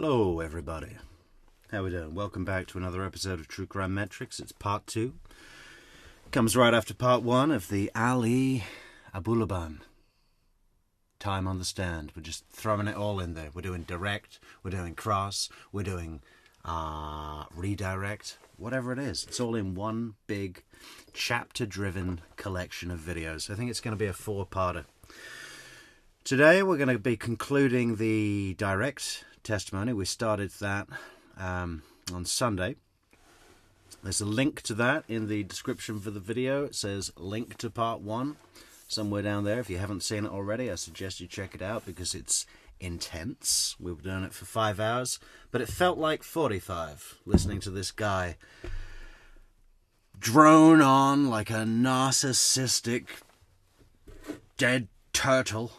Hello everybody, how we doing? Welcome back to another episode of True Crime Metrix. It's part 2. Comes right after part 1 of the Ali Abulaban time on the stand. We're just throwing it all in there. We're doing direct, we're doing cross, we're doing redirect, whatever it is. It's all in one big chapter-driven collection of videos. I think it's going to be a 4-parter. Today we're going to be concluding the direct testimony. We started that on Sunday. There's a link to that in the description for the video. It says link to part 1 somewhere down there. If you haven't seen it already, I suggest you check it out because it's intense. We were doing it for 5 hours, but it felt like 45 listening to this guy drone on like a narcissistic dead turtle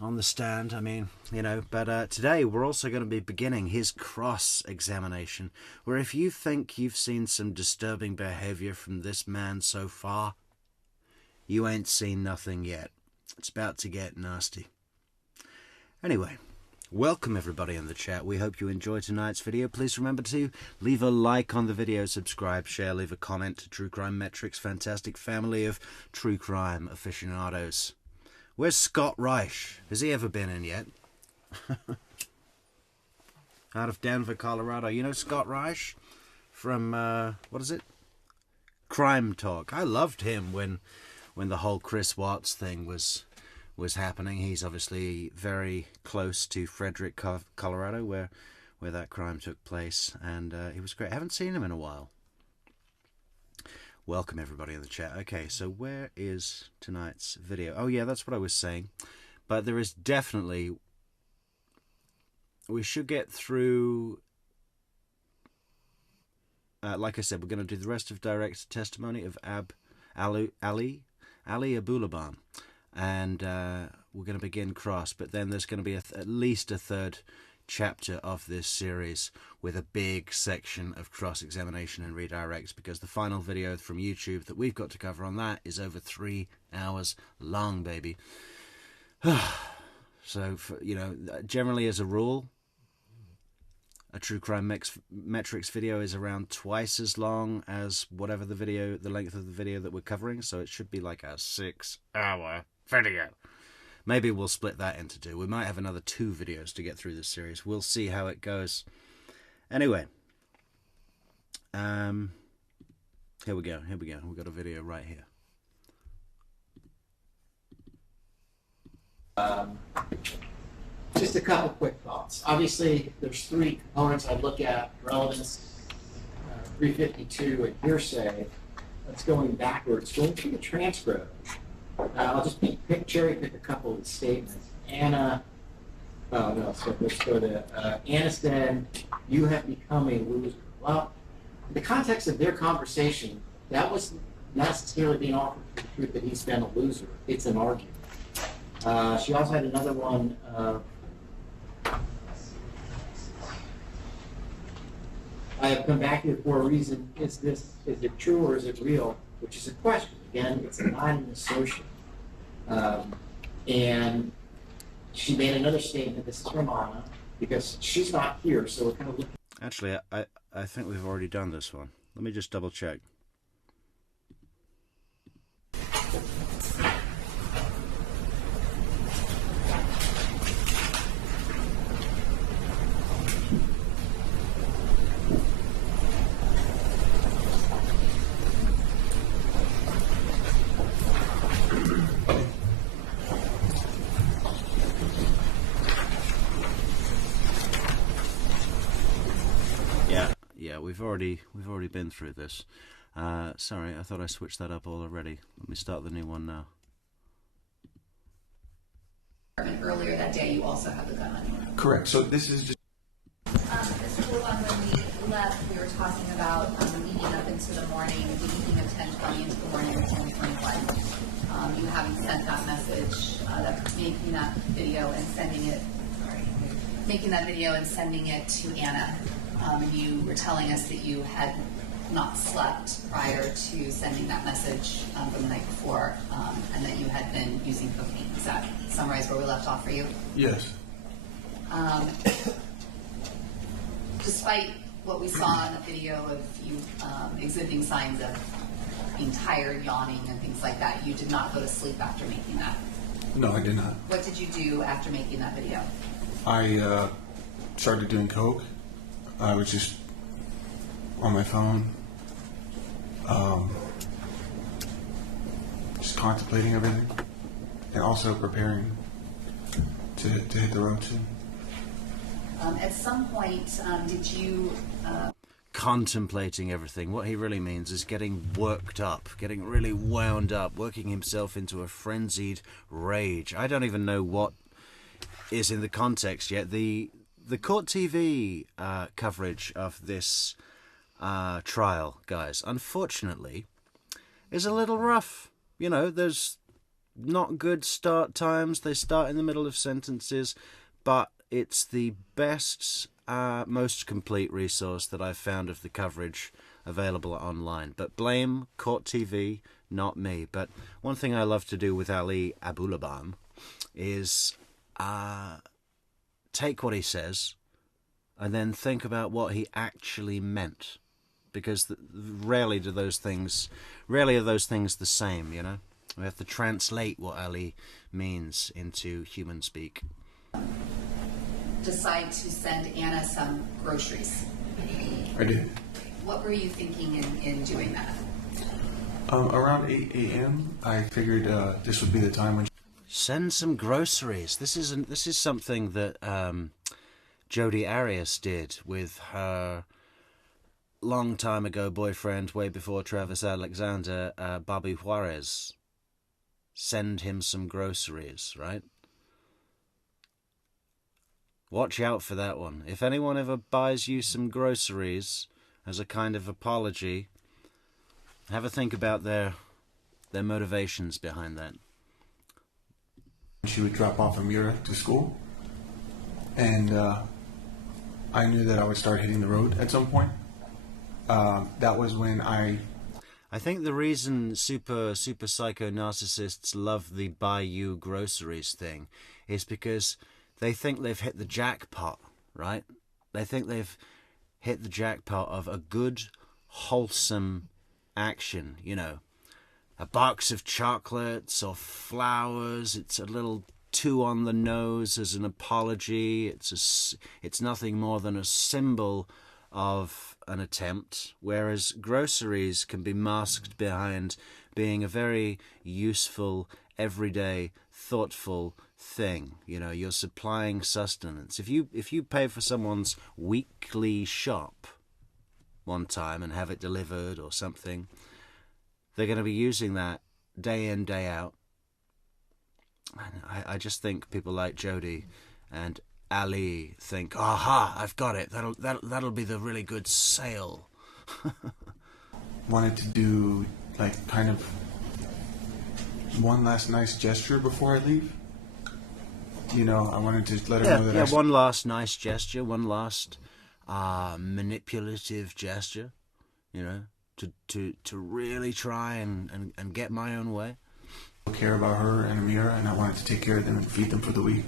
on the stand. I mean, you know, but today we're also going to be beginning his cross-examination, where if you think you've seen some disturbing behavior from this man so far, you ain't seen nothing yet. It's about to get nasty. Anyway, welcome everybody in the chat. We hope you enjoy tonight's video. Please remember to leave a like on the video, subscribe, share, leave a comment to True Crime Metrix, fantastic family of true crime aficionados. Where's Scott Reich? Has he ever been in yet? Out of Denver, Colorado. You know Scott Reich from, what is it? Crime Talk. I loved him when the whole Chris Watts thing was happening. He's obviously very close to Frederick, Colorado, where that crime took place. And he was great. I haven't seen him in a while. Welcome everybody in the chat. Okay, so where is tonight's video? Oh yeah, that's what I was saying. But there is definitely... We should get through... like I said, we're going to do the rest of direct testimony of Ali Abulaban. And we're going to begin cross. But then there's going to be at least a third chapter of this series with a big section of cross-examination and redirects, because the final video from YouTube that we've got to cover on that is over 3 hours long, baby. So, you know, generally as a rule, a True Crime Metrix video is around twice as long as whatever the length of the video that we're covering, so it should be like a 6-hour video. Maybe we'll split that into 2. We might have another 2 videos to get through this series. We'll see how it goes. Anyway. Here we go. We've got a video right here. Just a couple quick thoughts. Obviously, there's 3 components I look at: relevance, 352, and hearsay. That's going backwards. Going through the transcript. I'll just cherry pick a couple of the statements. Anna, so let's go to Anna said, "You have become a loser." Well, in the context of their conversation, that wasn't necessarily being offered for the truth that he's been a loser. It's an argument. She also had another one. I have come back here for a reason. Is it true or is it real? Which is a question. Again, it's not an assertion. And she made another statement. This is from Anna, because she's not here, so we're kind of looking. Actually, I think we've already done this one. Let me just double check. Yeah, we've already been through this. Sorry, I thought I switched that up already. Let me start the new one now. Earlier that day, you also have the gun on you. Correct. So this is just... Mr. Boulan, when we left, we were talking about leading up into the morning, the evening of 10:20 into the morning of 10:21. You having sent that message, making that video and sending it to Anna. You were telling us that you had not slept prior to sending that message from the night before, and that you had been using cocaine. Does that summarize where we left off for you? Yes. despite what we saw in the video of you exhibiting signs of being tired, yawning, and things like that, you did not go to sleep after making that. No, I did not. What did you do after making that video? I started doing coke. I was just on my phone, just contemplating everything, and also preparing to hit the road soon. At some point, did you... Contemplating everything. What he really means is getting worked up, getting really wound up, working himself into a frenzied rage. I don't even know what is in the context yet. The court TV coverage of this trial, guys, unfortunately, is a little rough. You know, there's not good start times. They start in the middle of sentences, but it's the best, most complete resource that I've found of the coverage available online. But blame Court TV, not me. But one thing I love to do with Ali Abulabam is take what he says and then think about what he actually meant. Because rarely are those things the same, you know? We have to translate what Ali means into human speak. decide to send Anna some groceries? I did. What were you thinking in doing that? Around 8 a.m., I figured this would be the time when... Send some groceries. This is something that Jodi Arias did with her long time ago boyfriend, way before Travis Alexander, Bobby Juarez. Send him some groceries, right? Watch out for that one. If anyone ever buys you some groceries as a kind of apology, have a think about their motivations behind that. She would drop off Amira to school, and I knew that I would start hitting the road at some point. That was when I think the reason super psycho narcissists love the buy you groceries thing is because they think they've hit the jackpot, right? They think they've hit the jackpot of a good, wholesome action, you know. A box of chocolates or flowers. It's a little too on the nose as an apology. It's nothing more than a symbol of an attempt, whereas groceries can be masked behind being a very useful, everyday, thoughtful thing. You know, you're supplying sustenance. If you pay for someone's weekly shop one time and have it delivered or something, they're going to be using that day in, day out. I just think people like Jodi and Ali think, aha, I've got it. That'll be the really good sale. wanted to do like kind of one last nice gesture before I leave. You know, I wanted to let her know that one last nice gesture, one last manipulative gesture, you know, to really try and get my own way. I care about her and Amira, and I wanted to take care of them and feed them for the week.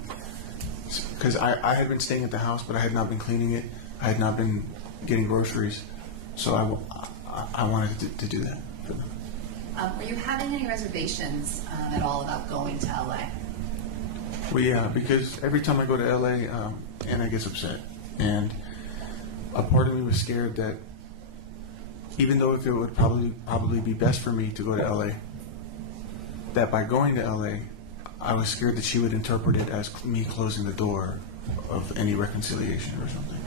Because I had been staying at the house, but I had not been cleaning it. I had not been getting groceries. So I wanted to do that for them. Were you having any reservations at all about going to LA? Well, yeah, because every time I go to LA, Anna gets upset. And a part of me was scared that even though if it would probably be best for me to go to LA, that by going to LA, I was scared that she would interpret it as me closing the door of any reconciliation or something.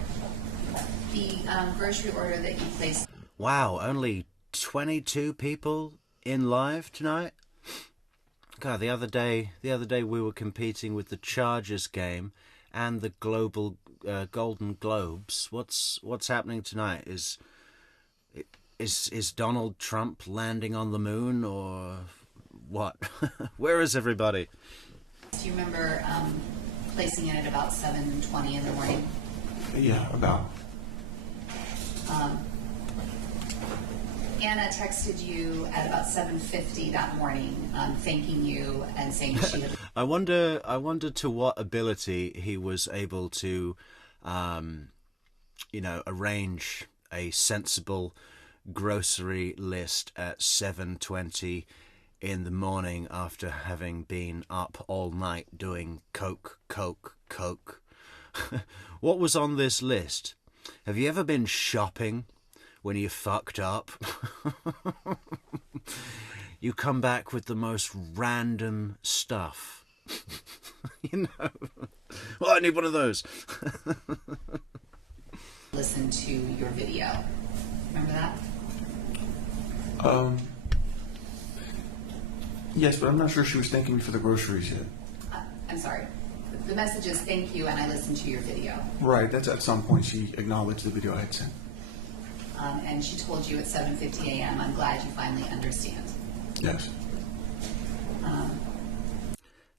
The grocery order that you placed. Wow, only 22 people in live tonight? God, the other day we were competing with the Chargers game and the global Golden Globes. What's happening tonight? Is Donald Trump landing on the moon or what? Where is everybody? Do you remember placing it at about 7:20 in the morning? Yeah, about. Anna texted you at about 7:50 that morning, thanking you and saying she had... I wonder to what ability he was able to arrange a sensible grocery list at 7:20 in the morning after having been up all night doing coke. What was on this list? Have you ever been shopping when you fucked up? You come back with the most random stuff. Well, I need one of those. Listen to your video. Remember that? Yes, but I'm not sure she was thanking me for the groceries yet. I'm sorry. The message is thank you, and I listened to your video. Right, that's at some point she acknowledged the video I had sent. And she told you at 7:50 a.m., I'm glad you finally understand. Yes.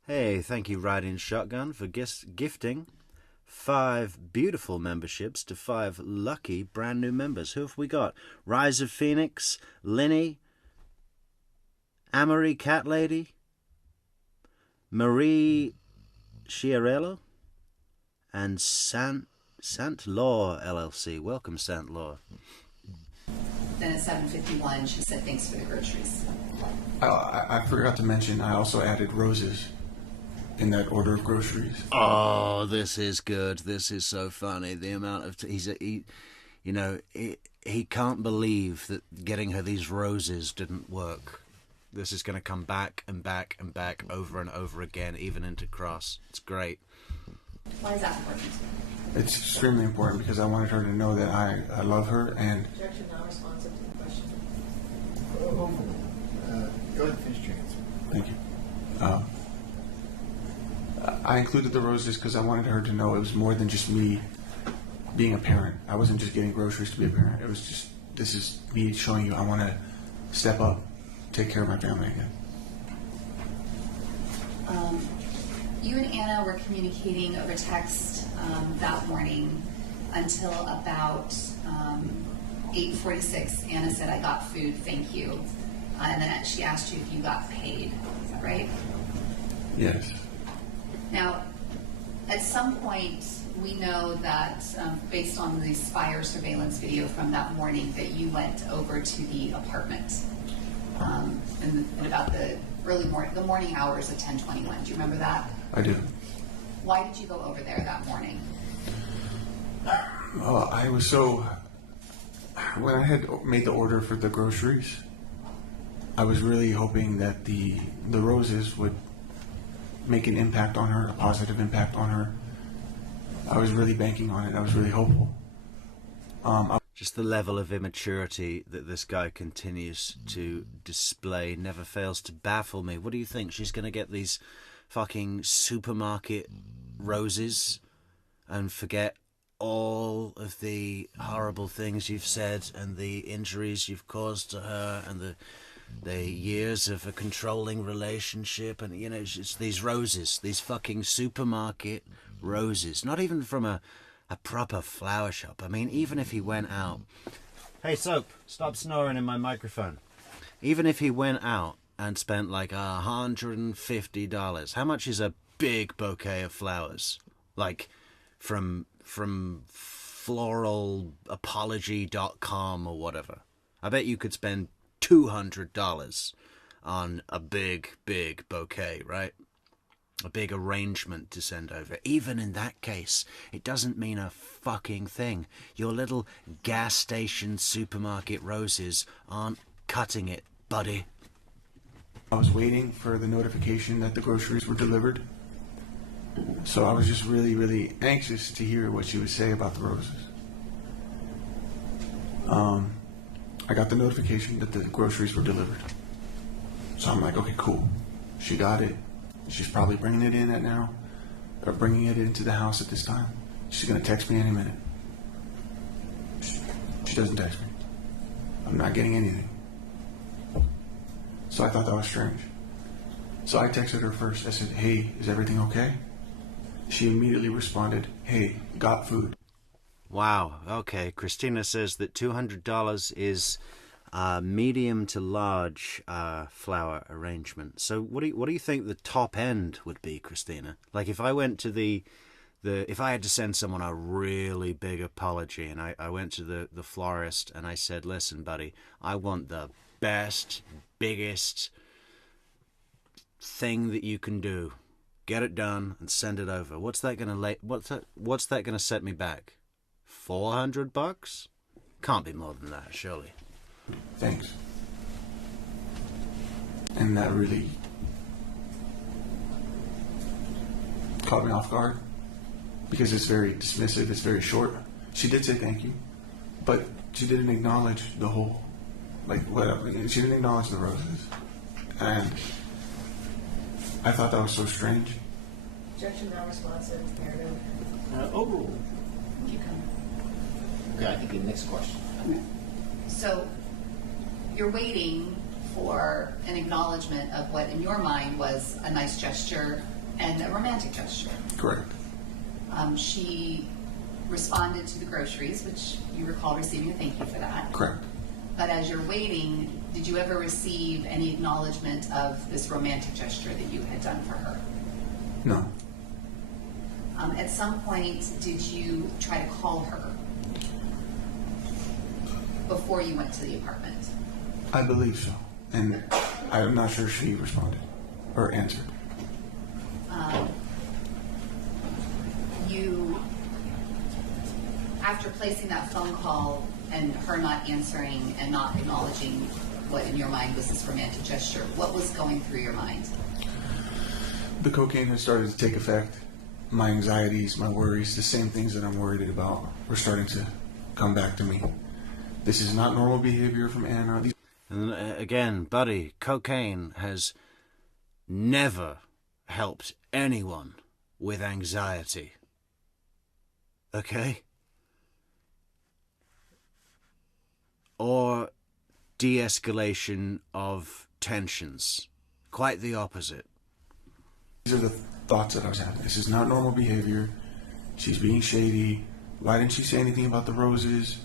Hey, thank you, Riding Shotgun, for gifting 5 beautiful memberships to 5 lucky brand new members. Who have we got? Rise of Phoenix, Linny, Amory Cat Lady, Marie Chiarello, and Sant Law LLC. Welcome, Sant Law. Then at 7:51, she said thanks for the groceries. I forgot to mention, I also added roses in that order of groceries. Oh, this is good. This is so funny. The amount of he can't believe that getting her these roses didn't work. This is going to come back and back and back over and over again, even into Cross. It's great. Why is that important? It's extremely important because I wanted her to know that I love her and... Objection not responsive to the question. Go ahead and finish your answer. Thank you. I included the roses because I wanted her to know it was more than just me being a parent. I wasn't just getting groceries to be a parent. It was just, this is me showing you I want to step up, take care of my family again. You and Anna were communicating over text that morning until about 8:46. Anna said, I got food, thank you. And then she asked you if you got paid. Is that right? Yes. Now, at some point, we know that based on the Spire surveillance video from that morning, that you went over to the apartment in about the the morning hours of 10:21. Do you remember that? I do. Why did you go over there that morning? Oh, I was so... When I had made the order for the groceries, I was really hoping that the roses would make an impact on her, a positive impact on her. I was really banking on it. I was really hopeful. Just the level of immaturity that this guy continues to display never fails to baffle me. What do you think? She's going to get these fucking supermarket roses and forget all of the horrible things you've said and the injuries you've caused to her and the years of a controlling relationship, and it's these roses, these fucking supermarket roses, not even from a proper flower shop. I mean, even if he went out... Hey, Soap, stop snoring in my microphone. Even if he went out and spent like $150, how much is a big bouquet of flowers? Like from floralapology.com or whatever. I bet you could spend $200 on a big bouquet, right? A big arrangement to send over. Even in that case, it doesn't mean a fucking thing. Your little gas station supermarket roses aren't cutting it, buddy. I was waiting for the notification that the groceries were delivered. So I was just really, really anxious to hear what she would say about the roses. I got the notification that the groceries were delivered. So I'm like, okay, cool. She got it. She's probably bringing it in at now, or bringing it into the house at this time. She's going to text me any minute. She doesn't text me. I'm not getting anything. So I thought that was strange. So I texted her first. I said, hey, is everything okay? She immediately responded, hey, got food. Wow. Okay. Christina says that $200 is medium to large flower arrangement. So what do you think the top end would be, Christina? Like if I went to the if I had to send someone a really big apology, and I went to the florist and I said, listen, buddy, I want the best, biggest thing that you can do. Get it done and send it over. What's that gonna set me back? $400? Can't be more than that, surely. Thanks. And that really caught me off guard because it's very dismissive, it's very short. She did say thank you, but she didn't acknowledge the whole, like, whatever. She didn't acknowledge the roses. And I thought that was so strange. Objection, non-responsive, narrative. Overruled. Keep coming. Okay, I think the next question. So you're waiting for an acknowledgement of what in your mind was a nice gesture and a romantic gesture. Correct. She responded to the groceries, which you recall receiving a thank you for that. Correct. But as you're waiting, did you ever receive any acknowledgement of this romantic gesture that you had done for her? No. At some point, did you try to call her before you went to the apartment? I believe so. And I'm not sure she responded or answered. You, after placing that phone call and her not answering and not acknowledging what in your mind was this romantic gesture, what was going through your mind? The cocaine had started to take effect. My anxieties, my worries, the same things that I'm worried about were starting to come back to me. This is not normal behavior from Anna. And again, buddy, cocaine has never helped anyone with anxiety. Okay? Or de-escalation of tensions. Quite the opposite. These are the thoughts that I was having. This is not normal behavior. She's being shady. Why didn't she say anything about the roses?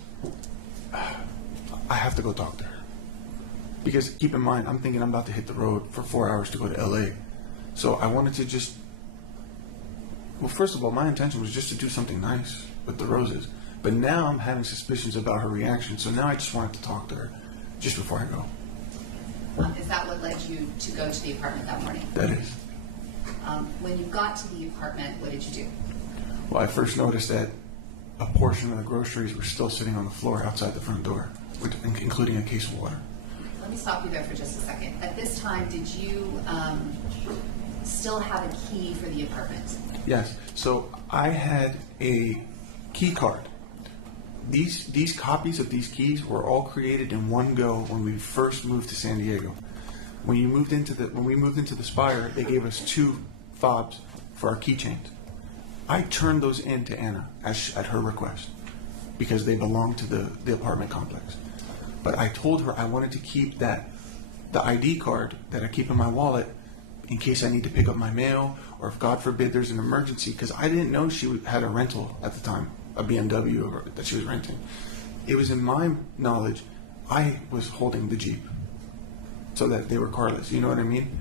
I have to go talk to her. Because keep in mind, I'm thinking I'm about to hit the road for 4 hours to go to LA. So I wanted to just, well, first of all, my intention was just to do something nice with the roses. But now I'm having suspicions about her reaction. So now I just wanted to talk to her just before I go. Is that what led you to go to the apartment that morning? That is. When you got to the apartment, what did you do? Well, I first noticed that a portion of the groceries were still sitting on the floor outside the front door, including a case of water. Let me stop you there for just a second. At this time, did you still have a key for the apartment? Yes. So I had a key card. These copies of these keys were all created in one go when we first moved to San Diego. When we moved into the Spire, they gave us 2 fobs for our keychains. I turned those in to Anna at her request because they belong to the apartment complex. But I told her I wanted to keep the ID card that I keep in my wallet in case I need to pick up my mail or if God forbid there's an emergency, because I didn't know she had a rental at the time, a BMW that she was renting. It was in my knowledge I was holding the Jeep so that they were carless, you know what I mean?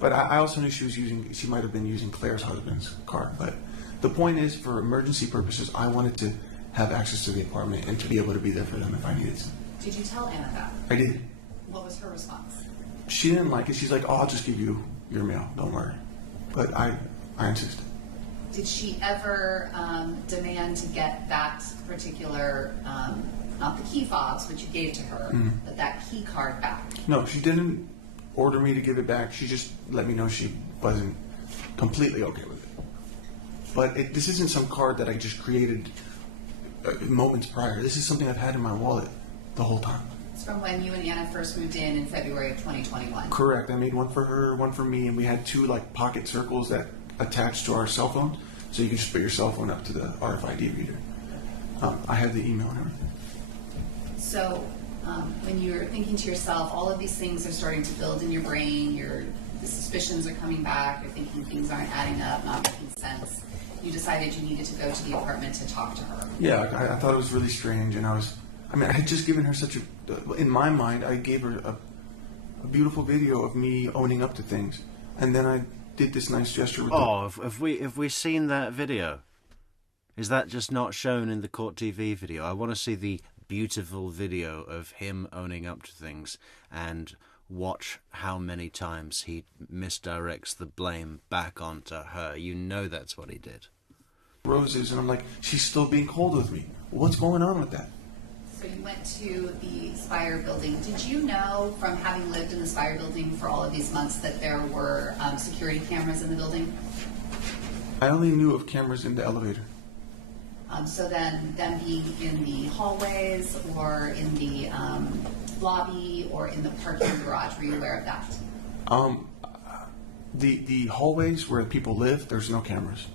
But I also knew she might have been using Claire's husband's car. But the point is, for emergency purposes, I wanted to have access to the apartment and to be able to be there for them if I needed to. Did you tell Anna that? I did. What was her response? She didn't like it. She's like, oh, I'll just give you your mail. Don't worry. But I insisted. Did she ever demand to get that particular, not the key fobs, which you gave to her, but that key card back? No, she didn't order me to give it back. She just let me know she wasn't completely okay with it. But this isn't some card that I just created moments prior. This is something I've had in my wallet the whole time. It's from when you and Anna first moved in February of 2021. Correct. I made one for her, one for me, and we had 2 like pocket circles that attached to our cell phone, so you can just put your cell phone up to the RFID reader. I have the email and everything. So when you're thinking to yourself, all of these things are starting to build in your brain, the suspicions are coming back, you're thinking things aren't adding up, not making sense. You decided you needed to go to the apartment to talk to her. Yeah, I thought it was really strange, and I had just given her in my mind, I gave her a beautiful video of me owning up to things, and then I did this nice gesture with Have we seen that video? Is that just not shown in the court TV video? I want to see the beautiful video of him owning up to things and watch how many times he misdirects the blame back onto her. You know that's what he did. roses, and I'm like, she's still being cold with me. What's going on with that? So you went to the Spire building. Did you know from having lived in the Spire building for all of these months that there were security cameras in the building? I only knew of cameras in the elevator. So then them being in the hallways or in the lobby or in the parking garage, were you aware of that? The hallways where people live, there's no cameras.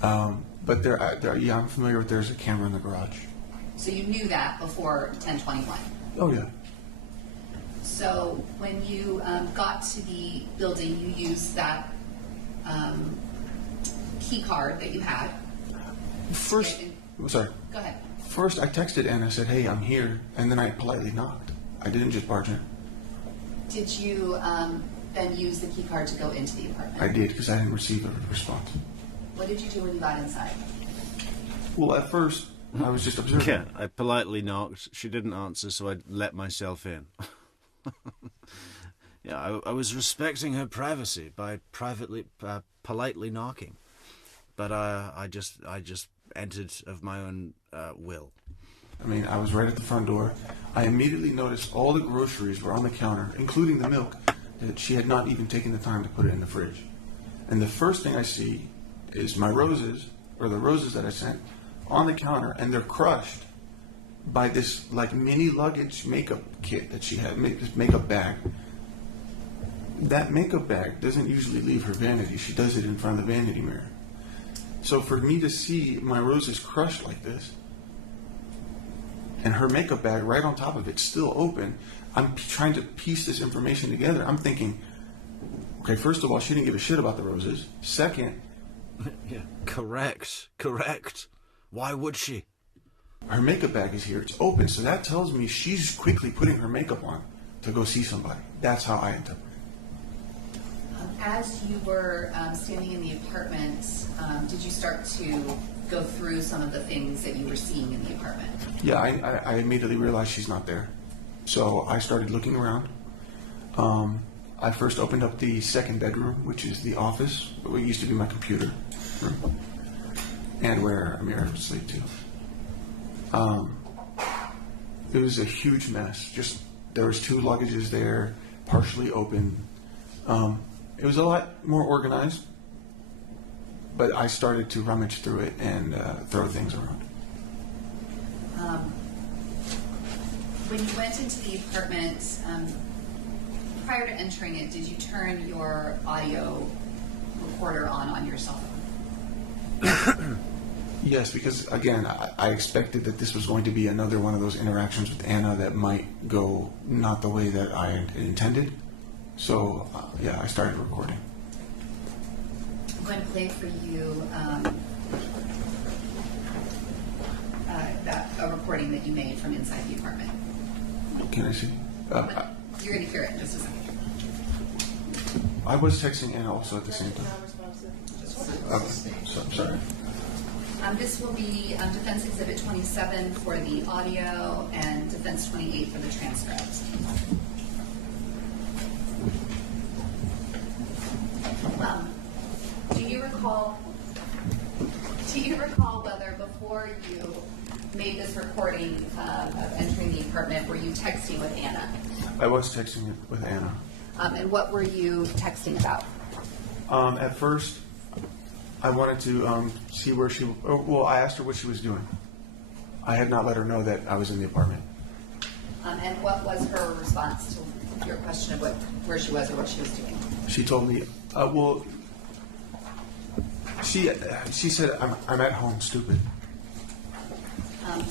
But yeah, I'm familiar with there's a camera in the garage. So you knew that before 1021? Oh, yeah. So when you got to the building, you used that key card that you had. First, sorry. Go ahead. First, I texted Anna, said, hey, I'm here, and then I politely knocked. I didn't just barge in. Did you then use the key card to go into the apartment? I did, because I didn't receive a response. What did you do when you got inside? Well, at first, I was just observing. Yeah, I politely knocked. She didn't answer, so I let myself in. Yeah, I was respecting her privacy by politely knocking. But I just entered of my own will. I mean, I was right at the front door. I immediately noticed all the groceries were on the counter, including the milk, that she had not even taken the time to put it in the fridge. And the first thing I see is my roses, or the roses that I sent, on the counter, and they're crushed by this like mini luggage makeup kit that she had, this makeup bag. That makeup bag doesn't usually leave her vanity. She does it in front of the vanity mirror. So for me to see my roses crushed like this, and her makeup bag right on top of it still open, I'm trying to piece this information together. I'm thinking, okay, first of all, she didn't give a shit about the roses. Second, Yeah, correct. Why would she? her makeup bag is here. It's open, so that tells me she's quickly putting her makeup on to go see somebody. That's how I interpret it. As you were standing in the apartment, did you start to go through some of the things that you were seeing in the apartment? Yeah, I immediately realized she's not there. So I started looking around. I first opened up the second bedroom, which is the office, what used to be my computer room, and where Amira would sleep too. It was a huge mess. Just there was 2 luggages there, partially open. It was a lot more organized, but I started to rummage through it and throw things around. When you went into the apartment, prior to entering it, did you turn your audio recorder on your cell phone? Yes, because again, I expected that this was going to be another one of those interactions with Anna that might go not the way that I had intended. So, yeah, I started recording. I'm going to play for you a recording that you made from inside the apartment. Can I see? You're going to hear it in just a second. I was texting Anna also at the same time. Non-responsive. Okay, so, I'm sorry. This will be Defense Exhibit 27 for the audio and Defense 28 for the transcript. Do you recall whether before you made this recording of entering the apartment, were you texting with Anna? I was texting with Anna. And what were you texting about? At first, I wanted to see where she. Well, I asked her what she was doing. I had not let her know that I was in the apartment. And what was her response to your question of where she was or what she was doing? She told me, well, she said, I'm at home, stupid.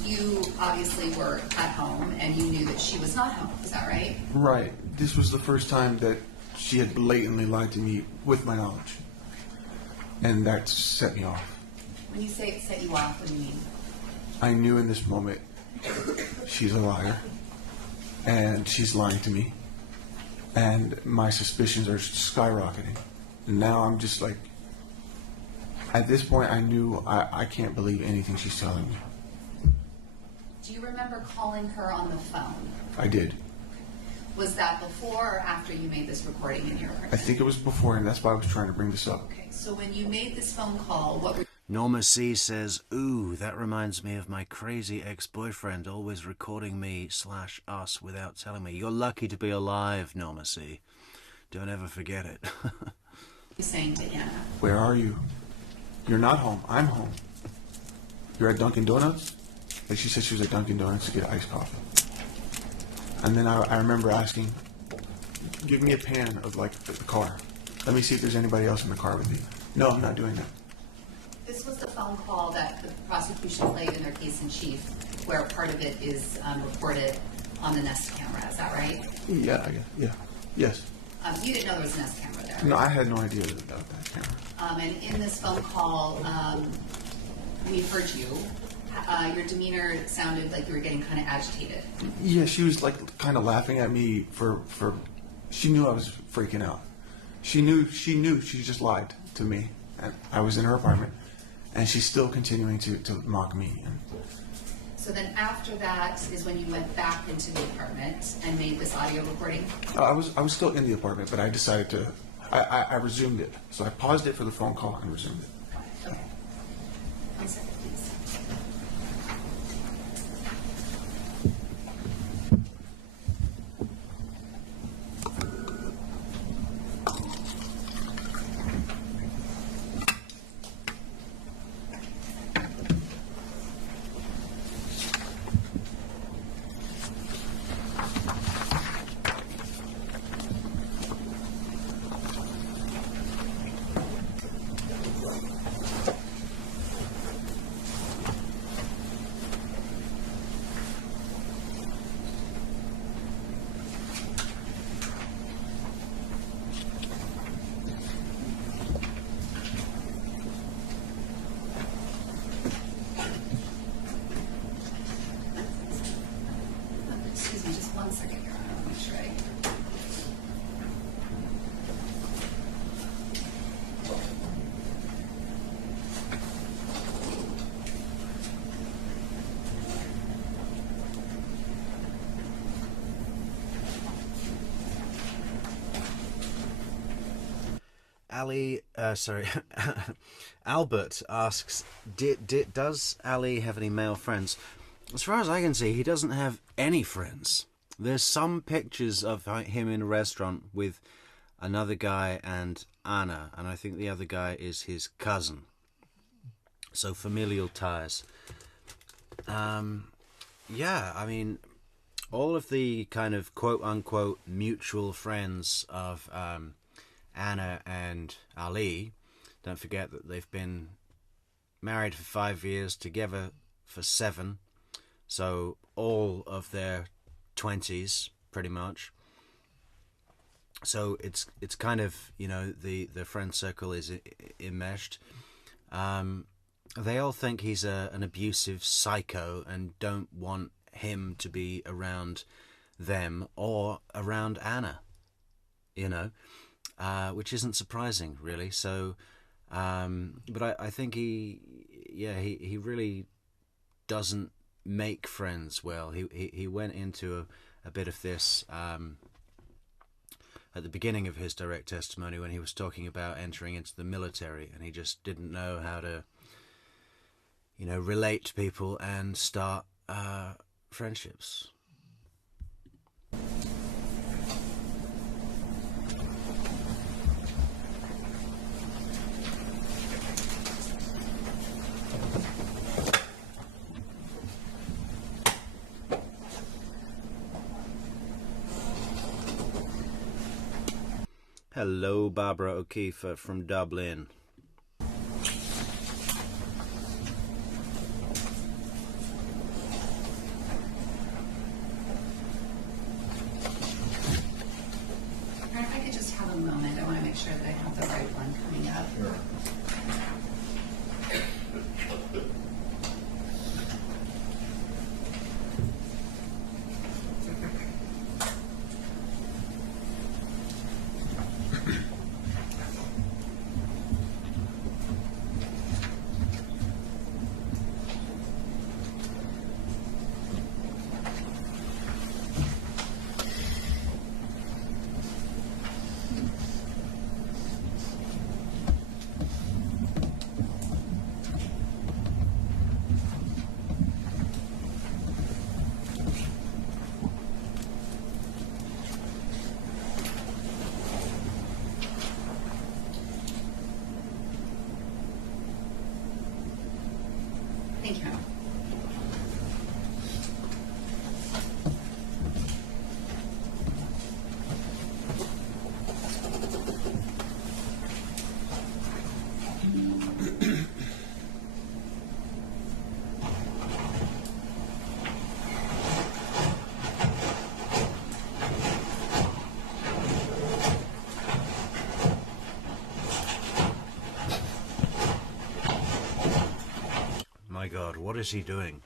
You obviously were at home and you knew that she was not home. Is that right? Right. This was the first time that she had blatantly lied to me with my knowledge. And that set me off. When you say it set you off, what do you mean? I knew in this moment she's a liar. And she's lying to me. And my suspicions are skyrocketing. now I'm just like, at this point, I knew I can't believe anything she's telling me. Do you remember calling her on the phone? I did. Was that before or after you made this recording in your apartment? I think it was before, and that's why I was trying to bring this up. Okay, so when you made this phone call, what were Norma C says, ooh, that reminds me of my crazy ex-boyfriend always recording me/us without telling me. You're lucky to be alive, Norma C. Don't ever forget it. you saying to Anna? Where are you? You're not home. I'm home. You're at Dunkin' Donuts? Like she said she was at Dunkin' Donuts to get iced coffee. And then I remember asking, give me a pan of like the car. Let me see if there's anybody else in the car with you. No, I'm not doing that. This was the phone call that the prosecution played in their case in chief, where part of it is recorded on the Nest camera. Is that right? Yeah, yes. You didn't know there was a Nest camera there. No, I had no idea about that camera. And in this phone call, we heard you. Your demeanor sounded like you were getting kind of agitated. Yeah, she was like kind of laughing at me for she knew I was freaking out. She knew she just lied to me. And I was in her apartment, and she's still continuing to mock me. So then after that is when you went back into the apartment and made this audio recording? I was still in the apartment, but I decided to, I resumed it. So I paused it for the phone call and resumed it. Okay. 1 second, please. Excuse me, just 1 second here. I want to make sure I... Albert asks, does Ali have any male friends? As far as I can see, he doesn't have any friends. There's some pictures of him in a restaurant with another guy and Anna, and I think the other guy is his cousin. So familial ties. Yeah, I mean, all of the kind of quote-unquote mutual friends of Anna and Ali, don't forget that they've been married for 5 years, together for 7, so all of their 20s pretty much. So it's kind of, you know, the friend circle is enmeshed. They all think he's an abusive psycho and don't want him to be around them or around Anna, you know, which isn't surprising really. So but I think he really doesn't make friends well. He went into a bit of this at the beginning of his direct testimony when he was talking about entering into the military, and he just didn't know how to, you know, relate to people and start friendships. Hello, Barbara O'Keefe from Dublin. If I could just have a moment, I want to make sure that I have the right one coming up. Sure. What is he doing?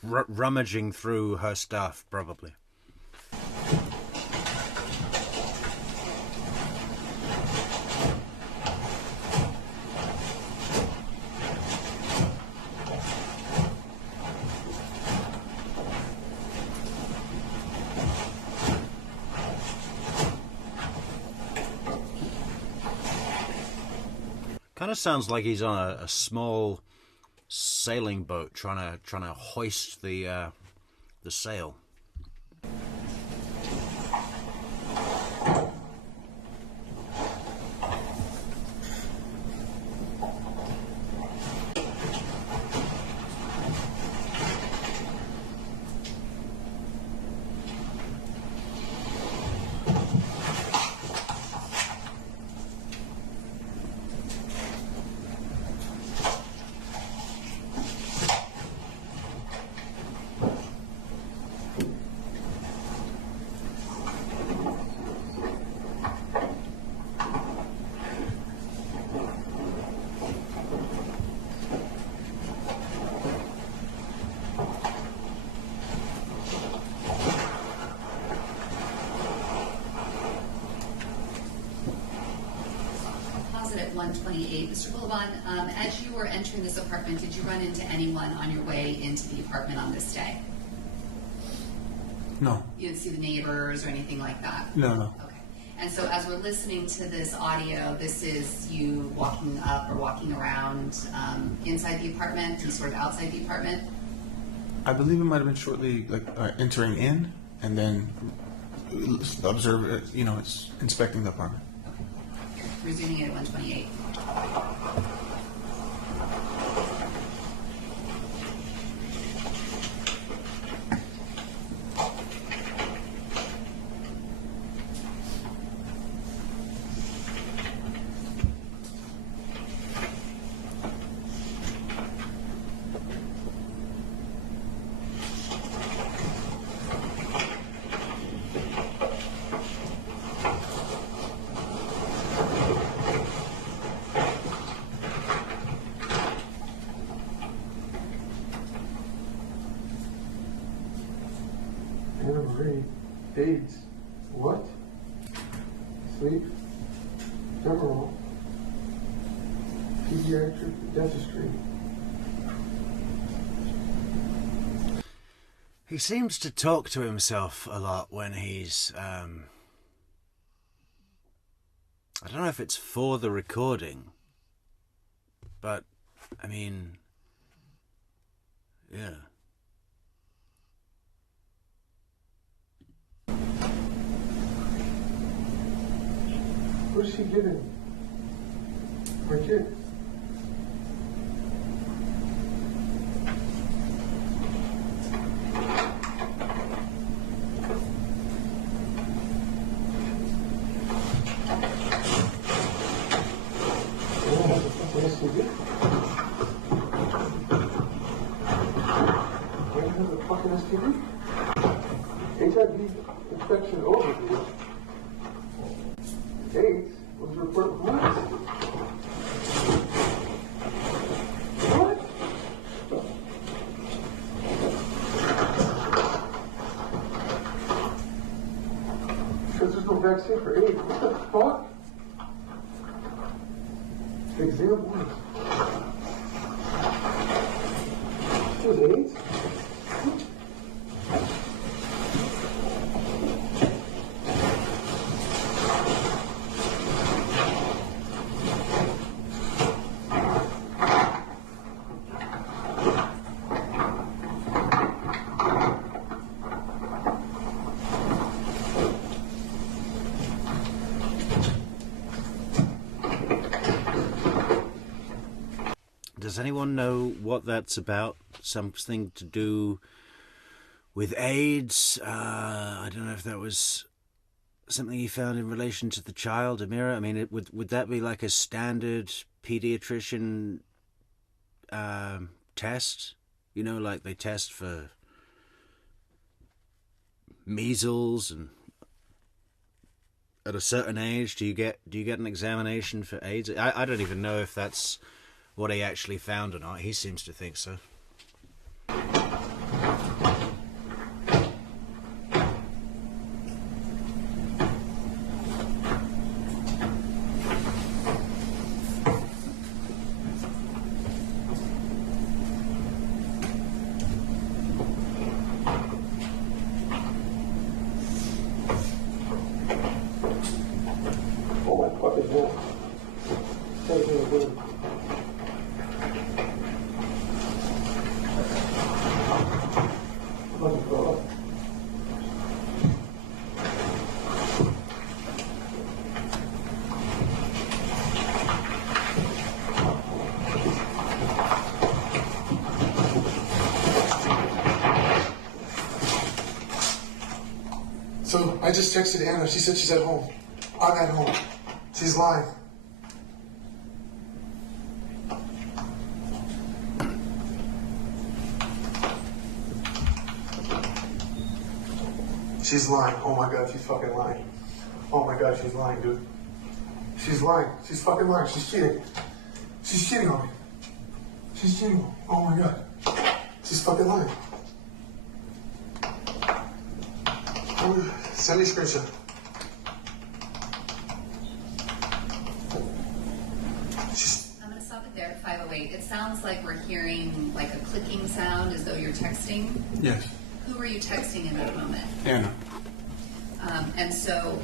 Rummaging through her stuff, probably. Kind of sounds like he's on a small sailing boat trying to hoist the sail. At 128, Mr. Bullivon, as you were entering this apartment, did you run into anyone on your way into the apartment on this day? No. You didn't see the neighbors or anything like that? No. Okay. And so as we're listening to this audio, this is you walking up or walking around inside the apartment and sort of outside the apartment? I believe it might have been shortly entering in and then observe it, it's inspecting the apartment. Resuming it at 128. AIDS. What? Sleep. Demerol. Pediatric dentistry. He seems to talk to himself a lot when he's I don't know if it's for the recording, but I mean, yeah. What's she giving? My kid. HIV infection overview. AIDS was reported once. What? Because there's no vaccine for AIDS. What the fuck? Exam one. It was AIDS? Does anyone know what that's about? Something to do with AIDS? I don't know if that was something he found in relation to the child, Amira. I mean, would that be like a standard pediatrician test? You know, like they test for measles, and at a certain age, do you get an examination for AIDS? I don't even know if that's what he actually found or not. He seems to think so. Oh my fucking God. Take me again. Fucking God. So I just texted Anna. She said she's at home. I'm at home. She's lying. She's lying. Oh my God, she's fucking lying. Oh my God, she's lying, dude. She's lying. She's fucking lying. She's cheating. She's cheating on me. She's cheating on me. Oh my God. She's fucking lying. Send me a screenshot. I'm going to stop it there at 508. It sounds like we're hearing like a clicking sound as though you're texting. Yes. Who were you texting in that moment? Anna. And so,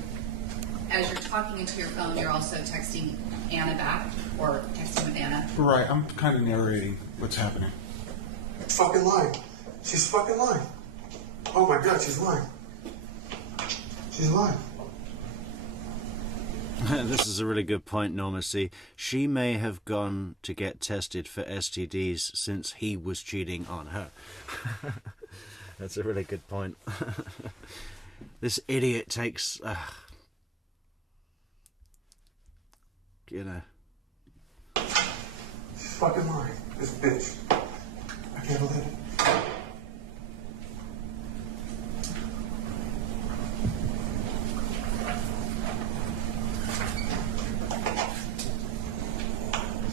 as you're talking into your phone, you're also texting Anna back, or texting with Anna. Right, I'm kind of narrating what's happening. Fucking lying. She's fucking lying. Oh my God, she's lying. She's lying. This is a really good point, Norma. See, she may have gone to get tested for STDs since he was cheating on her. That's a really good point. This idiot takes... you know... She's fucking lying. This bitch. I can't believe it.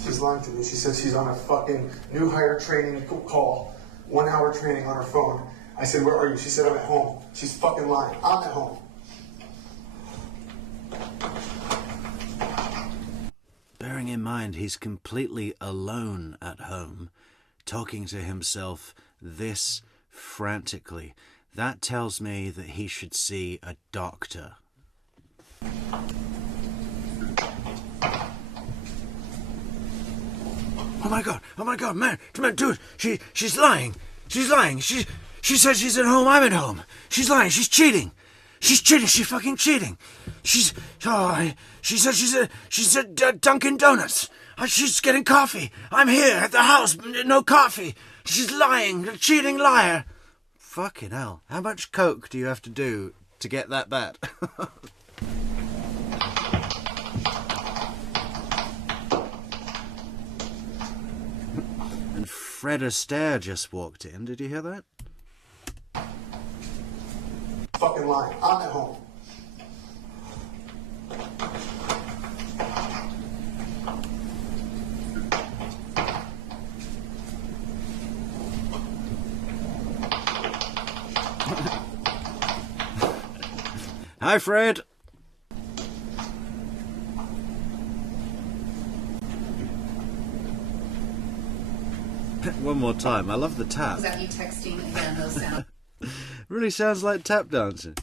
She's lying to me. She said she's on a fucking new hire training call. 1 hour training on her phone. I said, where are you? She said, I'm at home. She's fucking lying. I'm at home. Bearing in mind he's completely alone at home, talking to himself this frantically, that tells me that he should see a doctor. Oh my god, man, dude, she's lying. She's lying. She said she's at home, I'm at home. She's lying, she's cheating. She's fucking cheating. She said she's at Dunkin' Donuts. She's getting coffee. I'm here at the house, no coffee. She's lying, a cheating liar. Fucking hell, how much coke do you have to do to get that bad? And Fred Astaire just walked in, did you hear that? Fucking lying. I'm at home. Hi, Fred. One more time. I love the tap. Was that you texting again, those sounds? Really sounds like tap dancing.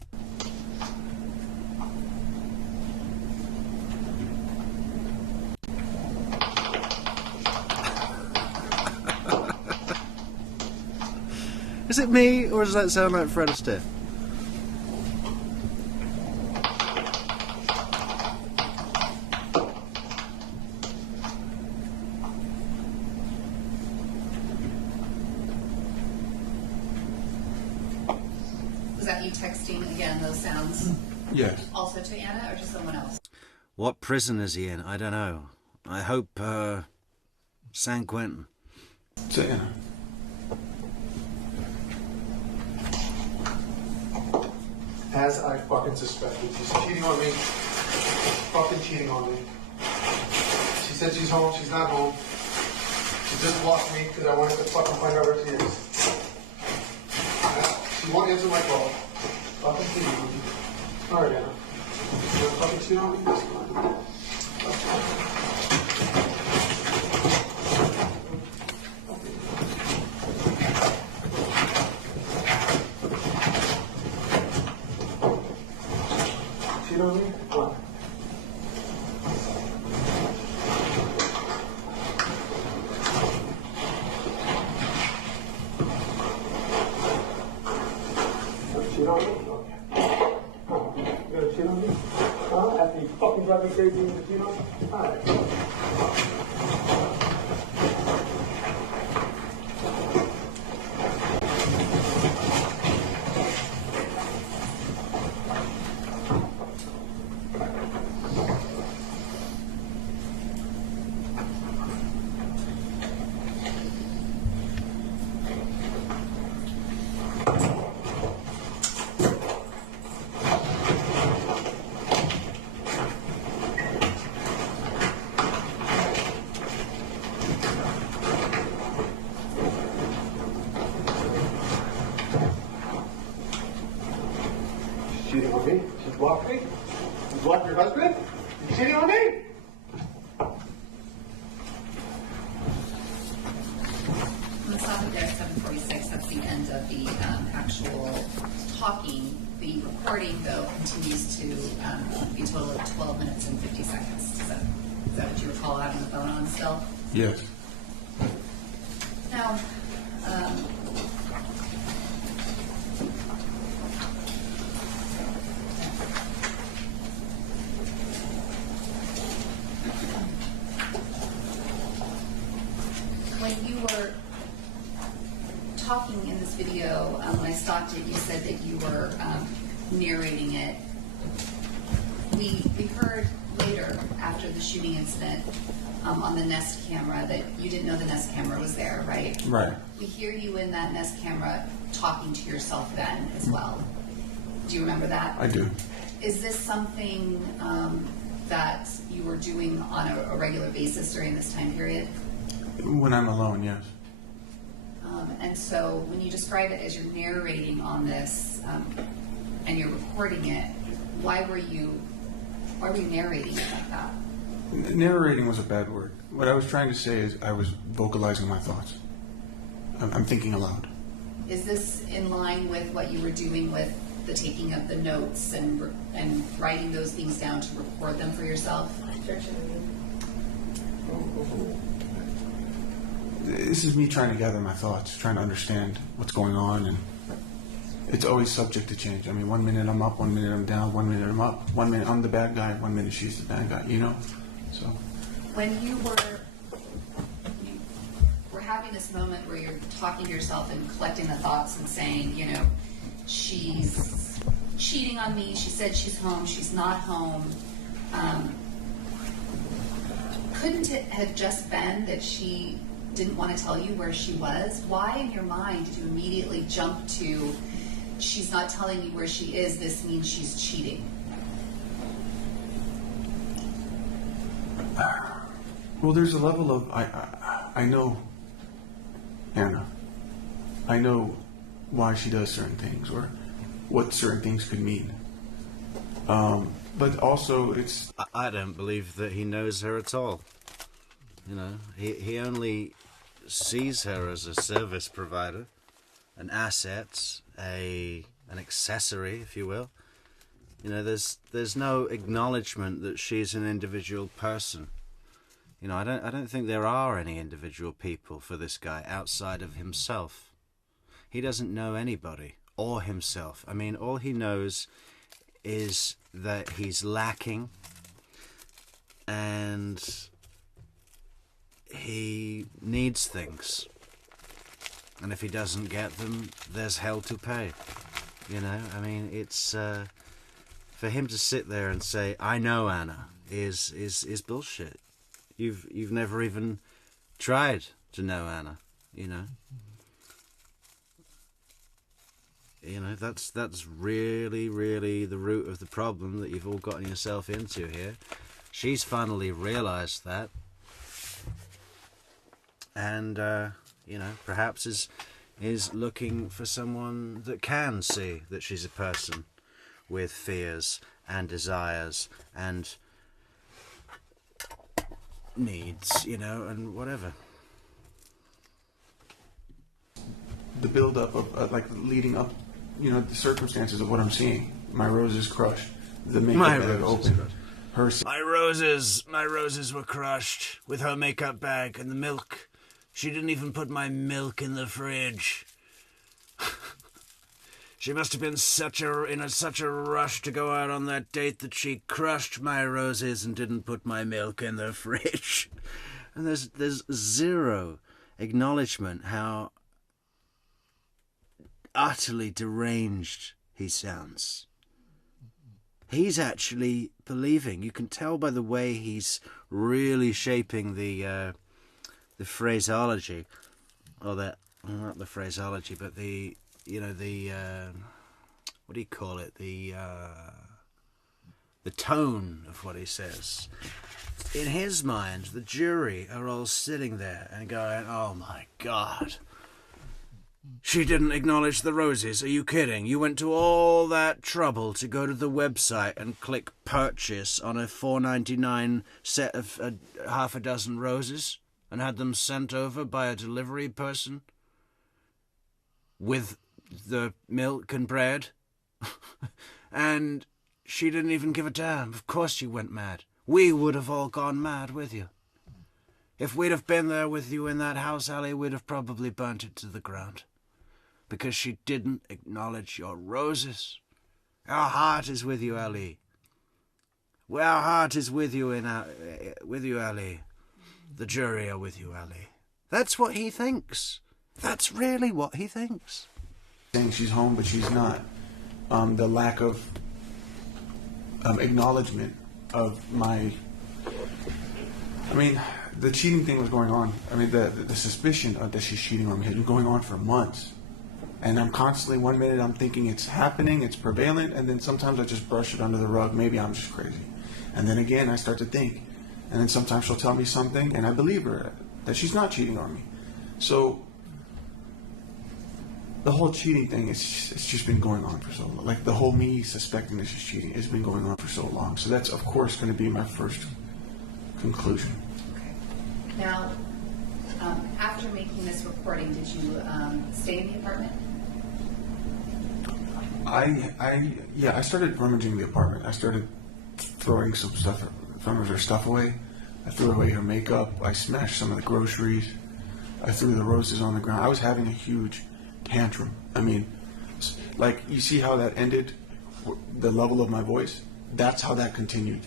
Is it me, or does that sound like Fred Astaire? Was that you texting again, those sounds? Yes. Also to Anna, or to someone else? What prison is he in? I don't know. I hope, San Quentin. To Anna. As I fucking suspected. She's cheating on me. She's fucking cheating on me. She said she's home. She's not home. She just blocked me because I wanted to fucking find out where she is. She won't answer my call. Fucking cheating on me. Alright, Anna. You wanna fucking cheat on me? That's fine. Cheat on me? Come on. Cheat on me? Okay. You gonna cheat on me? Huh? After you fucking drive me crazy, you gonna cheat on me? Alright. Cheating on me? She's blocked me? You blocked your husband? You cheating on me? Let's stop it there at 7:46. That's the end of the actual talking. The recording, though, continues to be a total of 12 minutes and 50 seconds. Is that what you recall having the phone on still? Yes. Now, when you were talking in this video, when I stopped it, you said that you were narrating it. We heard later, after the shooting incident, on the Nest camera, that you didn't know the Nest camera was there, right? Right. We hear you in that Nest camera talking to yourself then as well. Do you remember that? I do. Is this something that you were doing on a regular basis during this time period? When I'm alone, yes. And so when you describe it as you're narrating on this and you're recording it, why were you narrating it like that? Narrating was a bad word. What I was trying to say is I was vocalizing my thoughts. I'm thinking aloud. Is this in line with what you were doing with the taking of the notes and writing those things down to record them for yourself? This is me trying to gather my thoughts, trying to understand what's going on, and it's always subject to change. I mean, 1 minute I'm up, 1 minute I'm down, 1 minute I'm up, 1 minute I'm the bad guy, 1 minute she's the bad guy, you know? So When you were having this moment where you're talking to yourself and collecting the thoughts and saying, you know, she's cheating on me, she said she's home, she's not home, couldn't it have just been that she didn't want to tell you where she was? Why in your mind did you immediately jump to, she's not telling you where she is, this means she's cheating? well, there's a level of I know Anna. I know why she does certain things or what certain things could mean. But also, it's I don't believe that he knows her at all. You know, he only sees her as a service provider, an asset, an accessory, if you will. You know, there's no acknowledgement that she's an individual person. You know, I don't think there are any individual people for this guy outside of himself. He doesn't know anybody or himself. I mean, all he knows is that he's lacking and he needs things. And if he doesn't get them, there's hell to pay. You know, I mean, it's for him to sit there and say, "I know Anna," is bullshit. You've never even tried to know Anna. You know. You know, that's really, really the root of the problem that you've all gotten yourself into here. She's finally realised that. and perhaps is looking for someone that can see that she's a person with fears and desires and needs, and whatever. The build-up of like leading up, the circumstances of what I'm seeing. My rose is crushed. The makeup bag open. My roses were crushed with her makeup bag and the milk. She didn't even put my milk in the fridge. She must have been in such a rush to go out on that date that she crushed my roses and didn't put my milk in the fridge. And there's zero acknowledgement how utterly deranged he sounds. He's actually believing. You can tell by the way he's really shaping the phraseology, or not the phraseology, but the what do you call it? The tone of what he says. In his mind, the jury are all sitting there and going, "Oh my God. She didn't acknowledge the roses. Are you kidding? You went to all that trouble to go to the website and click purchase on a $4.99 set of half a dozen roses and had them sent over by a delivery person with the milk and bread? And she didn't even give a damn. Of course you went mad. We would have all gone mad with you. If we'd have been there with you in that house, Ali, we'd have probably burnt it to the ground. Because she didn't acknowledge your roses. Our heart is with you, Ali. Our heart is with you, Ali. The jury are with you, Ali. That's what he thinks. That's really what he thinks. Saying she's home, but she's not. The lack of acknowledgement of my... the cheating thing was going on. The suspicion of that she's cheating on me has been going on for months. And I'm constantly, one minute I'm thinking it's happening, it's prevalent, and then sometimes I just brush it under the rug. Maybe I'm just crazy. And then again, I start to think. And then sometimes she'll tell me something, and I believe her, that she's not cheating on me. So, the whole cheating thing, it's just been going on for so long. Like, the whole me suspecting that she's cheating has been going on for so long. So that's, of course, going to be my first conclusion. Okay. Now, after making this recording, did you stay in the apartment? I started rummaging the apartment. I started throwing some stuff from her stuff away. I threw away her makeup. I smashed some of the groceries. I threw the roses on the ground. I was having a huge tantrum. Like, you see how that ended, the level of my voice? That's how that continued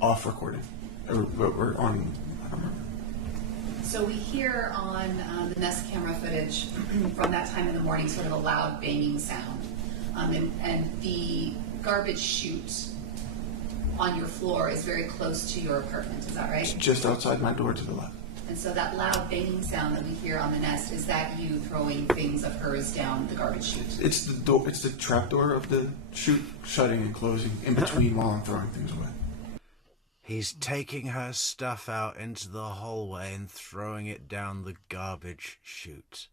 off recording. Or on, I don't remember. So we hear on the Nest camera footage from that time in the morning sort of a loud banging sound. And the garbage chute on your floor is very close to your apartment, is that right? Just outside my door to the left. And so that loud banging sound that we hear on the Nest, is that you throwing things of hers down the garbage chute? It's the door. It's the trap door of the chute shutting and closing in between while I'm throwing things away. He's taking her stuff out into the hallway and throwing it down the garbage chute.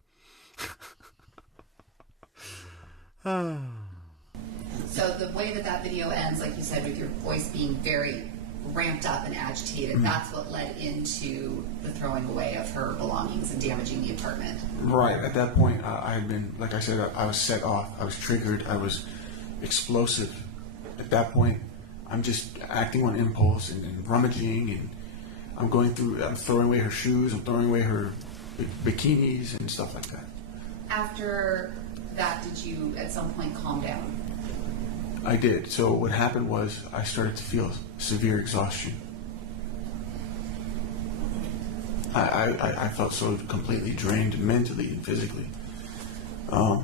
So the way that video ends, like you said, with your voice being very ramped up and agitated, that's what led into the throwing away of her belongings and damaging the apartment. Right. At that point, I had been, like I said, I was set off. I was triggered. I was explosive. At that point, I'm just acting on impulse and rummaging, and I'm throwing away her shoes, I'm throwing away her bikinis and stuff like that. After that, did you at some point calm down? I did. So what happened was I started to feel severe exhaustion. I felt so completely drained mentally and physically. I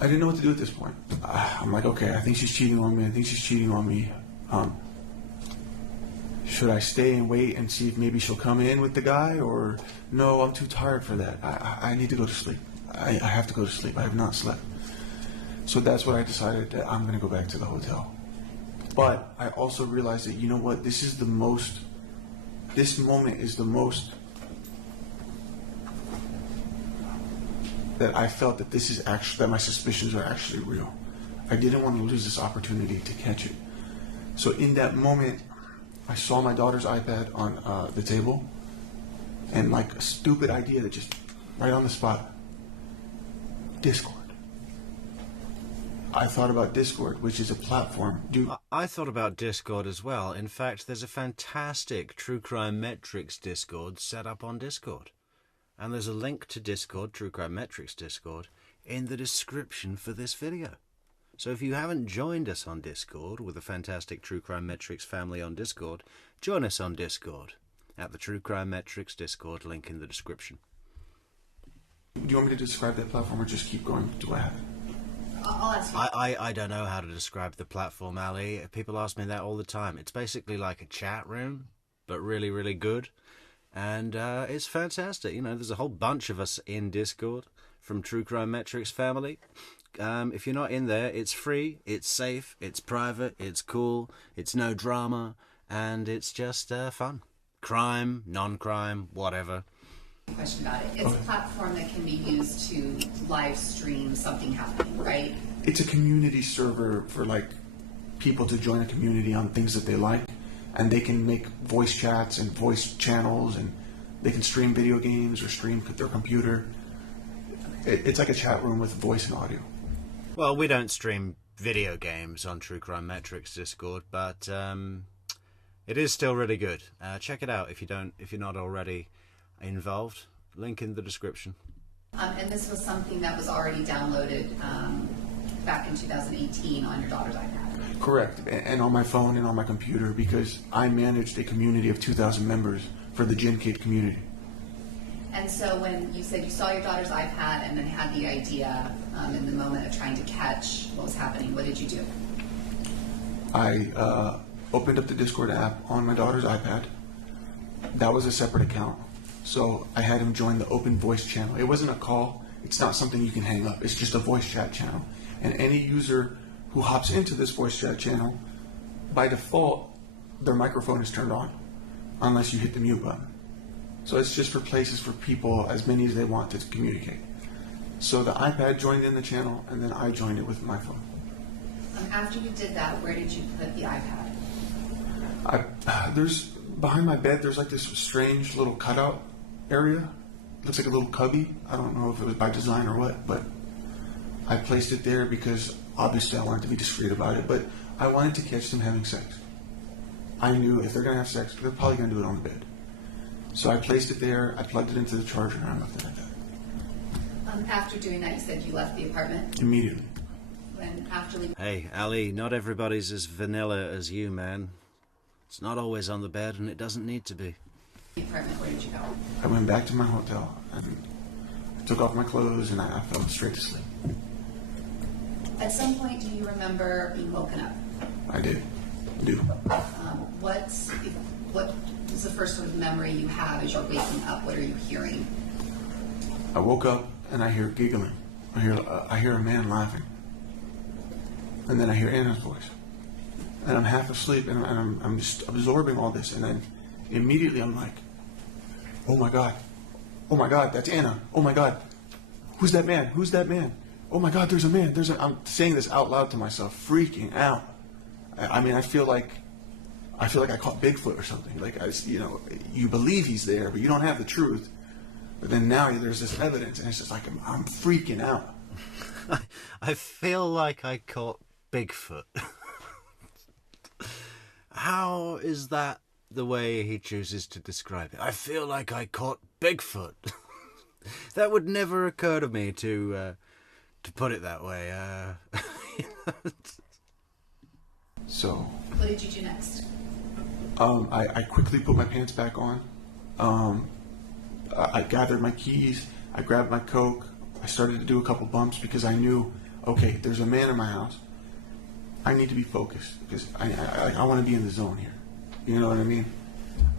didn't know what to do at this point. I'm like, okay, I think she's cheating on me. Should I stay and wait and see if maybe she'll come in with the guy, or no, I'm too tired for that. I need to go to sleep. I have to go to sleep. I have not slept. So that's what I decided, that I'm going to go back to the hotel. But I also realized that, you know what, this moment is the most that I felt that this is actually, that my suspicions are actually real. I didn't want to lose this opportunity to catch it. So in that moment, I saw my daughter's iPad on the table, and like a stupid idea that just right on the spot, Discord. I thought about Discord, which is a platform. I thought about Discord as well. In fact, there's a fantastic True Crime Metrix Discord set up on Discord. And there's a link to Discord, True Crime Metrix Discord, in the description for this video. So if you haven't joined us on Discord with the fantastic True Crime Metrix family on Discord, join us on Discord at the True Crime Metrix Discord, link in the description. Do you want me to describe that platform or just keep going? Do I have it? I'll ask you. I don't know how to describe the platform, Ali. People ask me that all the time. It's basically like a chat room, but really, really good. And it's fantastic. You know, there's a whole bunch of us in Discord from True Crime Metrix family. If you're not in there, it's free, it's safe, it's private, it's cool, it's no drama, and it's just fun. Crime, non-crime, whatever. Question about it. It's a platform that can be used to live stream something happening, right? It's a community server for like people to join a community on things that they like, and they can make voice chats and voice channels, and they can stream video games or stream their computer. It's like a chat room with voice and audio. Well, we don't stream video games on True Crime Metrix Discord, but it is still really good. Check it out if you're not already involved. Link in the description. And this was something that was already downloaded back in 2018 on your daughter's iPad. Correct, and on my phone and on my computer, because I managed a community of 2,000 members for the Gen Kid community. And so when you said you saw your daughter's iPad and then had the idea in the moment of trying to catch what was happening, what did you do? I opened up the Discord app on my daughter's iPad. That was a separate account. So I had him join the open voice channel. It wasn't a call. It's not something you can hang up. It's just a voice chat channel. And any user who hops into this voice chat channel, by default, their microphone is turned on, unless you hit the mute button. So it's just for places for people, as many as they want, to communicate. So the iPad joined in the channel, and then I joined it with my phone. After you did that, where did you put the iPad? There's behind my bed. There's like this strange little cutout area. Looks like a little cubby. I don't know if it was by design or what, but I placed it there because obviously I wanted to be discreet about it. But I wanted to catch them having sex. I knew if they're gonna have sex, they're probably gonna do it on the bed. So I placed it there. I plugged it into the charger, and I left it at that. After doing that, you said you left the apartment. Immediately. When after leaving Hey, Ali, not everybody's as vanilla as you, man. It's not always on the bed, and it doesn't need to be. the apartment, where did you go? I went back to my hotel and I took off my clothes, and I fell straight to sleep. At some point, do you remember being woken up? I did. Do. What is the first sort of memory you have as you're waking up? What are you hearing? I woke up and I hear giggling. I hear a man laughing. And then I hear Anna's voice. And I'm half asleep, and I'm just absorbing all this. And then immediately I'm like, oh my God, that's Anna. Oh my God, who's that man? Who's that man? Oh my God, there's a man. I'm saying this out loud to myself, freaking out. I mean, I feel like I caught Bigfoot or something. Like, you believe he's there, but you don't have the truth. But then now there's this evidence, and it's just like I'm freaking out. I feel like I caught Bigfoot. How is that the way he chooses to describe it? I feel like I caught Bigfoot. That would never occur to me to put it that way. So. What did you do next? I quickly put my pants back on. I gathered my keys. I grabbed my Coke. I started to do a couple bumps because I knew, okay, there's a man in my house. I need to be focused because I want to be in the zone here. You know what I mean?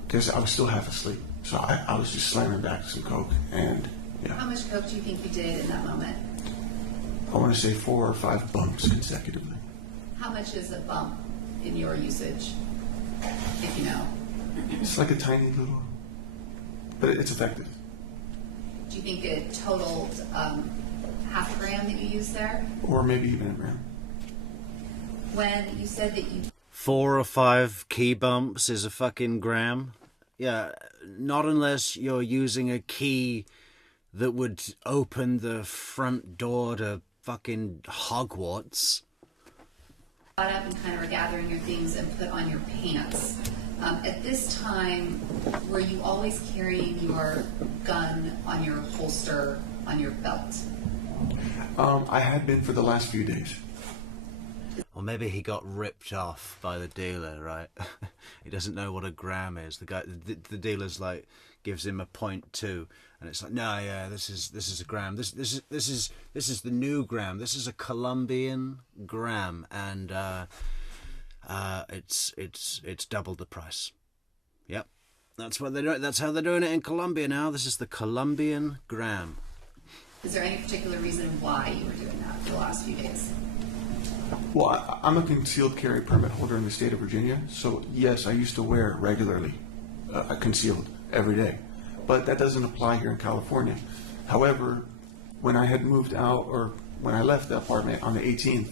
Because I was still half asleep. So I was just slamming back some Coke, and yeah. How much coke do you think you did in that moment? I want to say 4 or 5 bumps consecutively. How much is a bump in your usage, if you know? It's like a tiny little, but it's effective. Do you think it totaled half a gram that you used there? or maybe even a gram. When you said that you 4 or 5 key bumps is a fucking gram. Yeah, not unless you're using a key that would open the front door to fucking Hogwarts. got up and kind of were gathering your things and put on your pants. At this time, were you always carrying your gun on your holster, on your belt? I had been for the last few days. Or maybe he got ripped off by the dealer, right? He doesn't know what a gram is. The dealer's like gives him a 0.2, and it's like, no, yeah, this is a gram. This is the new gram. This is a Colombian gram, and it's double the price. Yep, that's what they do. That's how they're doing it in Colombia now. This is the Colombian gram. Is there any particular reason why you were doing that for the last few days? Well, I'm a concealed carry permit holder in the state of Virginia, so yes, I used to wear it regularly, concealed every day. But that doesn't apply here in California. However, when I had moved out, or when I left the apartment on the 18th,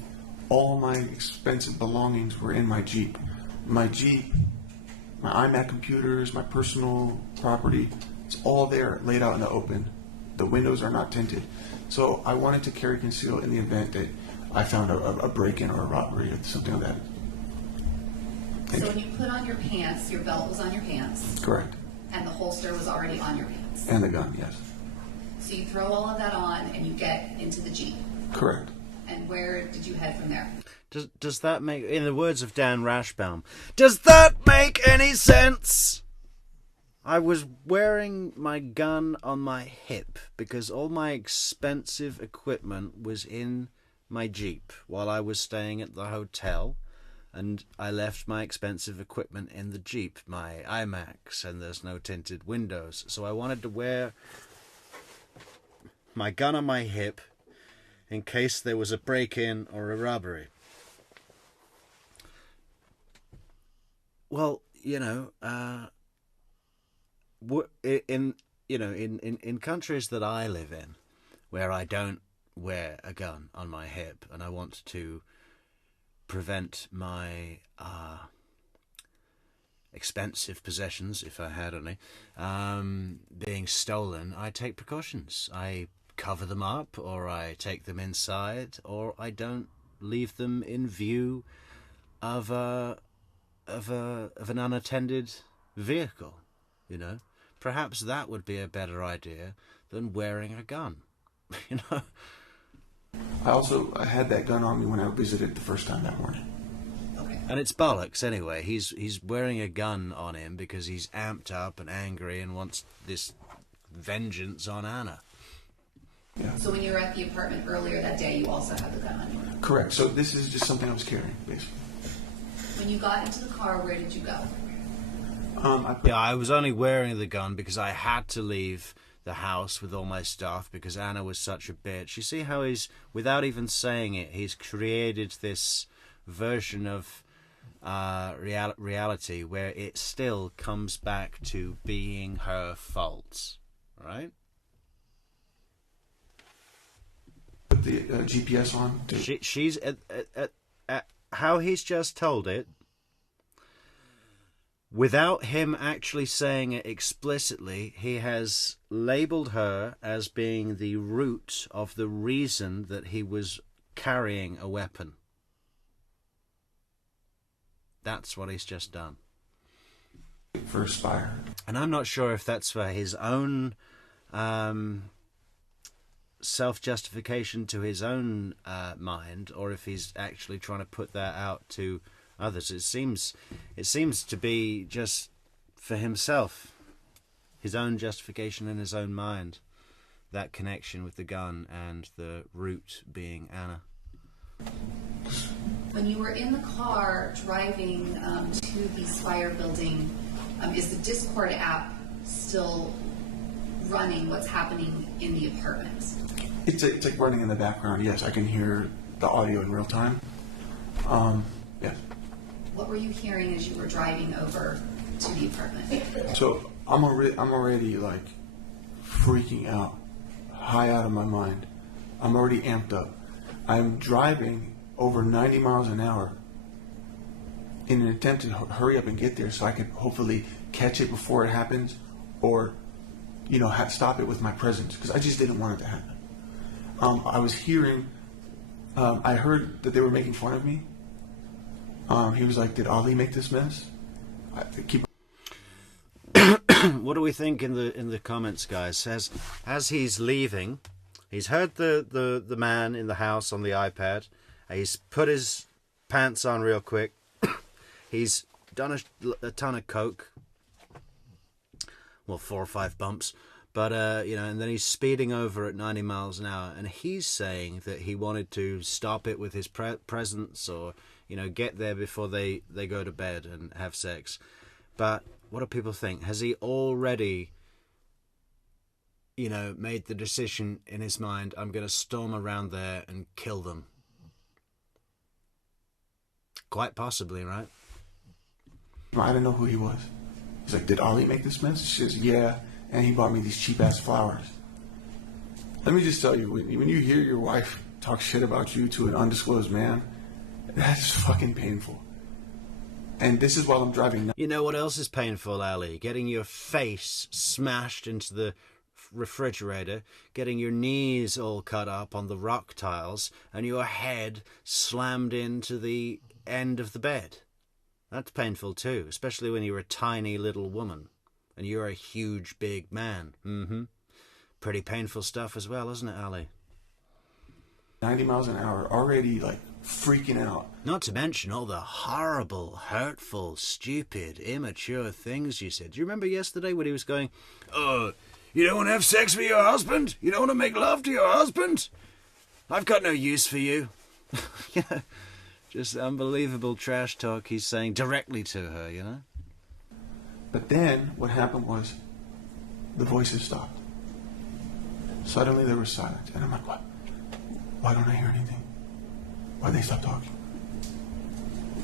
all my expensive belongings were in my Jeep. My Jeep, my iMac computers, my personal property, it's all there laid out in the open. The windows are not tinted. So I wanted to carry conceal in the event that I found a break-in or a robbery or something like that. So when you put on your pants, your belt was on your pants, Correct. and the holster was already on your pants. And the gun, yes. So you throw all of that on and you get into the Jeep. Correct. And where did you head from there? Does that make, in the words of Dan Rashbaum, does that make any sense? I was wearing my gun on my hip because all my expensive equipment was in my Jeep while I was staying at the hotel, and I left my expensive equipment in the Jeep, my iMacs, and there's no tinted windows. So I wanted to wear my gun on my hip in case there was a break-in or a robbery. Well, in countries that I live in, where I don't wear a gun on my hip, and I want to prevent my expensive possessions, if I had any, being stolen, I take precautions. I cover them up, or I take them inside, or I don't leave them in view of an unattended vehicle. Perhaps that would be a better idea than wearing a gun. I had that gun on me when I visited the first time that morning. Okay. And it's bollocks anyway. He's wearing a gun on him because he's amped up and angry and wants this vengeance on Anna. Yeah. So when you were at the apartment earlier that day, you also had the gun on you? Correct. So this is just something I was carrying, basically. When you got into the car, where did you go? I was only wearing the gun because I had to leave the house with all my stuff because Anna was such a bitch. You see how he's, without even saying it, he's created this version of reality where it still comes back to being her fault, right? Put the GPS on. She's at how he's just told it. Without him actually saying it explicitly, he has labelled her as being the root of the reason that he was carrying a weapon. That's what he's just done. For Aspire. And I'm not sure if that's for his own self-justification to his own mind, or if he's actually trying to put that out to others. It seems to be just for himself, his own justification in his own mind, that connection with the gun and the root being Anna. When you were in the car driving to the Spire building, is the Discord app still running? What's happening in the apartment? It's like running in the background. Yes, I can hear the audio in real time. Yes. What were you hearing as you were driving over to the apartment? So I'm already like freaking out, high out of my mind, I'm already amped up. I'm driving over 90 miles an hour in an attempt to hurry up and get there so I could hopefully catch it before it happens, or, you know, stop it with my presence, because I just didn't want it to happen. I was hearing, I heard that they were making fun of me. He was like, "Did Ali make this mess?" What do we think in the comments, guys? As he's leaving, he's heard the man in the house on the iPad. He's put his pants on real quick. He's done a ton of coke. Well, 4 or 5 bumps. But, you know, and then he's speeding over at 90 miles an hour. And he's saying that he wanted to stop it with his presence, or, you know, get there before they go to bed and have sex. But what do people think? Has he already, you know, made the decision in his mind, I'm going to storm around there and kill them? Quite possibly, right? I didn't know who he was. He's like, "Did Ali make this mess?" She says, "Yeah, and he bought me these cheap-ass flowers." Let me just tell you, when you hear your wife talk shit about you to an undisclosed man, that's fucking painful. And this is while I'm driving. You know what else is painful, Ali? Getting your face smashed into the refrigerator, getting your knees all cut up on the rock tiles, and your head slammed into the end of the bed. That's painful too, especially when you're a tiny little woman and you're a huge big man. Pretty painful stuff as well, isn't it, Ali? 90 miles an hour, already like freaking out. Not to mention all the horrible, hurtful, stupid, immature things you said. Do you remember yesterday when he was going, "Oh, you don't want to have sex with your husband? You don't want to make love to your husband? I've got no use for you." You know, just unbelievable trash talk he's saying directly to her, you know? But then what happened was the voices stopped. Suddenly there was silence. And I'm like, "What? Why don't I hear anything? Why'd they stop talking?"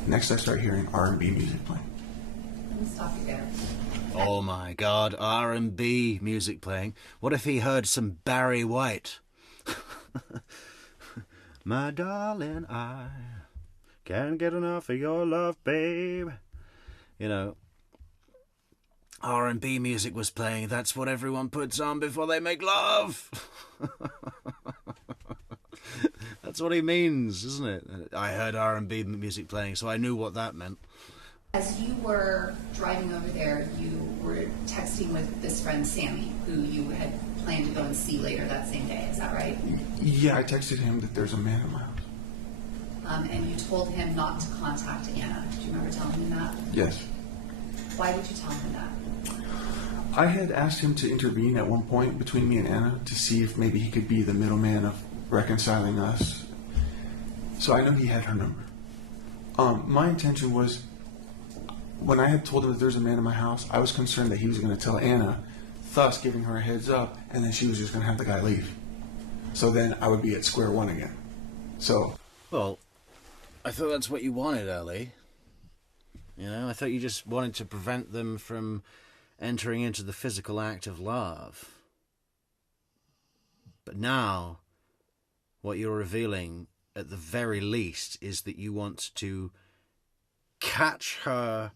Next I start hearing R&B music playing. Let me stop you there. Oh my God, R&B music playing. What if he heard some Barry White? My darling, I can't get enough of your love, babe. You know, R&B music was playing. That's what everyone puts on before they make love. That's what he means, isn't it? I heard R&B music playing, so I knew what that meant. As you were driving over there, you were texting with this friend, Sammy, who you had planned to go and see later that same day. Is that right? Yeah, I texted him that there's a man in my house. And you told him not to contact Anna. Do you remember telling him that? Yes. Why would you tell him that? I had asked him to intervene at one point between me and Anna to see if maybe he could be the middleman of reconciling us. So I know he had her number. My intention was, when I had told him that there's a man in my house, I was concerned that he was going to tell Anna, thus giving her a heads up, and then she was just going to have the guy leave. So then I would be at square one again. So. Well, I thought that's what you wanted, Ali. You know, I thought you just wanted to prevent them from entering into the physical act of love. But now, what you're revealing, at the very least, is that you want to catch her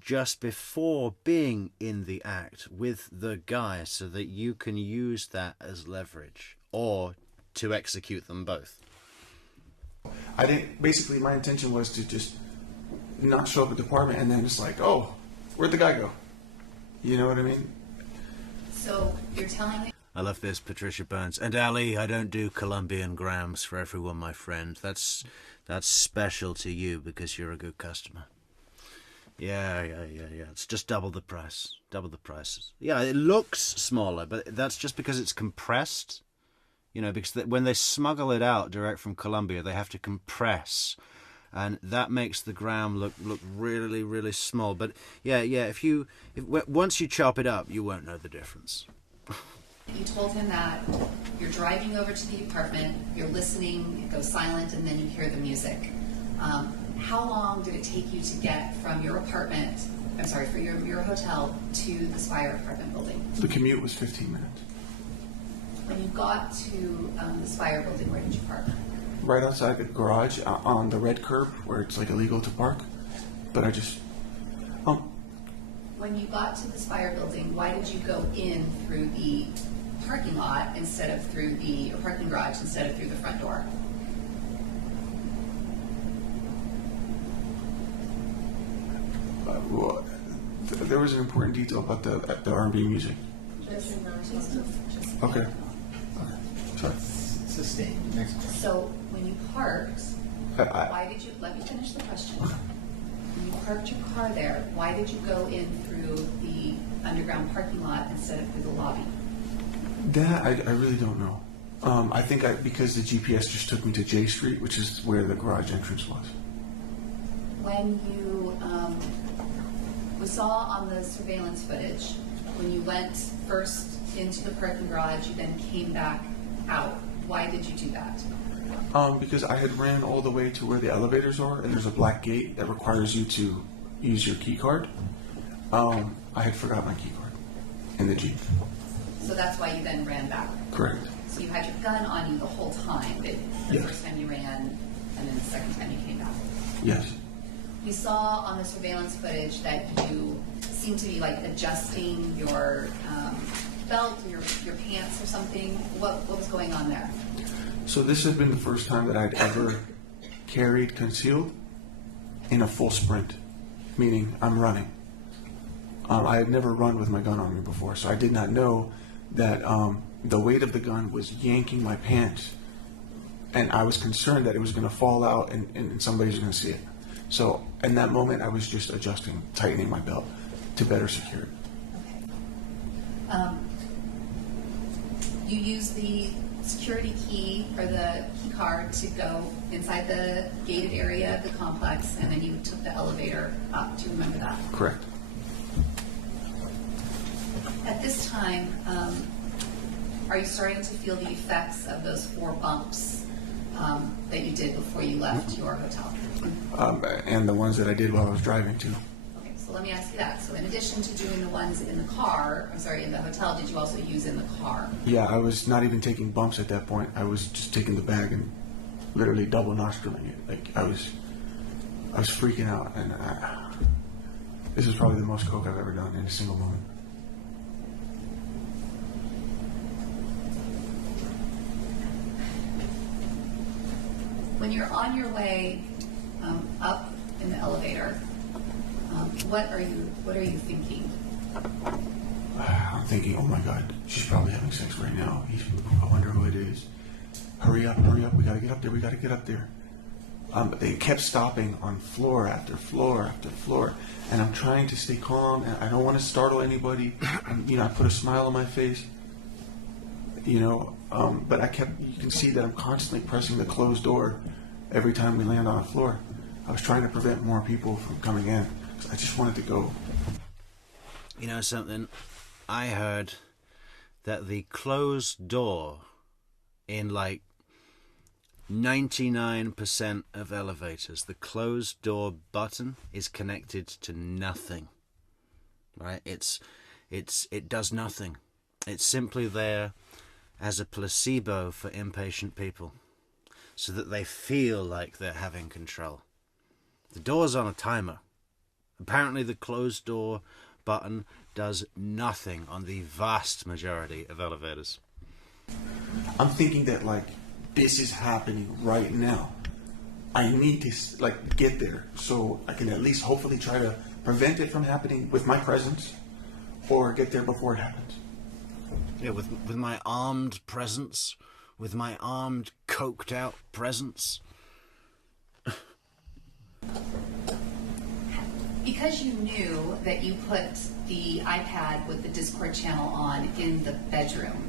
just before being in the act with the guy so that you can use that as leverage, or to execute them both. Basically my intention was to just not show up at the apartment and then just like, "Oh, where'd the guy go?" You know what I mean? So you're telling me. I love this, Patricia Burns. And Ali, I don't do Colombian grams for everyone, my friend. That's special to you because you're a good customer. Yeah. It's just double the price. Double the price. Yeah, it looks smaller, but that's just because it's compressed. You know, because when they smuggle it out direct from Colombia, they have to compress. And that makes the gram look really, really small. But yeah, once you chop it up, you won't know the difference. You told him that you're driving over to the apartment, you're listening, it goes silent, and then you hear the music. How long did it take you to get from your apartment, from your hotel to the Spire apartment building? The commute was 15 minutes. When you got to the Spire building, where did you park? Right outside the garage on the red curb where it's like illegal to park. But I just, When you got to the Spire building, why did you go in through the parking lot instead of through the parking garage instead of through the front door? well, there was an important detail about the R&B music. Okay. Okay. Sorry. Sustained. Next question. So when you parked, I- why did you, let me finish the question. When you parked your car there, why did you go in through the underground parking lot instead of through the lobby? That I really don't know. I think because the GPS just took me to J Street, which is where the garage entrance was. When you, we saw on the surveillance footage, when you went first into the parking garage, you then came back out. Why did you do that? Because I had ran all the way to where the elevators are, and there's a black gate that requires you to use your key card. I had forgot my key card in the Jeep. So that's why you then ran back. Correct. So you had your gun on you the whole time, but the Yes. first time you ran, and then the second time you came back. Yes. We saw on the surveillance footage that you seemed to be like adjusting your belt, your pants or something. What was going on there? So this had been the first time that I'd ever carried concealed in a full sprint, meaning I'm running. I had never run with my gun on me before, so I did not know that the weight of the gun was yanking my pants, and I was concerned that it was going to fall out and somebody was going to see it. So in that moment, I was just adjusting, tightening my belt to better secure it. Okay. You used the security key or the key card to go inside the gated area of the complex, and then you took the elevator up. Do you remember that? Correct. At this time, are you starting to feel the effects of those 4 bumps that you did before you left your hotel? And the ones that I did while I was driving too. Okay, so let me ask you that. So in addition to doing the ones in the car, in the hotel, did you also use in the car? Yeah, I was not even taking bumps at that point. I was just taking the bag and literally double nostrils it. Like I was freaking out, and this is probably the most coke I've ever done in a single moment. When you're on your way up in the elevator, what are you thinking? I'm thinking, oh my God, she's probably having sex right now. I wonder who it is. Hurry up, we gotta get up there. They kept stopping on floor after floor after floor, and I'm trying to stay calm, and I don't want to startle anybody. And, I put a smile on my face, but you can see that I'm constantly pressing the closed door every time we land on a floor. I was trying to prevent more people from coming in. I just wanted to go. You know something? I heard that the closed door in 99% of elevators, the closed door button is connected to nothing. Right? It does nothing. It's simply there as a placebo for impatient people, so that they feel like they're having control. The door's on a timer. Apparently the closed door button does nothing on the vast majority of elevators. I'm thinking that this is happening right now. I need to get there so I can at least hopefully try to prevent it from happening with my presence, or get there before it happens. Yeah, with my armed presence, with my armed, coked out presence. Because you knew that you put the iPad with the Discord channel on in the bedroom,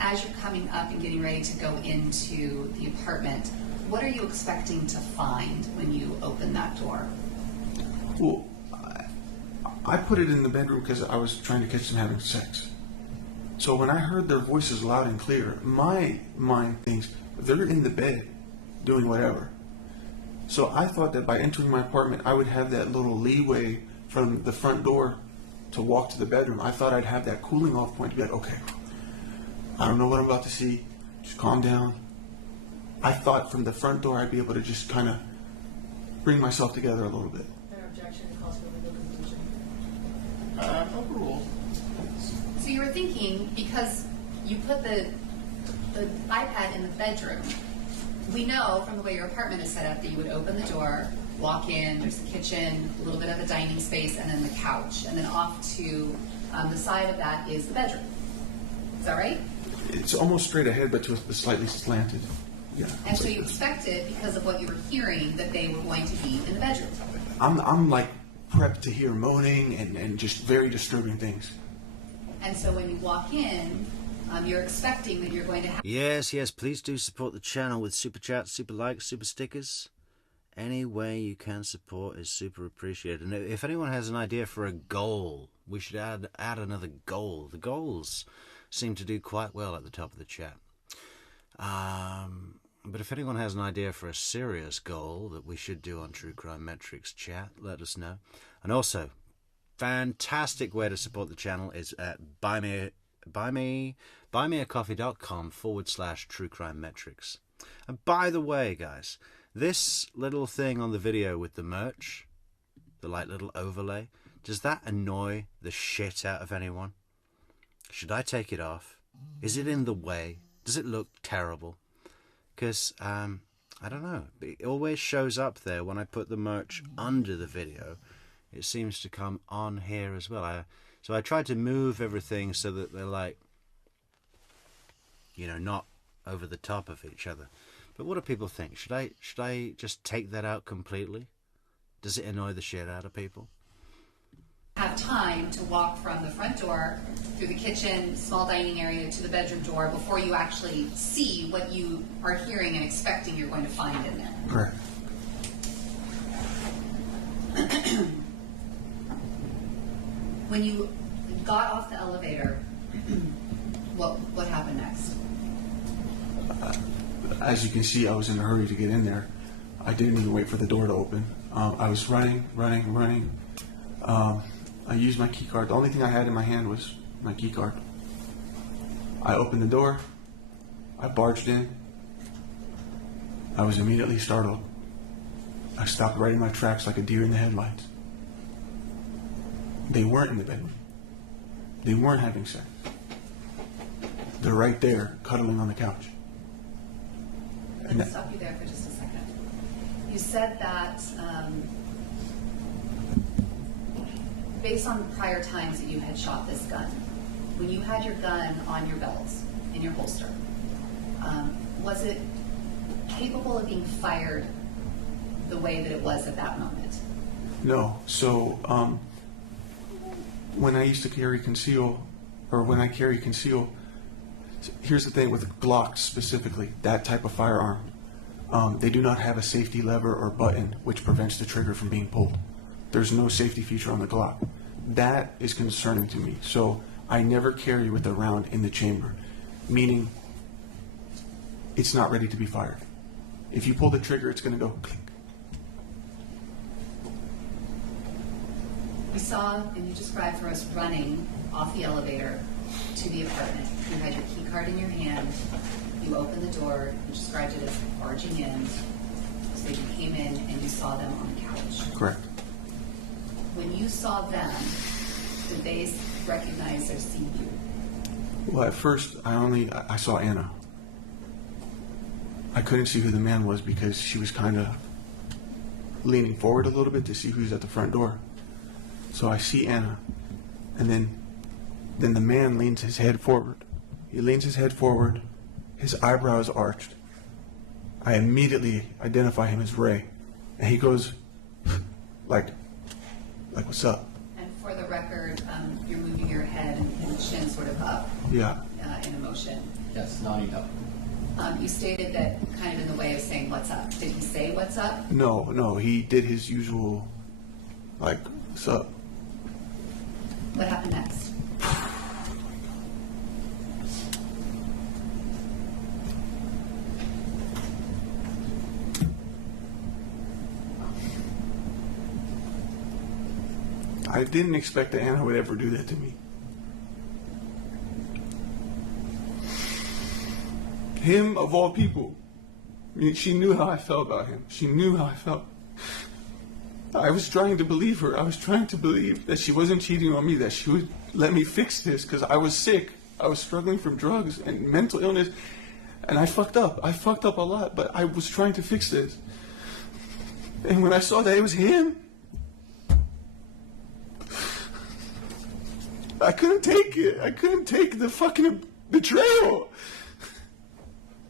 as you're coming up and getting ready to go into the apartment, what are you expecting to find when you open that door? Well, I put it in the bedroom because I was trying to catch them having sex. So when I heard their voices loud and clear, my mind thinks they're in the bed doing whatever. So I thought that by entering my apartment, I would have that little leeway from the front door to walk to the bedroom. I thought I'd have that cooling off point to be like, okay, I don't know what I'm about to see. Just calm down. I thought from the front door I'd be able to just kind of bring myself together a little bit. Their objection calls for legal conclusion. Overruled. So you were thinking, because you put the iPad in the bedroom, we know from the way your apartment is set up that you would open the door, walk in, there's the kitchen, a little bit of a dining space, and then the couch. And then off to the side of that is the bedroom. Is that right? It's almost straight ahead, but to a slightly slanted. Yeah. And so you expected, because of what you were hearing, that they were going to be in the bedroom. I'm like prepped to hear moaning and just very disturbing things. And so when you walk in, you're expecting that you're going to have... Yes, please do support the channel with super chats, super likes, super stickers. Any way you can support is super appreciated. And if anyone has an idea for a goal, we should add another goal. The goals seem to do quite well at the top of the chat. But if anyone has an idea for a serious goal that we should do on True Crime Metrix chat, let us know. And also, fantastic way to support the channel is at buymeacoffee.com/True Crime Metrix. And by the way, guys, this little thing on the video with the merch, the little overlay, does that annoy the shit out of anyone? Should I take it off? Is it in the way? Does it look terrible? Because, I don't know. It always shows up there when I put the merch under the video. It seems to come on here as well. So I tried to move everything so that they're like, you know, not over the top of each other. But what do people think? Should I just take that out completely? Does it annoy the shit out of people? Have time to walk from the front door through the kitchen, small dining area to the bedroom door before you actually see what you are hearing and expecting you're going to find in there. Correct. When you got off the elevator, what happened next? As you can see, I was in a hurry to get in there. I didn't even wait for the door to open. I was running. I used my key card. The only thing I had in my hand was my key card. I opened the door. I barged in. I was immediately startled. I stopped right in my tracks like a deer in the headlights. They weren't in the bedroom. They weren't having sex. They're right there, cuddling on the couch. Let me stop you there for just a second. You said that based on prior times that you had shot this gun, when you had your gun on your belt, in your holster, was it capable of being fired the way that it was at that moment? No. So when I used to carry conceal, or when I carry conceal, here's the thing with Glocks specifically, that type of firearm, they do not have a safety lever or button which prevents the trigger from being pulled. There's no safety feature on the Glock. That is concerning to me. So I never carry with a round in the chamber, meaning it's not ready to be fired. If you pull the trigger, it's going to go click. We saw, and you described for us, running off the elevator to the apartment. You had your key card in your hand. You opened the door. You described it as barging in. So you came in and you saw them on the couch. Correct. When you saw them, did they recognize or see you? Well, at first, I saw Anna. I couldn't see who the man was because she was kind of leaning forward a little bit to see who's at the front door. So I see Anna, and then the man leans his head forward. He leans his head forward, his eyebrows arched. I immediately identify him as Ray, and he goes like what's up? And for the record, you're moving your head and chin sort of up. Yeah. In emotion. Yes, nodding up. You stated that kind of in the way of saying what's up. Did he say what's up? No, he did his usual, like, what's up? What happened next? I didn't expect that Anna would ever do that to me. Him of all people. I mean, she knew how I felt about him. She knew how I felt. I was trying to believe her. I was trying to believe that she wasn't cheating on me, that she would let me fix this, because I was sick. I was struggling from drugs and mental illness, and I fucked up. I fucked up a lot, but I was trying to fix this. And when I saw that it was him, I couldn't take it. I couldn't take the fucking betrayal.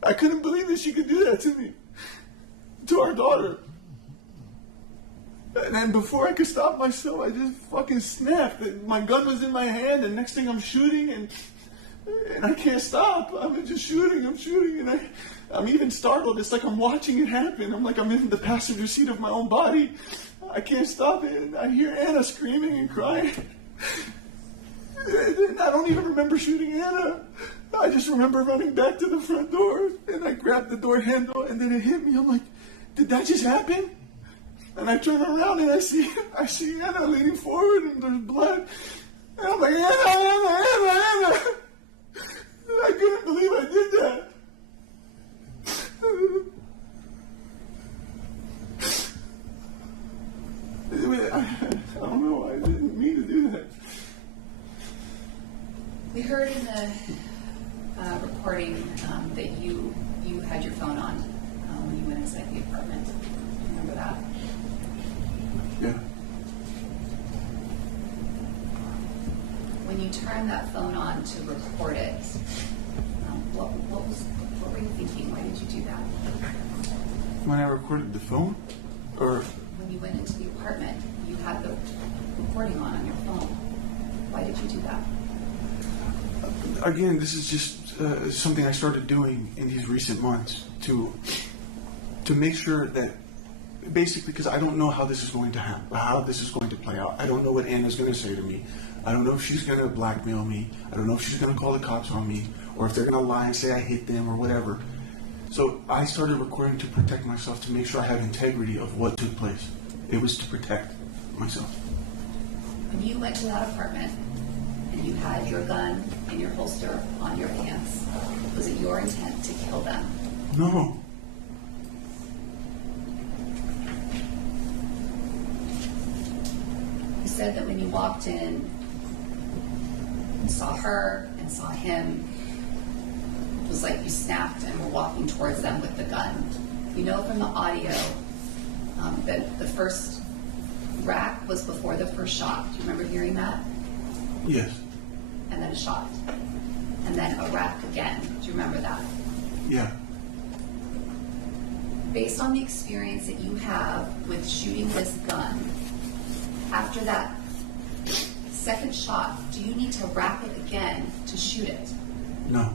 I couldn't believe that she could do that to me, to our daughter. And then before I could stop myself, I just fucking snapped. My gun was in my hand, and next thing I'm shooting, and I can't stop. I'm just shooting, and I'm even startled. It's like I'm watching it happen. I'm like I'm in the passenger seat of my own body. I can't stop it, and I hear Anna screaming and crying. And I don't even remember shooting Anna. I just remember running back to the front door, and I grabbed the door handle, and then it hit me. I'm like, did that just happen? And I turn around, and I see Anna leaning forward, and there's blood. And I'm like, Anna. I couldn't believe I did that. I don't know. I didn't mean to do that. We heard in the recording that you had your phone on when you went inside the apartment. Remember that? Yeah. When you turned that phone on to record it, what were you thinking? Why did you do that? When I recorded the phone? Or... When you went into the apartment, you had the recording on your phone. Why did you do that? Again, this is just something I started doing in these recent months to make sure that, basically, because I don't know how this is going to happen, how this is going to play out. I don't know what Anna's going to say to me. I don't know if she's going to blackmail me. I don't know if she's going to call the cops on me, or if they're going to lie and say I hit them or whatever. So I started recording to protect myself, to make sure I have integrity of what took place. It was to protect myself. When you went to that apartment and you had your gun in your holster on your pants, was it your intent to kill them? No. You said that when you walked in, you saw her and saw him, it was like you snapped and were walking towards them with the gun. You know from the audio that the first rack was before the first shot. Do you remember hearing that? Yes. And then a shot. And then a rack again. Do you remember that? Yeah. Based on the experience that you have with shooting this gun, after that second shot, do you need to rack it again to shoot it? No.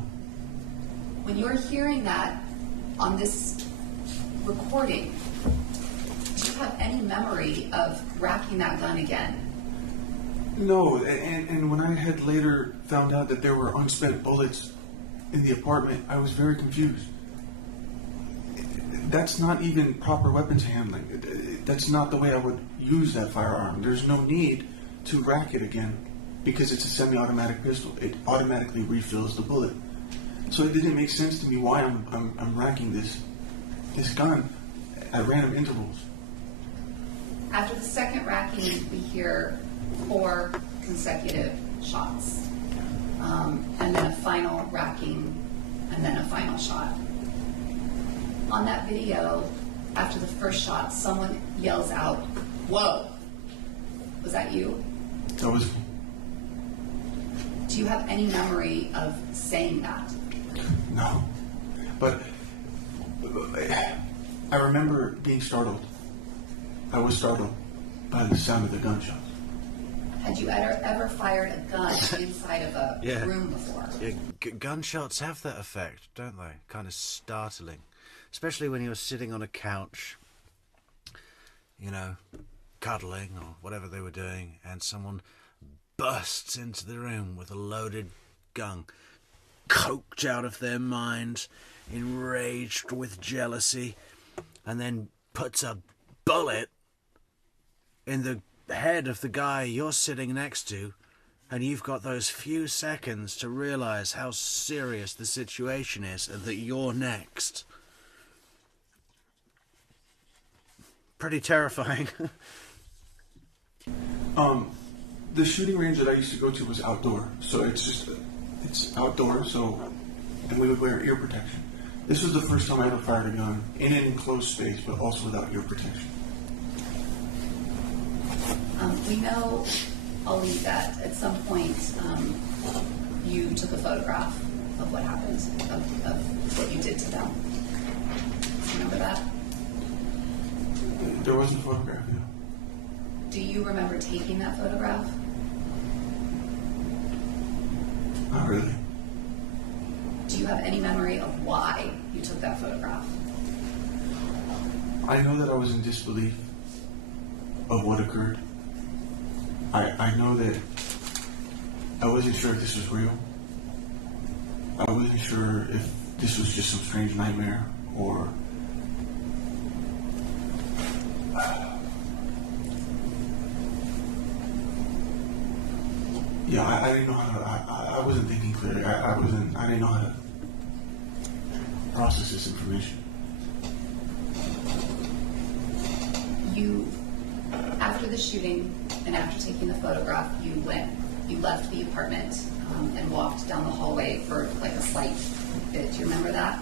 When you're hearing that on this recording, do you have any memory of racking that gun again? No, and when I had later found out that there were unspent bullets in the apartment, I was very confused. That's not even proper weapons handling. That's not the way I would use that firearm. There's no need to rack it again because it's a semi-automatic pistol. It automatically refills the bullet. So it didn't make sense to me why I'm racking this gun at random intervals. After the second racking, we hear 4 consecutive shots, and then a final racking, and then a final shot. On that video, after the first shot, someone yells out, "Whoa!" Was that you? That was... Do you have any memory of saying that? No. But I remember being startled. I was startled by the sound of the gunshots. Had you ever fired a gun inside of a Yeah. room before? Yeah, gunshots have that effect, don't they? Kind of startling. Especially when you're sitting on a couch, you know, cuddling or whatever they were doing, and someone bursts into the room with a loaded gun, coked out of their mind, enraged with jealousy, and then puts a bullet in the head of the guy you're sitting next to, and you've got those few seconds to realize how serious the situation is and that you're next. Pretty terrifying. The shooting range that I used to go to was outdoor, so it's outdoor, so, and we would wear ear protection. This was the first time I ever fired a gun in an enclosed space, but also without ear protection. We know, Ali, that at some point you took a photograph of what happened, of what you did to them. Remember that? There wasn't a photograph, yeah. Do you remember taking that photograph? Not really. Do you have any memory of why you took that photograph? I know that I was in disbelief of what occurred. I know that I wasn't sure if this was real. I wasn't sure if this was just some strange nightmare or yeah, I didn't know how to, I wasn't thinking clearly. I didn't know how to process this information. You, after the shooting and after taking the photograph, you left the apartment and walked down the hallway for like a slight bit. Do you remember that?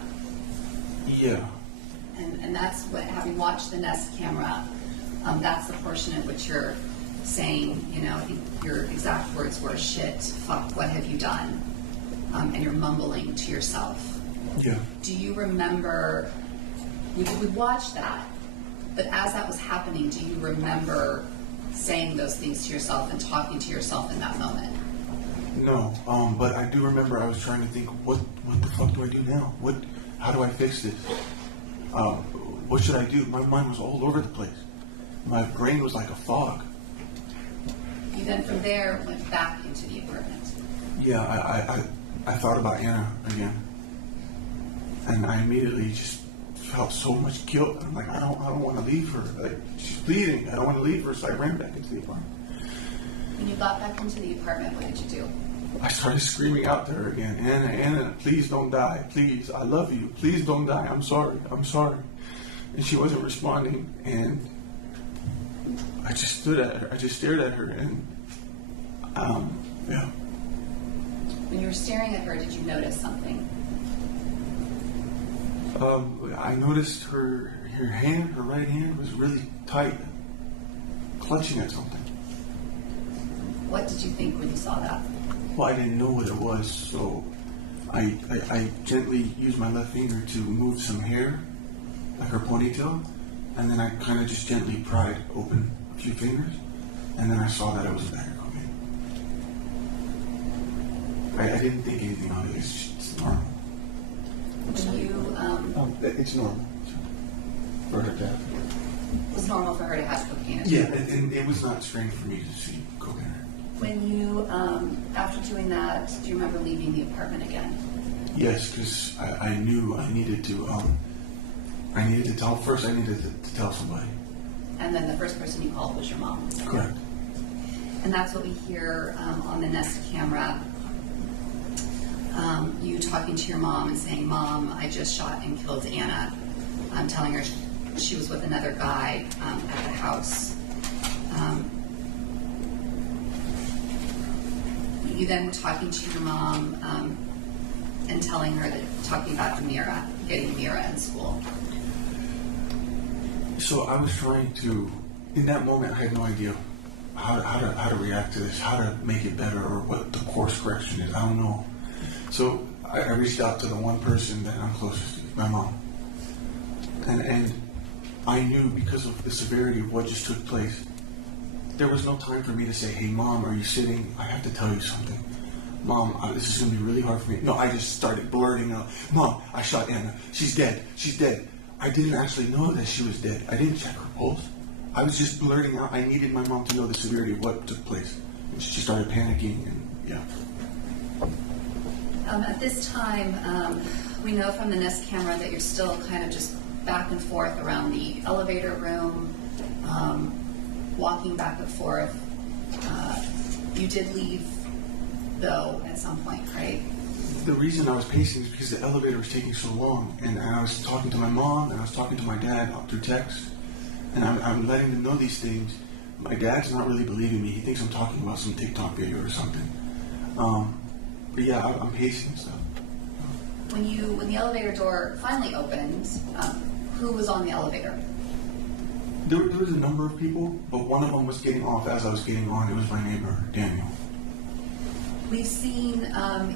Yeah. And that's what, having watched the Nest camera, that's the portion in which you're saying, you know, I think your exact words were, shit, fuck, what have you done? And you're mumbling to yourself. Yeah. Do you remember, we watched that, but as that was happening, do you remember saying those things to yourself and talking to yourself in that moment? No, but I do remember I was trying to think, what the fuck do I do now? How do I fix this? What should I do? My mind was all over the place. My brain was like a fog. You then from there went back into the apartment. Yeah, I thought about Anna again, and I immediately just felt so much guilt. I'm like, I don't want to leave her. Like, she's bleeding. I don't want to leave her, so I ran back into the apartment. When you got back into the apartment, what did you do? I started screaming out to her again, Anna, please don't die. Please, I love you. Please don't die. I'm sorry. And she wasn't responding, and I just stood at her. I just stared at her, and yeah. When you were staring at her, did you notice something? I noticed her hand, her right hand, was really tight, clutching at something. What did you think when you saw that? Well, I didn't know what it was, so I gently used my left finger to move some hair, like her ponytail, and then I kind of just gently pried open a few fingers, and then I saw that it was a bag of cocaine. I didn't think anything of it. It's normal. When you, It's normal for her to have. it was normal for her to have cocaine. Yeah, and it was not strange for me to see cocaine. When you, after doing that, do you remember leaving the apartment again? Yes, because I knew I needed to tell, first I needed to tell somebody. And then the first person you called was your mom. Correct. And that's what we hear on the Nest camera. You talking to your mom and saying, Mom, I just shot and killed Anna. I'm telling her she was with another guy at the house. You then were talking to your mom and telling her that, talking about Amira, getting Amira in school. So I was trying to, in that moment, I had no idea how to react to this, how to make it better, or what the course correction is. I don't know. So I reached out to the one person that I'm closest to, my mom. And I knew, because of the severity of what just took place, there was no time for me to say, hey, Mom, are you sitting? I have to tell you something. Mom, this is going to be really hard for me. No, I just started blurting out, Mom, I shot Anna. She's dead. She's dead. I didn't actually know that she was dead. I didn't check her pulse. I was just blurting out. I needed my mom to know the severity of what took place. And she started panicking, and yeah. At this time, we know from the Nest camera that you're still kind of just back and forth around the elevator room, walking back and forth. You did leave though, at some point, right? The reason I was pacing is because the elevator was taking so long, and I was talking to my mom, and I was talking to my dad through text, and I'm letting them know these things. My dad's not really believing me. He thinks I'm talking about some TikTok video or something. But yeah, I'm pacing and stuff. When the elevator door finally opened, who was on the elevator? There was a number of people, but one of them was getting off as I was getting on. It was my neighbor, Daniel. We've seen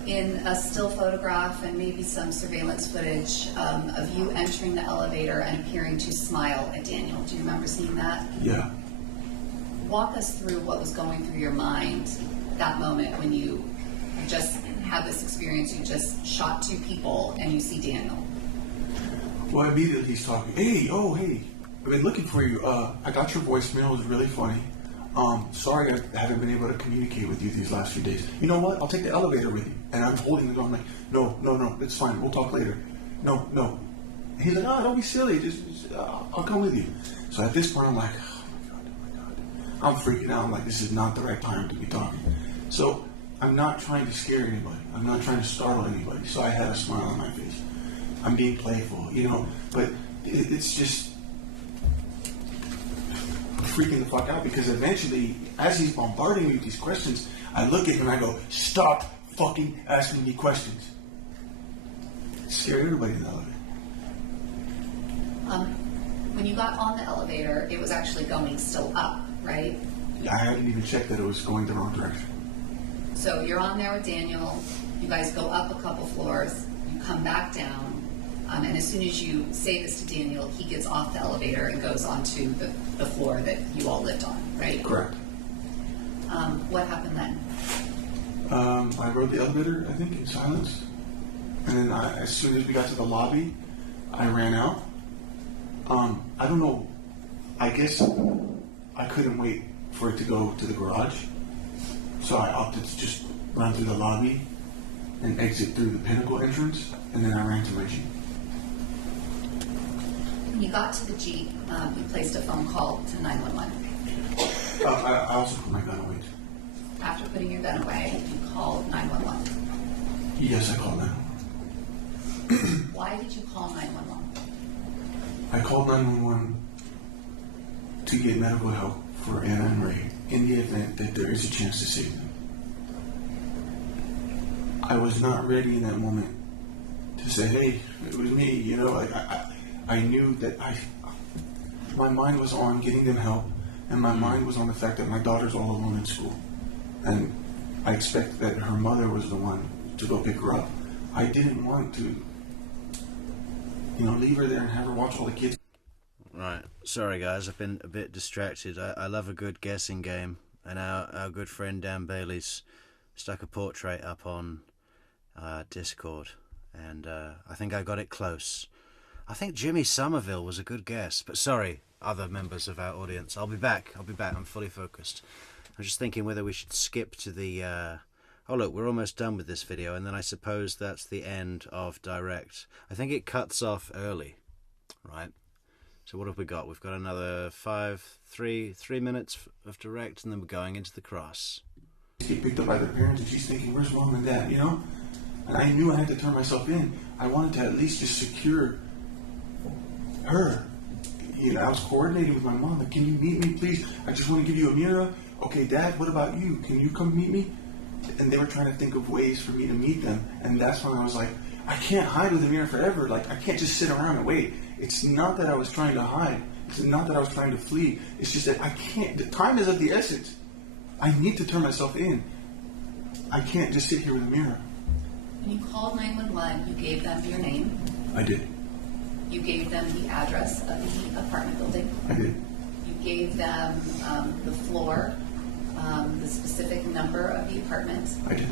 in a still photograph and maybe some surveillance footage of you entering the elevator and appearing to smile at Daniel. Do you remember seeing that? Yeah. Walk us through what was going through your mind that moment when you just had this experience. You just shot 2 people and you see Daniel. Well, immediately he's talking. Hey, I've been looking for you. I got your voicemail. It was really funny. Sorry I haven't been able to communicate with you these last few days. You know what? I'll take the elevator with you. And I'm holding the door. I'm like, no, it's fine. We'll talk later. No. And he's like, don't be silly. Just I'll come with you. So at this point, I'm like, oh my God. I'm freaking out. I'm like, this is not the right time to be talking. So I'm not trying to scare anybody. I'm not trying to startle anybody. So I had a smile on my face. I'm being playful, but it's just freaking the fuck out, because eventually, as he's bombarding me with these questions, I look at him and I go, stop fucking asking me questions. It scared everybody in the elevator. When you got on the elevator, it was actually going still up, right? I hadn't even checked that it was going the wrong direction. So you're on there with Daniel, you guys go up a couple floors, you come back down, and as soon as you say this to Daniel, he gets off the elevator and goes onto the floor that you all lived on, right? Correct. What happened then? I rode the elevator, I think, in silence. And then as soon as we got to the lobby, I ran out. I don't know, I guess I couldn't wait for it to go to the garage. So I opted to just run through the lobby and exit through the Pinnacle entrance, and then I ran to my Jeep. When you got to the Jeep, you placed a phone call to 911. I also put my gun away. After putting your gun away, you called 911. Yes, I called 911. Why did you call 911? I called 911 to get medical help for Anna and Ray in the event that there is a chance to save them. I was not ready in that moment to say, hey, it was me, I knew that my mind was on getting them help, and my mind was on the fact that my daughter's all alone in school. And I expect that her mother was the one to go pick her up. I didn't want to, leave her there and have her watch all the kids. Right. Sorry, guys. I've been a bit distracted. I love a good guessing game. And our good friend Dan Bailey's stuck a portrait up on Discord. And I think I got it close. I think Jimmy Somerville was a good guess. But sorry, other members of our audience. I'll be back. I'm fully focused. I'm just thinking whether we should skip to the... Oh, look, we're almost done with this video. And then I suppose that's the end of Direct. I think it cuts off early. Right? So what have we got? We've got another 3 minutes of Direct, and then we're going into the cross. Get picked up by their parents, and she's thinking, where's mom and dad, And I knew I had to turn myself in. I wanted to at least just secure her. I was coordinating with my mom. Like, can you meet me, please? I just want to give you a mirror. Okay, Dad, what about you? Can you come meet me? And they were trying to think of ways for me to meet them. And that's when I was like, I can't hide with Amira forever. Like, I can't just sit around and wait. It's not that I was trying to hide. It's not that I was trying to flee. It's just that I can't. The time is of the essence. I need to turn myself in. I can't just sit here with Amira. When you called 911, you gave them your name. I did. You gave them the address of the apartment building. I did. You gave them the floor, the specific number of the apartment. I did.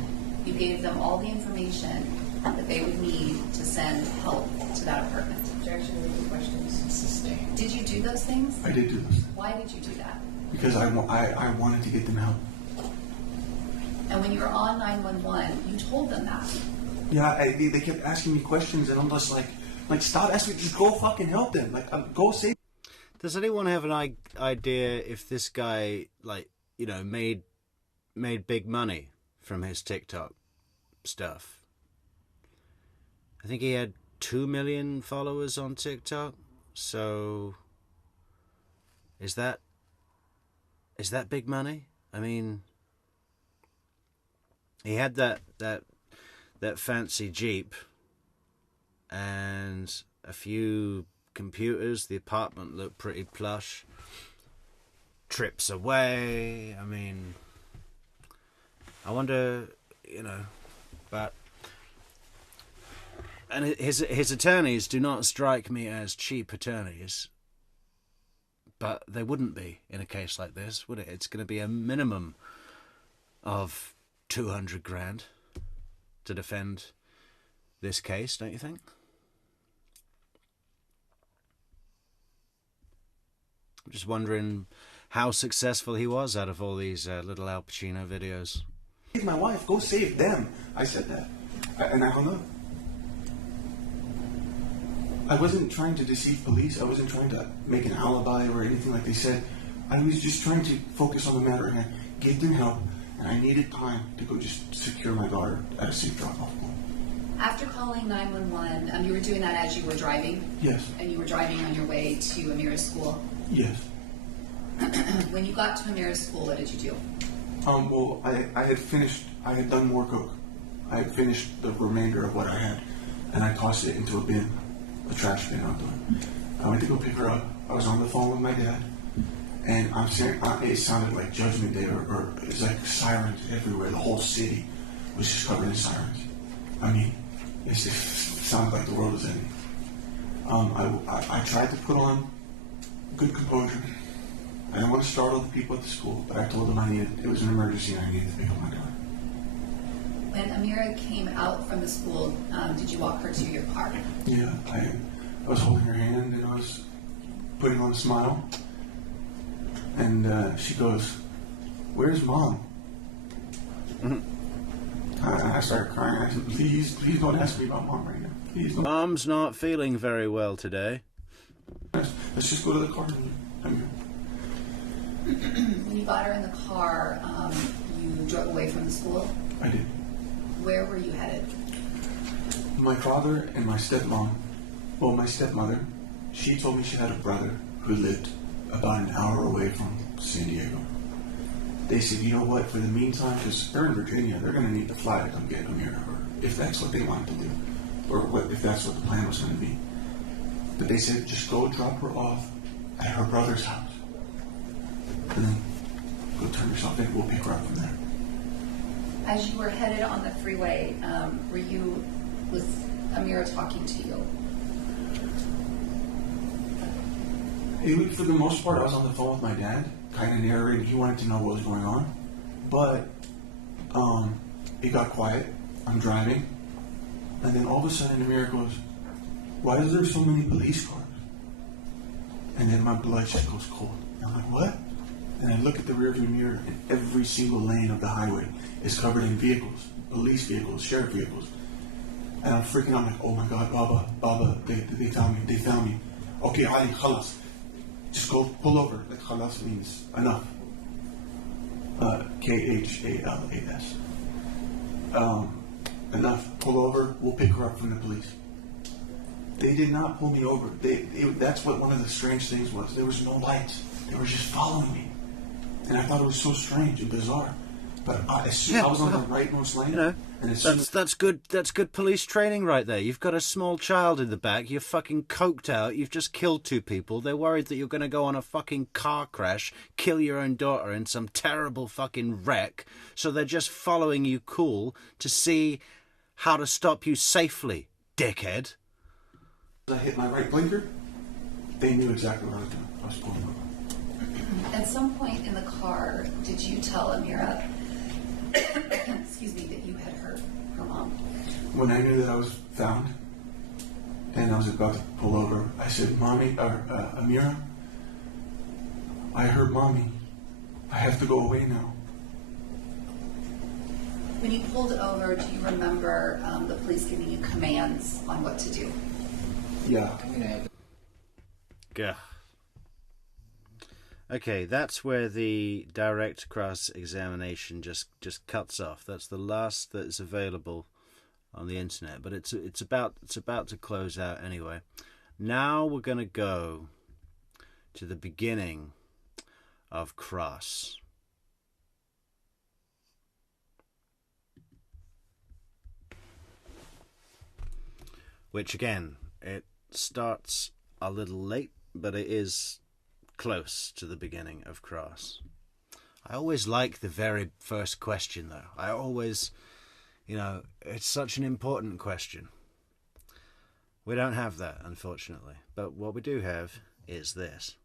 You gave them all the information that they would need to send help to that apartment. Objection, legal questions. Sustained. Did you do those things? I did do this. Why did you do that? Because I wanted to get them help. And when you were on 911, you told them that. Yeah, they kept asking me questions, and I'm just like stop asking me, just go fucking help them. Like, go save. Does anyone have an idea if this guy, made big money from his TikTok stuff. I think he had 2 million followers on TikTok. So is that big money? I mean, he had that fancy Jeep and a few computers. The apartment looked pretty plush. Trips away. I mean, I wonder, but... And his attorneys do not strike me as cheap attorneys. But they wouldn't be in a case like this, would it? It's going to be a minimum of 200 grand to defend this case, don't you think? I'm just wondering how successful he was out of all these little Al Pacino videos. Save my wife, go save them. I said that. And I hung up. I wasn't trying to deceive police. I wasn't trying to make an alibi or anything like they said. I was just trying to focus on the matter, and I gave them help, and I needed time to go just secure my daughter at a safe drop-off point. After calling 911, you were doing that as you were driving? Yes. And you were driving on your way to Amira's school? Yes. When you got to Amira's school, what did you do? Well, I had done more coke. I had finished the remainder of what I had, and I tossed it into a bin, a trash bin out there. I went to go pick her up. I was on the phone with my dad, and I'm saying, it sounded like Judgment Day, or it was like sirens everywhere. The whole city was just covered in sirens. I mean, it sounded like the world was ending. I tried to put on good composure. I didn't want to startle the people at the school, but I told them it was an emergency and I needed to pick up my daughter. When Amira came out from the school, did you walk her to your car? Yeah, I was holding her hand and I was putting on a smile. And she goes, "Where's Mom?" I started crying. I said, please don't ask me about Mom right now. Please don't. Mom's not feeling very well today. Let's just go to the car. When you got her in the car, you drove away from the school? I did. Where were you headed? My father and my stepmom, well, my stepmother, she told me she had a brother who lived about an hour away from San Diego. They said, you know what, for the meantime, because they're in Virginia, they're going to need to fly to come get them here, or if that's what they wanted to do, or if that's what the plan was going to be. But they said, just go drop her off at her brother's house. And then go turn yourself in, we'll pick her up from there. As you were headed on the freeway, was Amira talking to you? For the most part, I was on the phone with my dad, kind of narrating. He wanted to know what was going on. But it got quiet. I'm driving. And then all of a sudden, Amira goes, "Why is there so many police cars?" And then my blood just goes cold. And I'm like, what? And I look at the rearview mirror, and every single lane of the highway is covered in vehicles, police vehicles, sheriff vehicles. And I'm freaking out, I'm like, oh my God, Baba, they found me. Okay, Ali, khalas. Just go, pull over. Like, khalas means enough. Khalas. Enough, pull over, we'll pick her up from the police. They did not pull me over. That's what one of the strange things was. There was no lights. They were just following me. And I thought it was so strange and bizarre. But as soon as I was on the rightmost lane, and that's good police training right there. You've got a small child in the back. You're fucking coked out. You've just killed 2 people. They're worried that you're going to go on a fucking car crash, kill your own daughter in some terrible fucking wreck. So they're just following you cool to see how to stop you safely, dickhead. I hit my right blinker. They knew exactly what I was doing. I was pulling over. At some point in the car, did you tell Amira, excuse me, that you had hurt her mom? When I knew that I was found and I was about to pull over, I said, "Mommy, or Amira, I hurt Mommy. I have to go away now." When you pulled over, do you remember the police giving you commands on what to do? Yeah. Gah. Okay, that's where the direct cross-examination just cuts off. That's the last that is available on the internet, but it's about to close out anyway. Now we're going to go to the beginning of cross. Which again, it starts a little late, but it is close to the beginning of cross. I always like the very first question though. I always, it's such an important question. We don't have that, unfortunately. But what we do have is this.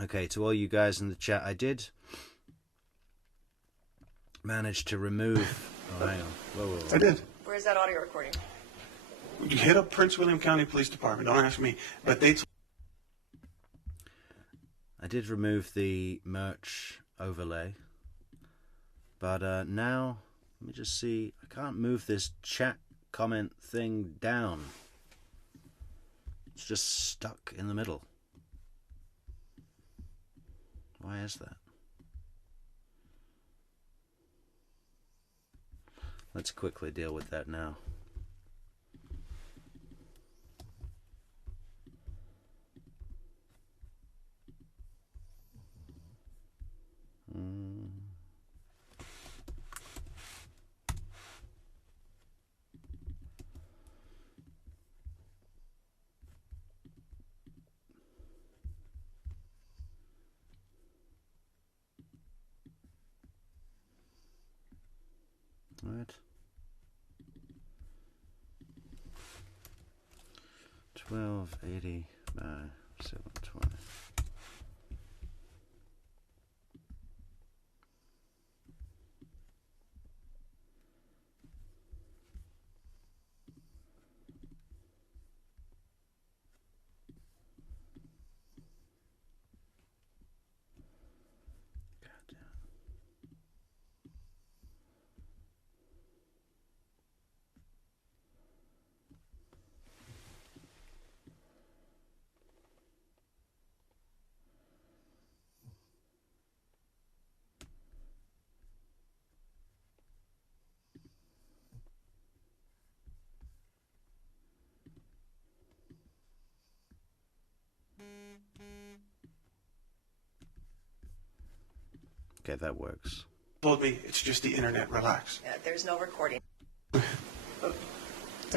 Okay, to all you guys in the chat, I did manage to remove... Oh, hang on. Whoa. I did. Where's that audio recording? You hit up Prince William County Police Department. Don't ask me. But they... I did remove the merch overlay. But now, let me just see. I can't move this chat comment thing down. It's just stuck in the middle. Why is that? Let's quickly deal with that now. Right. 1280 by 720. Okay, that works. Told me it's just the internet. Relax. Yeah, there's no recording. I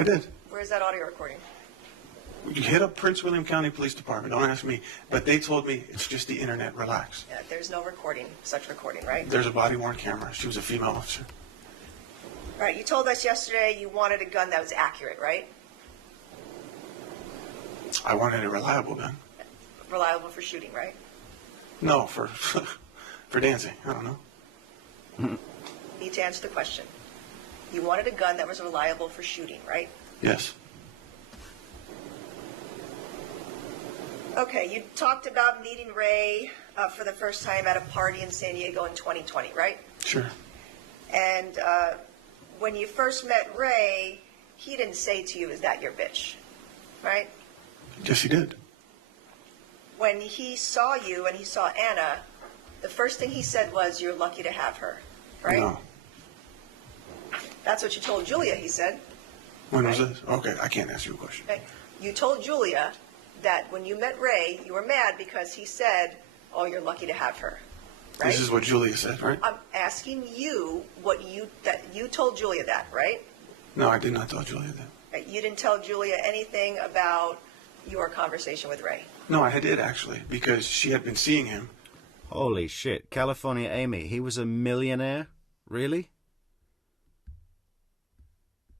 did. Where's that audio recording? You hit up Prince William County Police Department. Don't ask me. But they told me it's just the internet. Relax. Yeah, there's no recording, such recording, right? There's a body-worn camera. She was a female officer. All right, you told us yesterday you wanted a gun that was accurate, right? I wanted a reliable gun. Reliable for shooting, right? No, for for dancing. I don't know. Need to answer the question. You wanted a gun that was reliable for shooting, right? Yes. Okay, you talked about meeting Ray for the first time at a party in San Diego in 2020, right? Sure. And when you first met Ray, he didn't say to you, "Is that your bitch?" Right? Yes, he did. When he saw you and he saw Anna, the first thing he said was, "You're lucky to have her," right? No. That's what you told Julia, he said. When was this? Okay, I can't answer your question. Okay. You told Julia that when you met Ray, you were mad because he said, "Oh, you're lucky to have her." Right? This is what Julia said, right? I'm asking you that you told Julia that, right? No, I did not tell Julia that. Right? You didn't tell Julia anything about your conversation with Ray. No, I did actually, because she had been seeing him. Holy shit. California Amy, he was a millionaire? Really?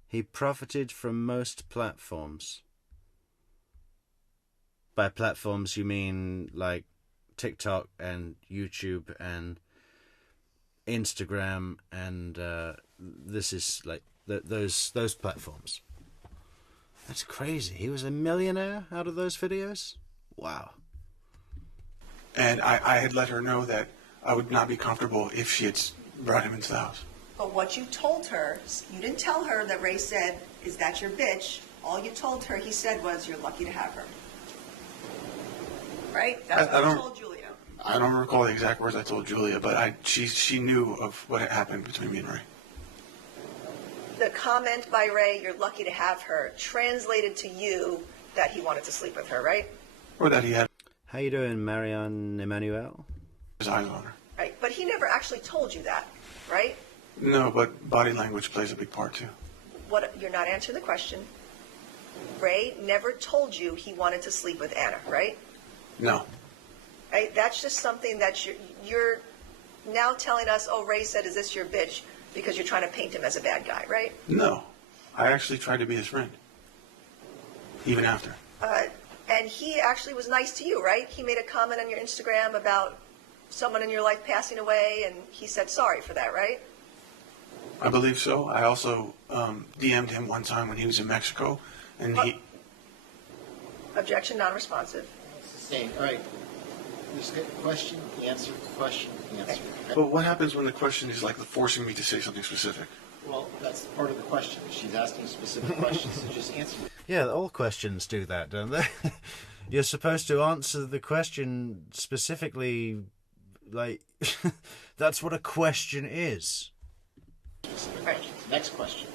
He profited from most platforms. By platforms, you mean like TikTok and YouTube and Instagram and this is like those platforms. That's crazy. He was a millionaire out of those videos? Wow. And I had let her know that I would not be comfortable if she had brought him into the house. But what you told her, you didn't tell her that Ray said, "Is that your bitch?" All you told her, he said, was you're lucky to have her. Right? That's I what you don't- told Julia. I don't recall the exact words I told Julia, but she knew of what had happened between me and Ray. The comment by Ray, you're lucky to have her, translated to you that he wanted to sleep with her, right? Or that he had How you doing, Marianne Emmanuel? his eyes on her. Right. But he never actually told you that, right? No, but body language plays a big part too. What, you're not answering the question. Ray never told you he wanted to sleep with Anna, right? No. Right? That's just something that you're now telling us, oh, Ray said, is this your bitch? Because you're trying to paint him as a bad guy, right? No. I actually tried to be his friend. Even after. And he actually was nice to you, right? He made a comment on your Instagram about someone in your life passing away, and he said sorry for that, right? I believe so. I also DM'd him one time when he was in Mexico, and he... Objection, non-responsive. Sustained. All right. Just get the question, answer, question, answer. Okay? But what happens when the question is like forcing me to say something specific? Well, that's part of the question. She's asking specific questions, so just answer. Yeah, all questions do that, don't they? You're supposed to answer the question specifically, like, that's what a question is. Specific questions. Next question.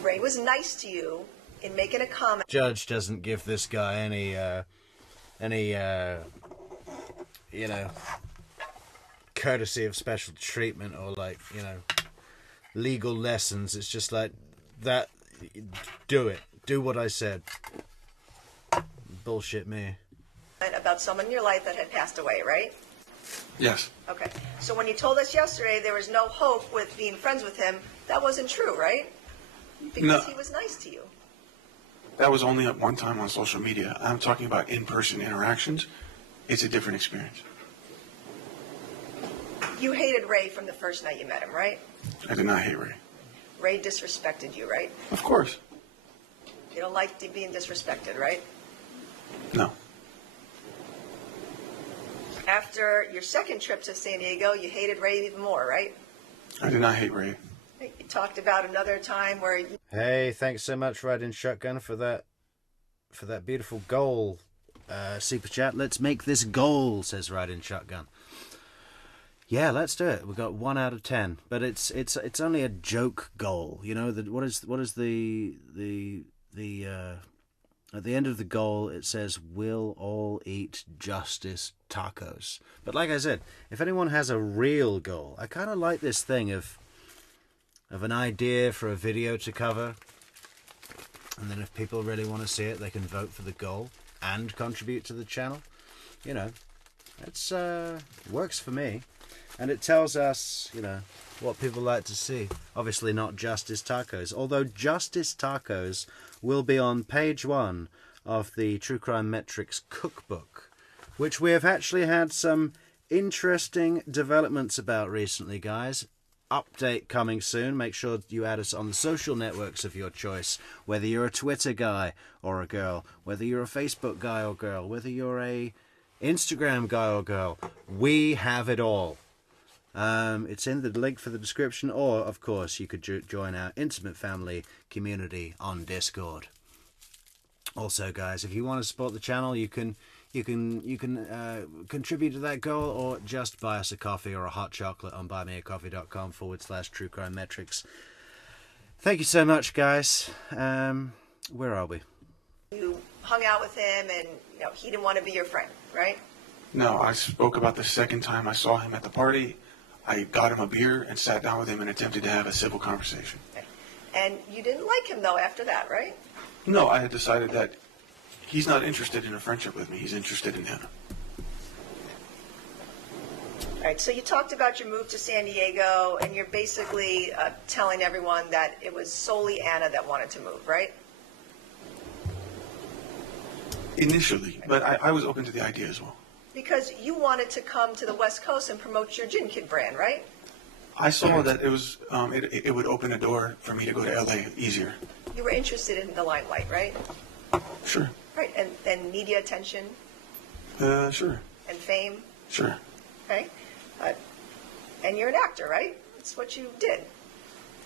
Ray was nice to you in making a comment. Judge doesn't give this guy any, you know, courtesy of special treatment or, like, you know, legal lessons. It's just like that. Do it. Do what I said. Bullshit me. About someone in your life that had passed away, right? Yes. Okay. So when you told us yesterday there was no hope with being friends with him, that wasn't true, right? Because No. he was nice to you. That was only at one time on social media. I'm talking about in-person interactions. It's a different experience. You hated Ray from the first night you met him, right? I did not hate Ray. Ray disrespected you, right? Of course. You don't like being disrespected, right? No. After your second trip to San Diego, you hated Ray even more, right? I did not hate Ray. You talked about another time where you Hey, thanks so much, Riding Shotgun, for that beautiful goal. Super chat. Let's make this goal, says Riding Shotgun. Yeah, let's do it. We got 1 out of 10, but it's only a joke goal. You know, what is the at the end of the goal it says we'll all eat justice tacos. But like I said, if anyone has a real goal, I kind of like this thing of an idea for a video to cover, and then if people really want to see it, they can vote for the goal and contribute to the channel. You know, it's works for me. And it tells us, you know, what people like to see. Obviously not Justice Tacos. Although Justice Tacos will be on page 1 of the True Crime Metrix cookbook, which we have actually had some interesting developments about recently, guys. Update coming soon. Make sure you add us on the social networks of your choice, whether you're a Twitter guy or a girl, whether you're a Facebook guy or girl, whether you're a Instagram guy or girl. We have it all. It's in the link for the description, or of course you could join our intimate family community on Discord. Also, guys, if you want to support the channel, you can contribute to that goal, or just buy us a coffee or a hot chocolate on buymeacoffee.com/True Crime Metrix. Thank you so much, guys. Where are we? You hung out with him, and you know he didn't want to be your friend, right? No, I spoke about the second time I saw him at the party. I got him a beer and sat down with him and attempted to have a civil conversation. And you didn't like him though after that, right? No, I had decided that he's not interested in a friendship with me. He's interested in Anna. All right. So you talked about your move to San Diego, and you're basically telling everyone that it was solely Anna that wanted to move, right? Initially, but I was open to the idea as well. Because you wanted to come to the West Coast and promote your Gin Kid brand, right? I saw that it was it would open a door for me to go to LA easier. You were interested in the limelight, right? Sure. Right. And media attention Sure. and fame, Sure. okay? And you're an actor, right? That's what you did,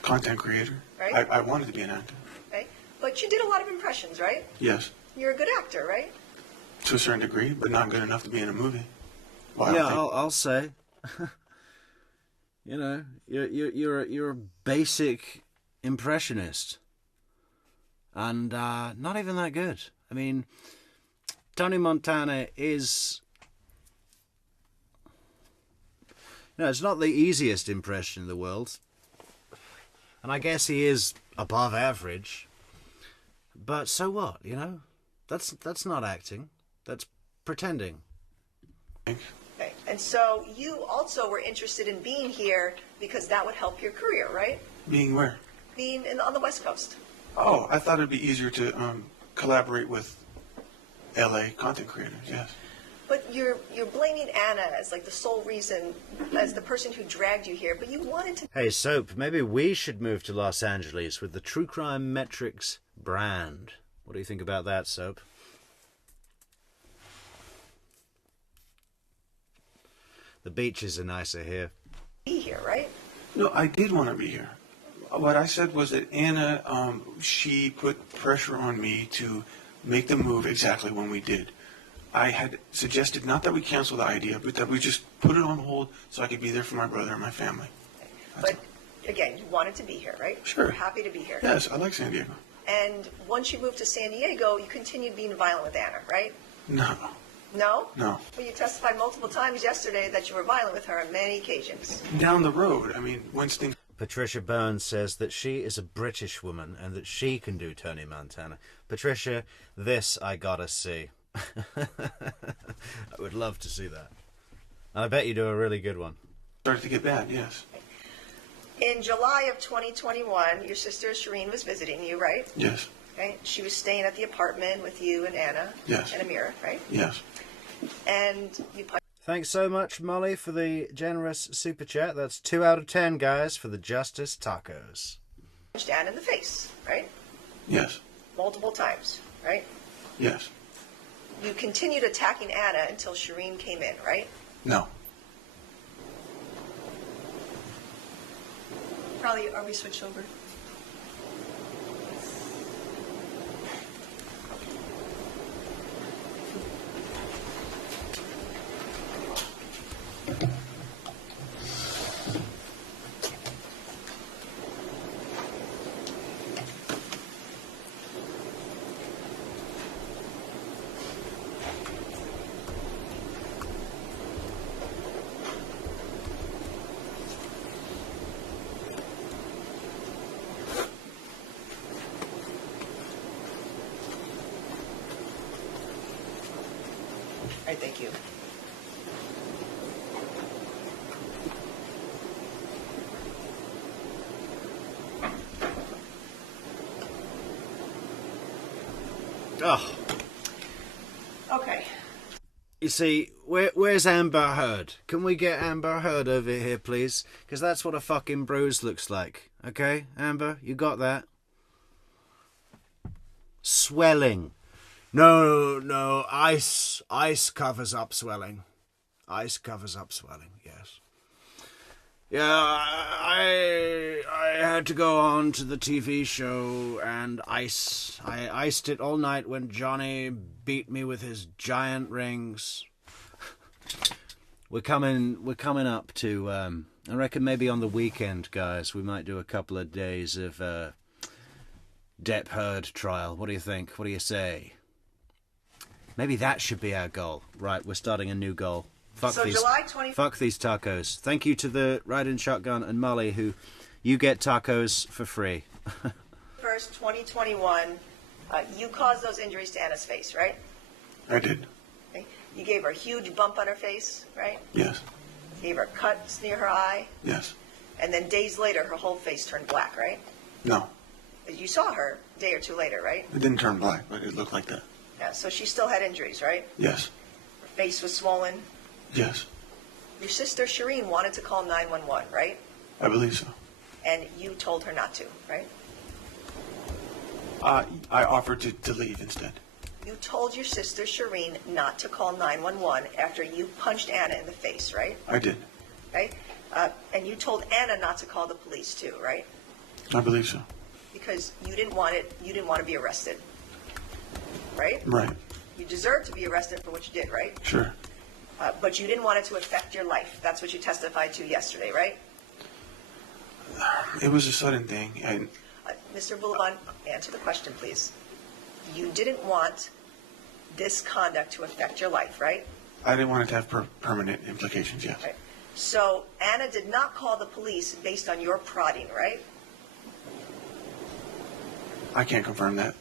Content creator. Right. I wanted to be an actor. okay? But you did a lot of impressions, right? Yes, You're a good actor, right? to a certain degree, but not good enough to be in a movie. Well, I Yeah, don't think- I'll say. You know, you're a basic impressionist, and not even that good. I mean, Tony Montana is. No, it's not the easiest impression in the world, and I guess he is above average. But so what? You know, that's not acting. That's pretending. Okay. And so you also were interested in being here because that would help your career, right? Being where? Being on the West Coast. Oh, I thought it'd be easier to collaborate with LA content creators. Yes. But you're blaming Anna as like the sole reason, as the person who dragged you here. But you wanted to. Hey, Soap, maybe we should move to Los Angeles with the True Crime Metrix brand. What do you think about that, Soap? The beaches are nicer here. Be here, right? No, I did want to be here. What I said was that Anna, she put pressure on me to make the move exactly when we did. I had suggested not that we cancel the idea, but that we just put it on hold so I could be there for my brother and my family. But again, you wanted to be here, right? Sure. You're happy to be here. Yes, I like San Diego. And once you moved to San Diego, you continued being violent with Anna, right? No, No? no. Well, you testified multiple times yesterday that you were violent with her on many occasions. Down the road, I mean, once things... Patricia Burns says that she is a British woman and that she can do Tony Montana. Patricia, this I gotta see. I would love to see that. And I bet you do a really good one. started to get bad, yes. In July of 2021, your sister Shireen was visiting you, right? Yes, Okay. She was staying at the apartment with you and Anna. Yes. And Amira, right? yes. And you Thanks so much, Molly, for the generous super chat. That's 2 out of 10, guys, for the Justice Tacos. punched Anna in the face, right? Yes, Multiple times, right? yes. You continued attacking Anna until Shireen came in, right? No. Probably, are we switched over? All right, thank you. Oh, Okay. you see, where's Amber Heard? Can we get Amber Heard over here, please? Because that's what a fucking bruise looks like. Okay, Amber, you got that? Swelling. No, ice covers up swelling. Ice covers up swelling, yes. Yeah, I had to go on to the TV show and I iced it all night when Johnny beat me with his giant rings. We're coming up to, I reckon maybe on the weekend, guys, we might do a couple of days of Depp Heard trial. What do you think? What do you say? Maybe that should be our goal. Right, we're starting a new goal. Fuck So these, July 20 fuck these tacos. Thank you to the Ride-In Shotgun and Molly, who you get tacos for free. 1st, 2021, you caused those injuries to Anna's face, right? I did. Okay. You gave her a huge bump on her face, right? Yes, Gave her cuts near her eye, yes. and then days later, her whole face turned black, right? No, You saw her a day or two later, right? it didn't turn black, but it looked like that. Yeah, so she still had injuries, right? Yes, Her face was swollen. yes. Your sister Shireen wanted to call 911, right? I believe so. And you told her not to, right? I offered to leave instead. You told your sister Shireen not to call 911 after you punched Anna in the face, right? I did. Right? And you told Anna not to call the police too, right? I believe so. because you didn't want it. You didn't want to be arrested, right? Right. You deserved to be arrested for what you did, right? Sure. But you didn't want it to affect your life. That's what you testified to yesterday, right? It was a sudden thing, and Mr. Boulevard, answer the question, please. You didn't want this conduct to affect your life, right? I didn't want it to have permanent implications. Yes. Right. So Anna did not call the police based on your prodding, right? I can't confirm that.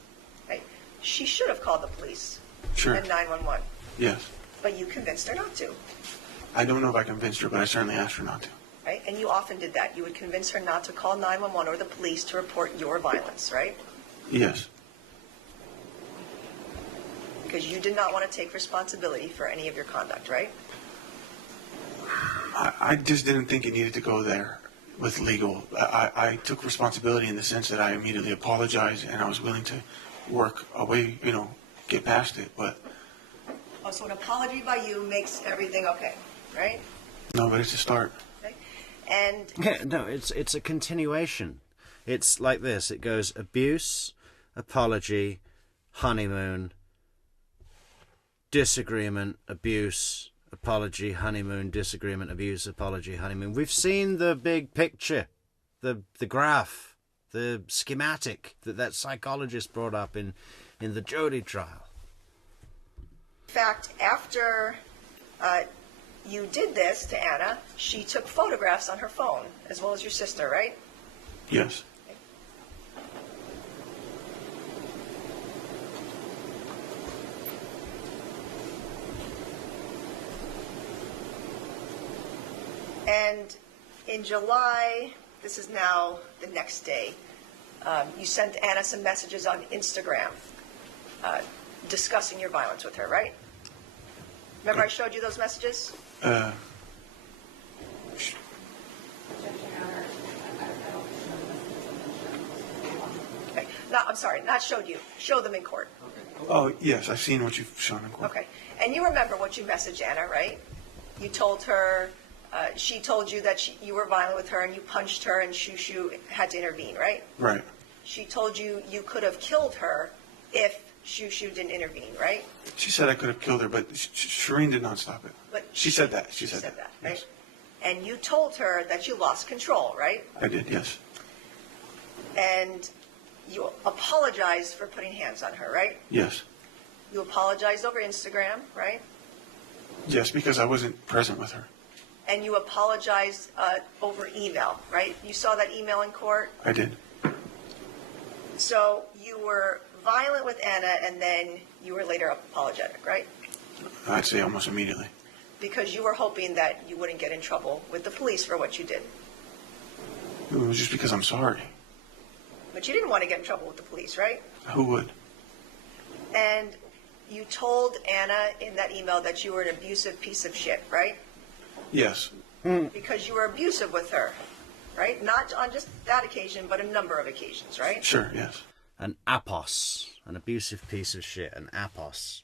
Right. She should have called the police Sure. and 911, Yes. but you convinced her not to, I don't know if I convinced her, but I certainly asked her not to. right? And you often did that. You would convince her not to call 911 or the police to report your violence, right? Yes. Because you did not want to take responsibility for any of your conduct, right? I just didn't think it needed to go there with legal. I took responsibility in the sense that I immediately apologized and I was willing to work away, get past it. But Oh, so an apology by you makes everything okay, right? no, but it's a start. Okay. And Yeah, no, it's a continuation. It's like this. It goes abuse, apology, honeymoon, disagreement, abuse, apology, honeymoon, disagreement, abuse, apology, honeymoon. We've seen the big picture, the graph, the schematic that psychologist brought up in the Jody trial. in fact, after you did this to Anna, she took photographs on her phone, as well as your sister, right? Yes. And in July, this is now the next day, you sent Anna some messages on Instagram discussing your violence with her, right? Remember I showed you those messages? Okay. I'm sorry, not showed you. Show them in court. Oh, yes, I've seen what you've shown in court. Okay. And you remember what you messaged Anna, right? You told her, she told you that you were violent with her and you punched her and Shushu had to intervene, right? Right. She told you you could have killed her if Shushu didn't intervene, right? She said I could have killed her, but Shireen did not stop it. But she said that. She said said that, right? Yes. And you told her that you lost control, right? I did, yes. And you apologized for putting hands on her, right? Yes. You apologized over Instagram, right? Yes, because I wasn't present with her. And you apologized over email, right? You saw that email in court? I did. So you were violent with Anna and then you were later apologetic, right? I'd say almost immediately. Because you were hoping that you wouldn't get in trouble with the police for what you did. It was just because I'm sorry. But you didn't want to get in trouble with the police, right? Who would? And you told Anna in that email that you were an abusive piece of shit, right? Yes. Because you were abusive with her, right? Not on just that occasion, but a number of occasions, right? Sure, yes. An apos, an abusive piece of shit, an apos.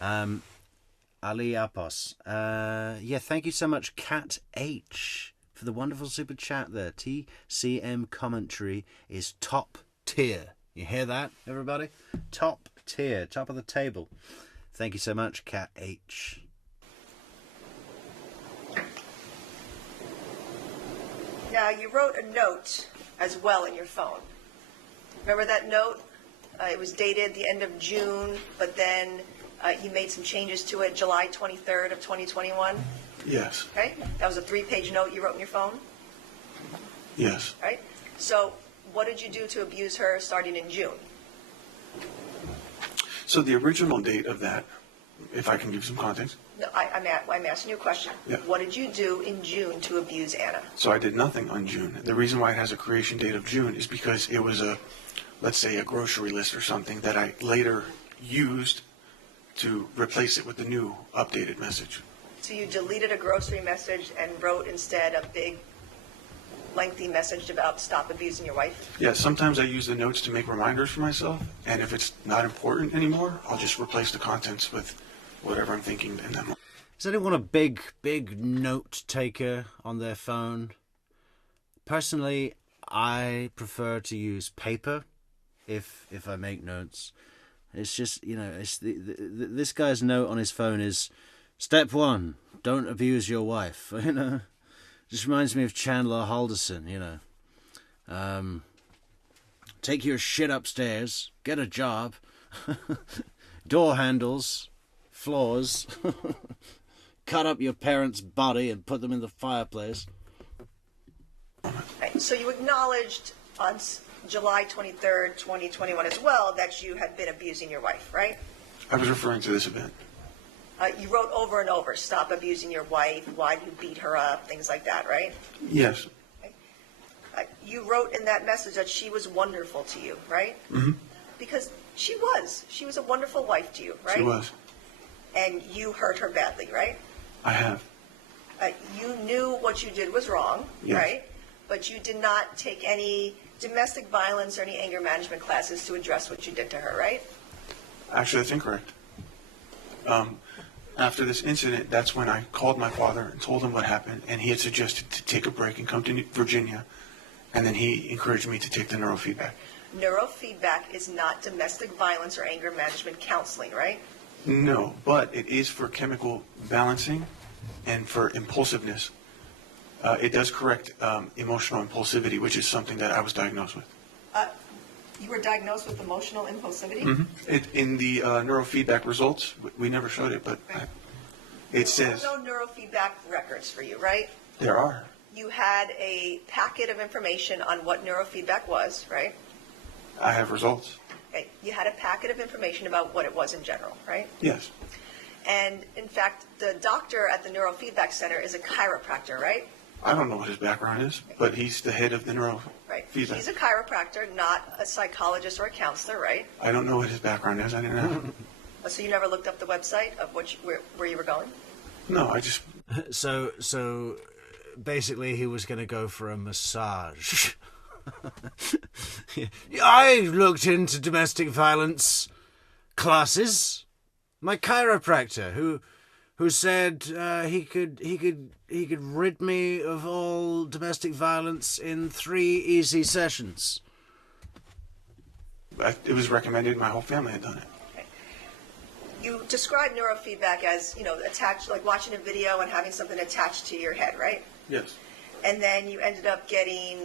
Ali Apos. Yeah, thank you so much, Cat H, for the wonderful super chat there. TCM commentary is top tier. You hear that, everybody? Top tier, top of the table. Thank you so much, Cat H. Now, you wrote a note as well in your phone. Remember that note? It was dated the end of June, but then you made some changes to it July 23rd of 2021. Yes. Okay? That was a 3-page note you wrote in your phone, Yes. right? So what did you do to abuse her starting in June? So the original date of that, if I can give some context. No, I'm asking you a question. Yeah. What did you do in June to abuse Anna? So I did nothing on June. The reason why it has a creation date of June is because it was let's say a grocery list or something that I later used to replace it with the new updated message. So you deleted a grocery message and wrote instead a big, lengthy message about stop abusing your wife? Yeah, sometimes I use the notes to make reminders for myself, and if it's not important anymore, I'll just replace the contents with whatever I'm thinking in that moment. Is anyone a big note taker on their phone? Personally, I prefer to use paper if I make notes. It's just, it's this guy's note on his phone is, step 1, don't abuse your wife. Just reminds me of Chandler Halderson. Take your shit upstairs, get a job, door handles, floors, cut up your parents' body and put them in the fireplace. Right. So you acknowledged on July 23rd, 2021 as well that you had been abusing your wife, right? I was referring to this event. You wrote over and over, stop abusing your wife, why do you beat her up, things like that, right? Yes. You wrote in that message that she was wonderful to you, right? Mm-hmm. Because she was. She was a wonderful wife to you, right? She was. And you hurt her badly, right? I have. You knew what you did was wrong, Yes. right? But you did not take any domestic violence or any anger management classes to address what you did to her, right? Actually, that's incorrect. After this incident, that's when I called my father and told him what happened, and he had suggested to take a break and come to Virginia, and then he encouraged me to take the neurofeedback. Neurofeedback is not domestic violence or anger management counseling, right? No, but it is for chemical balancing and for impulsiveness. It does correct emotional impulsivity, which is something that I was diagnosed with. You were diagnosed with emotional impulsivity? Mm-hmm. In the neurofeedback results, we never showed it, but it says There are no neurofeedback records for you, right? there are. You had a packet of information on what neurofeedback was, right? I have results. Okay. You had a packet of information about what it was in general, right? Yes. And in fact, the doctor at the neurofeedback center is a chiropractor, right? I don't know what his background is, but he's the head of the neurofeedback. Right. He's a chiropractor, not a psychologist or a counselor, right? I don't know what his background is. I didn't know. So you never looked up the website of where you were going? No, I just. So basically he was going to go for a massage. I looked into domestic violence classes. My chiropractor, who said he could rid me of all domestic violence in 3 easy sessions. It was recommended. My whole family had done it. Okay. You described neurofeedback as, attached, like watching a video and having something attached to your head, right? Yes. And then you ended up getting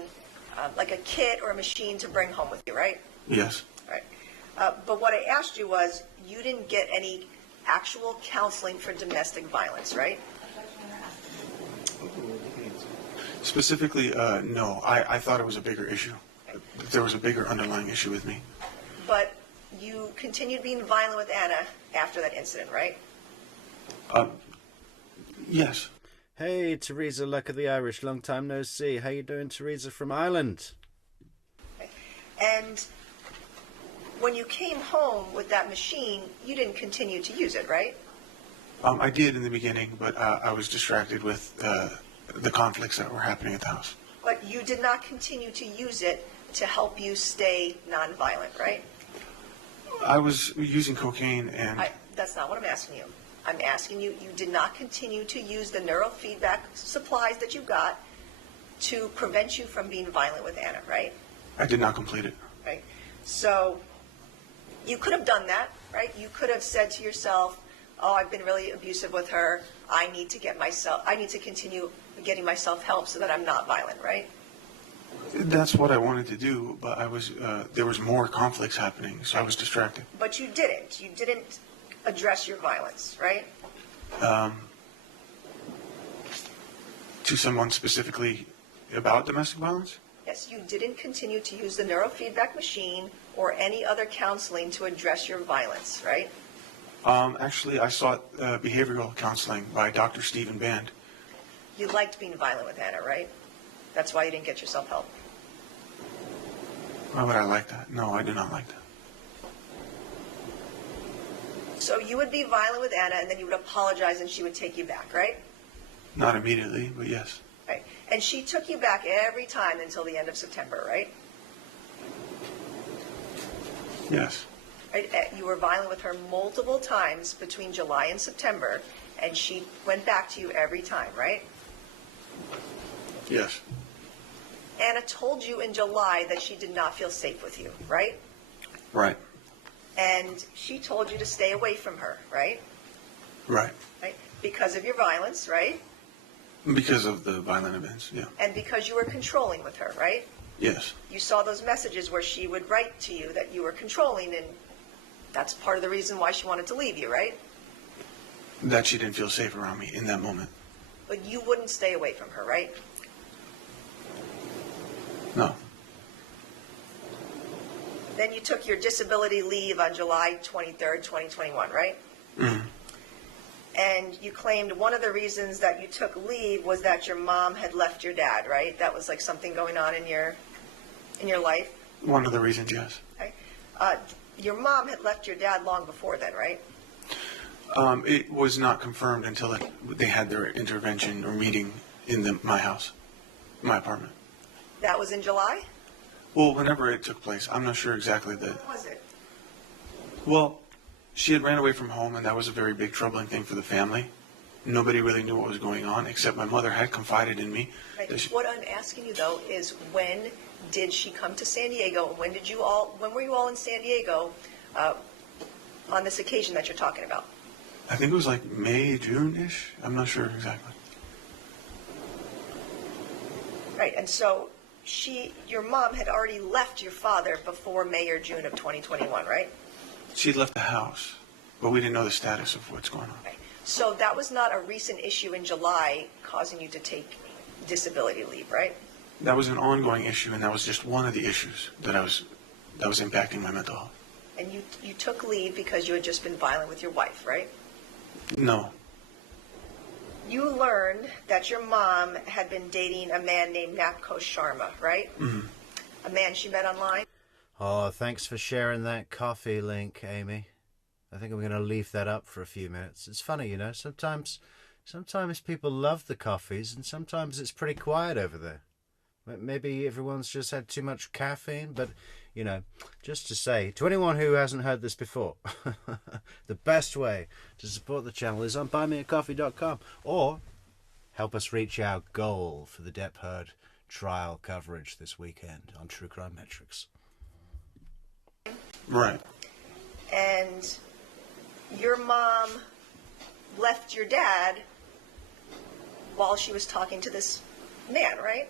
like a kit or a machine to bring home with you, right? Yes. Right. But what I asked you was, you didn't get any actual counseling for domestic violence, right? Specifically, no. I thought it was a bigger issue. There was a bigger underlying issue with me. But you continued being violent with Anna after that incident, right? Yes. Hey, Teresa Luck of the Irish, long time no see. How you doing, Teresa from Ireland? Okay. And when you came home with that machine, you didn't continue to use it, right? I did in the beginning, but I was distracted with the conflicts that were happening at the house. But you did not continue to use it to help you stay nonviolent, right? I was using cocaine and... That's not what I'm asking you. I'm asking you, you did not continue to use the neurofeedback supplies that you got to prevent you from being violent with Anna, right? I did not complete it. Right. So you could have done that, right? You could have said to yourself, oh, I've been really abusive with her. I need to continue getting myself help so that I'm not violent, right? That's what I wanted to do, but there was more conflicts happening, so I was distracted. But you didn't. You didn't address your violence, right? To someone specifically about domestic violence? Yes, you didn't continue to use the neurofeedback machine or any other counseling to address your violence, right? Actually, I sought behavioral counseling by Dr. Stephen Band. You liked being violent with Anna, right? That's why you didn't get yourself help. Why would I like that? No, I do not like that. So you would be violent with Anna, and then you would apologize, and she would take you back, right? Not immediately, but yes. Right. And she took you back every time until the end of September, right? Yes. Right? You were violent with her multiple times between July and September, and she went back to you every time, right? Yes. Anna told you in July that she did not feel safe with you, right? Right. And she told you to stay away from her, right? Right. Right? Because of your violence, right? Because of the violent events, yeah. And because you were controlling with her, right? Yes. You saw those messages where she would write to you that you were controlling, and that's part of the reason why she wanted to leave you, right? That she didn't feel safe around me in that moment. But you wouldn't stay away from her, right? No. Then you took your disability leave on July 23rd, 2021, right? Mm-hmm. And you claimed one of the reasons that you took leave was that your mom had left your dad, right? That was like something going on in your life. One of the reasons, yes. Okay. Your mom had left your dad long before then, right? It was not confirmed until they had their intervention or meeting in my house, my apartment. That was in July? Well, whenever it took place, I'm not sure exactly the. When was it? Well, she had ran away from home, and that was a very big troubling thing for the family. Nobody really knew what was going on, except my mother had confided in me. Right. That she, What I'm asking you though is when did she come to San Diego? When were you all in San Diego on this occasion that you're talking about? I think it was like May, June-ish. I'm not sure exactly. Right, and so your mom had already left your father before May or June of 2021, right? She had left the house, but we didn't know the status of what's going on. Right. So that was not a recent issue in July causing you to take disability leave, right? That was an ongoing issue, and that was just one of the issues that was impacting my mental health. And you took leave because you had just been violent with your wife, right? No. You learned that your mom had been dating a man named Napko Sharma, right? Mm-hmm. A man she met online? Oh, thanks for sharing that coffee link, Amy. I think I'm going to leave that up for a few minutes. It's funny, you know, sometimes people love the coffees and sometimes it's pretty quiet over there. Maybe everyone's just had too much caffeine, but, you know, just to say, to anyone who hasn't heard this before, the best way to support the channel is on buymeacoffee.com or help us reach our goal for the Depp Heard trial coverage this weekend on True Crime Metrix. Right. And your mom left your dad while she was talking to this man, right?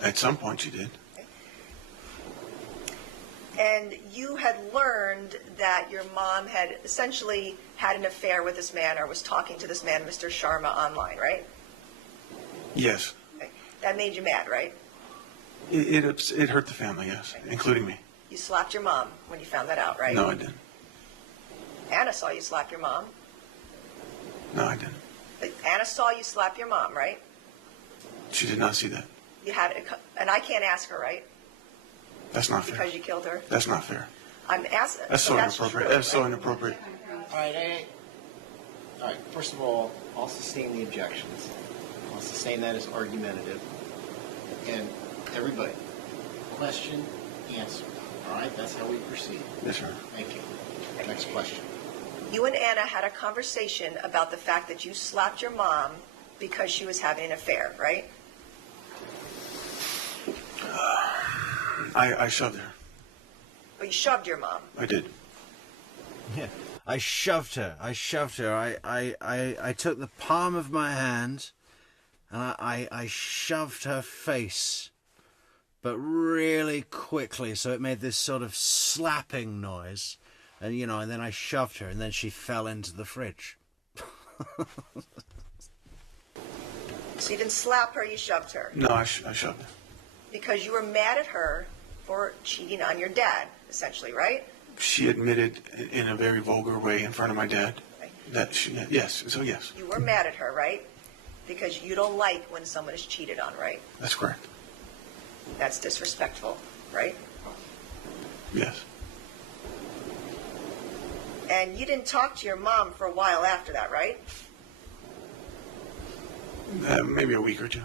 At some point she did. And you had learned that your mom had essentially had an affair with this man or was talking to this man, Mr. Sharma, online, right? Yes. Okay. That made you mad, right? It hurt the family, yes, including me. You slapped your mom when you found that out, right? No, I didn't. Anna saw you slap your mom. No, I didn't. But Anna saw you slap your mom, right? She did not see that. You had, and I can't ask her, right? That's not fair. Because you killed her. That's not fair. I'm asking. That's so inappropriate. true, That's so right? inappropriate. All right, first of all, I'll sustain the objections. I'll sustain that as argumentative. And everybody, question, answer. All right, that's how we proceed. Yes, sir. Thank you. Next question. You and Anna had a conversation about the fact that you slapped your mom because she was having an affair, right? I shoved her. Or you shoved your mom. I did. Yeah, I shoved her. I took the palm of my hand and I shoved her face, but really quickly, so it made this sort of slapping noise. And, you know, and then I shoved her and then she fell into the fridge. So you didn't slap her, you shoved her. No, I shoved her. Because you were mad at her for cheating on your dad, essentially, right? She admitted in a very vulgar way in front of my dad Right. that she, yes, so yes, You were mad at her, right? Because you don't like when someone is cheated on, right? that's correct. That's disrespectful, right? Yes. And you didn't talk to your mom for a while after that, right? Maybe a week or two.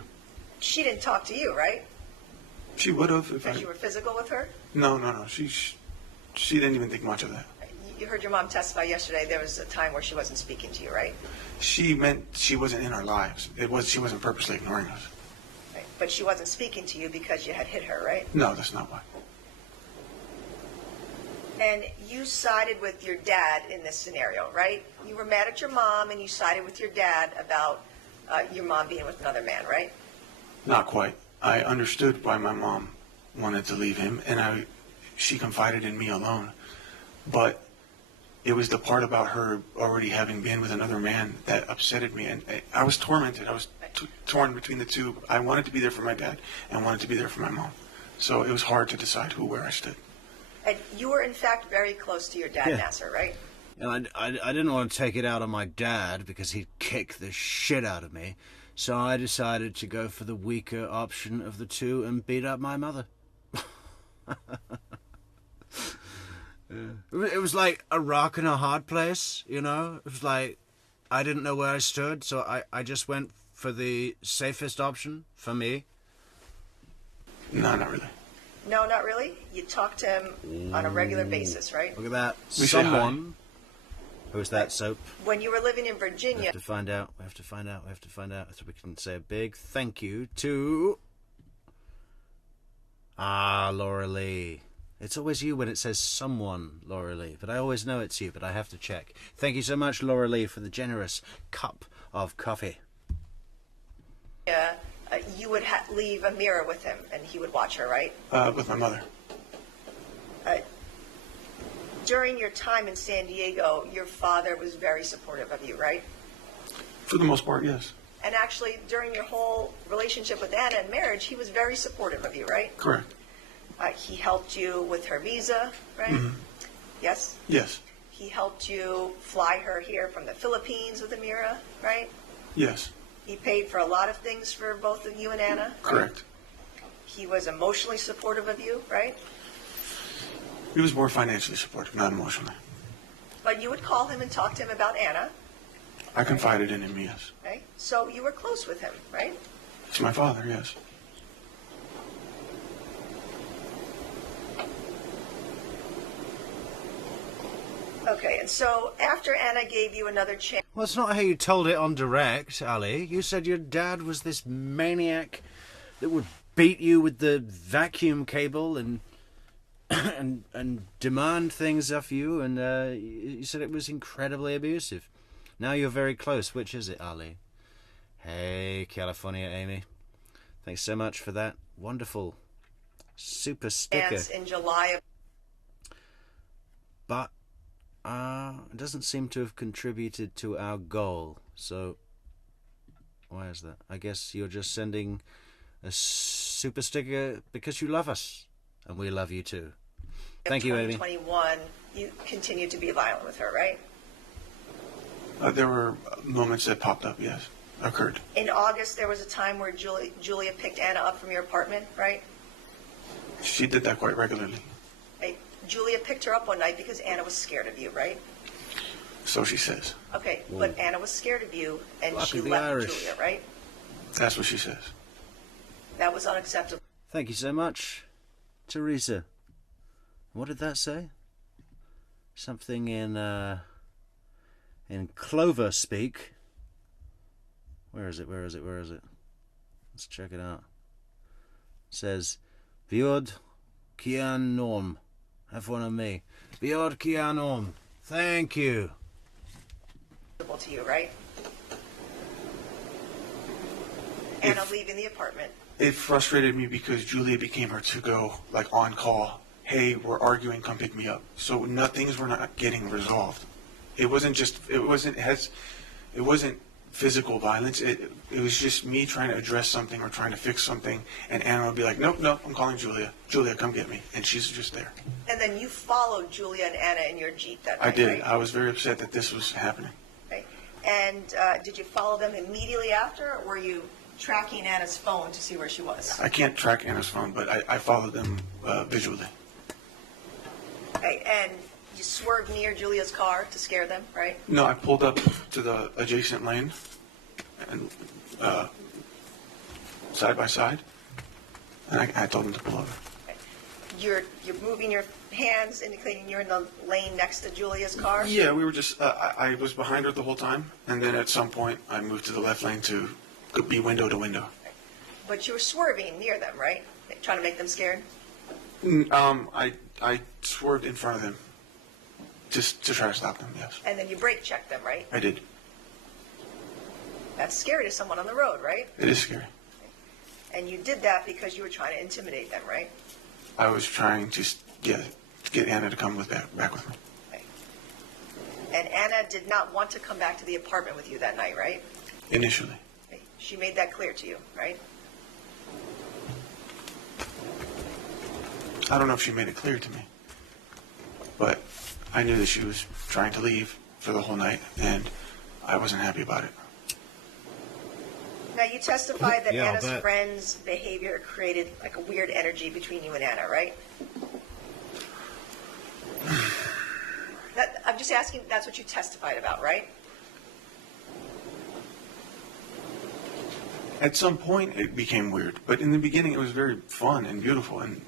She didn't talk to you, right? She would have if Because you were physical with her? No. She didn't even think much of that. You heard your mom testify yesterday. There was a time where she wasn't speaking to you, right? She meant she wasn't in our lives. She wasn't purposely ignoring us. Right. but she wasn't speaking to you because you had hit her, right? No, that's not why. And you sided with your dad in this scenario, right? You were mad at your mom and you sided with your dad about your mom being with another man, right? Not quite. I understood why my mom wanted to leave him, and she confided in me alone. But it was the part about her already having been with another man that upsetted me, and I was tormented. I was torn between the two. I wanted to be there for my dad and wanted to be there for my mom. So it was hard to decide where I stood. And you were, in fact, very close to your dad, Yeah. Nasser, right? And I didn't want to take it out on my dad because he'd kick the shit out of me. So I decided to go for the weaker option of the two and beat up my mother. It was like a rock and a hard place, you know? It was like I didn't know where I stood, so I just went for the safest option for me. No, not really. No, not really. You talk to him on a regular basis, right? Look at that. We say hi. Someone. Who's that, Soap? When you were living in We Virginia, have to find out. We have to find out. We have to find out. So we can say a big thank you to Laura Lee. It's always you when it says someone, Laura Lee, but I always know it's you, but I have to check. Thank you so much, Laura Lee, for the generous cup of coffee. you would leave a mirror with him and he would watch her, right? With my mother. During your time in San Diego, your father was very supportive of you, right? For the most part, yes. And actually, during your whole relationship with Anna and marriage, he was very supportive of you, right? Correct. He helped you with her visa, right? Mm-hmm. Yes? Yes. He helped you fly her here from the Philippines with Amira, right? Yes. He paid for a lot of things for both of you and Anna. Right? Correct. He was emotionally supportive of you, right? He was more financially supportive, not emotionally. But you would call him and talk to him about Anna, I confided in him, yes. right? So you were close with him, right? It's my father, yes. Okay, and so after Anna gave you another chance, Well, it's not how you told it on direct, Ali. You said your dad was this maniac that would beat you with the vacuum cable and and demand things off you, and you said it was incredibly abusive. Now you're very close. Which is it, Ali? Hey, California Amy. Thanks so much for that wonderful super sticker. in July of But it doesn't seem to have contributed to our goal. So why is that? I guess you're just sending a super sticker because you love us, and we love you too. Thank you, Amy. 2021, you continued to be violent with her, right? There were moments that popped up, yes, occurred. In August, there was a time where Julia picked Anna up from your apartment, right? She did that quite regularly. Hey, Julia picked her up one night because Anna was scared of you, right? So she says. Okay, but Anna was scared of you, and Lucky she the left Irish. Julia, right? That's what she says. That was unacceptable. Thank you so much, Teresa. What did that say? Something in Clover speak. Where is it? Where is it? Where is it? Let's check it out. It says, Viod Kian Norm. Have one of me. Viod Kian Norm. Thank you. To you, right? Anna leaving the apartment. It frustrated me because Julia became her to-go, like on call. Hey, we're arguing, come pick me up. So things were not getting resolved. It wasn't physical violence. It was just me trying to address something or trying to fix something, and Anna would be like, nope, I'm calling Julia. Julia, come get me. And she's just there. And then you followed Julia and Anna in your Jeep that night, I did. right? I was very upset that this was happening. Right. And did you follow them immediately after, or were you tracking Anna's phone to see where she was? I can't track Anna's phone, but I followed them visually. Okay, and you swerved near Julia's car to scare them, right? No, I pulled up to the adjacent lane and side by side, and I told them to pull over. Okay. You're moving your hands indicating you're in the lane next to Julia's car? Yeah, we were just, I was behind her the whole time, and then at some point I moved to the left lane to be window to window. But you were swerving near them, right? Trying to make them scared? I swerved in front of them just to try to stop them, yes. And then you brake checked them, right? I did. That's scary to someone on the road, right? It is scary. And you did that because you were trying to intimidate them, right? I was trying to get Anna to come back with me. Okay. And Anna did not want to come back to the apartment with you that night, right? Initially. Okay. She made that clear to you, right? I don't know if she made it clear to me, but I knew that she was trying to leave for the whole night, and I wasn't happy about it. Now, you testified that Yeah, I'll Anna's bet. friend's behavior created like a weird energy between you and Anna, right? I'm just asking, that's what you testified about, right? At some point, it became weird, but in the beginning, it was very fun and beautiful, and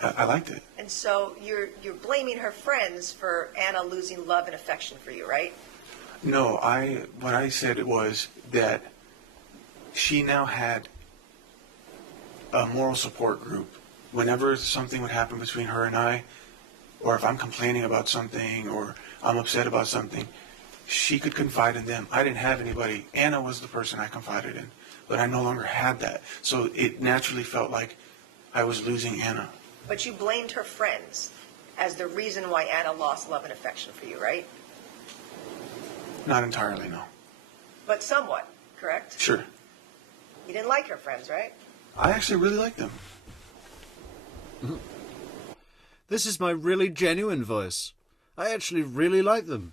I liked it. And so you're blaming her friends for Anna losing love and affection for you, right? No, what I said was that she now had a moral support group. Whenever something would happen between her and I, or if I'm complaining about something, or I'm upset about something, she could confide in them. I didn't have anybody. Anna was the person I confided in, but I no longer had that. So it naturally felt like I was losing Anna. But you blamed her friends as the reason why Anna lost love and affection for you, right? Not entirely, no. But somewhat, correct? Sure. You didn't like her friends, right? I actually really liked them. This is my really genuine voice. I actually really like them.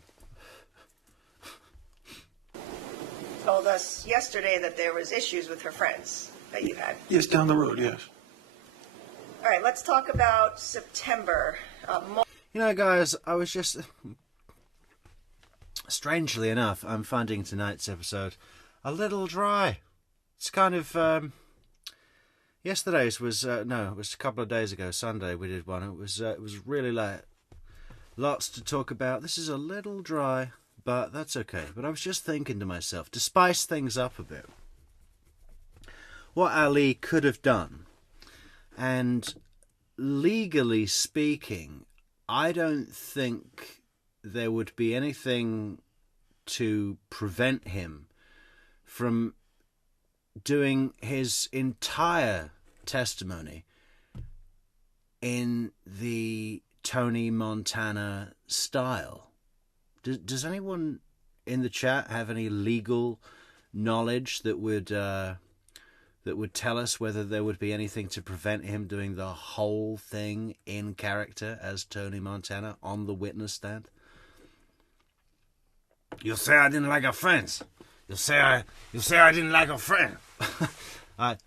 Told us yesterday that there was issues with her friends that you had. Yes, down the road, yes. All right, let's talk about September. You know, guys, I was just... Strangely enough, I'm finding tonight's episode a little dry. It's kind of... Yesterday's was... no, it was a couple of days ago, Sunday, we did one. It was really late. Lots to talk about. This is a little dry, but that's okay. But I was just thinking to myself, to spice things up a bit, what Ali could have done. And legally speaking, I don't think there would be anything to prevent him from doing his entire testimony in the Tony Montana style. Does anyone in the chat have any legal knowledge that would tell us whether there would be anything to prevent him doing the whole thing in character as Tony Montana on the witness stand? You say I didn't like her friends. You say I didn't like her friend. I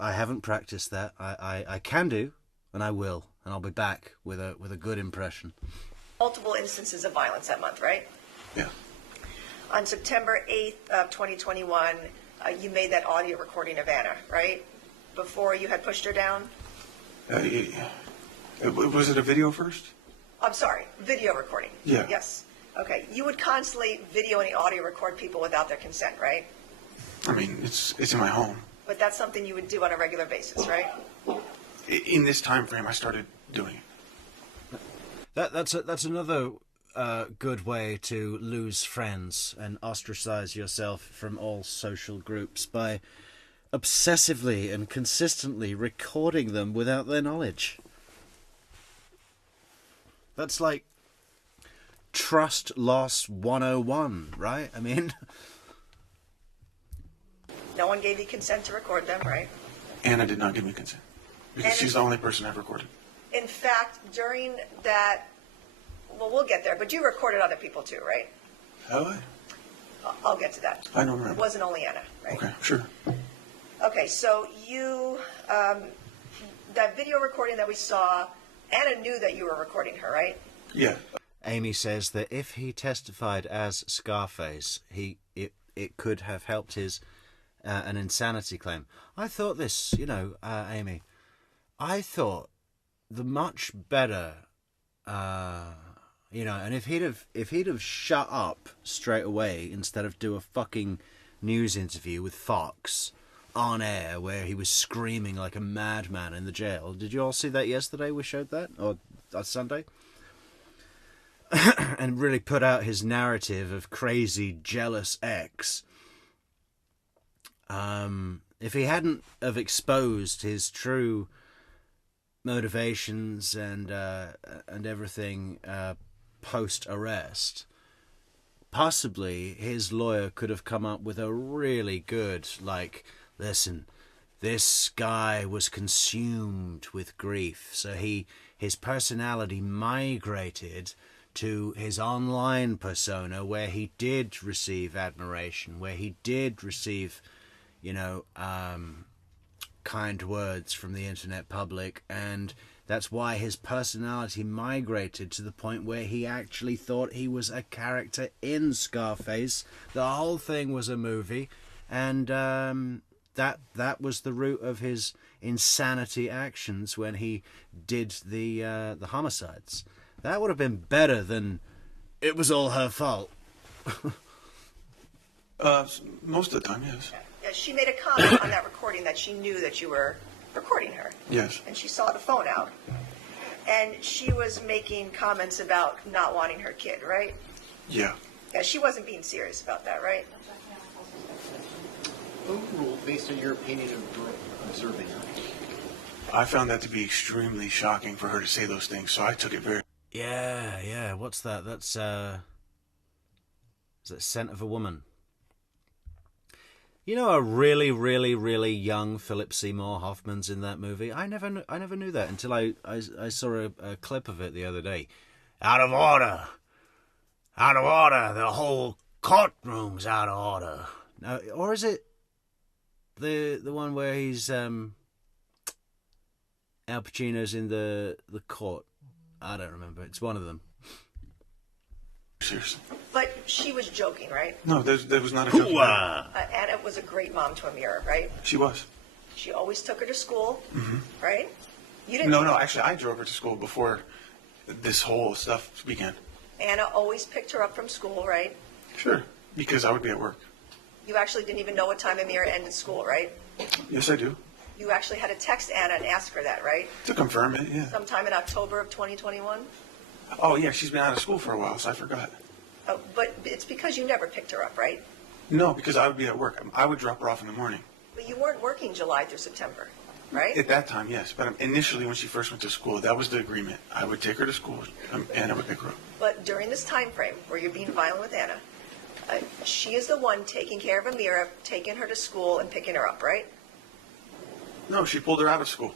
haven't practiced that. I can do, and I will, and I'll be back with a good impression. Multiple instances of violence that month, right? Yeah. On September 8th of 2021, you made that audio recording of Anna, right? Before you had pushed her down? Was it a video first? I'm sorry, video recording. Yeah. Yes. Okay. You would constantly video and audio record people without their consent, right? I mean, it's in my home. But that's something you would do on a regular basis, right? In this time frame, I started doing it. That's another good way to lose friends and ostracize yourself from all social groups, by obsessively and consistently recording them without their knowledge. That's like trust loss 101, right? I mean... No one gave you consent to record them, right? Anna did not give me consent, because she's the only person I've recorded. In fact, during that, well, we'll get there, but you recorded other people too, right? Have I? I'll get to that. I don't remember. It wasn't only Anna, right? Okay, sure. Okay, so you, that video recording that we saw, Anna knew that you were recording her, right? Yeah. Amy says that if he testified as Scarface, it could have helped his an insanity claim. I thought this, Amy. I thought the much better, and if he'd have shut up straight away instead of do a fucking news interview with Fox, on air where he was screaming like a madman in the jail. Did you all see that yesterday? We showed that, or Sunday? And really put out his narrative of crazy, jealous ex. If he hadn't have exposed his true motivations and everything post-arrest, possibly his lawyer could have come up with a really good, like, listen, this guy was consumed with grief, so his personality migrated to his online persona, where he did receive admiration, where he did receive, kind words from the internet public, and that's why his personality migrated to the point where he actually thought he was a character in Scarface. The whole thing was a movie, and that was the root of his insanity actions when he did the homicides. That would have been better than it was all her fault. Most of the time, yes. Yeah, she made a comment on that recording that she knew that you were recording her. Yes. And she saw the phone out. And she was making comments about not wanting her kid, right? Yeah. Yeah, she wasn't being serious about that, right? Overall, based on your opinion of observing her. I found that to be extremely shocking for her to say those things, so I took it very... Yeah. What's that? That's, is it Scent of a Woman? You know, a really, really, really young Philip Seymour Hoffman's in that movie. I never knew that until I saw a clip of it the other day. Out of order. The whole courtroom's out of order. No, or is it the one where he's Al Pacino's in the court? I don't remember. It's one of them. Seriously. But she was joking, right? No, there was not a joke. Anna was a great mom to Amira, right? She was. She always took her to school, right? You didn't. No, actually, I drove her to school before this whole stuff began. Anna always picked her up from school, right? Sure, because I would be at work. You actually didn't even know what time Amira ended school, right? Yes, I do. You actually had to text Anna and ask her that, right? To confirm it, yeah. Sometime in October of 2021? Oh, yeah, she's been out of school for a while, so I forgot. Oh, but it's because you never picked her up, right? No, because I would be at work. I would drop her off in the morning. But you weren't working July through September, right? At that time, yes. But initially, when she first went to school, that was the agreement. I would take her to school, and I would pick her up. But during this time frame where you're being violent with Anna, she is the one taking care of Amira, taking her to school and picking her up, right? No, she pulled her out of school.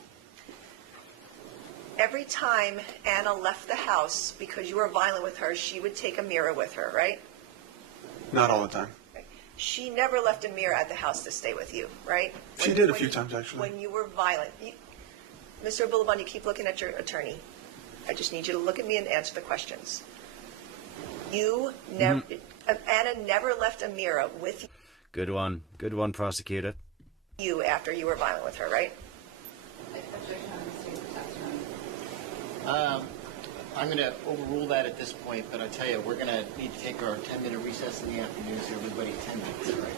Every time Anna left the house because you were violent with her, she would take Amira with her, right? Not all the time. She never left Amira at the house to stay with you, right? She did a few times, actually. When you were violent. Mr. Boulevard, you keep looking at your attorney. I just need you to look at me and answer the questions. You never, Anna never left Amira with Good one, prosecutor. you after you were violent with her, right? I'm going to overrule that at this point, but I tell you, we're going to need to take our 10-minute recess in the afternoon, so everybody 10 minutes, all right?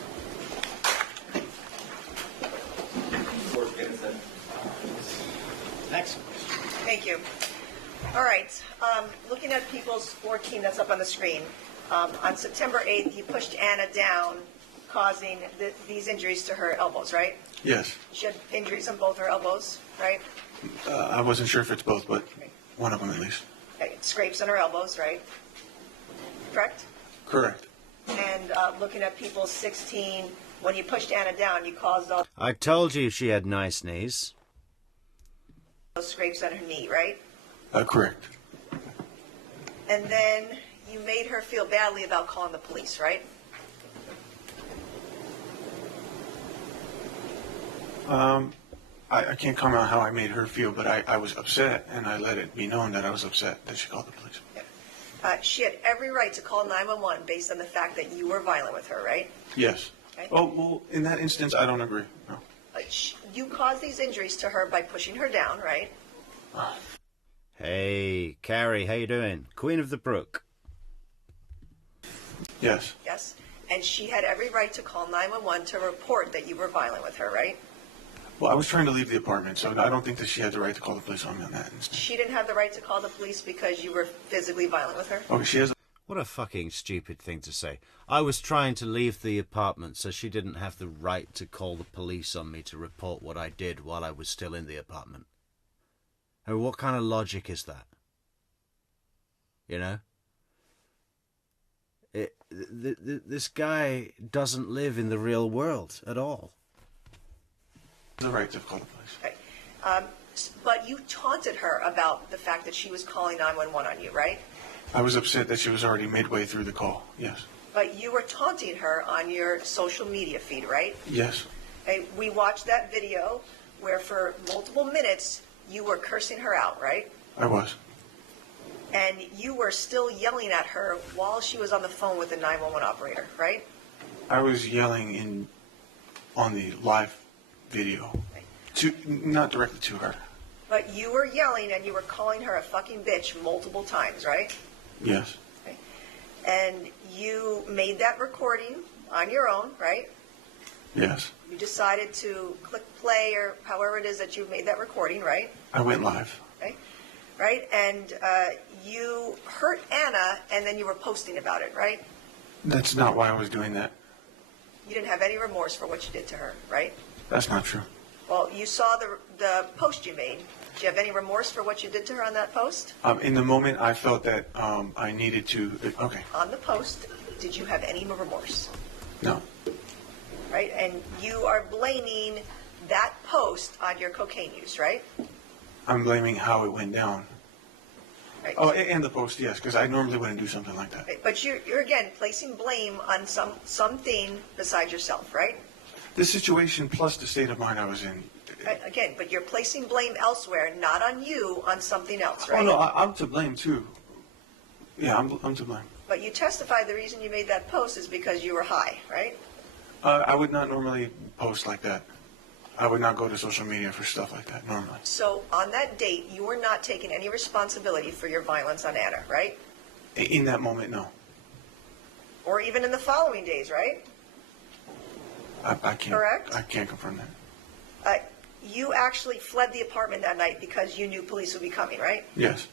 Next question. Thank you. All right. Looking at People's 14 that's up on the screen, on September 8th, you pushed Anna down, causing these injuries to her elbows, right? Yes. She had injuries on both her elbows, right? I wasn't sure if it's both, but one of them at least. Okay. Scrapes on her elbows, right? Correct? Correct. And looking at People's 16, when you pushed Anna down, you caused all I told you she had nice knees. those scrapes on her knee, right? Correct. And then you made her feel badly about calling the police, right? I can't comment on how I made her feel, but I was upset, and I let it be known that I was upset that she called the police. She had every right to call 911 based on the fact that you were violent with her, right? Yes. Okay. Oh, well, in that instance, I don't agree. No. You caused these injuries to her by pushing her down, right? Hey, Carrie, how you doing? Queen of the Brook. Yes. Yes. and she had every right to call 911 to report that you were violent with her, right? Well, I was trying to leave the apartment, so I don't think that she had the right to call the police on me on that instance. She didn't have the right to call the police because you were physically violent with her? Okay, she has. What a fucking stupid thing to say. I was trying to leave the apartment, so she didn't have the right to call the police on me to report what I did while I was still in the apartment. I mean, what kind of logic is that? You know? This guy doesn't live in the real world at all. The right to call the police. Okay. But you taunted her about the fact that she was calling 911 on you, right? I was upset that she was already midway through the call. Yes. But you were taunting her on your social media feed, right? Yes. Okay, we watched that video where for multiple minutes you were cursing her out, right? I was. And you were still yelling at her while she was on the phone with the 911 operator, right? I was yelling on the live video, not directly to her. But you were yelling and you were calling her a fucking bitch multiple times, right? Yes. Okay. And you made that recording on your own, right? Yes. You decided to click play or however it is that you made that recording, right? I went live. Okay. Right? And you hurt Anna and then you were posting about it, right? That's not why I was doing that. You didn't have any remorse for what you did to her, right? That's not true. Well, you saw the post you made. Do you have any remorse for what you did to her on that post? In the moment, I felt that I needed to. Okay. On the post, did you have any remorse? No. Right? And you are blaming that post on your cocaine use, right? I'm blaming how it went down. Right. Oh, and the post, yes, because I normally wouldn't do something like that. Right. But you're again placing blame on something besides yourself, right? The situation plus the state of mind I was in. Right? Again, but you're placing blame elsewhere, not on you, on something else, right? Oh, no, I'm to blame, too. Yeah, I'm to blame. But you testified the reason you made that post is because you were high, right? I would not normally post like that. I would not go to social media for stuff like that, normally. So on that date, you were not taking any responsibility for your violence on Anna, right? In that moment, no. Or even in the following days, right? I can't. Correct? I can't confirm that. You actually fled the apartment that night because you knew police would be coming, right? Yes.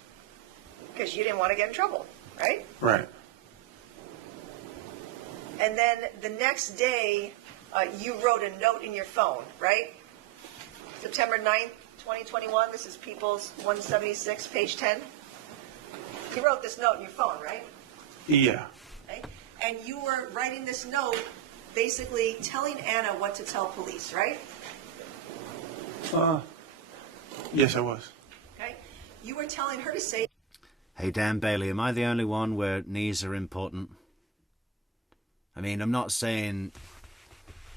Because you didn't want to get in trouble, right? Right. And then the next day, you wrote a note in your phone, right? September 9th, 2021, this is People's 176, page 10. You wrote this note in your phone, right? Yeah. Okay. And you were writing this note basically telling Anna what to tell police, right? Yes, I was. Okay. You were telling her to say... Hey, Dan Bailey, am I the only one where knees are important? I mean, I'm not saying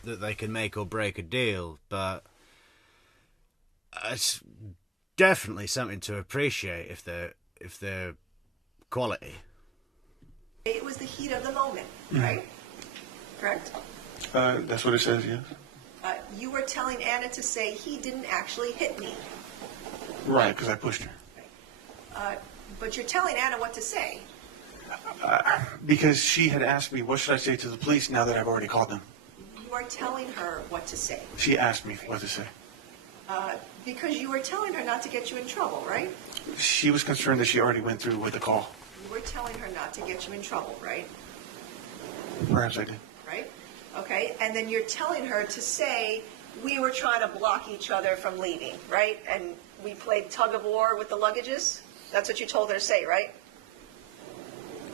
that they can make or break a deal, but it's definitely something to appreciate if they're quality. It was the heat of the moment, right? Correct? That's what it says, yes. You were telling Anna to say he didn't actually hit me. Right, because I pushed her. But you're telling Anna what to say. Because she had asked me, what should I say to the police now that I've already called them? You are telling her what to say. She asked me what to say. Because you were telling her not to get you in trouble, right? She was concerned that she already went through with the call. You were telling her not to get you in trouble, right? Perhaps I did. Right? Okay. And then you're telling her to say we were trying to block each other from leaving, right? And we played tug of war with the luggages. That's what you told her to say, right?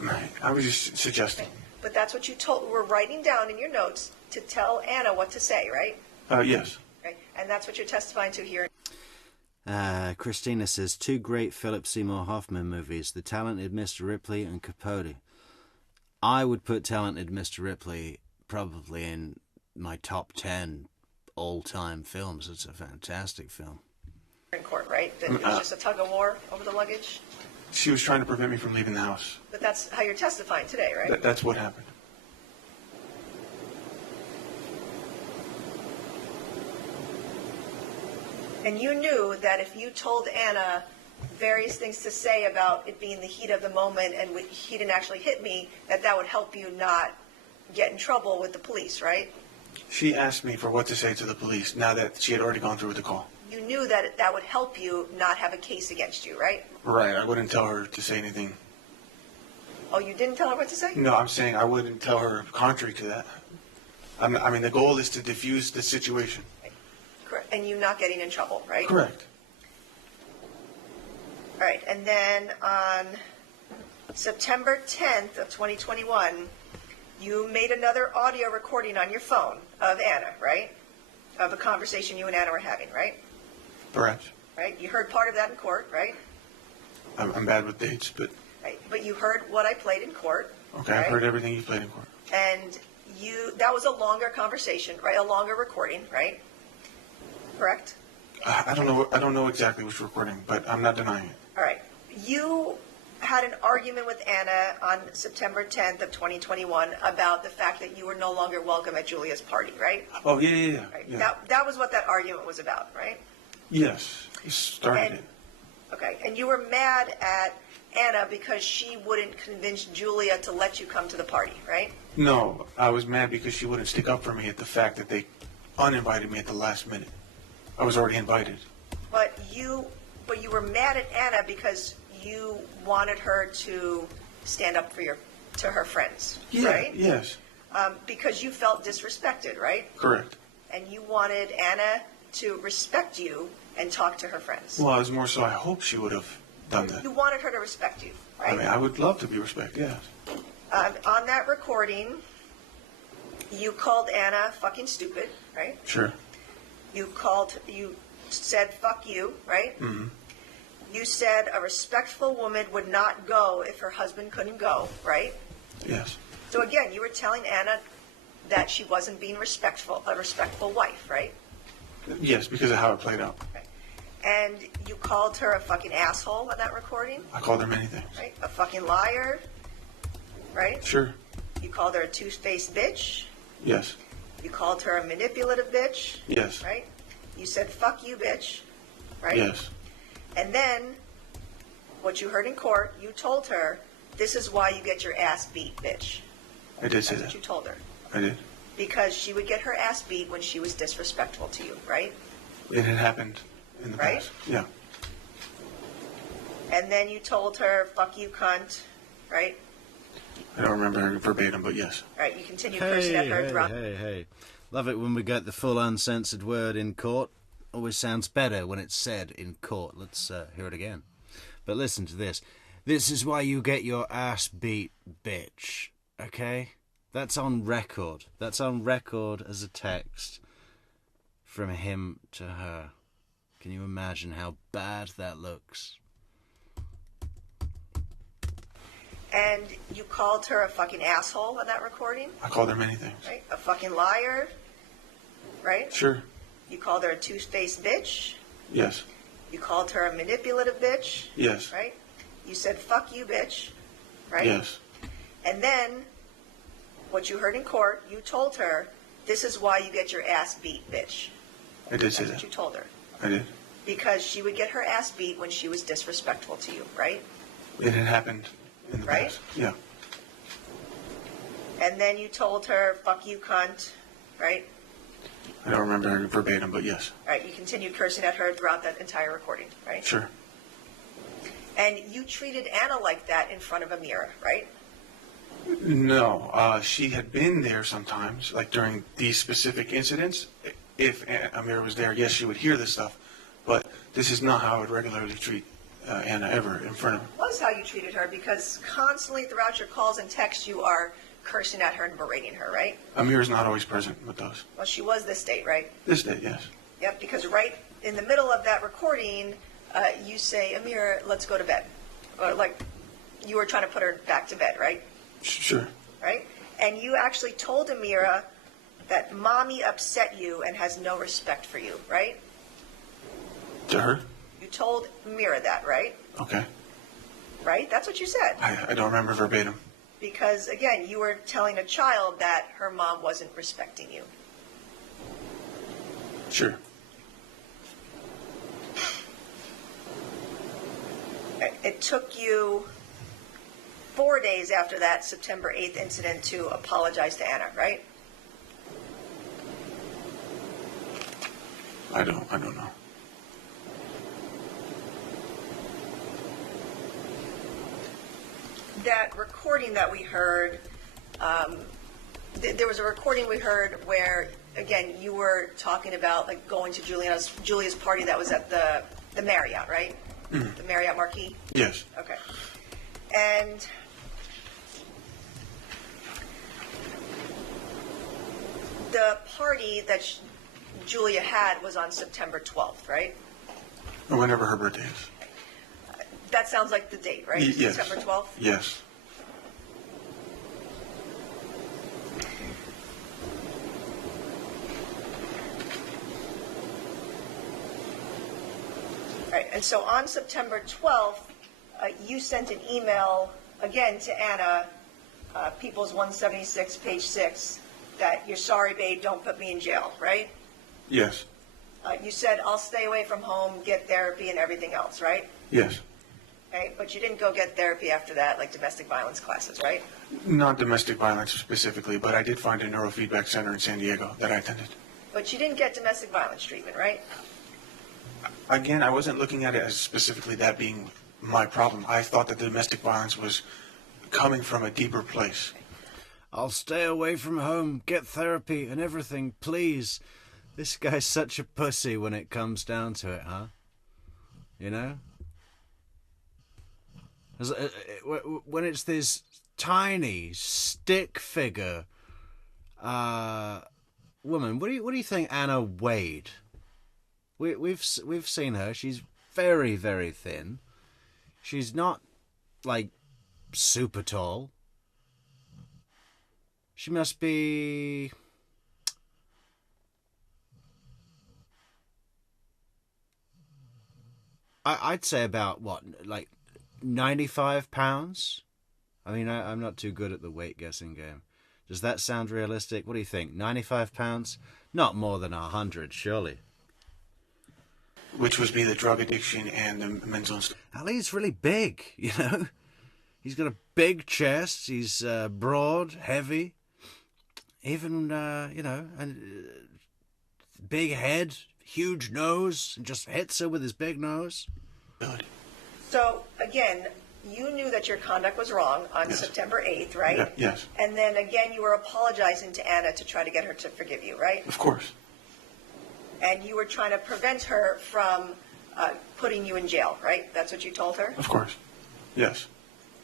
Right. I was just suggesting. But that's what you were writing down in your notes to tell Anna what to say, right? Yes. Right. And that's what you're testifying to here. Christina says, 2 great Philip Seymour Hoffman movies, The Talented Mr. Ripley and Capote. I would put Talented Mr. Ripley probably in my top 10 all-time films. It's a fantastic film. In court, right? That it was just a tug of war over the luggage? She was trying to prevent me from leaving the house. But that's how you're testifying today, right? That's what happened. And you knew that if you told Anna various things to say about it being the heat of the moment and he didn't actually hit me, that would help you not get in trouble with the police, right? She asked me for what to say to the police now that she had already gone through with the call. You knew that that would help you not have a case against you, right? Right, I wouldn't tell her to say anything. Oh, you didn't tell her what to say? No, I'm saying I wouldn't tell her contrary to that. I mean, the goal is to diffuse the situation. Correct. And you not getting in trouble, right? Correct. All right, and then on September 10th of 2021, you made another audio recording on your phone of Anna, right? Of a conversation you and Anna were having, right? Perhaps. Right? You heard part of that in court, right? I'm bad with dates, but Right. But you heard what I played in court. okay, right? I've heard everything you played in court. And that was a longer conversation, right? A longer recording, right? Correct? I don't know exactly which recording, but I'm not denying it. All right. You had an argument with Anna on September 10th of 2021 about the fact that you were no longer welcome at Julia's party, right? Oh, yeah. Right. Yeah. That was what that argument was about, right? Yes, it started And- it. Okay. And you were mad at Anna because she wouldn't convince Julia to let you come to the party, right? No, I was mad because she wouldn't stick up for me at the fact that they uninvited me at the last minute. I was already invited. But you were mad at Anna because you wanted her to stand up to her friends, Yeah, right? yes, Because you felt disrespected, right? correct. And you wanted Anna to respect you and talk to her friends. Well, it was more so I hope she would have done that. You wanted her to respect you, right? I mean, I would love to be respected, yes. On that recording, you called Anna fucking stupid, right? Sure. You said fuck you, right? Mm-hmm. You said a respectful woman would not go if her husband couldn't go, right? Yes. So again, you were telling Anna that she wasn't being a respectful wife, right? Yes, because of how it played out. And you called her a fucking asshole on that recording, I called her many things. right? A fucking liar, right? Sure. You called her a two-faced bitch. Yes. You called her a manipulative bitch, Yes. right? You said fuck you, bitch, right? Yes. And then, what you heard in court, you told her, this is why you get your ass beat, bitch. I did say That's what that. you told her. I did. Because she would get her ass beat when she was disrespectful to you, right? It had happened in the Right? past. Yeah. And then you told her, fuck you, cunt, right? I don't remember verbatim, but yes. Right, you continued cursing at her throughout. Hey. Love it when we get the full uncensored word in court. Always sounds better when it's said in court. Let's hear it again. But listen to this. This is why you get your ass beat, bitch. Okay? That's on record. That's on record as a text from him to her. Can you imagine how bad that looks? And you called her a fucking asshole on that recording, I called her many things. right? A fucking liar, right? Sure. You called her a two-faced bitch. Yes. You called her a manipulative bitch, Yes. right? You said fuck you, bitch, right? Yes. And then, what you heard in court, you told her, this is why you get your ass beat, bitch. I did say That's what that. you told her. I did. Because she would get her ass beat when she was disrespectful to you, right? It had happened in the Right? past. Yeah. And then you told her, fuck you, cunt, right? I don't remember verbatim, but yes. Right, you continued cursing at her throughout that entire recording, right? Sure. And you treated Anna like that in front of a mirror, right? No, she had been there sometimes, like during these specific incidents. If Amir was there, yes, she would hear this stuff. But this is not how I would regularly treat Anna ever in front of her. Was how you treated her because constantly throughout your calls and texts you are cursing at her and berating her, right? Amir is not always present with those. Well, she was this date, right? This day, yes. Yep, because right in the middle of that recording, you say, Amir, let's go to bed. Or like you were trying to put her back to bed, right? Sure. Right? And you actually told Amira that mommy upset you and has no respect for you, right? To her? You told Amira that, right? Okay. Right? That's what you said. I don't remember verbatim. Because, again, you were telling a child that her mom wasn't respecting you. Sure. It took you 4 days after that September 8th incident to apologize to Anna, right? I don't know. That recording that we heard, there was a recording we heard where, again, you were talking about like going to Julia's party that was at the Marriott, right? The Marriott Marquis? Yes. Okay. And the party that Julia had was on September 12th, right? Or whenever her birthday is. That sounds like the date, right? Yes. September 12th? Yes. Right, and so on September 12th, you sent an email again to Anna, People's 176, page 6, that you're sorry, babe, don't put me in jail, right? Yes. You said, I'll stay away from home, get therapy and everything else, right? Yes. Okay, but you didn't go get therapy after that, like domestic violence classes, right? Not domestic violence specifically, but I did find a neurofeedback center in San Diego that I attended. But you didn't get domestic violence treatment, right? Again, I wasn't looking at it as specifically that being my problem. I thought that domestic violence was coming from a deeper place. I'll stay away from home, get therapy and everything, please. This guy's such a pussy when it comes down to it, huh? You know? When it's this tiny stick figure woman, what do you think Anna weighed? We've seen her. She's very, very thin. She's not like super tall. She must be I'd say about what, like 95 pounds? I mean, I'm not too good at the weight guessing game. Does that sound realistic? What do you think? 95 pounds? Not more than 100, surely. Which was be the drug addiction and the mental. Ali's really big, you know. He's got a big chest. He's broad, heavy. Even, you know, and big head, huge nose, and just hits her with his big nose. So, again, you knew that your conduct was wrong on Yes. September 8th, right? Yeah, yes. And then, again, you were apologizing to Anna to try to get her to forgive you, right? Of course. And you were trying to prevent her from putting you in jail, right? That's what you told her? Of course. Yes.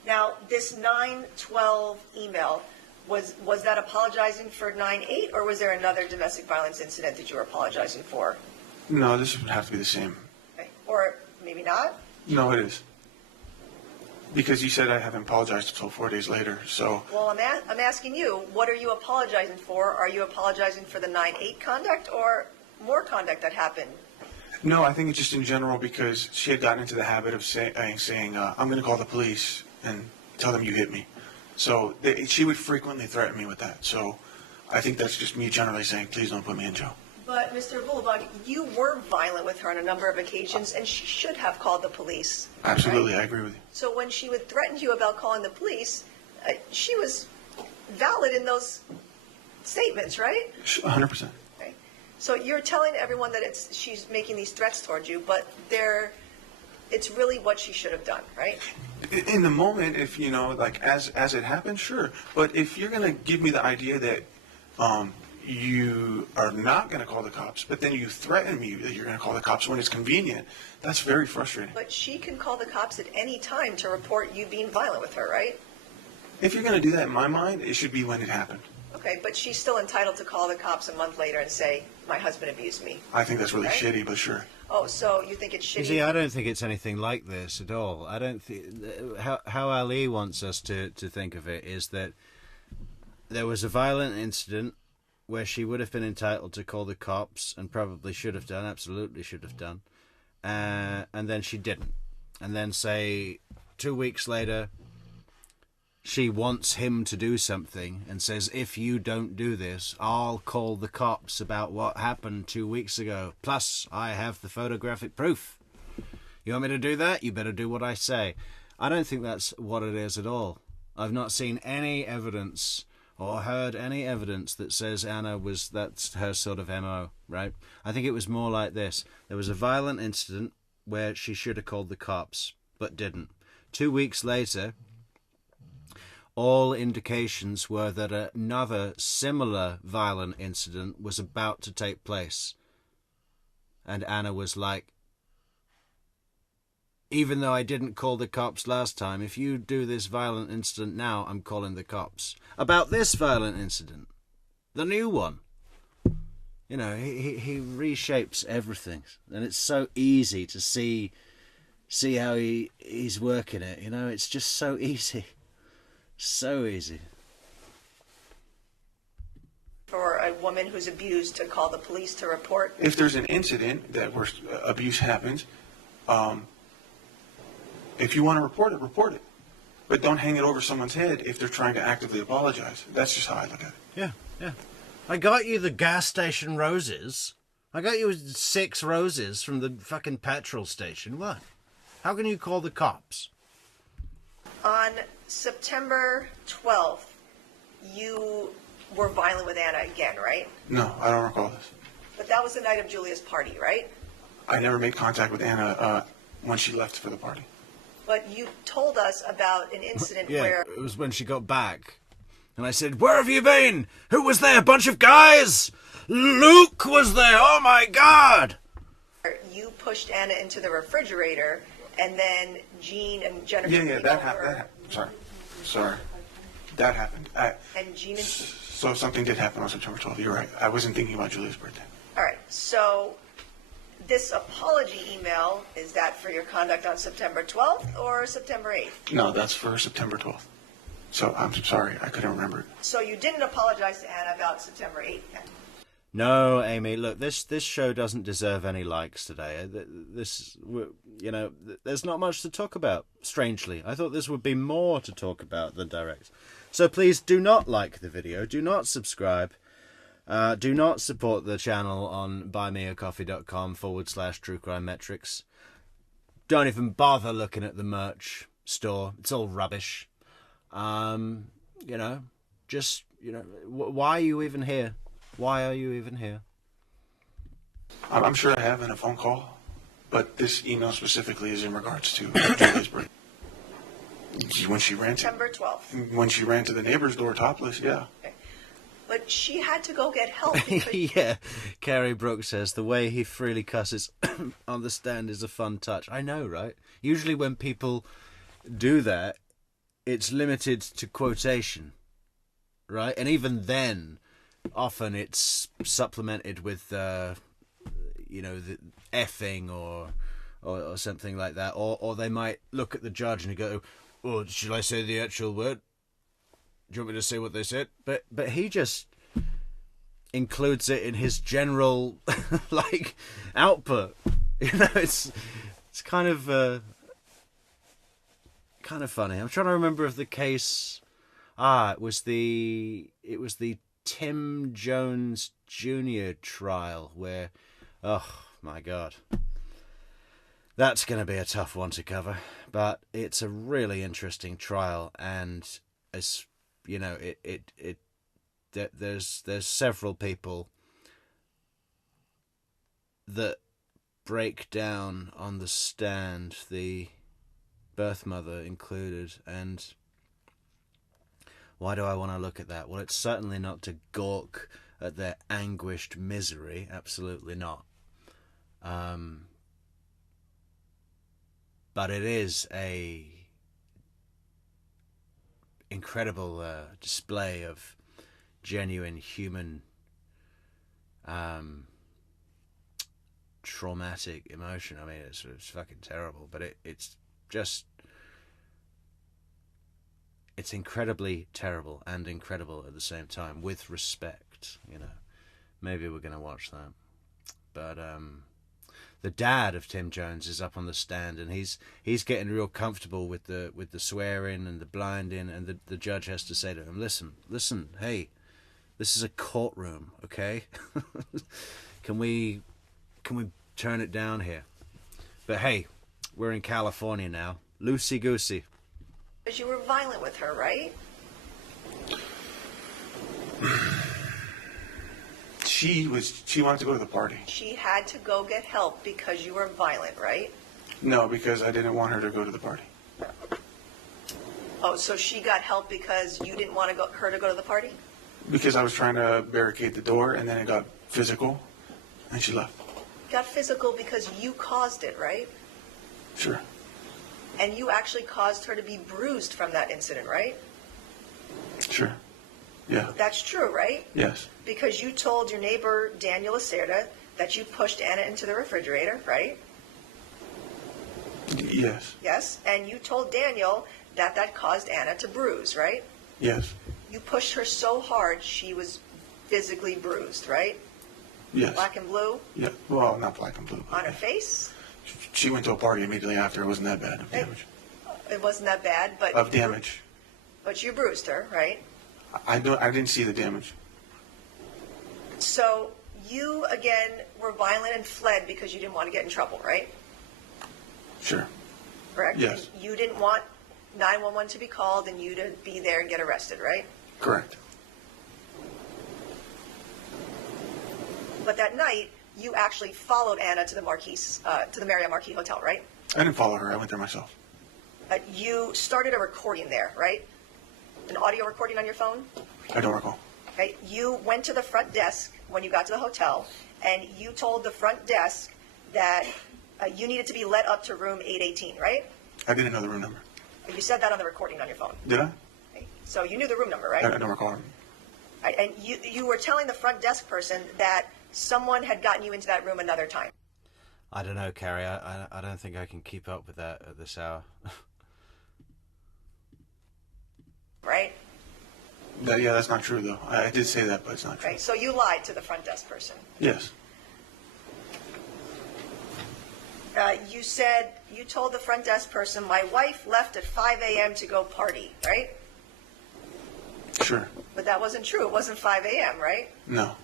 Now, this 9/12 email, was that apologizing for 9/8, or was there another domestic violence incident that you were apologizing for? No, this would have to be the same. Okay. Or maybe not? No, it is. Because you said I haven't apologized until 4 days later, so. Well, I'm asking you, what are you apologizing for? Are you apologizing for the 9/8 conduct or more conduct that happened? No, I think it's just in general because she had gotten into the habit of saying I'm going to call the police and tell them you hit me. So she would frequently threaten me with that. So I think that's just me generally saying, please don't put me in jail. But, Mr. Boulevard, you were violent with her on a number of occasions, and she should have called the police. Absolutely, right? I agree with you. So when she would threaten you about calling the police, she was valid in those statements, right? 100%. Okay. So you're telling everyone that she's making these threats towards you, but it's really what she should have done, right? In the moment, if, you know, like as it happened, sure. But if you're going to give me the idea that you are not going to call the cops, but then you threaten me that you're going to call the cops when it's convenient, that's very frustrating. But she can call the cops at any time to report you being violent with her, right? If you're going to do that in my mind, it should be when it happened. Okay, but she's still entitled to call the cops a month later and say, my husband abused me. I think that's really Right? shitty, but sure. Oh, so you think it's You shitty? see, I don't think it's anything like this at all. I don't think how Ali wants us to think of it is that there was a violent incident where she would have been entitled to call the cops and probably should have done, absolutely should have done, and then she didn't. And then, say, 2 weeks later, she wants him to do something and says, if you don't do this, I'll call the cops about what happened 2 weeks ago. Plus, I have the photographic proof. You want me to do that? You better do what I say. I don't think that's what it is at all. I've not seen any evidence or heard any evidence that says that's her sort of MO, right? I think it was more like this. There was a violent incident where she should have called the cops, but didn't. 2 weeks later, all indications were that another similar violent incident was about to take place. And Anna was like, even though I didn't call the cops last time, if you do this violent incident now, I'm calling the cops. About this violent incident. The new one. You know, he reshapes everything. And it's so easy to see how he's working it. You know, it's just so easy. So easy. For a woman who's abused to call the police to report? If there's an incident that where abuse happens, if you want to report it. But don't hang it over someone's head if they're trying to actively apologize. That's just how I look at it. Yeah. I got you the gas station roses. I got you 6 roses from the fucking petrol station. What? How can you call the cops? On September 12th, you were violent with Anna again, right? No, I don't recall this. But that was the night of Julia's party, right? I never made contact with Anna when she left for the party. But you told us about an incident Yeah, where... it was when she got back. And I said, where have you been? Who was there? A bunch of guys? Luke was there. Oh, my God. You pushed Anna into the refrigerator, and then Jean and Jennifer... Yeah, that happened. Sorry. That happened. And Jean and... So something did happen on September 12th. You're right. I wasn't thinking about Julia's birthday. All right, so this apology email, is that for your conduct on September 12th or September 8th? No, that's for September 12th. So I'm sorry, I couldn't remember it. So you didn't apologize to Anna about September 8th then? No, Amy, look, this show doesn't deserve any likes today. There's not much to talk about, strangely. I thought this would be more to talk about than direct. So please do not like the video, do not subscribe, do not support the channel on buymeacoffee.com/True Crime Metrix. Don't even bother looking at the merch store. It's all rubbish. Why are you even here? Why are you even here? I'm sure I have in a phone call, but this email specifically is in regards to Julia's birthday. When she ran September 12th. When she ran to the neighbor's door topless, yeah. Okay. But she had to go get help. Because... Yeah, Carrie Brooks says the way he freely cusses on the stand is a fun touch. I know, right? Usually when people do that, it's limited to quotation, right? And even then, often it's supplemented with, the effing or something like that. Or they might look at the judge and go, "Oh, should I say the actual word? Do you want me to say what they said?" But he just includes it in his general output. It's kind of funny. I'm trying to remember if the case. It was the Tim Jones Jr. trial where, oh my God, that's going to be a tough one to cover. But it's a really interesting trial, and as you know, there's several people that break down on the stand, the birth mother included, and why do I want to look at that? Well, it's certainly not to gawk at their anguished misery, absolutely not. But it is a incredible display of genuine human traumatic emotion. I mean, it's fucking terrible, but it's incredibly terrible and incredible at the same time, with respect. Maybe we're going to watch that. But the dad of Tim Jones is up on the stand, and he's getting real comfortable with the swearing and the blinding, and the judge has to say to him, listen, hey, this is a courtroom, okay? Can we turn it down here? But hey, we're in California now. Loosey-goosey. Because you were violent with her, right? She wanted to go to the party. She had to go get help because you were violent, right? No, because I didn't want her to go to the party. Oh, so she got help because you didn't want her to go to the party? Because I was trying to barricade the door, and then it got physical, and she left. Got physical because you caused it, right? Sure. And you actually caused her to be bruised from that incident, right? Sure. Yeah. That's true, right? Yes. Because you told your neighbor, Daniel Lacerda, that you pushed Anna into the refrigerator, right? Yes. Yes. And you told Daniel that caused Anna to bruise, right? Yes. You pushed her so hard she was physically bruised, right? Yes. Black and blue? Yeah. Well, not black and blue. On her face? She went to a party immediately after. It wasn't that bad of damage. It wasn't that bad, but... Of damage. But you bruised her, right? I didn't see the damage. So you, again, were violent and fled because you didn't want to get in trouble, right? Sure. Correct? Yes. You didn't want 911 to be called and you to be there and get arrested, right? Correct. But that night, you actually followed Anna to the Marriott Marquis Hotel, right? I didn't follow her. I went there myself. You started a recording there, right? An audio recording on your phone? I don't recall. Okay. You went to the front desk when you got to the hotel, and you told the front desk that you needed to be let up to room 818, right? I didn't know the room number. You said that on the recording on your phone. Did I? Okay. So you knew the room number, right? I don't recall. Right. And you were telling the front desk person that someone had gotten you into that room another time. I don't know, Carrie. I don't think I can keep up with that at this hour. Right? Yeah, that's not true, though. I did say that, but it's not true. Okay. So you lied to the front desk person. Yes. You told the front desk person, my wife left at 5 a.m. to go party, right? Sure. But that wasn't true. It wasn't 5 a.m., right? No.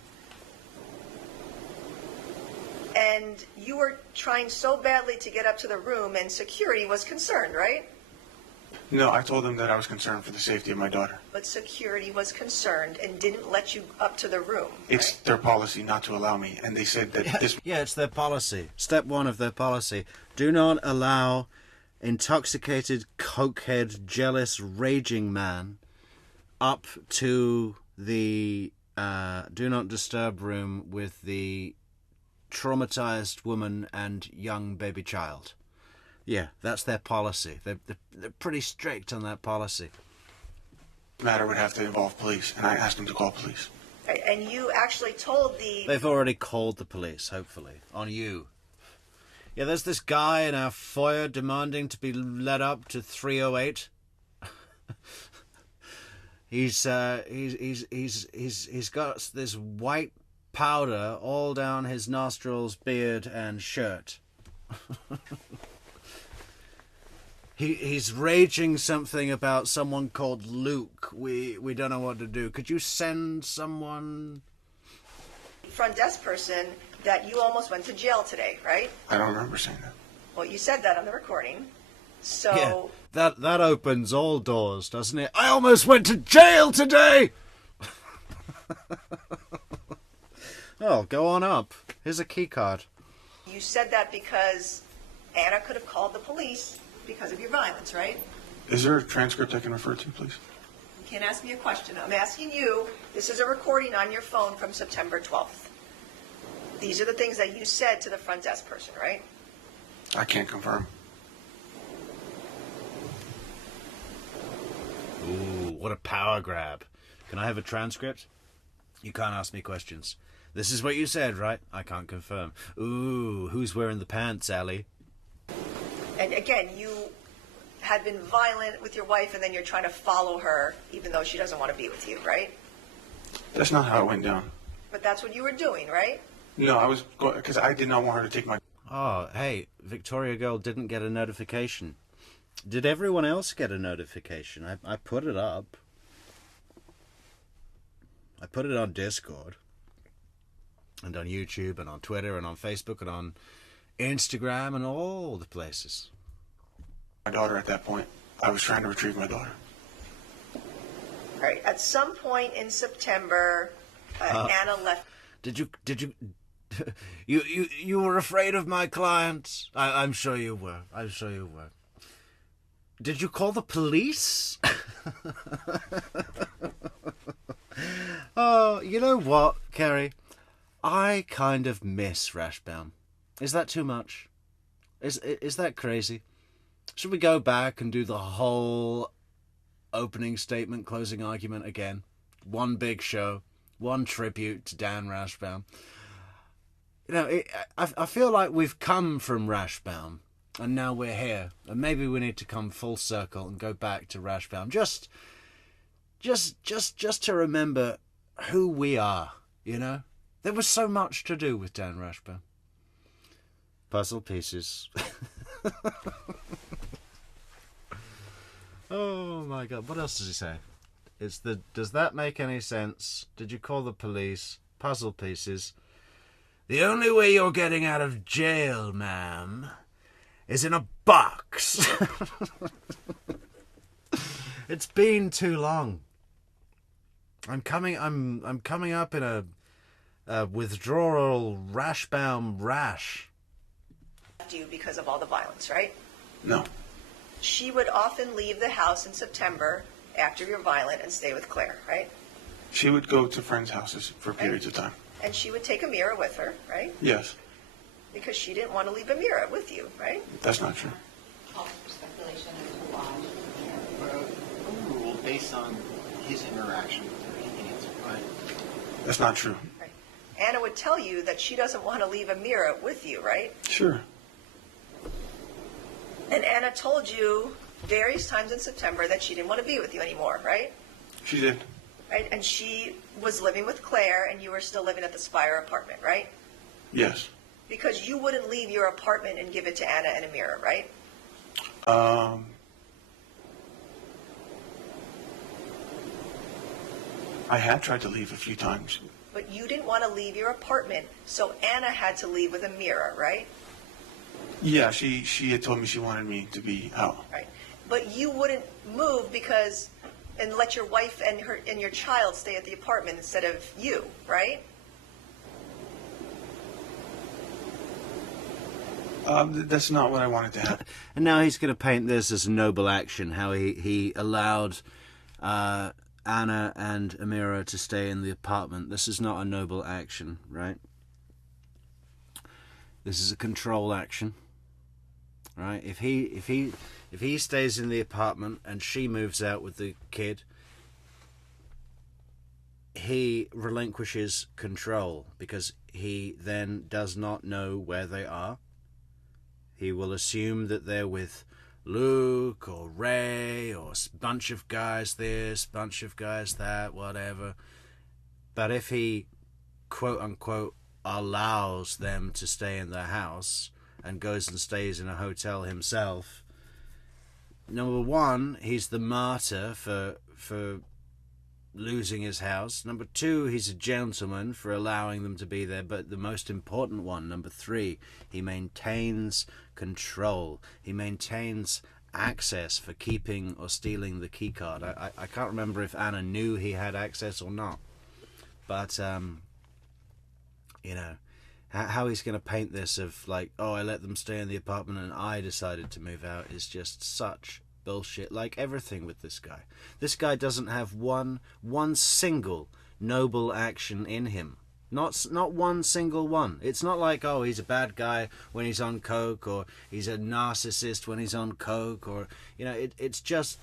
And you were trying so badly to get up to the room, and security was concerned, right? No, I told them that I was concerned for the safety of my daughter. But security was concerned and didn't let you up to the room. It's right? their policy not to allow me, and they said that this... Yeah, it's their policy. Step 1 of their policy. Do not allow intoxicated, cokehead, jealous, raging man up to the do not disturb room with the traumatized woman and young baby child. Yeah, that's their policy. They're pretty strict on that policy. matter would have to involve police, and I asked them to call police. And you actually told the... They've already called the police, hopefully, on you. Yeah, there's this guy in our foyer demanding to be led up to 308. He's got this white powder all down his nostrils, beard, and shirt. He's raging something about someone called Luke. We don't know what to do. Could you send someone? front desk person that you almost went to jail today, right? I don't remember saying that. Well, you said that on the recording. So... Yeah, that opens all doors, doesn't it? I almost went to jail today! Oh, go on up. Here's a key card. You said that because Anna could have called the police because of your violence, right? Is there a transcript I can refer to, please? You can't ask me a question. I'm asking you. This is a recording on your phone from September 12th. These are the things that you said to the front desk person, right? I can't confirm. Ooh, what a power grab. Can I have a transcript? You can't ask me questions. This is what you said, right? I can't confirm. Ooh, who's wearing the pants, Allie? And again, you had been violent with your wife, and then you're trying to follow her, even though she doesn't want to be with you, right? That's not how it went down. But that's what you were doing, right? No, I was going because I did not want her to take my... Oh, hey, Victoria Girl didn't get a notification. Did everyone else get a notification? I put it up. I put it on Discord. And on YouTube, and on Twitter, and on Facebook, and on Instagram, and all the places. My daughter at that point. I was trying to retrieve my daughter. All right. At some point in September, Anna left. Did you you were afraid of my client? I'm sure you were. I'm sure you were. Did you call the police? Oh, you know what, Kerry? I kind of miss Rashbaum. Is that too much? Is that crazy? Should we go back and do the whole opening statement, closing argument again? One big show, one tribute to Dan Rashbaum. You know, I feel like we've come from Rashbaum, and now we're here, and maybe we need to come full circle and go back to Rashbaum, just to remember who we are. You know, there was so much to do with Dan Rashbaum. Puzzle pieces. Oh my God! What else does he say? Does that make any sense? Did you call the police? Puzzle pieces. The only way you're getting out of jail, ma'am, is in a box. It's been too long. I'm coming up in a withdrawal Rashbaum rash. You because of all the violence, right? No. She would often leave the house in September after you're violent and stay with Claire, right? She would go to friends' houses for periods of time. And she would take Amira with her, right? Yes. Because she didn't want to leave Amira with you, right? That's not true. Calls for speculation as to why. Rule based on his interaction with her, he can answer. Right. That's not true. Right. Anna would tell you that she doesn't want to leave Amira with you, right? Sure. And Anna told you various times in September that she didn't want to be with you anymore, right? She did. Right? And she was living with Claire, and you were still living at the Spire apartment, right? Yes. Because you wouldn't leave your apartment and give it to Anna and Amira, right? I had tried to leave a few times. But you didn't want to leave your apartment, so Anna had to leave with Amira, right? Yeah, she had told me she wanted me to be out. Right. But you wouldn't move because and let your wife and your child stay at the apartment instead of you, right? That's not what I wanted to happen. And now he's going to paint this as a noble action, how he allowed Anna and Amira to stay in the apartment. This is not a noble action, right? This is a control action, right? If he stays in the apartment and she moves out with the kid, he relinquishes control because he then does not know where they are. He will assume that they're with Luke or Ray or a bunch of guys this, bunch of guys that, whatever. But if he, quote unquote, allows them to stay in the house and goes and stays in a hotel himself, number one, he's the martyr for losing his house. Number two, he's a gentleman for allowing them to be there. But the most important one, number three, he maintains control. He maintains access for keeping or stealing the key card. I can't remember if Anna knew he had access or not. But, you know, how he's going to paint this of like, oh, I let them stay in the apartment and I decided to move out is just such bullshit. Like everything with this guy. This guy doesn't have one single noble action in him. Not one single one. It's not like, oh, he's a bad guy when he's on coke, or he's a narcissist when he's on coke, or, you know, it's just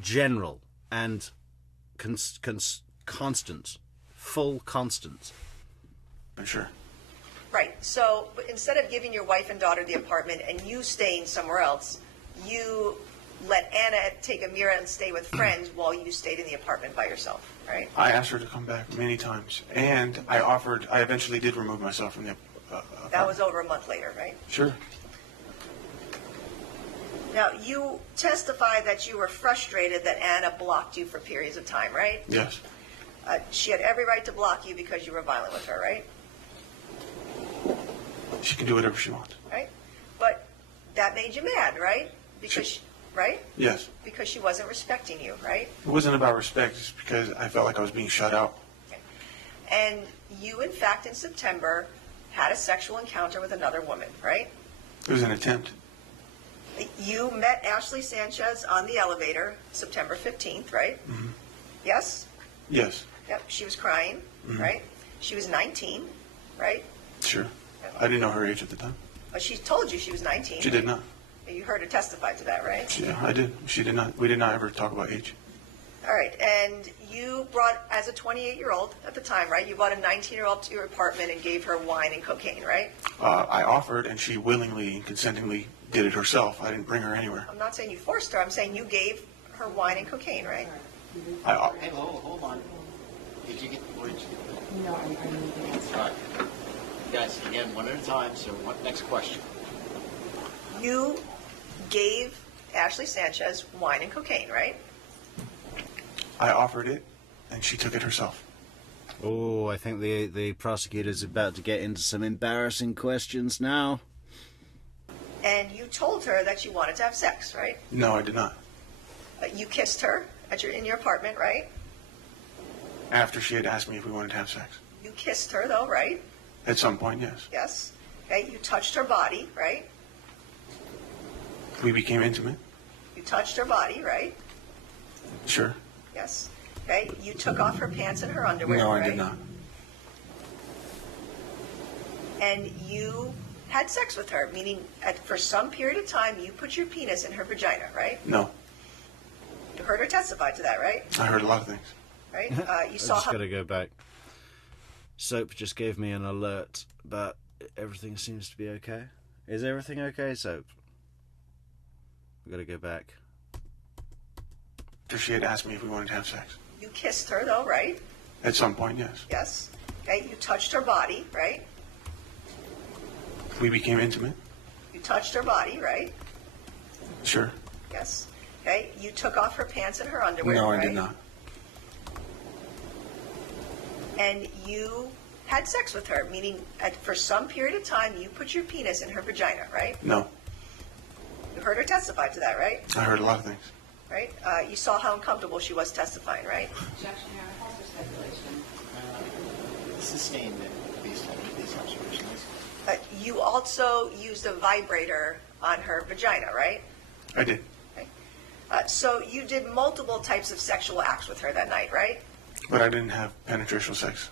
general and constant, full constant. Sure. Right. So instead of giving your wife and daughter the apartment and you staying somewhere else, you let Anna take Amira and stay with friends while you stayed in the apartment by yourself, right? I asked her to come back many times, and I eventually did remove myself from the apartment. That was over a month later, right? Sure. Now, you testify that you were frustrated that Anna blocked you for periods of time, right? Yes. She had every right to block you because you were violent with her, right? She can do whatever she wants. Right? But that made you mad, right? Because right? Yes. Because she wasn't respecting you, right? It wasn't about respect. It's because I felt like I was being shut out. Okay. And you, in fact, in September, had a sexual encounter with another woman, right? It was an attempt. You met Ashley Sanchez on the elevator September 15th, right? Mm-hmm. Yes? Yes. Yep, she was crying, right? She was 19, right? Sure. I didn't know her age at the time. Well, she told you she was 19. She did not. You heard her testify to that, right? Yeah, I did. She did not. We did not ever talk about age. All right, and you brought, as a 28-year-old at the time, right? You brought a 19-year-old to your apartment and gave her wine and cocaine, right? I offered, and she willingly and consentingly did it herself. I didn't bring her anywhere. I'm not saying you forced her. I'm saying you gave her wine and cocaine, right? Hey, hold on. Did you get, where did you get that? No, I didn't get it. All right. Guys, again, one at a time, so next question. You gave Ashley Sanchez wine and cocaine, right? I offered it, and she took it herself. Oh, I think the prosecutor's about to get into some embarrassing questions now. And you told her that you wanted to have sex, right? No, I did not. You kissed her in your apartment, right? After she had asked me if we wanted to have sex. You kissed her, though, right? At some point, yes. Yes. Okay, you touched her body, right? We became intimate. You touched her body, right? Sure. Yes. Okay, you took off her pants and her underwear, No, I right? did not. And you had sex with her, meaning for some period of time you put your penis in her vagina, right? No. You heard her testify to that, right? I heard a lot of things. Right? You I saw just how got to go back. Soap just gave me an alert, but everything seems to be okay. Is everything okay, Soap? We got to go back. After she had asked me if we wanted to have sex. you kissed her, though, right? At some point, yes. Yes. Okay, you touched her body, right? We became intimate. You touched her body, right? Sure. Yes. Okay, you took off her pants and her underwear, No, right? I did not. And you had sex with her, meaning for some period of time you put your penis in her vagina, right? No. You heard her testify to that, right? I heard a lot of things. Right? You saw how uncomfortable she was testifying, right? Objection, Your Honor. False or speculation? Sustained these observations. You also used a vibrator on her vagina, right? I did. Okay. So you did multiple types of sexual acts with her that night, right? But I didn't have penetration sex.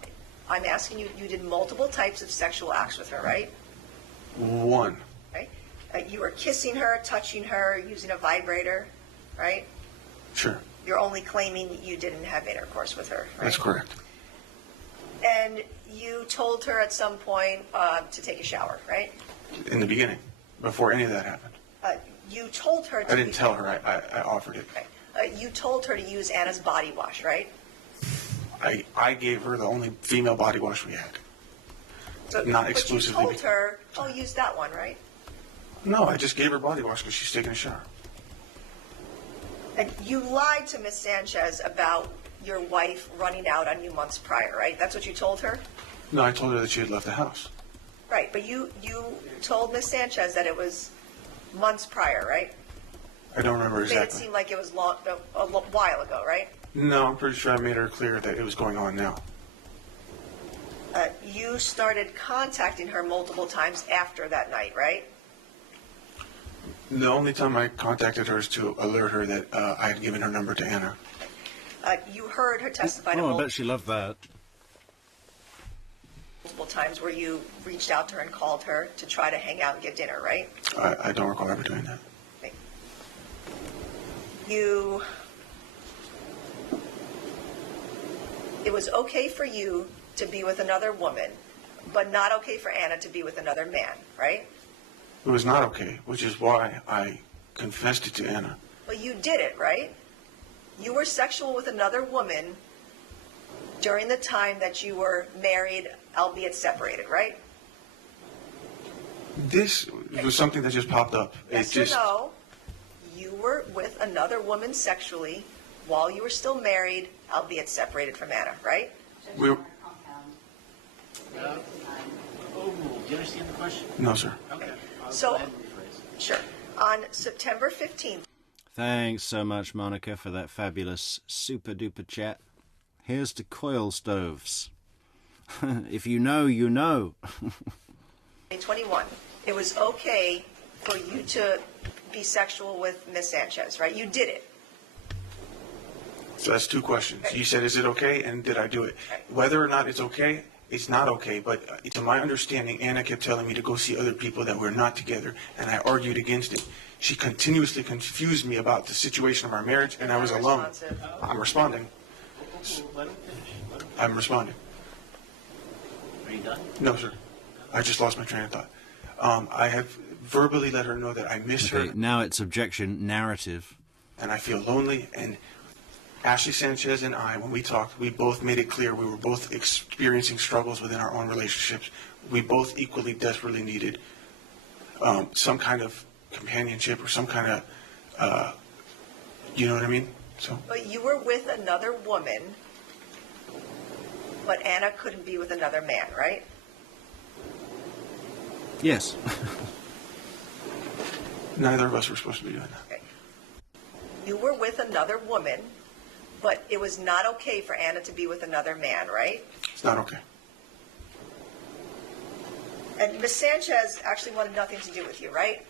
I'm asking you, you did multiple types of sexual acts with her, right? One. Right? You were kissing her, touching her, using a vibrator, right? Sure. You're only claiming you didn't have intercourse with her, right? That's correct. And you told her at some point to take a shower, right? In the beginning, before any of that happened. You told her to I didn't tell her. I offered it. Okay. You told her to use Anna's body wash, right? I gave her the only female body wash we had. So, Not exclusively. But you told her, oh, use that one, right? No, I just gave her body wash because she's taking a shower. And you lied to Miss Sanchez about your wife running out on you months prior, right? That's what you told her? No, I told her that she had left the house. Right, but you told Miss Sanchez that it was months prior, right? I don't remember Made it exactly. seem like it was a while ago, right? No, I'm pretty sure I made her clear that it was going on now. You started contacting her multiple times after that night, right? The only time I contacted her is to alert her that I had given her number to Anna. You heard her testify to Oh, I bet she loved that. multiple times where you reached out to her and called her to try to hang out and get dinner, right? I don't recall ever doing that. Okay. It was okay for you to be with another woman, but not okay for Anna to be with another man, right? It was not okay, which is why I confessed it to Anna. Well, you did it, right? You were sexual with another woman during the time that you were married, albeit separated, right? This was something that just popped up. Yes or no? You were with another woman sexually while you were still married, albeit separated from Anna, right? We- Objection, Your Honor. Compound. Overruled. Do you understand the question? No, sir. Okay. I'll So- go ahead and rephrase. Sure. On September 15th, Thanks so much, Monica, for that fabulous super duper chat. Here's to coil stoves. If you know, you know. 2021, it was okay for you to be sexual with Miss Sanchez, right? You did it. So that's two questions. You said, is it okay? And did I do it? Whether or not it's okay, it's not okay. But to my understanding, Anna kept telling me to go see other people that were not together, and I argued against it. She continuously confused me about the situation of our marriage, and I was alone. I'm responding. I'm responding. Are you done? No, sir. I just lost my train of thought. I have verbally let her know that I miss her. Now it's objection narrative. And I feel lonely. And Ashley Sanchez and I, when we talked, we both made it clear we were both experiencing struggles within our own relationships. We both equally desperately needed some kind of companionship or some kind of, you know what I mean? So. But you were with another woman, but Anna couldn't be with another man, right? Yes. Neither of us were supposed to be doing that. Okay. You were with another woman, but it was not okay for Anna to be with another man, right? It's not okay. And Miss Sanchez actually wanted nothing to do with you, right?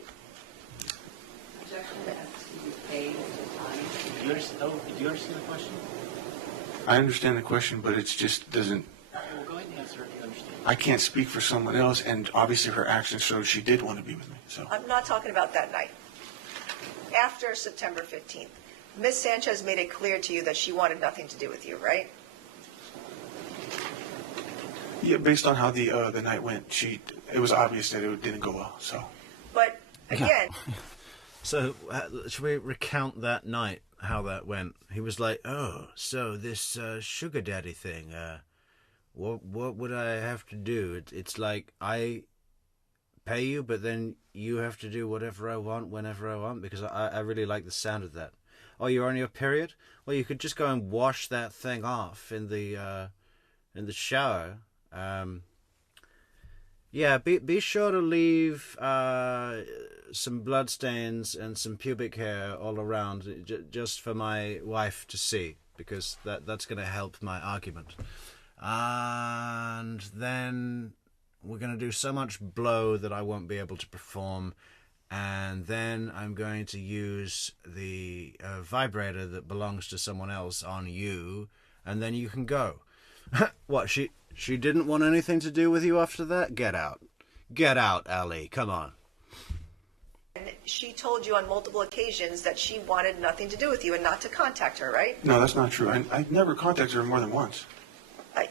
Objection as to pay the time. Do you understand the question? I understand the question, but it just doesn't. Well, go ahead and answer if you understand. I can't speak for someone else, and obviously her actions showed she did want to be with me. So. I'm not talking about that night. After September 15th, Miss Sanchez made it clear to you that she wanted nothing to do with you, right? Yeah, based on how the night went, it was obvious that it didn't go well. So. But again, So, should we recount that night, how that went? He was like, oh, so this sugar daddy thing, what would I have to do? It's like I pay you, but then you have to do whatever I want, whenever I want, because I really like the sound of that. Oh, you're on your period? Well, you could just go and wash that thing off in the shower. Yeah, be sure to leave some bloodstains and some pubic hair all around, just for my wife to see, because that's going to help my argument. And then we're going to do so much blow that I won't be able to perform. And then I'm going to use the vibrator that belongs to someone else on you, and then you can go. What, she didn't want anything to do with you after that? Get out. Get out, Ali. Come on. and she told you on multiple occasions that she wanted nothing to do with you and not to contact her, right? No, that's not true. I never contacted her more than once.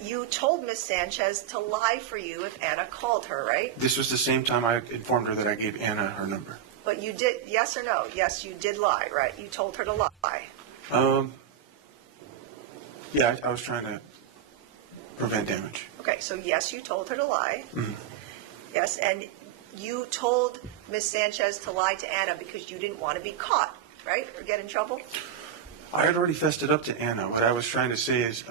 You told Miss Sanchez to lie for you if Anna called her, right? This was the same time I informed her that I gave Anna her number. But you did, yes or no? Yes, you did lie, right? You told her to lie. Yeah, I was trying to prevent damage. Okay, so yes, you told her to lie. Mm-hmm. Yes, and you told Miss Sanchez to lie to Anna because you didn't want to be caught, right? Or get in trouble? I had already fessed it up to Anna. What I was trying to say is,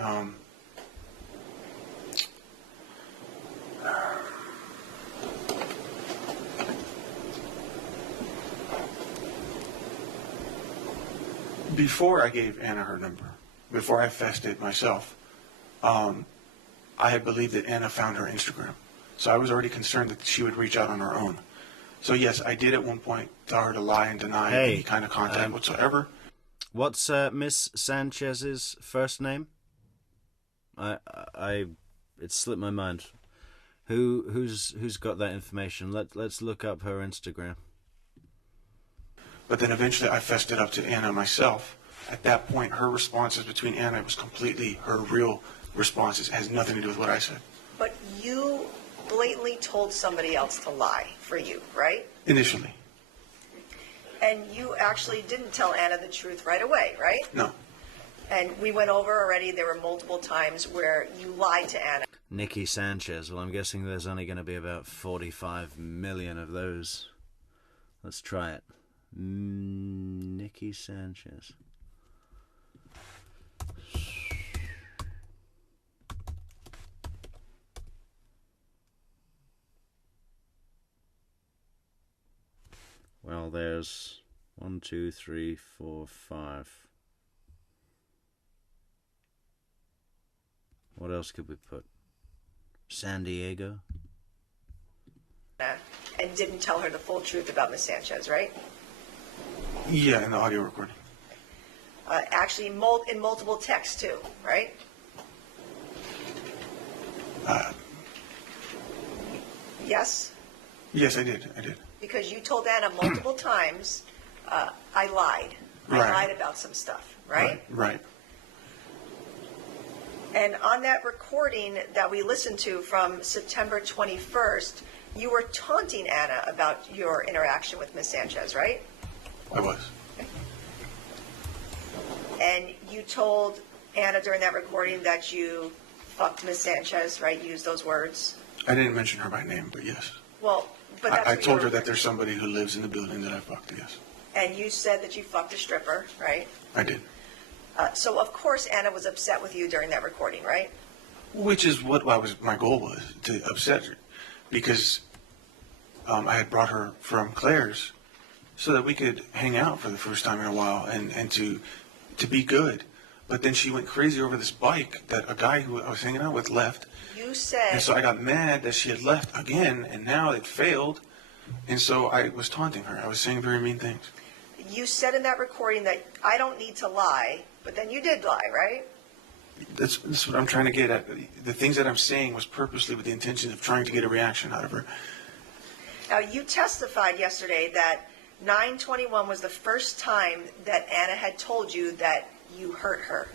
before I gave Anna her number, before I fessed it myself, I had believed that Anna found her Instagram. So I was already concerned that she would reach out on her own. So yes, I did at one point tell her to lie and deny any kind of contact whatsoever. What's Miss Sanchez's first name? It slipped my mind. Who's got that information? Let's look up her Instagram. But then eventually I fessed it up to Anna myself. At that point, her responses between Anna, it was completely her real responses. It has nothing to do with what I said. But you blatantly told somebody else to lie for you, right? Initially. And you actually didn't tell Anna the truth right away, right? No. And we went over already, there were multiple times where you lied to Anna. Nikki Sanchez. Well, I'm guessing there's only going to be about 45 million of those. Let's try it. Nikki Sanchez. Well, there's 1, 2, 3, 4, 5. What else could we put? San Diego? And didn't tell her the full truth about Miss Sanchez, right? Yeah, in the audio recording. Actually, in multiple texts too, right? Yes? Yes, I did. Because you told Anna multiple times, I lied. I Right. lied about some stuff, right? Right. And on that recording that we listened to from September 21st, you were taunting Anna about your interaction with Miss Sanchez, right? I was. And you told Anna during that recording that you fucked Miss Sanchez, right? You used those words. I didn't mention her by name, but yes. Well, but that's I what told you her were- that there's somebody who lives in the building that I fucked, yes. And you said that you fucked a stripper, right? I did. So of course Anna was upset with you during that recording, right? Which is what my goal was, to upset her. Because I had brought her from Claire's so that we could hang out for the first time in a while and to be good. But then she went crazy over this bike that a guy who I was hanging out with left. You said... And so I got mad that she had left again, and now it failed. And so I was taunting her. I was saying very mean things. You said in that recording that I don't need to lie, but then you did lie, right? That's what I'm trying to get at. The things that I'm saying was purposely with the intention of trying to get a reaction out of her. Now, you testified yesterday that 9/21 was the first time that Anna had told you that you hurt her,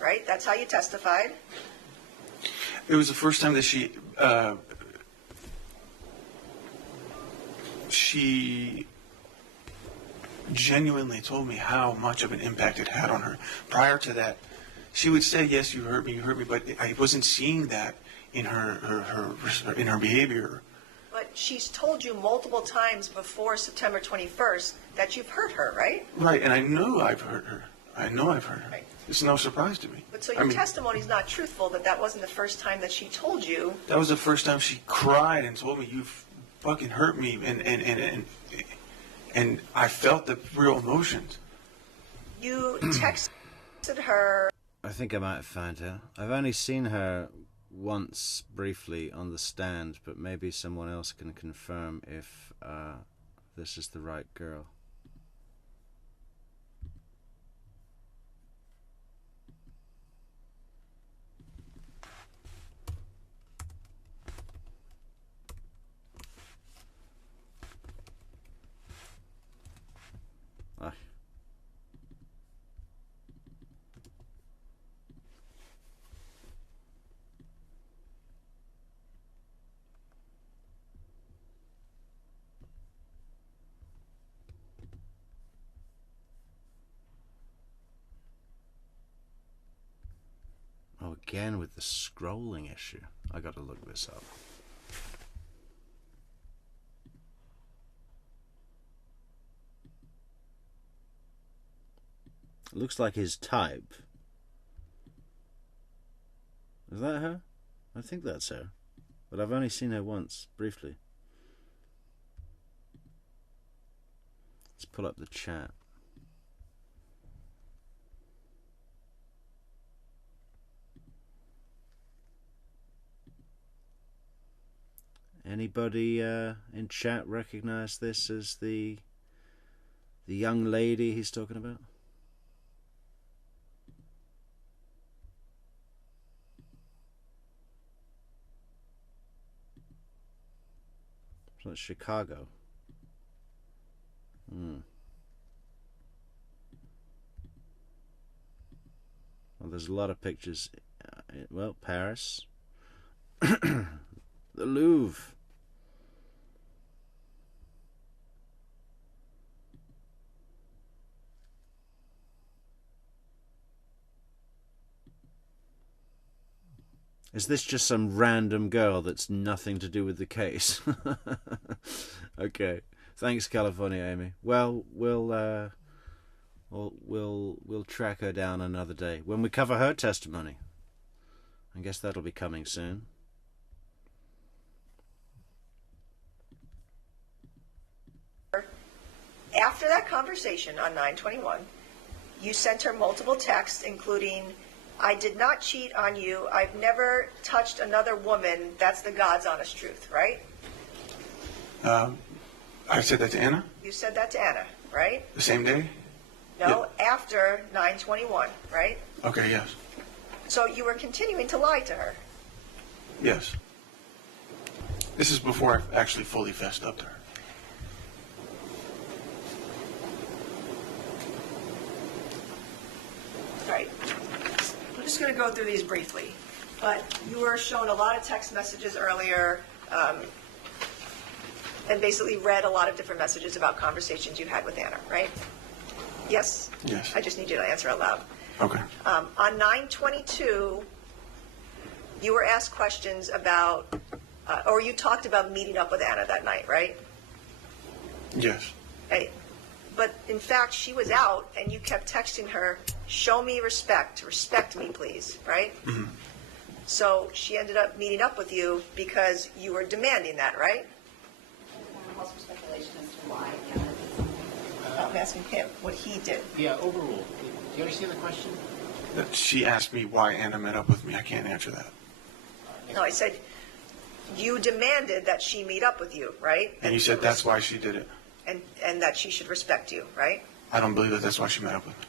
right? That's how you testified. It was the first time that she genuinely told me how much of an impact it had on her. Prior to that, she would say, "Yes, you hurt me," but I wasn't seeing that in her behavior. But she's told you multiple times before September 21st that you've hurt her, right? Right, and I know I've hurt her. Right. It's no surprise to me. But so your testimony's not truthful, that wasn't the first time that she told you. That was the first time she cried and told me, "You fucking hurt me," and I felt the real emotions. You texted her. I think I might have found her. I've only seen her once briefly on the stand, but maybe someone else can confirm if this is the right girl. Ah. Oh, again with the scrolling issue. I gotta look this up. It looks like his type. Is that her? I think that's her. But I've only seen her once, briefly. Let's pull up the chat. Anybody in chat recognize this as the young lady he's talking about? So it's Chicago. Well, there's a lot of pictures. Well, Paris. The Louvre. Is this just some random girl that's nothing to do with the case? Okay. Thanks, California Amy. Well, we'll track her down another day when we cover her testimony. I guess that'll be coming soon. After that conversation, conversation on 9/21, you sent her multiple texts, including, "I did not cheat on you. I've never touched another woman. That's the God's honest truth," right? I said that to Anna You said that to Anna, right? the same day? No, after 9/21, right? Okay, yes. So you were continuing to lie to her. Yes. This is before I actually fully fessed up to her. Right. I'm just going to go through these briefly. But you were shown a lot of text messages earlier, and basically read a lot of different messages about conversations you had with Anna, right? Yes? Yes. I just need you to answer out loud. Okay. On 9/22, you were asked questions about, or you talked about meeting up with Anna that night, right? Yes. Okay. But in fact, she was out, and you kept texting her, "Show me respect, respect me, please," right? Mm-hmm. So she ended up meeting up with you because you were demanding that, right? Also speculation as to why Anna did something. I'm asking him what he did. Yeah, overruled. Do you understand the question? She asked me why Anna met up with me. I can't answer that. No, I said you demanded that she meet up with you, right? And you said that's why she did it. And that she should respect you, right? I don't believe that that's why she met up with me.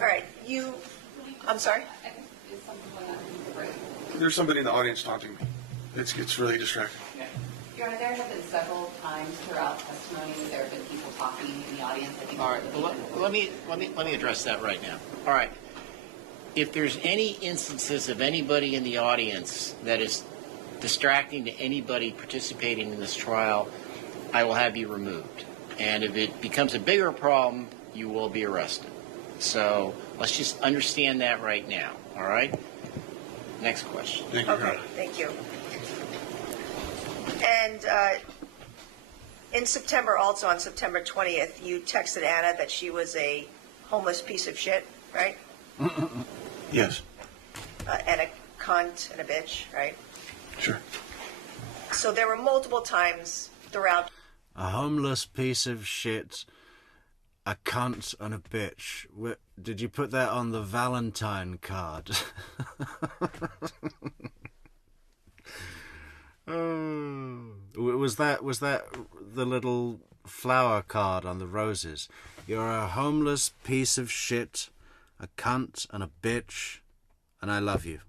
All right, I'm sorry? I think it's something going on in the break. There's somebody in the audience taunting me. It's really distracting. Your Honor, there have been several times throughout testimony, there have been people talking in the audience. I think All right, well, let me address that right now. All right. If there's any instances of anybody in the audience that is distracting to anybody participating in this trial, I will have you removed. And if it becomes a bigger problem, you will be arrested. So let's just understand that right now, all right? Next question. Thank you, Your Okay, Honor. thank you. And in September, also on September 20th, you texted Anna that she was a homeless piece of shit, right? Yes. And a cunt and a bitch, right? Sure. So there were multiple times throughout. A homeless piece of shit, a cunt, and a bitch. Did you put that on the Valentine card? Was that the little flower card on the roses? You're a homeless piece of shit, a cunt, and a bitch, and I love you.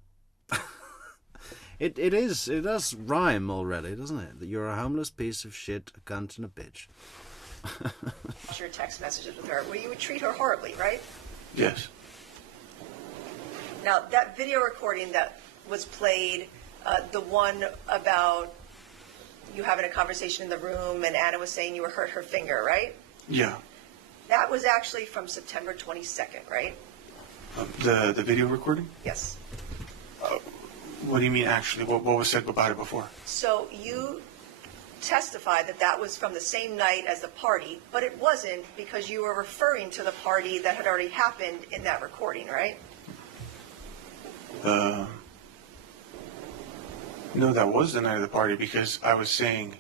It does rhyme already, doesn't it? That you're a homeless piece of shit, a cunt, and a bitch. Your text messages with her, where you would treat her horribly, right? Yes. Now, that video recording that was played, the one about you having a conversation in the room and Anna was saying you were hurt her finger, right? Yeah. That was actually from September 22nd, right? The video recording? Yes. What do you mean actually? What was said about it before? So you testified that that was from the same night as the party, but it wasn't because you were referring to the party that had already happened in that recording, right? No, that was the night of the party because I was saying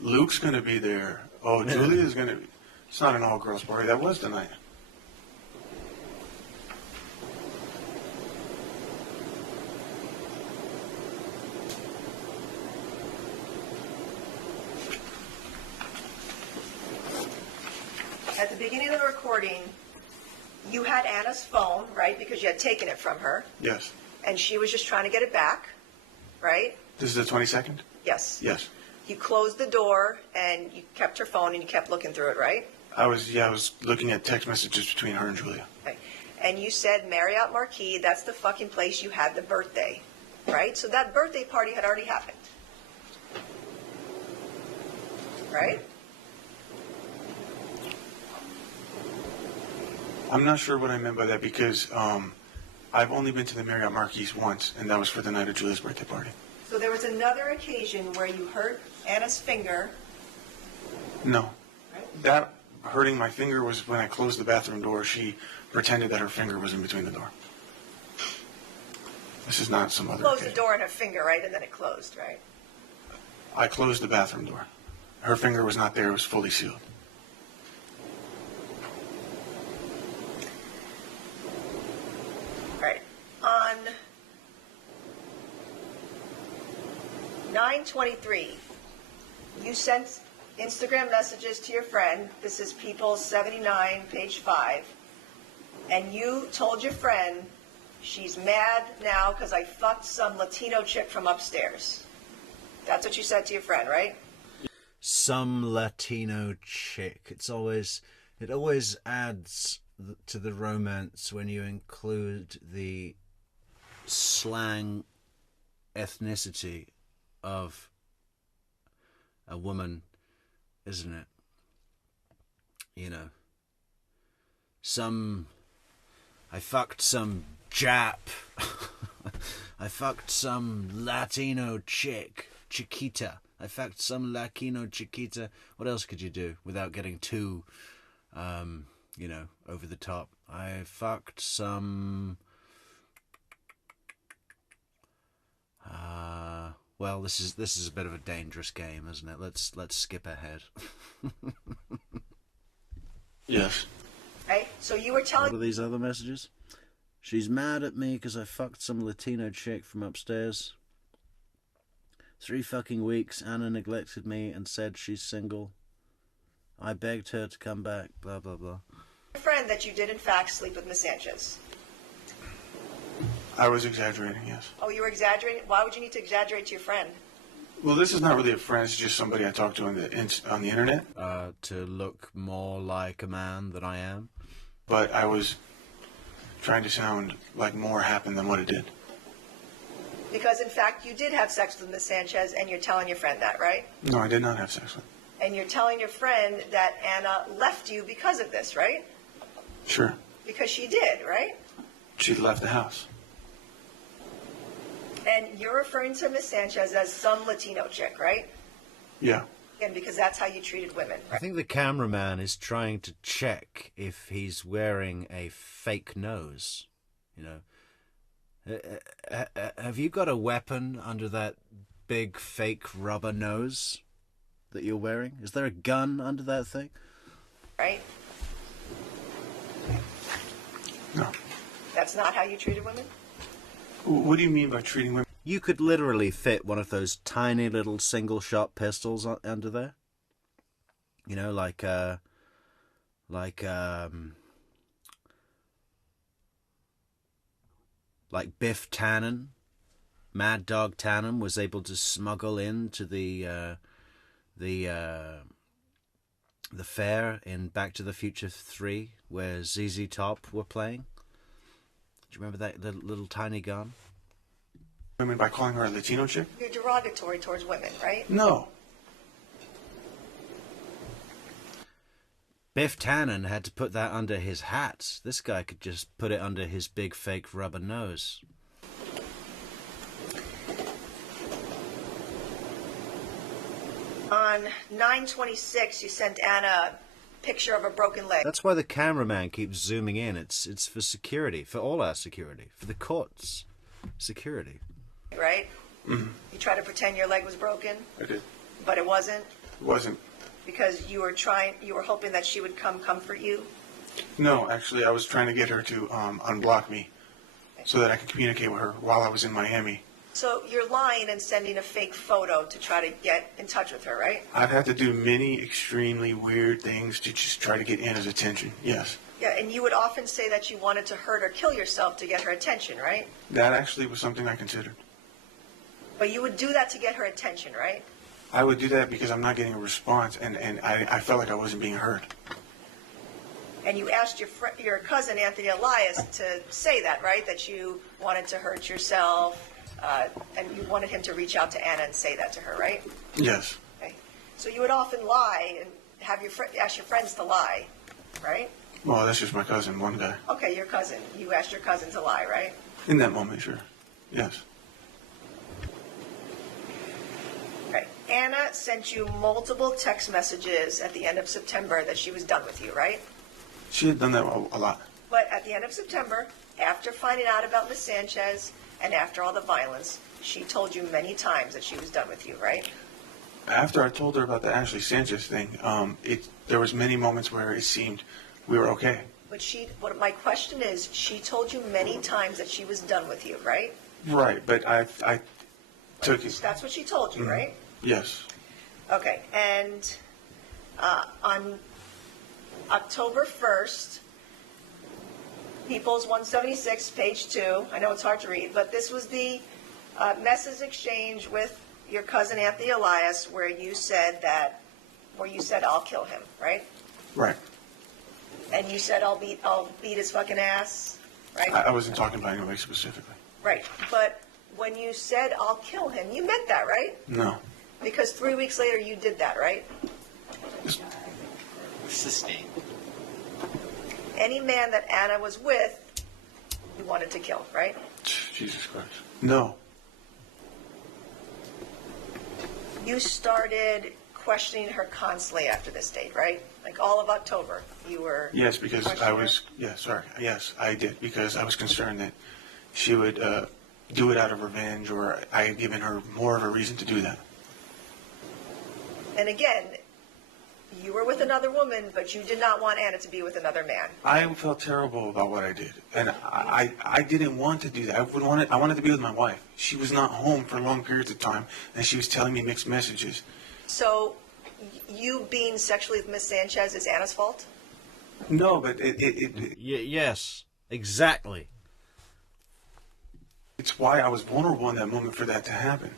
Luke's going to be there. Oh, Julia's going to be. It's not an all-girls party. That was the night. At the beginning of the recording, you had Anna's phone, right, because you had taken it from her, Yes. and she was just trying to get it back, right? This is the 22nd? Yes. Yes. You closed the door, and you kept her phone, and you kept looking through it, right? I was looking at text messages between her and Julia. Okay. And you said Marriott Marquis, that's the fucking place you had the birthday, right? So that birthday party had already happened, right? I'm not sure what I meant by that because I've only been to the Marriott Marquis once, and that was for the night of Julia's birthday party. So there was another occasion where you hurt Anna's finger. No. Right. That hurting my finger was when I closed the bathroom door. She pretended that her finger was in between the door. This is not some other Closed the occasion. door on her finger, right? And then it closed, right? I closed the bathroom door. Her finger was not there. It was fully sealed. Right. On 9/23, you sent Instagram messages to your friend. This is People 79, page 5. And you told your friend, she's mad now because I fucked some Latino chick from upstairs. That's what you said to your friend, right? Some Latino chick. It always adds to the romance when you include the slang ethnicity of a woman, isn't it? You know, I fucked some Jap. I fucked some Latino chick, Chiquita. I fucked some Latino Chiquita. What else could you do without getting too, over the top? I fucked some... well, this is a bit of a dangerous game, isn't it? Let's skip ahead. Yes. Right? So you were What telling are these other messages? She's mad at me because I fucked some Latino chick from upstairs. 3 fucking weeks, Anna neglected me and said she's single. I begged her to come back, blah, blah, blah. your friend that you did in fact sleep with Miss Sanchez. I was exaggerating, yes. Oh, you were exaggerating? Why would you need to exaggerate to your friend? Well, this is not really a friend. It's just somebody I talked to on the internet. To look more like a man than I am. But I was trying to sound like more happened than what it did. Because in fact you did have sex with Miss Sanchez and you're telling your friend that, right? No, I did not have sex with her. And you're telling your friend that Anna left you because of this, right? Sure. Because she did, right? She left the house. And you're referring to Miss Sanchez as some Latino chick, right? Yeah. Again, because that's how you treated women, I right? think the cameraman is trying to check if he's wearing a fake nose. You know, have you got a weapon under that big fake rubber nose that you're wearing? Is there a gun under that thing? Right? No. That's not how you treated women? What do you mean by treating women? You could literally fit one of those tiny little single-shot pistols under there. You know, like Biff Tannen, Mad Dog Tannen was able to smuggle into the fair in Back to the Future 3, where ZZ Top were playing. Do you remember that little tiny gun? Women by calling her a Latino chick? You're derogatory towards women, right? No. Biff Tannen had to put that under his hat. This guy could just put it under his big fake rubber nose. On 9/26, you sent Anna a picture of a broken leg. That's why the cameraman keeps zooming in. It's for security, for all our security, for the court's security. Right? Mm-hmm. You tried to pretend your leg was broken, I did. but it wasn't, It wasn't. because you were hoping that she would come comfort you. No, actually, I was trying to get her to unblock me so that I could communicate with her while I was in Miami. So you're lying and sending a fake photo to try to get in touch with her, right? I'd have to do many extremely weird things to just try to get Anna's attention. Yes. Yeah, and you would often say that you wanted to hurt or kill yourself to get her attention, right? That actually was something I considered. But you would do that to get her attention, right? I would do that because I'm not getting a response, and I felt like I wasn't being heard. And you asked your cousin, Anthony Elias, to say that, right? That you wanted to hurt yourself, and you wanted him to reach out to Anna and say that to her, right? Yes. Okay. So you would often lie and have ask your friends to lie, right? Well, that's just my cousin, one guy. Okay, your cousin. You asked your cousin to lie, right? In that moment, sure. Yes. Right. Anna sent you multiple text messages at the end of September that she was done with you, right? She had done that a lot. But at the end of September, after finding out about Miss Sanchez and after all the violence, she told you many times that she was done with you, right? After I told her about the Ashley Sanchez thing, there was many moments where it seemed we were okay. But what my question is, she told you many times that she was done with you, right? Right, but I took it. That's what she told you, right? Yes. Okay, and on October 1st, People's 176, page 2, I know it's hard to read, but this was the message exchange with your cousin Anthony Elias where you said, I'll kill him, right? Right. And you said, I'll beat his fucking ass, right? I wasn't talking about anybody specifically. Right, but when you said, I'll kill him, you meant that, right? No. Because 3 weeks later you did that, right? Sustained. Any man that Anna was with, you wanted to kill, right? Jesus Christ. No. You started questioning her constantly after this date, right? Like all of October, you were... Yes, because I questioning was, her? yeah, sorry. Yes, I did, because I was concerned that she would do it out of revenge, or I had given her more of a reason to do that. And again, you were with another woman, but you did not want Anna to be with another man. I felt terrible about what I did, and I didn't want to do that. I wanted to be with my wife. She was not home for long periods of time, and she was telling me mixed messages. So you being sexually with Miss Sanchez is Anna's fault? No, but Yes, exactly. it's why I was vulnerable in that moment for that to happen.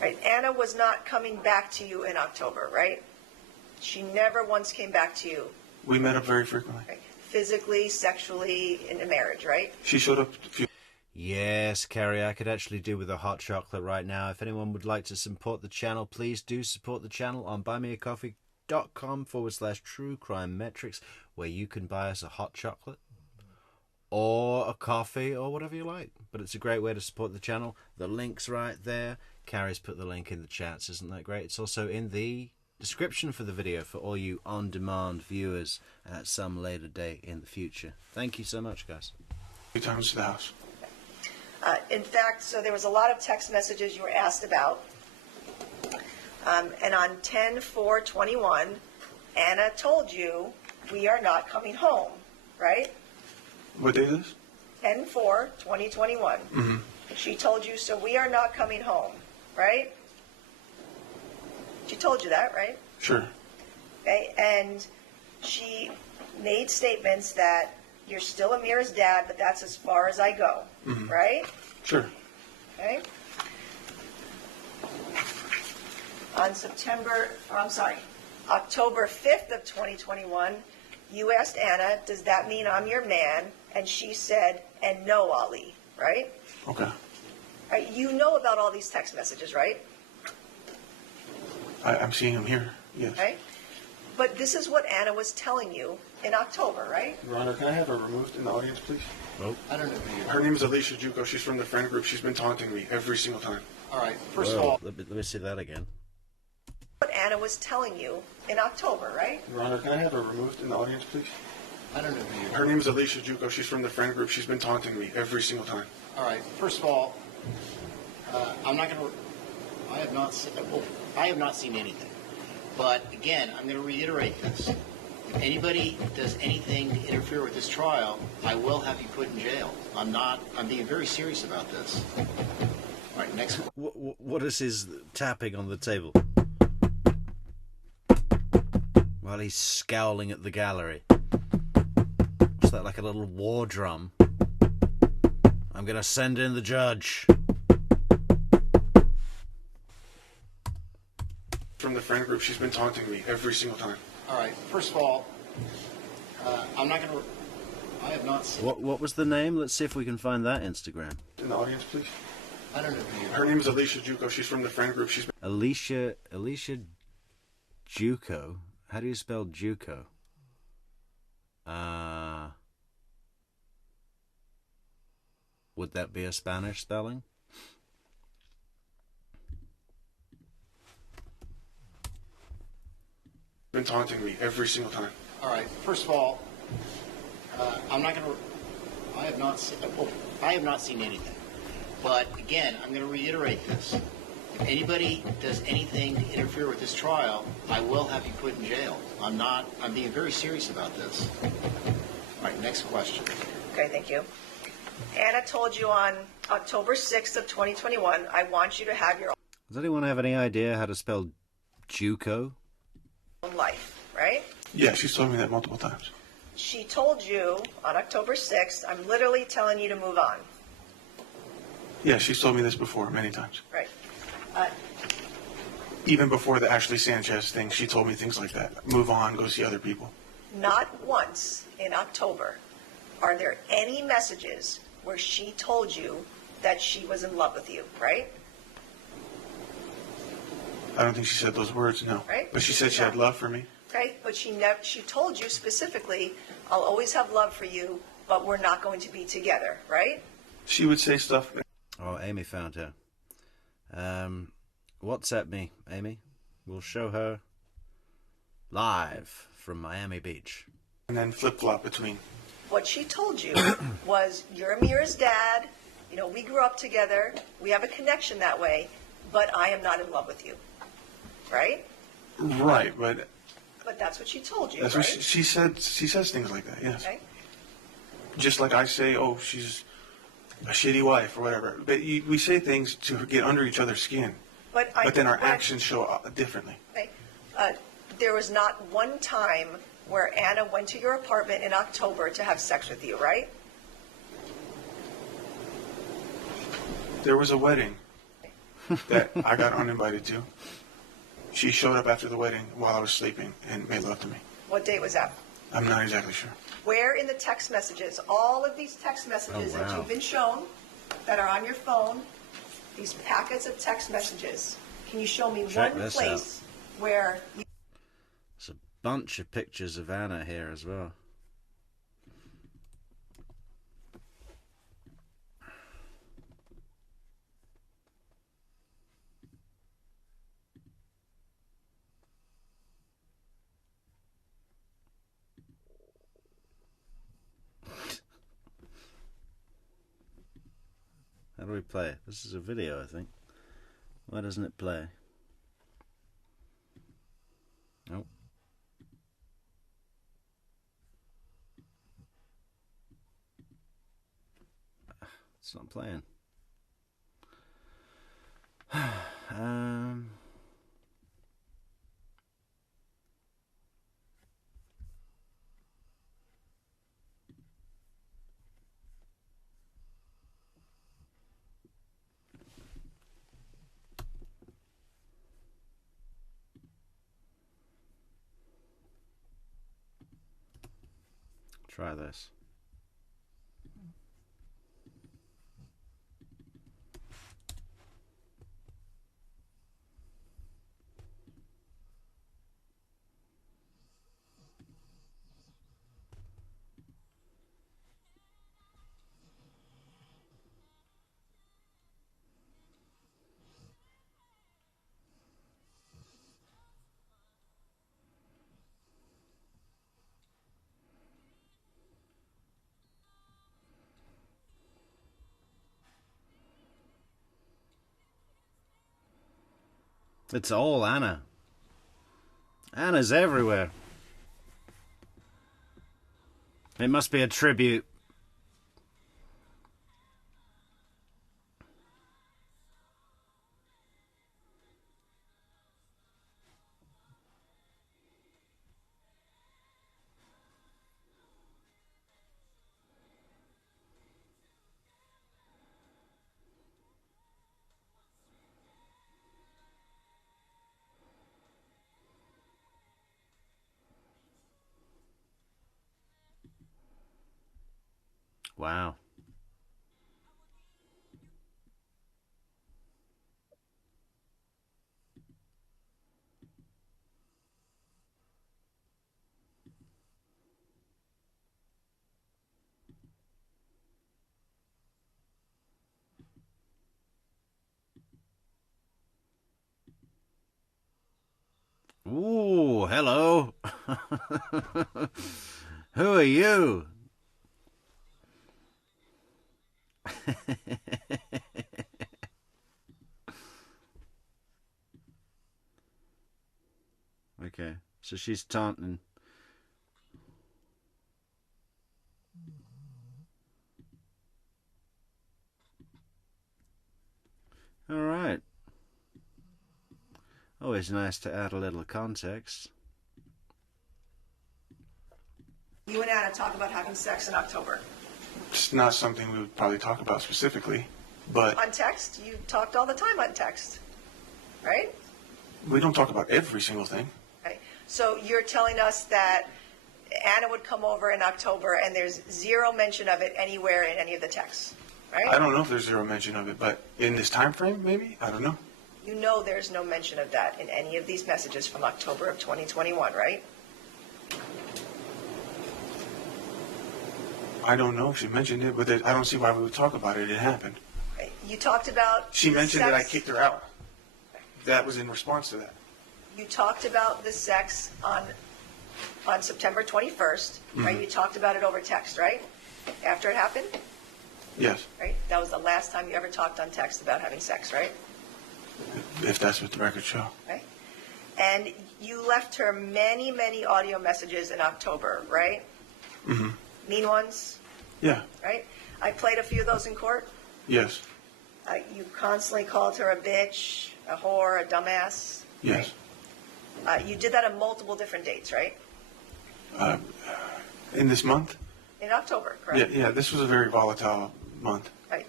Right. Anna was not coming back to you in October, right? She never once came back to you. We met up very frequently. Right? Physically, sexually, in a marriage, right? She showed up a few. Yes, Carrie, I could actually do with a hot chocolate right now. If anyone would like to support the channel, please do support the channel on buymeacoffee.com/True Crime Metrix, where you can buy us a hot chocolate or a coffee or whatever you like. But it's a great way to support the channel. The link's right there. Carrie's put the link in the chats. Isn't that great? It's also in the description for the video for all you on-demand viewers at some later date in the future. Thank you so much, guys. Few times to the house. In fact, so there was a lot of text messages you were asked about. And on 10/4/21, Anna told you, we are not coming home, right? What day is this? 10/4/2021. Mm-hmm. She told you, so we are not coming home, right? She told you that, right? Sure. Okay, and she made statements that you're still Amira's dad, but that's as far as I go, right? Sure. Okay. On October 5th of 2021, you asked Anna, does that mean I'm your man? And she said, and no, Ali, right? Okay. Right, you know about all these text messages, right? I'm seeing him here. Yes. Right? But this is what Anna was telling you in October, right? Your Honor, can I have her removed in the audience, please? I don't know who you are. Her name is Alicia Juco. She's from the friend group. She's been taunting me every single time. All right, first of Whoa, all, let me see that again. What Anna was telling you in October, right? Your Honor, can I have her removed in the audience, please? I don't know who you are. Her name is Alicia Juco. She's from the friend group. She's been taunting me every single time. All right, first of all, I'm not going to. I have not seen anything. But again, I'm going to reiterate this. If anybody does anything to interfere with this trial, I will have you put in jail. I'm being very serious about this. All right, next one. What is his tapping on the table? While he's scowling at the gallery. What's that, like a little war drum? I'm going to send in the judge. From the friend group. She's been taunting me every single time. All right, first of all, I'm not going to. I have not seen. What was the name? Let's see if we can find that Instagram. In the audience, please. I don't know who you are. Her name is Alicia Juco. She's from the friend group. She's been... Alicia Juco. How do you spell Juco? Would that be a Spanish spelling? Been taunting me every single time. All right. First of all, I'm not going to. I have not. Well, I have not seen anything. But again, I'm going to reiterate this. If anybody does anything to interfere with this trial, I will have you put in jail. I'm being very serious about this. All right. Next question. Okay, thank you. Anna told you on October 6th of 2021, I want you to have your Does anyone have any idea how to spell JUCO? own life, right? Yeah, she's told me that multiple times. She told you on October 6th, I'm literally telling you to move on, Yeah, she's told me this before many times. right? Even before the Ashley Sanchez thing, she told me things like that. Move on, go see other people. Not once in October are there any messages where she told you that she was in love with you, right? I don't think she said those words, no. Right. But she said she had love for me. Okay, but she told you specifically, I'll always have love for you, but we're not going to be together, right? She would say stuff. Oh, Amy found her. WhatsApp me, Amy. We'll show her live from Miami Beach. And then flip-flop between. What she told you was, you're Amira's dad, you know, we grew up together, we have a connection that way, but I am not in love with you, right? Right, but But that's what she told you, that's right? what she said. She says things like that, yes. Okay. Just like I say, oh, she's a shitty wife or whatever. But we say things to get under each other's skin. But Then our actions show up differently. Okay. There was not one time where Anna went to your apartment in October to have sex with you, right? There was a wedding that I got uninvited to. She showed up after the wedding while I was sleeping and made love to me. What date was that? I'm not exactly sure. Where in the text messages, all of these text messages Oh, that wow. you've been shown, that are on your phone, these packets of text messages, can you show me Check one this place where you There's a bunch of pictures of Anna here as well. How do we play it? This is a video, I think. Why doesn't it play? Nope. It's not playing. Try this. It's all Anna. Anna's everywhere. It must be a tribute. Wow. Ooh, hello. Who are you? Okay, so she's taunting. All right. Always nice to add a little context. You and Anna talk about having sex in October. It's not something we would probably talk about specifically, but On text? You talked all the time on text, right? we don't talk about every single thing. Okay. So you're telling us that Anna would come over in October and there's zero mention of it anywhere in any of the texts, right? I don't know if there's zero mention of it, but in this time frame, maybe? I don't know. You know there's no mention of that in any of these messages from October of 2021, right? I don't know if she mentioned it, but I don't see why we would talk about it. It happened. Okay. You talked about She the mentioned that I sex- kicked her out. That was in response to that. You talked about the sex on September 21st, right? You talked about it over text, right? After it happened, Yes, right? That was the last time you ever talked on text about having sex, right? if that's what the records show. Okay. And you left her many, many audio messages in October, right? Mm-hmm. Mean ones, Yeah, right? I played a few of those in court. yes, You constantly called her a bitch, a whore, a dumbass. yes. You did that on multiple different dates, right? In this month? In October, correct? Yeah, this was a very volatile month. Right.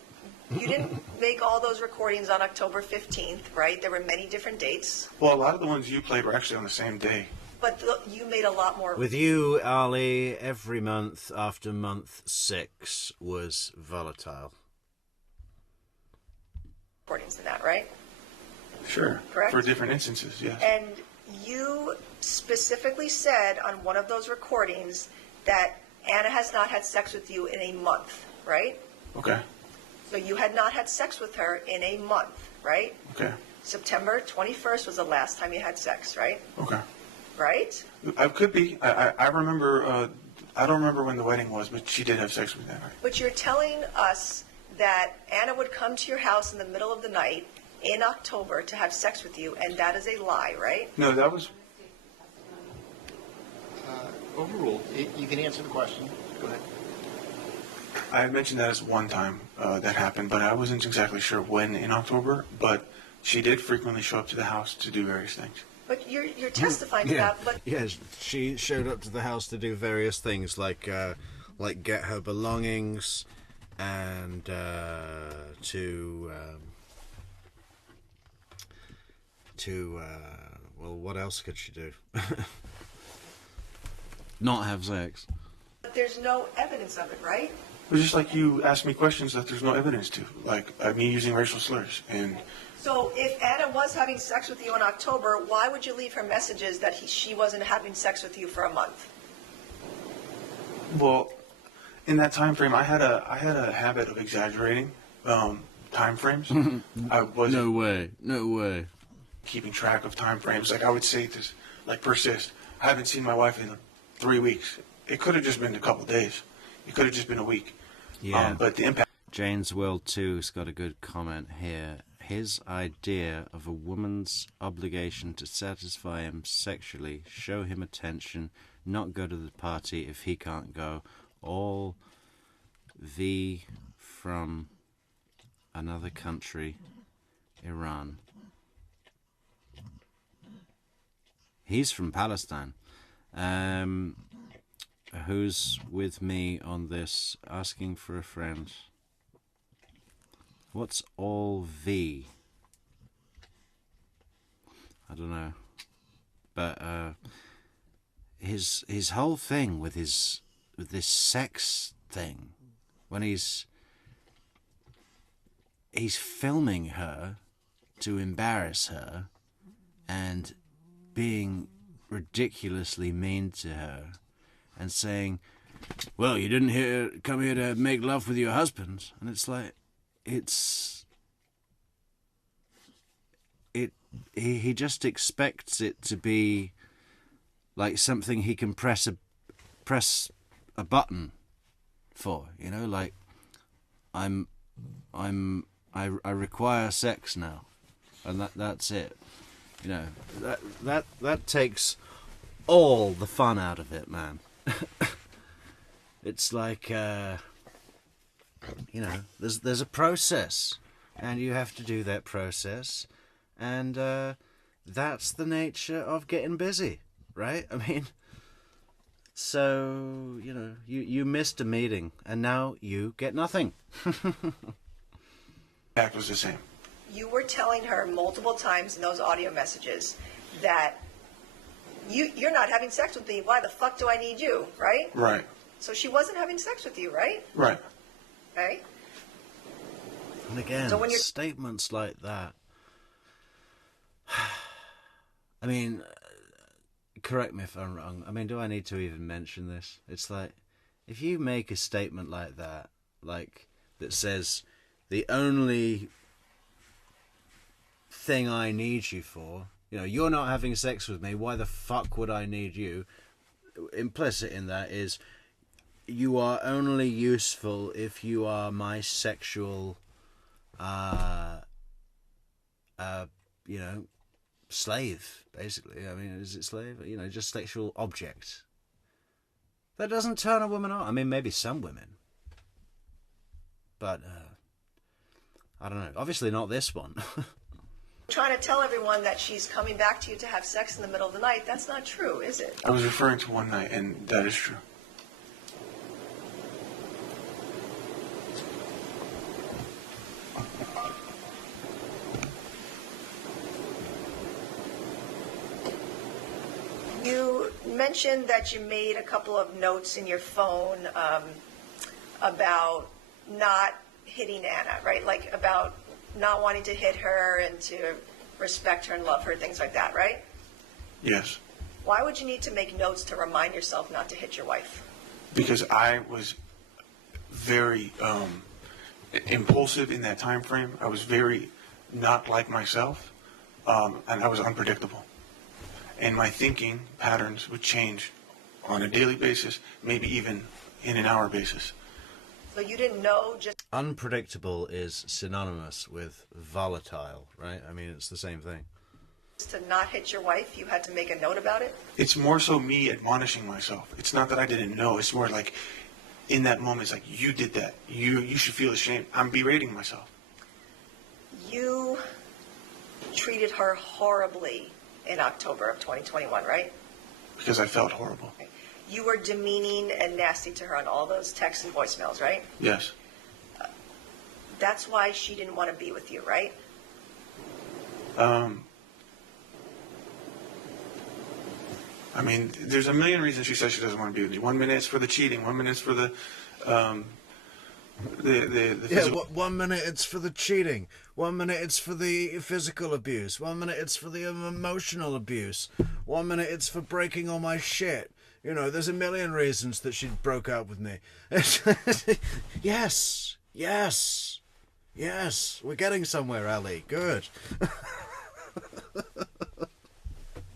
You didn't make all those recordings on October 15th, right? There were many different dates, Well, a lot of the ones you played were actually on the same day. but you made a lot more With you, Ali, every month after month 6 was volatile. recordings than that, right? Sure. Correct. For different instances, yes. And you specifically said on one of those recordings that Anna has not had sex with you in a month, right? Okay, So you had not had sex with her in a month, right? okay, September 21st was the last time you had sex, right? okay. Right? I could be. I remember, I don't remember when the wedding was, but she did have sex with me that night. But you're telling us that Anna would come to your house in the middle of the night in October to have sex with you, and that is a lie, right? No, that was, Overruled. You can answer the question. Go ahead. I had mentioned that as one time that happened, but I wasn't exactly sure when in October, but she did frequently show up to the house to do various things. But you're testifying to that, but Yeah, she showed up to the house to do various things, like get her belongings, and well, what else could she do? Not have sex. there's no evidence of it, right? It was just like you asked me questions that there's no evidence to, like me using racial slurs. And So if Anna was having sex with you in October, why would you leave her messages that she wasn't having sex with you for a month? well, in that time frame, I had a habit of exaggerating time frames. I wasn't No way. keeping track of time frames. Like I would say this, like persist. I haven't seen my wife in 3 weeks. It could have just been a couple days. It could have just been a week. Yeah. But the impact. Jane's World 2's got a good comment here. His idea of a woman's obligation to satisfy him sexually, show him attention, not go to the party if he can't go, all V from another country, Iran. He's from Palestine. Who's with me on this? Asking for a friend. What's all V? I don't know. But his whole thing with this sex thing, when he's filming her to embarrass her and being ridiculously mean to her and saying, well, you didn't come here to make love with your husband. And it's like, it's he just expects it to be like something he can press a button for, you know, like I require sex now, and that's it. You know, that takes all the fun out of it, man. It's like, you know, there's a process, and you have to do that process, and that's the nature of getting busy, right? I mean, so, you know, you missed a meeting, and now you get nothing. Act was the same. You were telling her multiple times in those audio messages that you're not having sex with me. Why the fuck do I need you, right? Right. So she wasn't having sex with you, right? Right. Okay. And again, So when you're- statements like that. I mean, correct me if I'm wrong. I mean, do I need to even mention this? It's like, if you make a statement like that, like, that says, the only thing I need you for, you know, you're not having sex with me, why the fuck would I need you? Implicit in that is, you are only useful if you are my sexual, you know, slave, basically. I mean, is it slave? You know, just sexual object. That doesn't turn a woman on. I mean, maybe some women. But, I don't know. Obviously not this one. Trying to tell everyone that she's coming back to you to have sex in the middle of the night. That's not true, is it? I was referring to one night, and that is true. You mentioned that you made a couple of notes in your phone about not hitting Anna, right? Like about not wanting to hit her and to respect her and love her, things like that, right? Yes. Why would you need to make notes to remind yourself not to hit your wife? Because I was very impulsive in that time frame. I was very not like myself, and I was unpredictable. And my thinking patterns would change on a daily basis, maybe even in an hour basis. So you didn't know just Unpredictable is synonymous with volatile, right? I mean, it's the same thing. to not hit your wife, you had to make a note about it? It's more so me admonishing myself. It's not that I didn't know. It's more like in that moment, it's like, you did that. You should feel ashamed. I'm berating myself. You treated her horribly in October of 2021, right? Because I felt horrible. You were demeaning and nasty to her on all those texts and voicemails, right? Yes. That's why she didn't want to be with you, right? I mean, there's a million reasons she says she doesn't want to be with me. 1 minute it's for the cheating. 1 minute it's for the physical. 1 minute it's for the cheating. 1 minute it's for the physical abuse. 1 minute it's for the emotional abuse. 1 minute it's for breaking all my shit. You know, there's a million reasons that she broke up with me. Yes, we're getting somewhere, Ali. Good.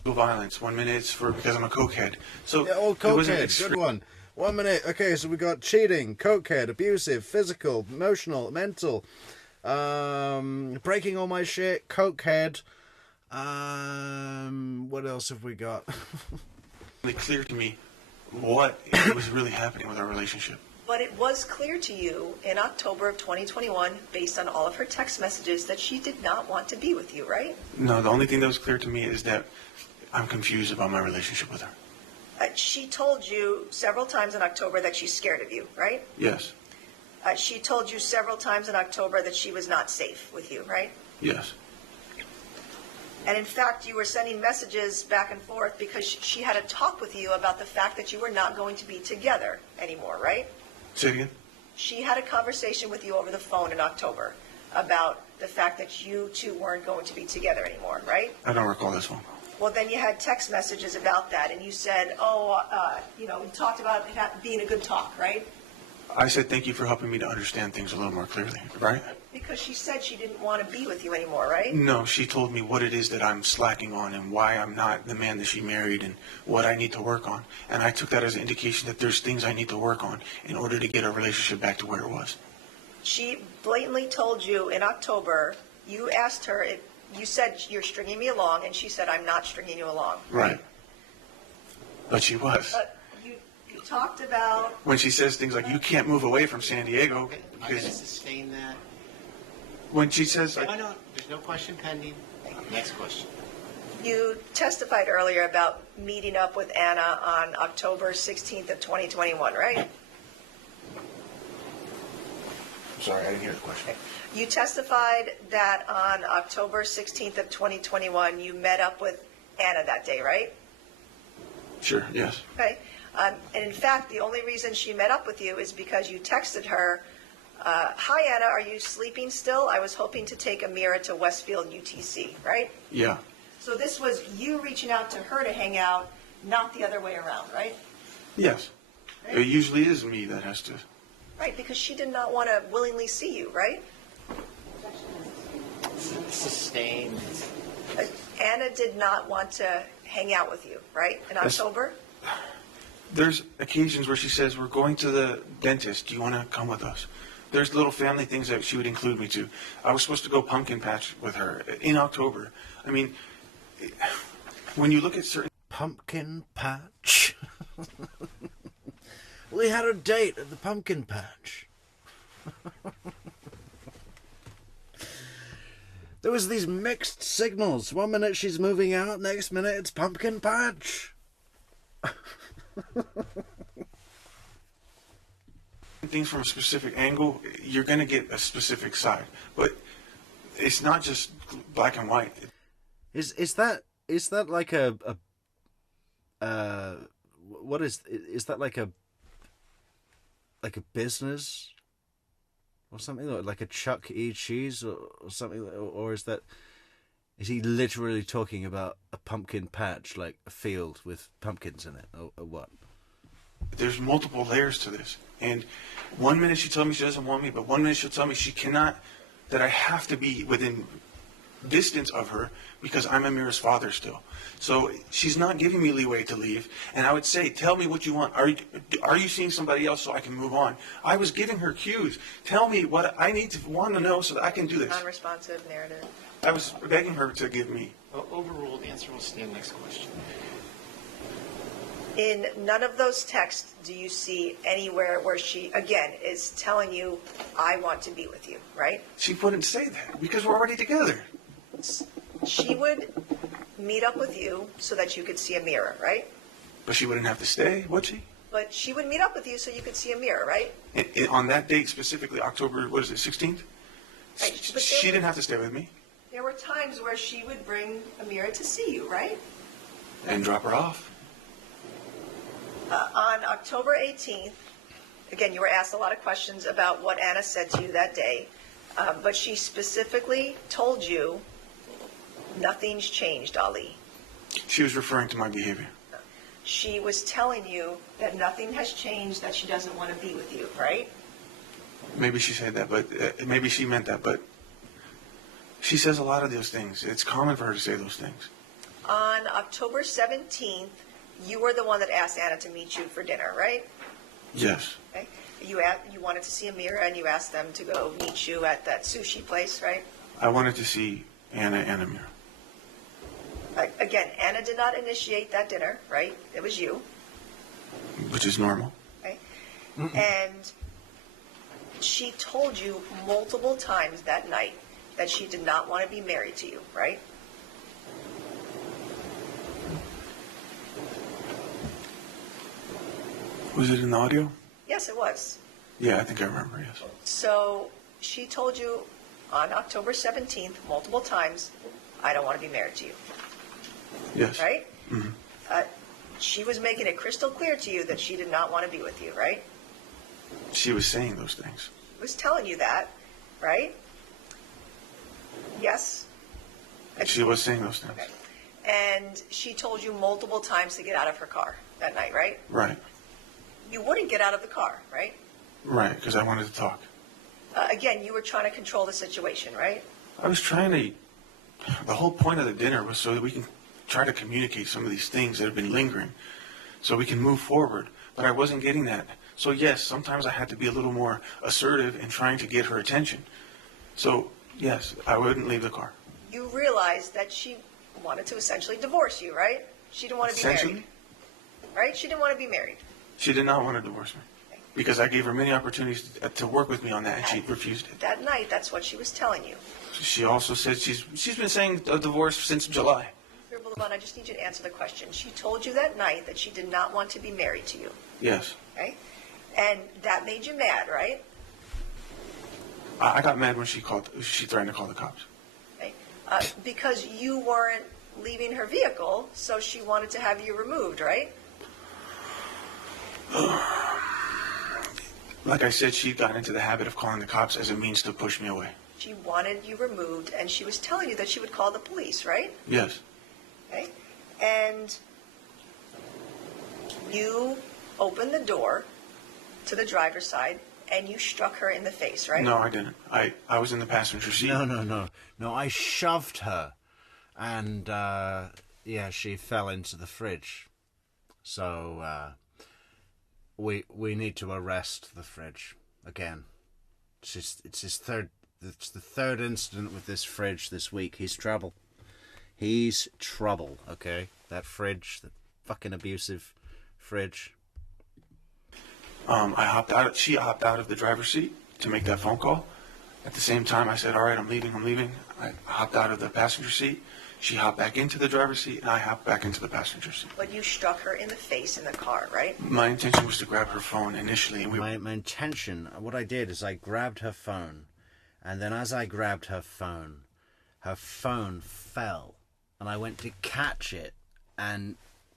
Violence. 1 minute it's for because I'm a cokehead. So Yeah, oh, it wasn't cokehead, good one. 1 minute. Okay, so we got cheating, cokehead, abusive, physical, emotional, mental, breaking all my shit, cokehead. What else have we got? really clear to me what was really happening with our relationship. But it was clear to you in October of 2021, based on all of her text messages, that she did not want to be with you, right? No, the only thing that was clear to me is that I'm confused about my relationship with her. She told you several times in October that she's scared of you, right? Yes. She told you several times in October that she was not safe with you, right? Yes. And in fact, you were sending messages back and forth because she had a talk with you about the fact that you were not going to be together anymore, right? Say it again? She had a conversation with you over the phone in October about the fact that you two weren't going to be together anymore, right? I don't recall this phone call. Well, then you had text messages about that, and you said, we talked about it being a good talk, right? I said thank you for helping me to understand things a little more clearly, right? Because she said she didn't want to be with you anymore, right? No, she told me what it is that I'm slacking on and why I'm not the man that she married and what I need to work on. And I took that as an indication that there's things I need to work on in order to get our relationship back to where it was. She blatantly told you in October, you asked her, you said you're stringing me along, and she said, I'm not stringing you along. Right. But she was. You talked about... When she says things like, you can't move away from San Diego. I'm going to sustain that. When she says... No, there's no question pending. Next question. You testified earlier about meeting up with Anna on October 16th of 2021, right? Sorry, I didn't hear the question. You testified that on October 16th of 2021, you met up with Anna that day, right? Sure, yes. Okay. And in fact, the only reason she met up with you is because you texted her, hi, Anna, are you sleeping still? I was hoping to take Amira to Westfield UTC, right? Yeah. So this was you reaching out to her to hang out, not the other way around, right? Yes. Right? It usually is me that has to... Right, because she did not want to willingly see you, right? Sustained. Anna did not want to hang out with you, right, in October? There's occasions where she says, we're going to the dentist. Do you want to come with us? There's little family things that she would include me to. I was supposed to go pumpkin patch with her in October. I mean, when you look at certain... Pumpkin patch. We had a date at the pumpkin patch. There was these mixed signals. 1 minute she's moving out, next minute it's pumpkin patch. things from a specific angle, you're going to get a specific side. But it's not just black and white. Is that like what is that like a business or something, like a Chuck E. Cheese or something, or is he literally talking about a pumpkin patch, like a field with pumpkins in it, or what? There's multiple layers to this, and 1 minute she tells me she doesn't want me, but 1 minute she'll tell me she cannot, that I have to be within distance of her because I'm Amira's father still. So she's not giving me leeway to leave. And I would say, tell me what you want. Are you seeing somebody else so I can move on? I was giving her cues. Tell me what I need to want to know so that I can do this. Non-responsive narrative. I was begging her to give me. Overruled. Answer will stand. Next question. In none of those texts do you see anywhere where she, again, is telling you, I want to be with you, right? She wouldn't say that because we're already together. She would meet up with you so that you could see Amira, right? But she wouldn't have to stay, would she? But she would meet up with you so you could see Amira, right? And on that date specifically, October, 16th? Right, but she didn't have to stay with me. There were times where she would bring Amira to see you, right? And drop her off. On October 18th, again, you were asked a lot of questions about what Anna said to you that day, but she specifically told you, nothing's changed, Ali. She was referring to my behavior. She was telling you that nothing has changed, that she doesn't want to be with you, right? Maybe she said that, but maybe she meant that, but she says a lot of those things. It's common for her to say those things. On October 17th, you were the one that asked Anna to meet you for dinner, right? Yes. Okay. You wanted to see Amira, and you asked them to go meet you at that sushi place, right? I wanted to see Anna and Amira. Again, Anna did not initiate that dinner, right? It was you. Which is normal. Okay. And she told you multiple times that night that she did not want to be married to you, right? Was it in the audio? Yes, it was. Yeah, I think I remember, yes. So she told you on October 17th multiple times, I don't want to be married to you. Yes. Right? Mm-hmm. She was making it crystal clear to you that she did not want to be with you, right? She was saying those things. She was telling you that, right? Yes? She was saying those things. Okay. And she told you multiple times to get out of her car that night, right? Right. You wouldn't get out of the car, right? Right, because I wanted to talk. Again, you were trying to control the situation, right? I was trying to, the whole point of the dinner was so that we can try to communicate some of these things that have been lingering, so we can move forward. But I wasn't getting that. So yes, sometimes I had to be a little more assertive in trying to get her attention. So yes, I wouldn't leave the car. You realized that she wanted to essentially divorce you, right? She didn't want to be Essentially? married. Right? She didn't want to be married. She did not want to divorce me because I gave her many opportunities to work with me on that, and she refused it. That night, that's what she was telling you. She also said she's been saying a divorce since July. Mr. Boulevard, I just need you to answer the question. She told you that night that she did not want to be married to you, Yes. okay? And that made you mad, right? I got mad when she threatened to call the cops. Okay? Because you weren't leaving her vehicle, so she wanted to have you removed, right? Like I said, she got into the habit of calling the cops as a means to push me away. She wanted you removed, and she was telling you that she would call the police, right? Yes. Okay? And you opened the door to the driver's side, and you struck her in the face, right? No, I didn't. I was in the passenger seat. No. I shoved her, and yeah, she fell into the fridge. So we need to arrest the fridge again. It's the third incident with this fridge this week. He's trouble. Okay, that fridge, the fucking abusive fridge. I hopped out. She hopped out of the driver's seat to make that phone call. At the same time, I said, "All right, I'm leaving." I hopped out of the passenger seat. She hopped back into the driver's seat, and I hopped back into the passenger seat. But you struck her in the face in the car, right? My intention was to grab her phone initially, and My intention, what I did is I grabbed her phone, and then as I grabbed her phone fell, and I went to catch it and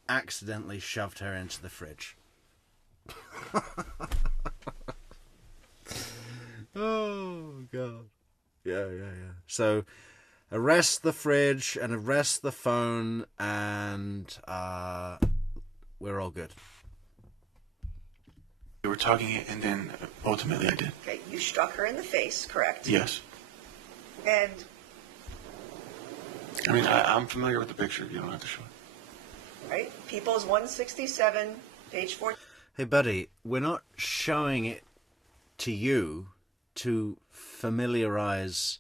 accidentally shoved her into the fridge. Oh, God. Yeah. So, arrest the fridge and arrest the phone, and we're all good. we were talking, and then ultimately I did. Okay, you struck her in the face, correct? Yes. And I mean, I'm familiar with the picture. You don't have to show it. right, People's 167, page 4. Hey, buddy, we're not showing it to you to familiarize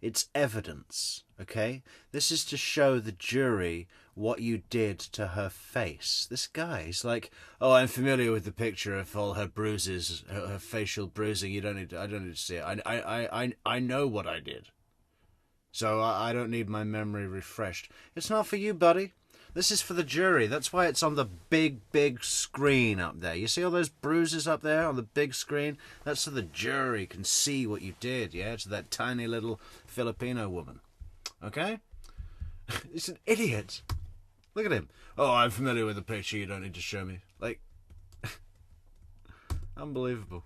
its evidence, okay? This is to show the jury what you did to her face. This guy, he's like, oh, I'm familiar with the picture of all her bruises, her facial bruising. I don't need to see it. I know what I did. So I don't need my memory refreshed. It's not for you, buddy. This is for the jury. That's why it's on the big screen up there. You see all those bruises up there on the big screen? That's so the jury can see what you did, yeah, to that tiny little Filipino woman. Okay? He's an idiot. Look at him. Oh, I'm familiar with the picture. You don't need to show me. Like, unbelievable.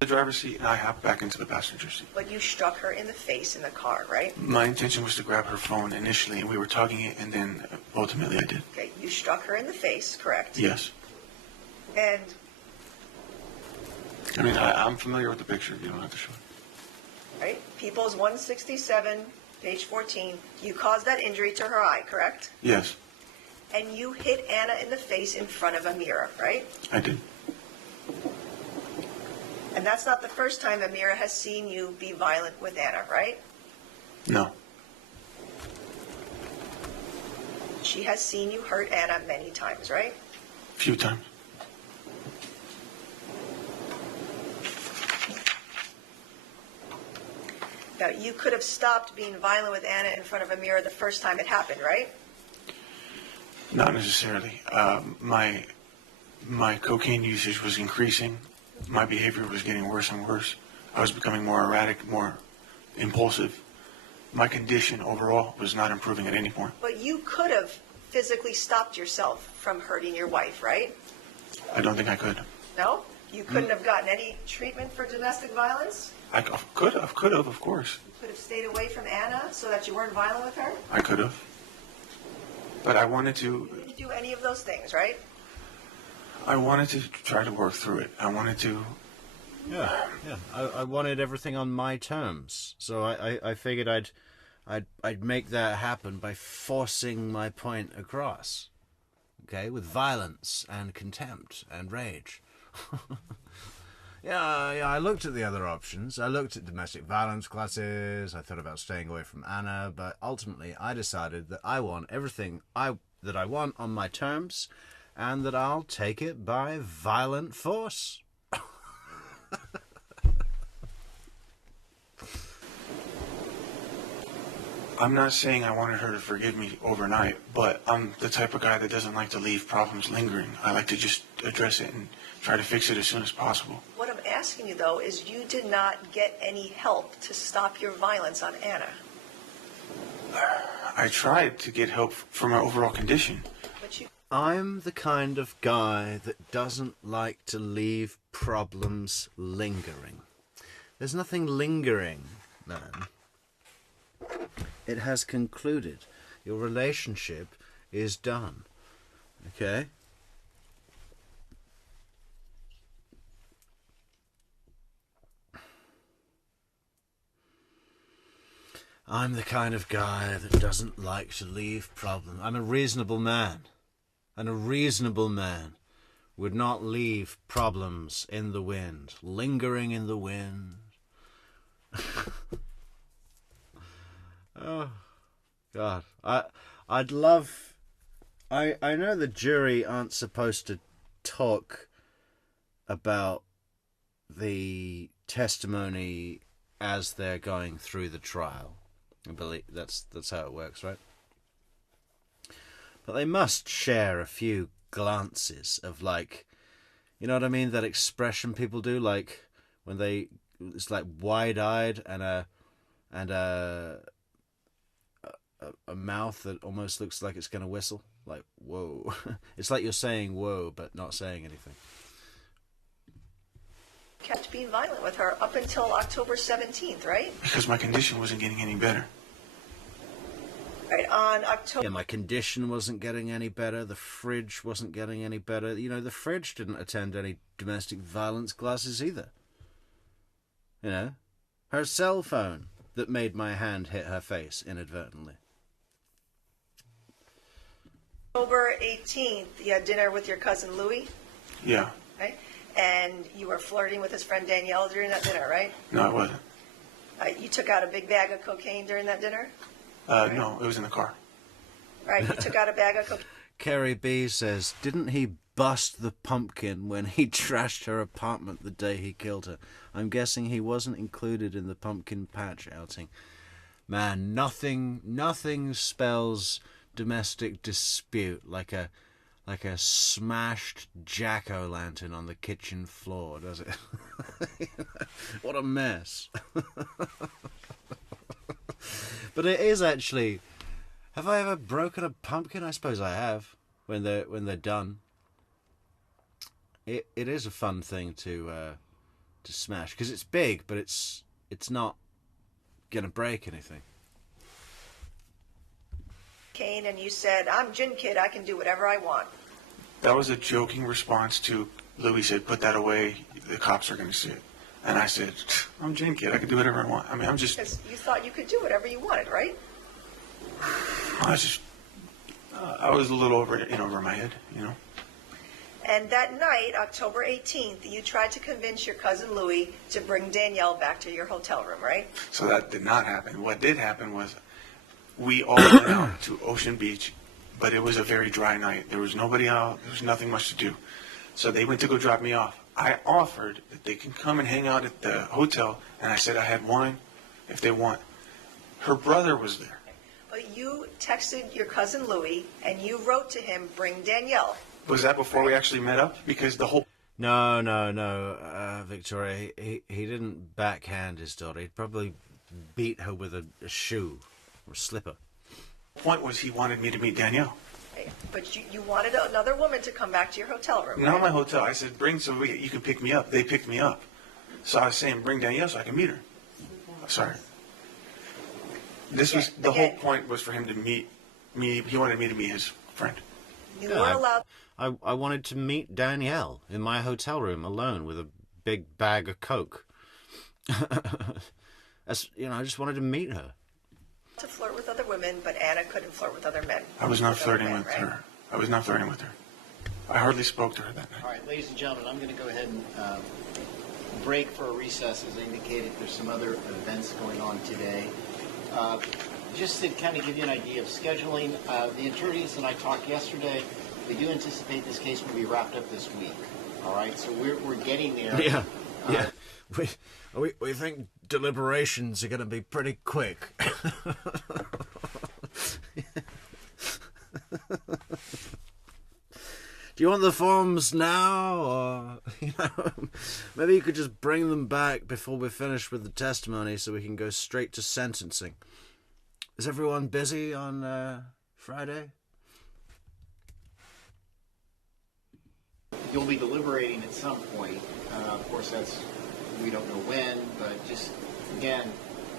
The driver's seat, and I hopped back into the passenger seat. But you struck her in the face in the car, right? My intention was to grab her phone initially, and we were talking, and then ultimately I did. Okay, you struck her in the face, correct? Yes. And I mean, I'm familiar with the picture. You don't have to show it. right, People's 167, page 14. You caused that injury to her eye, correct? Yes, And you hit Anna in the face in front of Amira, right? I did. And that's not the first time Amira has seen you be violent with Anna, right? No. She has seen you hurt Anna many times, right? A few times. Now, you could have stopped being violent with Anna in front of Amira the first time it happened, right? Not necessarily. My cocaine usage was increasing. My behavior was getting worse and worse. I was becoming more erratic, more impulsive. My condition overall was not improving at any point. But you could have physically stopped yourself from hurting your wife, right? I don't think I could. No? You couldn't have gotten any treatment for domestic violence? I could have, of course. You could have stayed away from Anna so that you weren't violent with her? I could have. But I wanted to. You didn't do any of those things, right? I wanted to try to work through it. I wanted to Yeah. I wanted everything on my terms, so I figured I'd make that happen by forcing my point across. Okay, with violence and contempt and rage. Yeah, I looked at the other options. I looked at domestic violence classes. I thought about staying away from Anna, but ultimately I decided that I want everything that I want on my terms, and that I'll take it by violent force. I'm not saying I wanted her to forgive me overnight, but I'm the type of guy that doesn't like to leave problems lingering. I like to just address it and try to fix it as soon as possible. What I'm asking you, though, is you did not get any help to stop your violence on Anna. I tried to get help from her overall condition. But you... I'm the kind of guy that doesn't like to leave problems lingering. There's nothing lingering, man. It has concluded. Your relationship is done. Okay? I'm the kind of guy that doesn't like to leave problems. I'm a reasonable man. And a reasonable man would not leave problems in the wind, lingering in the wind. Oh, God. I'd love... I know the jury aren't supposed to talk about the testimony as they're going through the trial. I believe that's how it works, right? But they must share a few glances of, like, you know what I mean? That expression people do, like when it's like wide-eyed and a mouth that almost looks like it's going to whistle. Like, whoa. It's like you're saying whoa, but not saying anything. kept being violent with her up until October 17th, right? Because my condition wasn't getting any better. Right, on October... Yeah, my condition wasn't getting any better. The fridge wasn't getting any better. You know, the fridge didn't attend any domestic violence classes either. You know? Her cell phone that made my hand hit her face inadvertently. October 18th, you had dinner with your cousin Louis? Yeah. Right? And you were flirting with his friend Danielle during that dinner, right? No, I wasn't. You took out a big bag of cocaine during that dinner? No, it was in the car. Right, you took out a bag of cocaine. Carrie B says, didn't he bust the pumpkin when he trashed her apartment the day he killed her? I'm guessing he wasn't included in the pumpkin patch outing. Man, nothing spells domestic dispute like a smashed jack-o'-lantern on the kitchen floor, does it? What a mess. But it is actually... Have I ever broken a pumpkin? I suppose I have, when they're done. It is a fun thing to smash, because it's big, but it's not gonna break anything. Kane, and you said, I'm Gin Kid, I can do whatever I want. That was a joking response to Louis said, put that away, the cops are going to see it. And I said, I'm Gin Kid, I can do whatever I want. I mean, I'm just... Because you thought you could do whatever you wanted, right? I was a little over my head, you know. And that night, October 18th, you tried to convince your cousin Louis to bring Danielle back to your hotel room, right? So that did not happen. What did happen was we all went out to Ocean Beach, but it was a very dry night. There was nobody out. There was nothing much to do. So they went to go drop me off. I offered that they can come and hang out at the hotel, and I said I had wine if they want. Her brother was there. But you texted your cousin Louis, and you wrote to him, bring Danielle. Was that before we actually met up? Because the whole... No, Victoria, he didn't backhand his daughter. He'd probably beat her with a shoe or a slipper. point was he wanted me to meet Danielle. But you wanted another woman to come back to your hotel room, Not right? my hotel. I said, bring somebody, you can pick me up. They picked me up. So I was saying, bring Danielle so I can meet her. Sorry. This was, the whole point was for him to meet me. He wanted me to meet his friend. You weren't allowed... I wanted to meet Danielle in my hotel room alone with a big bag of coke. As you know, I just wanted to meet her. To flirt with other women, but Anna couldn't flirt with other men. I was not With other flirting men, with right? her. I was not flirting with her. I hardly spoke to her that night. All right, ladies and gentlemen, I'm going to go ahead and break for a recess. As I indicated, there's some other events going on today. Just to kind of give you an idea of scheduling, the attorneys and I talked yesterday. We do anticipate this case will be wrapped up this week. All right, so we're getting there. Yeah, yeah. We think deliberations are going to be pretty quick. Do you want the forms now, or maybe you could just bring them back before we're finished with the testimony, so we can go straight to sentencing? Is everyone busy on Friday? You'll be deliberating at some point. Of course, we don't know when, but just again,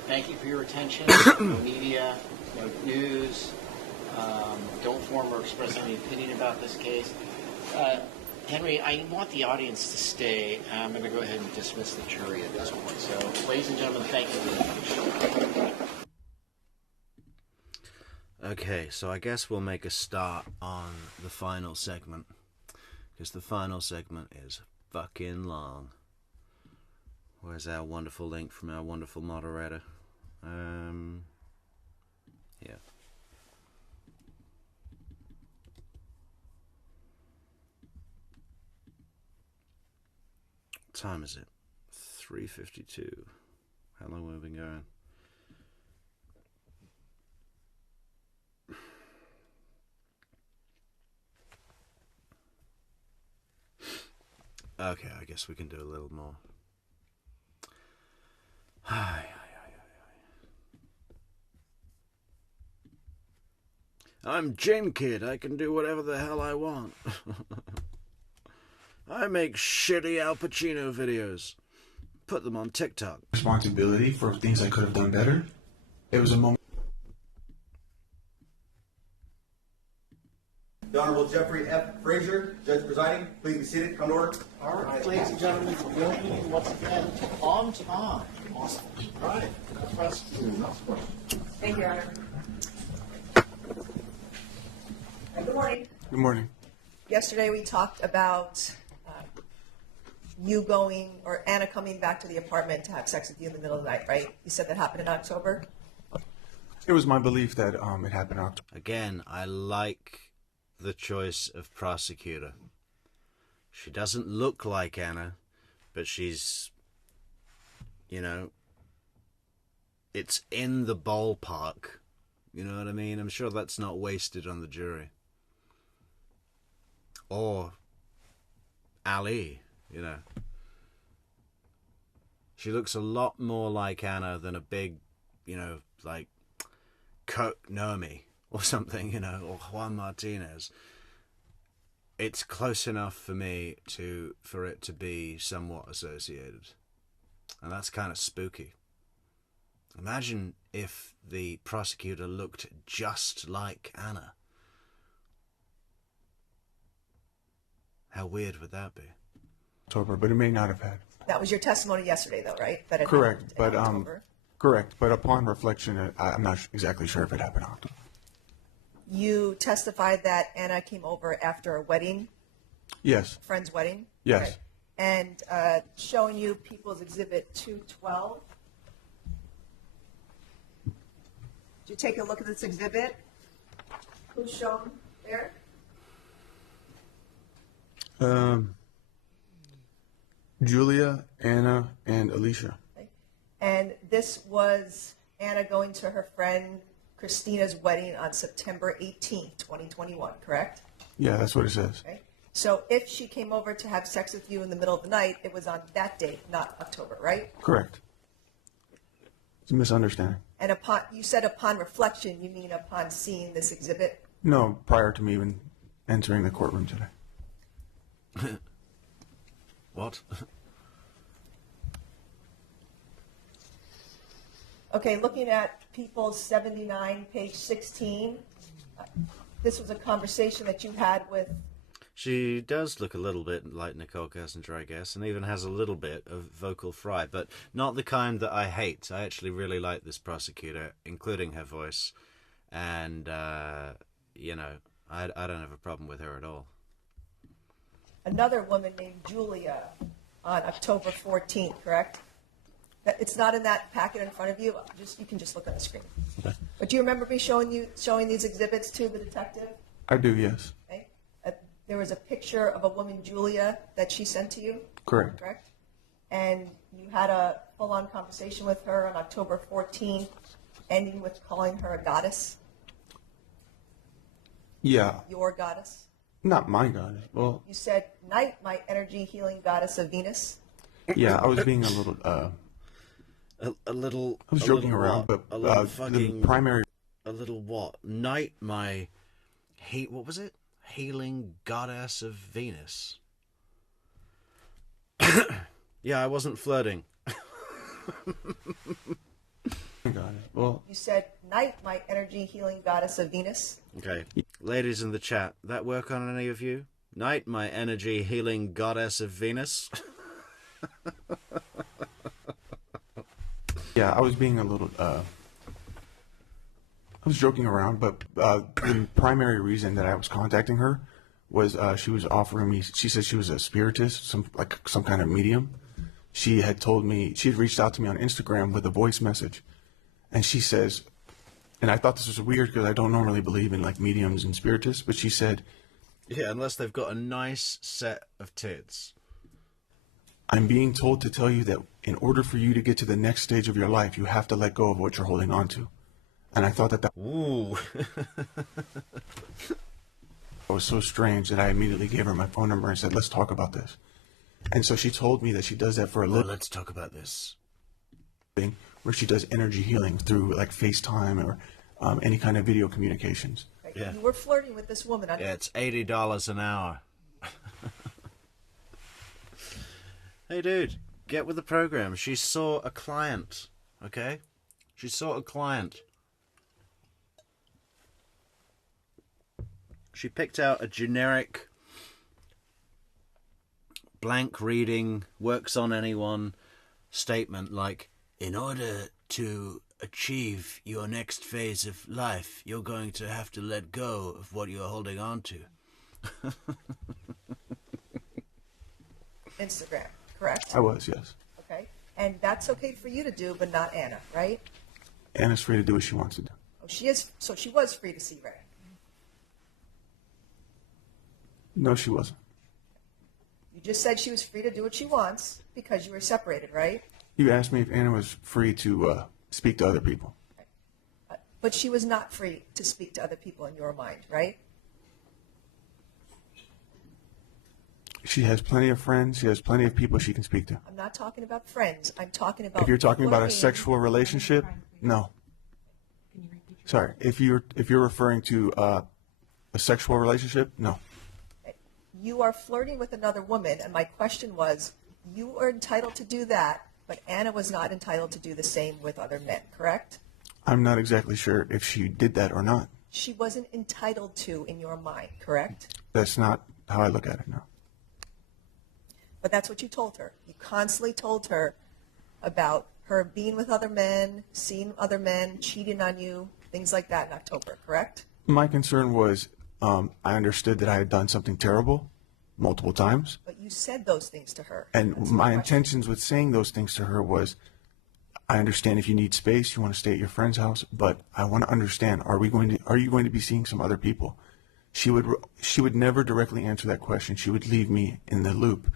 thank you for your attention. No media, no news. Don't form or express any opinion about this case. Henry, I want the audience to stay. I'm going to go ahead and dismiss the jury at this point. So, ladies and gentlemen, thank you very much. Okay, so I guess we'll make a start on the final segment, because the final segment is fucking long. Where's our wonderful link from our wonderful moderator? Yeah. What time is it? 3:52. How long have we been going? Okay, I guess we can do a little more. I'm Gin Kid. I can do whatever the hell I want. I make shitty Al Pacino videos. Put them on TikTok. Responsibility for things I could have done better. It was a moment. The Honorable Jeffrey F. Frazier, Judge presiding. Please be seated. Come to order. All right, ladies and gentlemen, we're meeting once again on time. Awesome. All right. Thank you, Your Honor. Good morning. Good morning. Yesterday we talked about you going, or Anna coming back to the apartment to have sex with you in the middle of the night, right? You said that happened in October? It was my belief that it happened in October. Again, I like the choice of prosecutor. She doesn't look like Anna, but she's, it's in the ballpark. You know what I mean? I'm sure that's not wasted on the jury. Or Ali, She looks a lot more like Anna than a big, like Naomi or something, or Juan Martinez. It's close enough for me for it to be somewhat associated. And that's kind of spooky. Imagine if the prosecutor looked just like Anna. How weird would that be? October, but it may not have had. That was your testimony yesterday, though, right? That it Correct, happened but in October. correct. But upon reflection, I'm not exactly sure if it happened in October. You testified that Anna came over after a wedding, Yes. a friend's wedding? Yes. Okay. And showing you People's Exhibit 212. Did you take a look at this exhibit? Who's shown there? Julia, Anna, and Alicia. Okay. And this was Anna going to her friend Christina's wedding on September 18th, 2021, correct? Yeah, that's what it says. Okay. So if she came over to have sex with you in the middle of the night, it was on that date, not October, right? Correct. It's a misunderstanding. And you said upon reflection, you mean upon seeing this exhibit? No, prior to me even entering the courtroom today. What? Okay, looking at People's 79, page 16, this was a conversation that you had with... She does look a little bit like Nicole Kessinger, I guess, and even has a little bit of vocal fry, but not the kind that I hate. I actually really like this prosecutor, including her voice, and, you know, I don't have a problem with her at all. Another woman named Julia on October 14th, correct? It's not in that packet in front of you. You can just look on the screen. Okay. But do you remember me showing these exhibits to the detective? I do, yes. Okay. There was a picture of a woman, Julia, that she sent to you. Correct. Correct. And you had a full-on conversation with her on October 14th, ending with calling her a goddess. Yeah. Your goddess. Not my goddess. Well, You said, "Night, my energy healing goddess of Venus." yeah, I was being a little, A little. I was joking around, but a little the fucking. primary, A little what? Night, my. What was it? Healing goddess of Venus. Yeah, I wasn't flirting. goddess. Well, You said, "Night, my energy healing goddess of Venus." Okay. Ladies in the chat, that work on any of you? Night, my energy healing goddess of Venus. yeah, I was being a little, I was joking around, but the primary reason that I was contacting her was she was offering me, she said she was a spiritist, some kind of medium. She had told me, she had reached out to me on Instagram with a voice message. And she says, and I thought this was weird because I don't normally believe in like mediums and spiritists, but she said, Yeah, unless they've got a nice set of tits. "I'm being told to tell you that in order for you to get to the next stage of your life, you have to let go of what you're holding on to." And I thought that Ooh. was so strange that I immediately gave her my phone number and said, "Let's talk about this." And so she told me that she does that for a living, Let's talk about this. where she does energy healing through like FaceTime or any kind of video communications. Right? Yeah. You were flirting with this woman. Yeah, it's $80 an hour. Hey, dude, get with the program. She saw a client, okay? She saw a client. She picked out a generic, blank reading, works on anyone statement like, "In order to achieve your next phase of life, you're going to have to let go of what you're holding on to." Instagram, correct? I was, yes. Okay. And that's okay for you to do, but not Anna, right? Anna's free to do what she wants to do. Oh, she is. So she was free to see Ray. No, she wasn't. You just said she was free to do what she wants because you were separated, right? You asked me if Anna was free to speak to other people. But she was not free to speak to other people in your mind, right? She has plenty of friends. She has plenty of people she can speak to. I'm not talking about friends. I'm talking about. If you're talking about a flirting. sexual relationship, no. Sorry, if you're referring to a sexual relationship, no. You are flirting with another woman, and my question was, you are entitled to do that, but Anna was not entitled to do the same with other men, correct? I'm not exactly sure if she did that or not. She wasn't entitled to in your mind, correct? That's not how I look at it now. But that's what you told her. You constantly told her about her being with other men, seeing other men, cheating on you, things like that in October, correct? My concern was I understood that I had done something terrible multiple times. But you said those things to her. And That's my question. intentions with saying those things to her was, I understand if you need space, you want to stay at your friend's house, but I want to understand, are you going to be seeing some other people? She would never directly answer that question. She would leave me in the loop.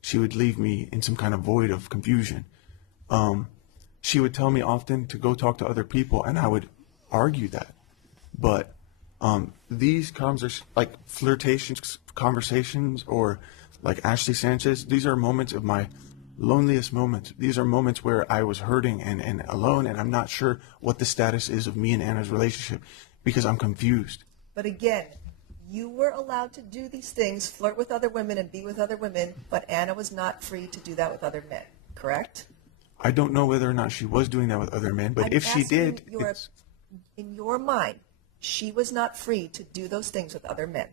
She would leave me in some kind of void of confusion. She would tell me often to go talk to other people, and I would argue that. But these like flirtations, conversations, or like Ashley Sanchez, these are moments of my loneliest moments. These are moments where I was hurting and alone, and I'm not sure what the status is of me and Anna's relationship because I'm confused. But again, you were allowed to do these things, flirt with other women and be with other women, but Anna was not free to do that with other men, correct? I don't know whether or not she was doing that with other men, but I'm if she asking did, in your mind, she was not free to do those things with other men.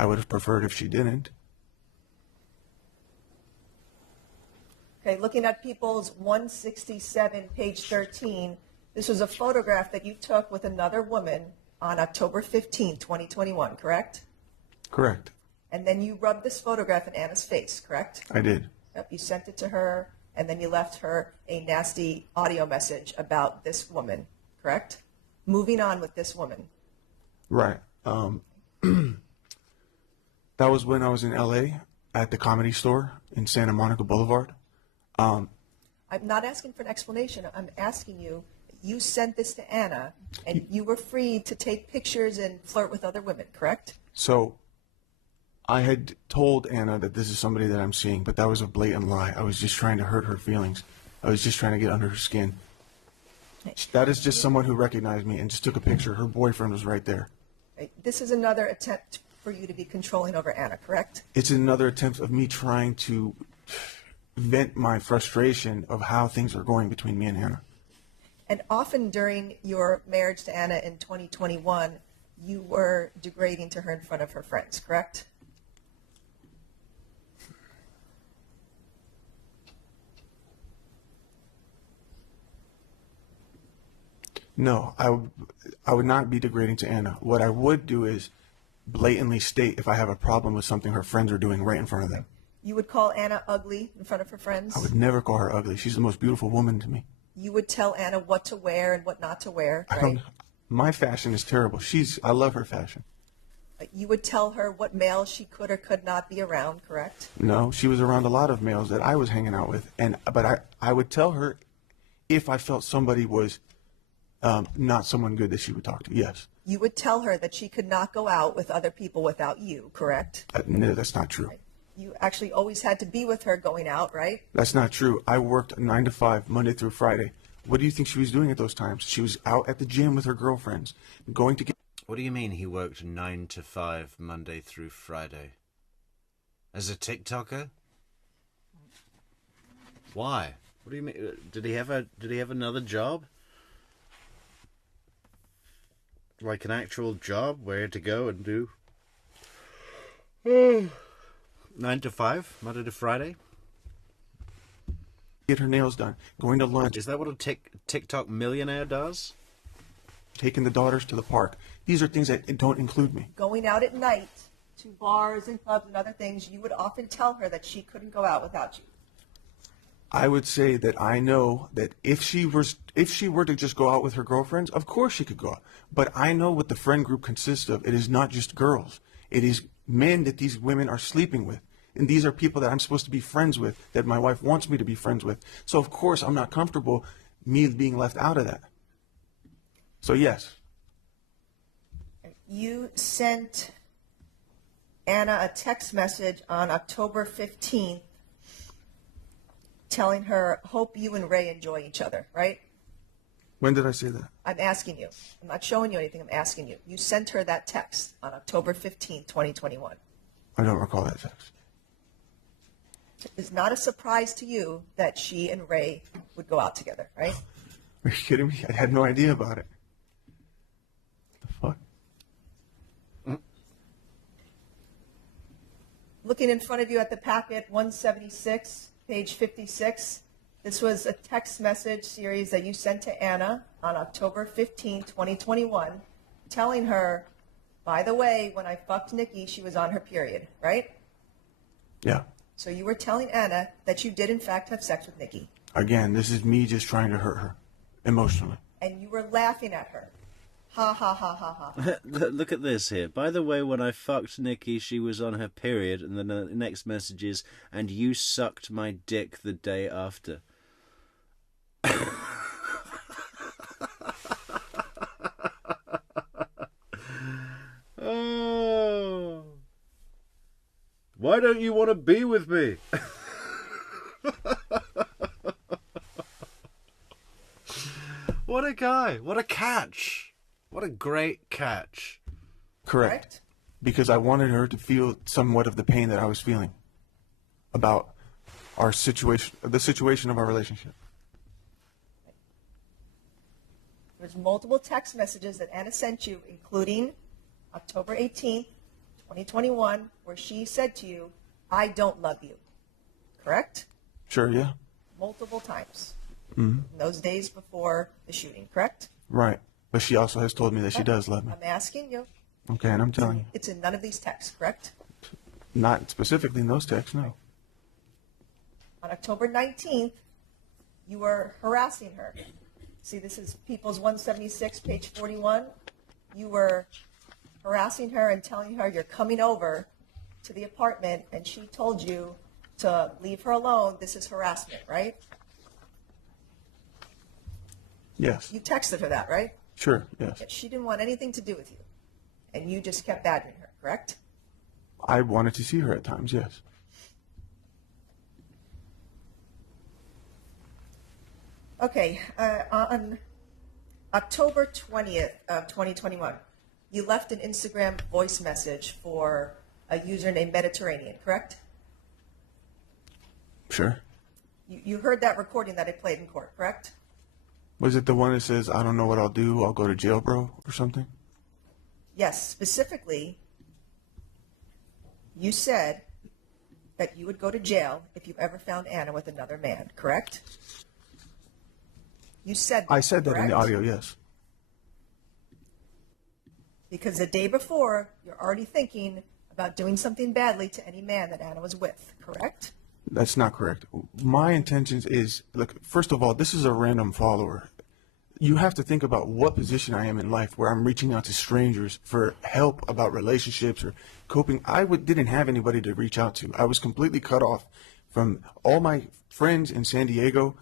I would have preferred if she didn't. Okay, looking at People's 167, page 13, this was a photograph that you took with another woman on October 15, 2021, correct? Correct. And then you rubbed this photograph in Anna's face, correct? I did. Yep, you sent it to her, and then you left her a nasty audio message about this woman, correct? Moving on with this woman. Right. That was when I was in LA at the Comedy Store in Santa Monica Boulevard. I'm not asking for an explanation. I'm asking you, you sent this to Anna, and you were free to take pictures and flirt with other women, correct? So I had told Anna that this is somebody that I'm seeing, but that was a blatant lie. I was just trying to hurt her feelings. I was just trying to get under her skin. That is just someone who recognized me and just took a picture. Her boyfriend was right there. This is another attempt for you to be controlling over Anna, correct? It's another attempt of me trying to vent my frustration of how things are going between me and Anna. And often during your marriage to Anna in 2021, you were degrading to her in front of her friends, correct? No, I would not be degrading to Anna. What I would do is blatantly state if I have a problem with something her friends are doing right in front of them. You would call Anna ugly in front of her friends? I would never call her ugly. She's the most beautiful woman to me. You would tell Anna what to wear and what not to wear, right? I don't. My fashion is terrible. I love her fashion. You would tell her what males she could or could not be around, correct? No, she was around a lot of males that I was hanging out with, but I would tell her if I felt somebody was not someone good that she would talk to. Yes. You would tell her that she could not go out with other people without you, correct? No, that's not true. Right. You actually always had to be with her going out, right? That's not true. I worked 9 to 5, Monday through Friday. What do you think she was doing at those times? She was out at the gym with her girlfriends, going to get... What do you mean he worked 9 to 5, Monday through Friday? As a TikToker? Why? What do you mean? Did he have another job? Like an actual job where to go and do 9 to 5, Monday to Friday? Get her nails done, going to lunch. Is that what a TikTok millionaire does? Taking the daughters to the park. These are things that don't include me. Going out at night to bars and clubs and other things, you would often tell her that she couldn't go out without you. I would say that I know that if she were to just go out with her girlfriends, of course she could go out. But I know what the friend group consists of. It is not just girls. It is men that these women are sleeping with. And these are people that I'm supposed to be friends with, that my wife wants me to be friends with. So of course I'm not comfortable me being left out of that. So yes. You sent Anna a text message on October 15th telling her, hope you and Ray enjoy each other, right? When did I say that? I'm asking you. I'm not showing you anything. I'm asking you. You sent her that text on October 15th, 2021. I don't recall that text. It's not a surprise to you that she and Ray would go out together, right? Are you kidding me? I had no idea about it. The fuck? Looking in front of you at the packet, 176, page 56, this was a text message series that you sent to Anna on October 15, 2021, telling her, by the way, when I fucked Nikki, she was on her period, right? Yeah. So you were telling Anna that you did, in fact, have sex with Nikki. Again, this is me just trying to hurt her emotionally. And you were laughing at her. Ha, ha, ha, ha, ha. Look at this here. By the way, when I fucked Nikki, she was on her period. And then the next message is, and you sucked my dick the day after. Oh. Why don't you want to be with me? What a guy. What a catch. What a great catch. Correct. Because I wanted her to feel somewhat of the pain that I was feeling about our situation, the situation of our relationship. There's multiple text messages that Anna sent you, including October 18th, 2021, where she said to you, I don't love you, correct? Sure, yeah. Multiple times. Mm-hmm. In those days before the shooting, correct? Right. But she also has told me that she does love me. I'm asking you. Okay, and I'm telling you. It's in none of these texts, correct? Not specifically in those texts, no. On October 19th, you were harassing her. See, this is People's 176, page 41. You were harassing her and telling her you're coming over to the apartment, and she told you to leave her alone. This is harassment, right? Yes. You texted her that, right? Sure, yes. She didn't want anything to do with you, and you just kept badgering her, correct? I wanted to see her at times, yes. Okay, on October 20th of 2021, you left an Instagram voice message for a user named Mediterranean, correct? Sure. You heard that recording that I played in court, correct? Was it the one that says, I don't know what I'll do, I'll go to jail, bro, or something? Yes, specifically, you said that you would go to jail if you ever found Anna with another man, correct? You said that, I said that in the correct? audio, yes. Because the day before, you're already thinking about doing something badly to any man that Anna was with, correct? That's not correct. My intentions is, look, first of all, this is a random follower. You have to think about what position I am in life where I'm reaching out to strangers for help about relationships or coping. I didn't have anybody to reach out to. I was completely cut off from all my friends in San Diego.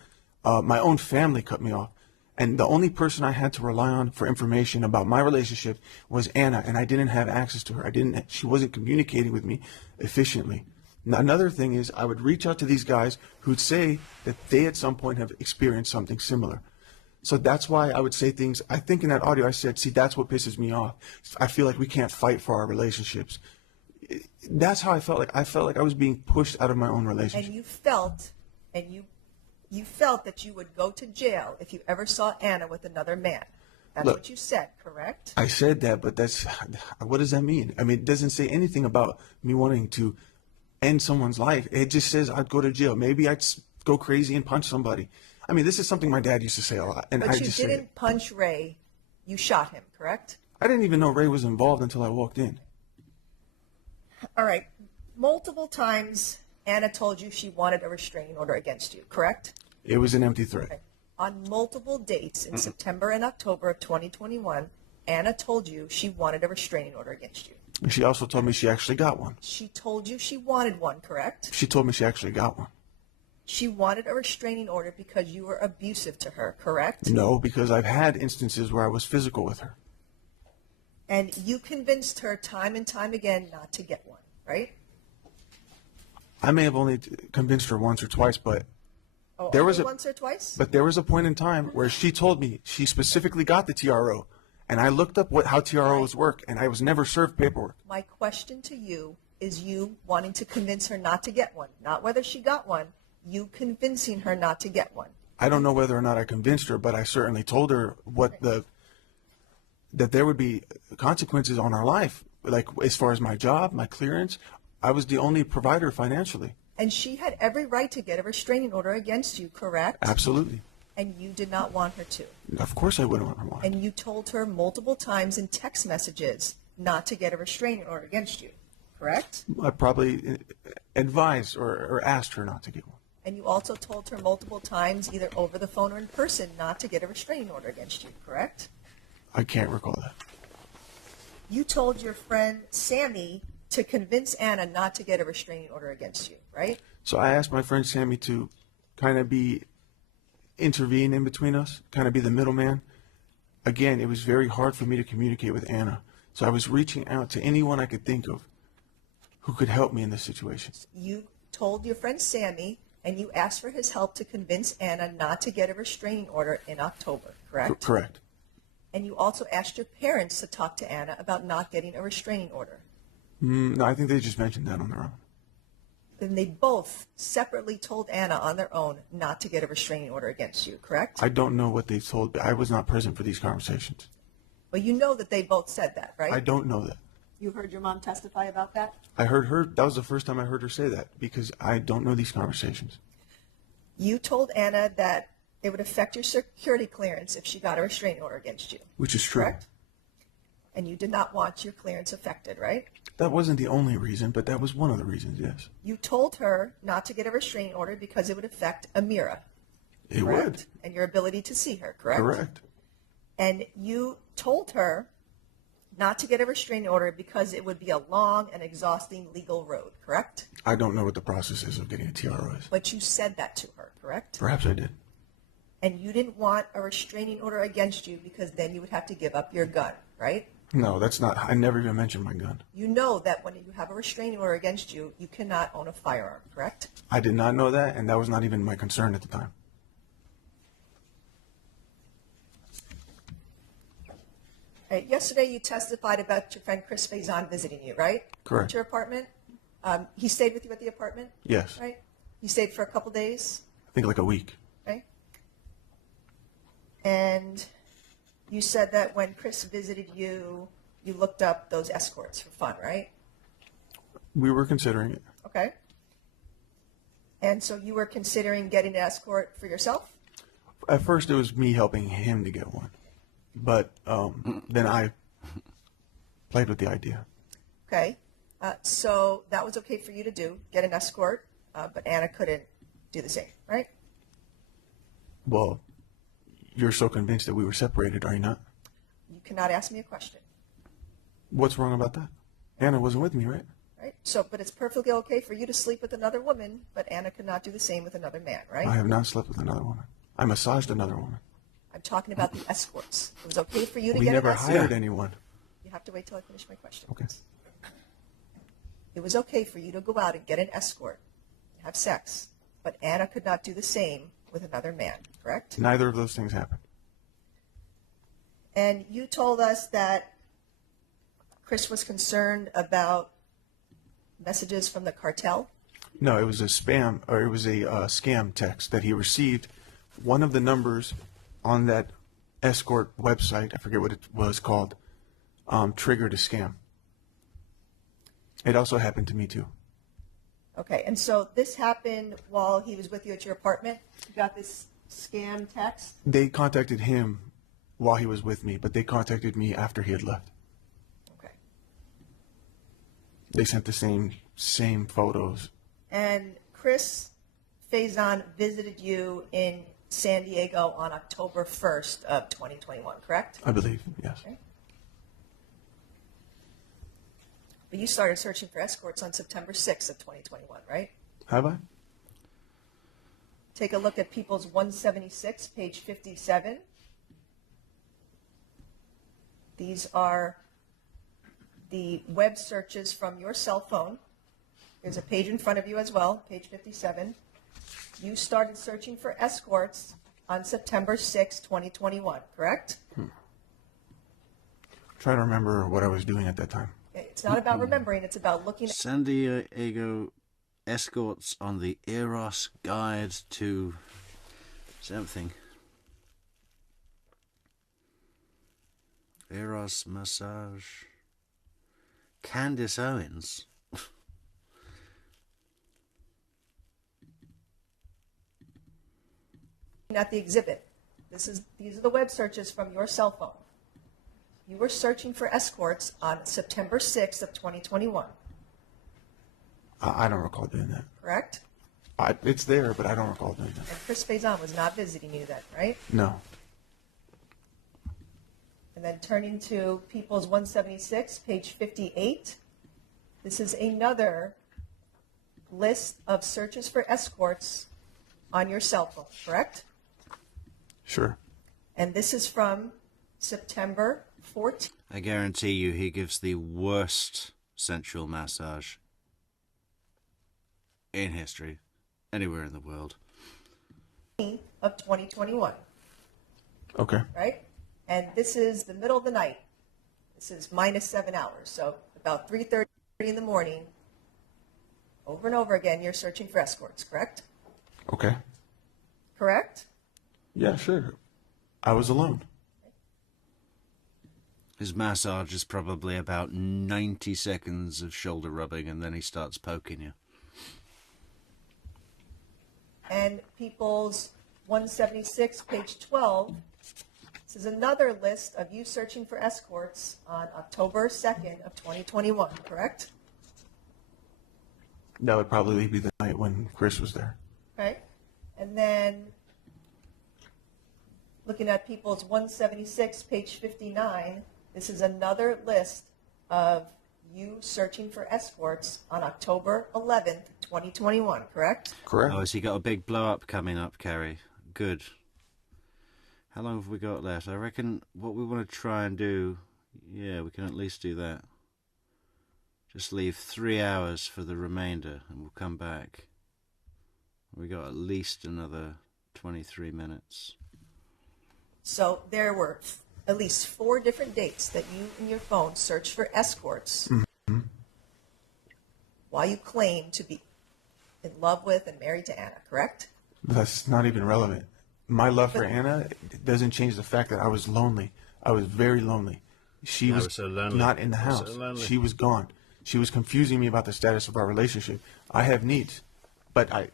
My own family cut me off. And the only person I had to rely on for information about my relationship was Anna, and I didn't have access to her. She wasn't communicating with me efficiently. Now, another thing is I would reach out to these guys who'd say that they at some point have experienced something similar. So that's why I would say things. I think in that audio I said, see, that's what pisses me off. I feel like we can't fight for our relationships. That's how I felt like. I felt like I was being pushed out of my own relationship. And you felt that you would go to jail if you ever saw Anna with another man. That's Look, what you said, correct? I said that, but what does that mean? I mean, it doesn't say anything about me wanting to end someone's life. It just says I'd go to jail. Maybe I'd go crazy and punch somebody. I mean, this is something my dad used to say a lot, and But I you just say didn't it. punch Ray. You shot him, correct? I didn't even know Ray was involved until I walked in. All right. Multiple times, Anna told you she wanted a restraining order against you, correct? It was an empty threat. Okay. On multiple dates in September and October of 2021, Anna told you she wanted a restraining order against you. And she also told me she actually got one. She told you she wanted one, correct? She told me she actually got one. She wanted a restraining order because you were abusive to her, correct? No, because I've had instances where I was physical with her. And you convinced her time and time again not to get one, right? I may have only convinced her once or twice, but Oh, there only was once or twice? But there was a point in time where she told me she specifically got the TRO, and I looked up how TROs work, and I was never served paperwork. My question to you is you wanting to convince her not to get one, not whether she got one, you convincing her not to get one. I don't know whether or not I convinced her, but I certainly told her that there would be consequences on our life, like as far as my job, my clearance. I was the only provider financially. And she had every right to get a restraining order against you, correct? Absolutely. And you did not want her to. Of course I wouldn't want her one. And you told her multiple times in text messages not to get a restraining order against you, correct? I probably advised or asked her not to get one. And you also told her multiple times, either over the phone or in person, not to get a restraining order against you, correct? I can't recall that. You told your friend Sammy to convince Anna not to get a restraining order against you, right? So I asked my friend Sammy to kind of intervene in between us, kind of be the middleman. Again, it was very hard for me to communicate with Anna. So I was reaching out to anyone I could think of who could help me in this situation. You told your friend Sammy, and you asked for his help to convince Anna not to get a restraining order in October, correct? Correct. And you also asked your parents to talk to Anna about not getting a restraining order. No, I think they just mentioned that on their own. Then they both separately told Anna on their own not to get a restraining order against you, correct? I don't know what they told me. I was not present for these conversations. Well, you know that they both said that, right? I don't know that. You heard your mom testify about that? I heard her, that was the first time I heard her say that, because I don't know these conversations. You told Anna that it would affect your security clearance if she got a restraining order against you. Which is true. Correct? And you did not want your clearance affected, right? That wasn't the only reason, but that was one of the reasons, yes. You told her not to get a restraining order because it would affect Amira. It correct? would. And your ability to see her, correct? Correct. And you told her not to get a restraining order because it would be a long and exhausting legal road, correct? I don't know what the process is of getting a TRO. But you said that to her, correct? Perhaps I did. And you didn't want a restraining order against you because then you would have to give up your gun, right? No, that's not, I never even mentioned my gun. You know that when you have a restraining order against you, you cannot own a firearm, correct? I did not know that, and that was not even my concern at the time. Right, yesterday you testified about your friend Chris Faison visiting you, right? Correct. At your apartment. He stayed with you at the apartment? Yes. Right? He stayed for a couple days, I think like a week. right? And you said that when Chris visited you, you looked up those escorts for fun, right? We were considering it. Okay. And so you were considering getting an escort for yourself? At first, it was me helping him to get one. But then I played with the idea. Okay. So that was okay for you to do, get an escort, but Anna couldn't do the same, right? Well, you're so convinced that we were separated, are you not? You cannot ask me a question, What's wrong about that? Anna wasn't with me, right? right? So, but it's perfectly okay for you to sleep with another woman, but Anna could not do the same with another man, right? I have not slept with another woman. I massaged another woman. I'm talking about the escorts. It was okay for you to We get never an escort. hired anyone. You have to wait till I finish my question. Okay. It was okay for you to go out and get an escort, have sex, but Anna could not do the same with another man, correct? Neither of those things happened. And you told us that Chris was concerned about messages from the cartel. No, it was a spam, or it was a scam text that he received. One of the numbers on that escort website, I forget what it was called, triggered a scam. It also happened to me too. Okay, and so this happened while he was with you at your apartment? You got this scam text? They contacted him while he was with me, but they contacted me after he had left. Okay. They sent the same photos. And Chris Faison visited you in San Diego on October 1st of 2021, correct? I believe, yes. Okay. But you started searching for escorts on September 6th of 2021, right? Have I? Take a look at People's 176, page 57. These are the web searches from your cell phone. There's a page in front of you as well, page 57. You started searching for escorts on September 6, 2021, correct? Try to remember what I was doing at that time. It's not about remembering, it's about looking at... San Diego escorts on the Eros Guide to something. Eros Massage. Candace Owens. at the exhibit. These are the web searches from your cell phone. You were searching for escorts on September 6th of 2021, I don't recall doing that. correct? It's there, but I don't recall doing that. And Chris Faison was not visiting you then, right? No. And then turning to People's 176, page 58. This is another list of searches for escorts on your cell phone, correct? Sure. And this is from September 14th I guarantee you he gives the worst sensual massage in history, anywhere in the world. of 2021, Okay. right? And this is the middle of the night. This is minus 7 hours. So about 3:30 in the morning, over and over again, you're searching for escorts, correct? Okay. Correct? Yeah, sure. I was alone. His massage is probably about 90 seconds of shoulder rubbing, and then he starts poking you. And People's 176, page 12. This is another list of you searching for escorts on October 2nd of 2021, correct? That would probably be the night when Chris was there. Right? And then looking at People's 176, page 59, this is another list of you searching for escorts on October 11th, 2021, correct? Correct. Oh, has he got a big blow-up coming up, Kerry? Good. How long have we got left? I reckon what we want to try and do, yeah, we can at least do that. Just leave 3 hours for the remainder, and we'll come back. We got at least another 23 minutes. So there were at least 4 different dates that you in your phone searched for escorts while you claim to be in love with and married to Anna, correct? That's not even relevant. My love for Anna doesn't change the fact that I was lonely. I was very lonely. She was so lonely. not in the house. So lonely. She was gone. She was confusing me about the status of our relationship. I have needs, but I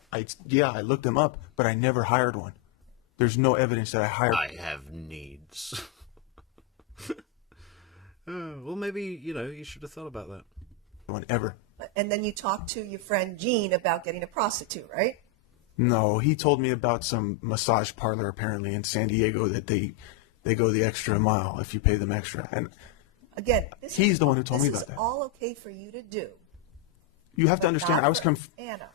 looked them up, but I never hired one. There's no evidence that I hired. I have needs. Well, maybe, you should have thought about that. one ever. And then you talked to your friend Gene about getting a prostitute, right? No, he told me about some massage parlor apparently in San Diego that they go the extra mile if you pay them extra. And Again, he's the one who told me about This that. is all okay for you to do. You have to but understand, not I was for Anna.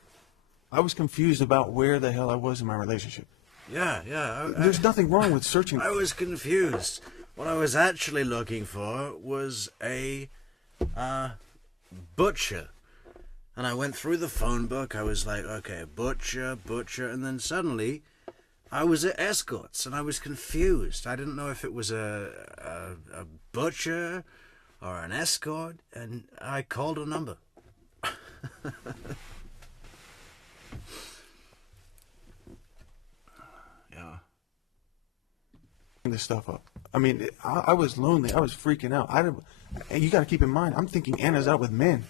I was confused about where the hell I was in my relationship. Yeah. There's nothing wrong with searching. I was confused. What I was actually looking for was a butcher. And I went through the phone book. I was like, okay, butcher. And then suddenly I was at escorts and I was confused. I didn't know if it was a butcher or an escort. And I called a number. Yeah. This stuff up. I mean, I was lonely. I was freaking out. And you got to keep in mind, I'm thinking Anna's out with men.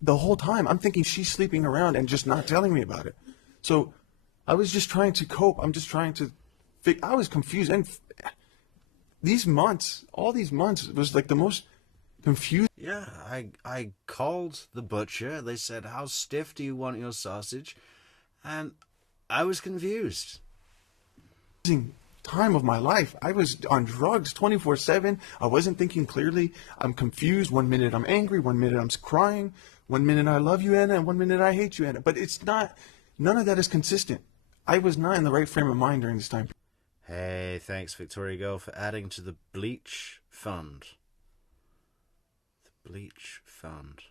The whole time, I'm thinking she's sleeping around and just not telling me about it. So I was just trying to cope. I'm just trying to I was confused. And all these months, it was like the most confused. Yeah, I called the butcher. They said, how stiff do you want your sausage? And I was confused. Time of my life. I was on drugs 24/7. I wasn't thinking clearly. I'm confused. 1 minute I'm angry, 1 minute I'm crying, 1 minute I love you, Anna, and 1 minute I hate you, Anna. But it's not, none of that is consistent. I was not in the right frame of mind during this time. Hey, thanks Victoria Girl for adding to the Bleach Fund. The Bleach Fund.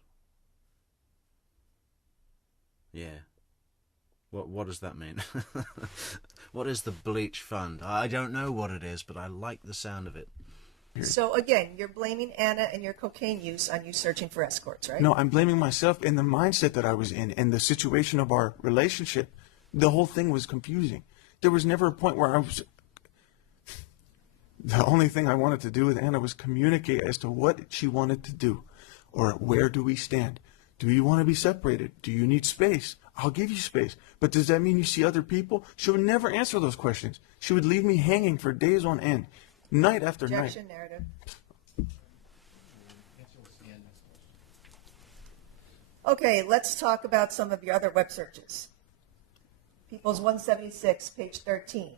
Yeah. What does that mean? What is the Bleach Fund? I don't know what it is, but I like the sound of it. So again, you're blaming Anna and your cocaine use on you searching for escorts, right? No, I'm blaming myself in the mindset that I was in and the situation of our relationship. The whole thing was confusing. There was never a point where the only thing I wanted to do with Anna was communicate as to what she wanted to do, or where do we stand? Do you want to be separated? Do you need space? I'll give you space. But does that mean you see other people? She would never answer those questions. She would leave me hanging for days on end, night after night. Objection, narrative. Okay, let's talk about some of your other web searches. People's 176, page 13.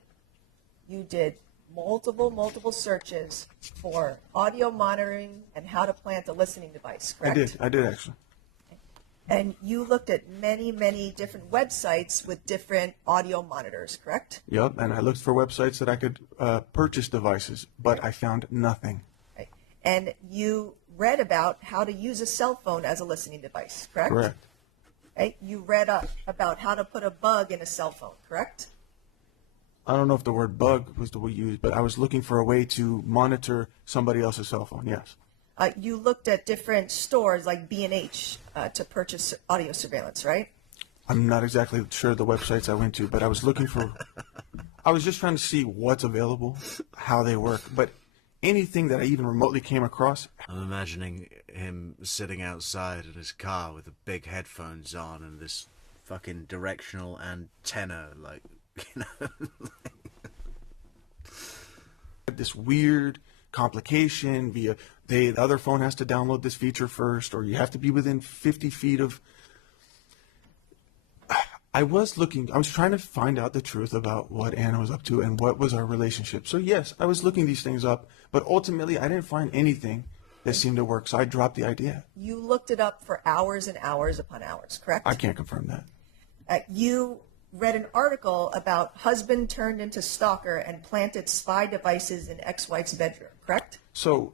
You did multiple searches for audio monitoring and how to plant a listening device, correct? I did actually. And you looked at many different websites with different audio monitors, correct? Yep, and I looked for websites that I could purchase devices, but I found nothing. Right. And you read about how to use a cell phone as a listening device, correct? Correct. Right. You read up about how to put a bug in a cell phone, correct? I don't know if the word bug was the word used, but I was looking for a way to monitor somebody else's cell phone, yes. You looked at different stores like B&H to purchase audio surveillance, right? I'm not exactly sure the websites I went to, but I was looking for, I was just trying to see what's available, how they work. But anything that I even remotely came across. I'm imagining him sitting outside in his car with the big headphones on and this fucking directional antenna, like, you know. This weird complication via the other phone has to download this feature first, or you have to be within 50 feet of. I was trying to find out the truth about what Anna was up to and what was our relationship. So yes, I was looking these things up, but ultimately I didn't find anything that seemed to work, so I dropped the idea. You looked it up for hours and hours upon hours, correct? I can't confirm that. You read an article about husband turned into stalker and planted spy devices in ex-wife's bedroom, correct? So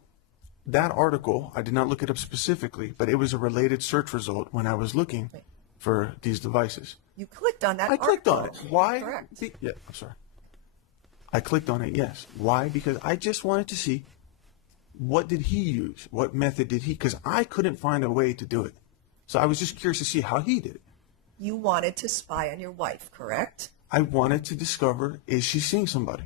that article, I did not look it up specifically, but it was a related search result when I was looking for these devices. You clicked on that I clicked on it. article. Why? Correct. Yeah, I'm sorry. I clicked on it, yes. Why? Because I just wanted to see what did he use? What method did he? Because I couldn't find a way to do it. So I was just curious to see how he did it. You wanted to spy on your wife, correct? I wanted to discover, is she seeing somebody?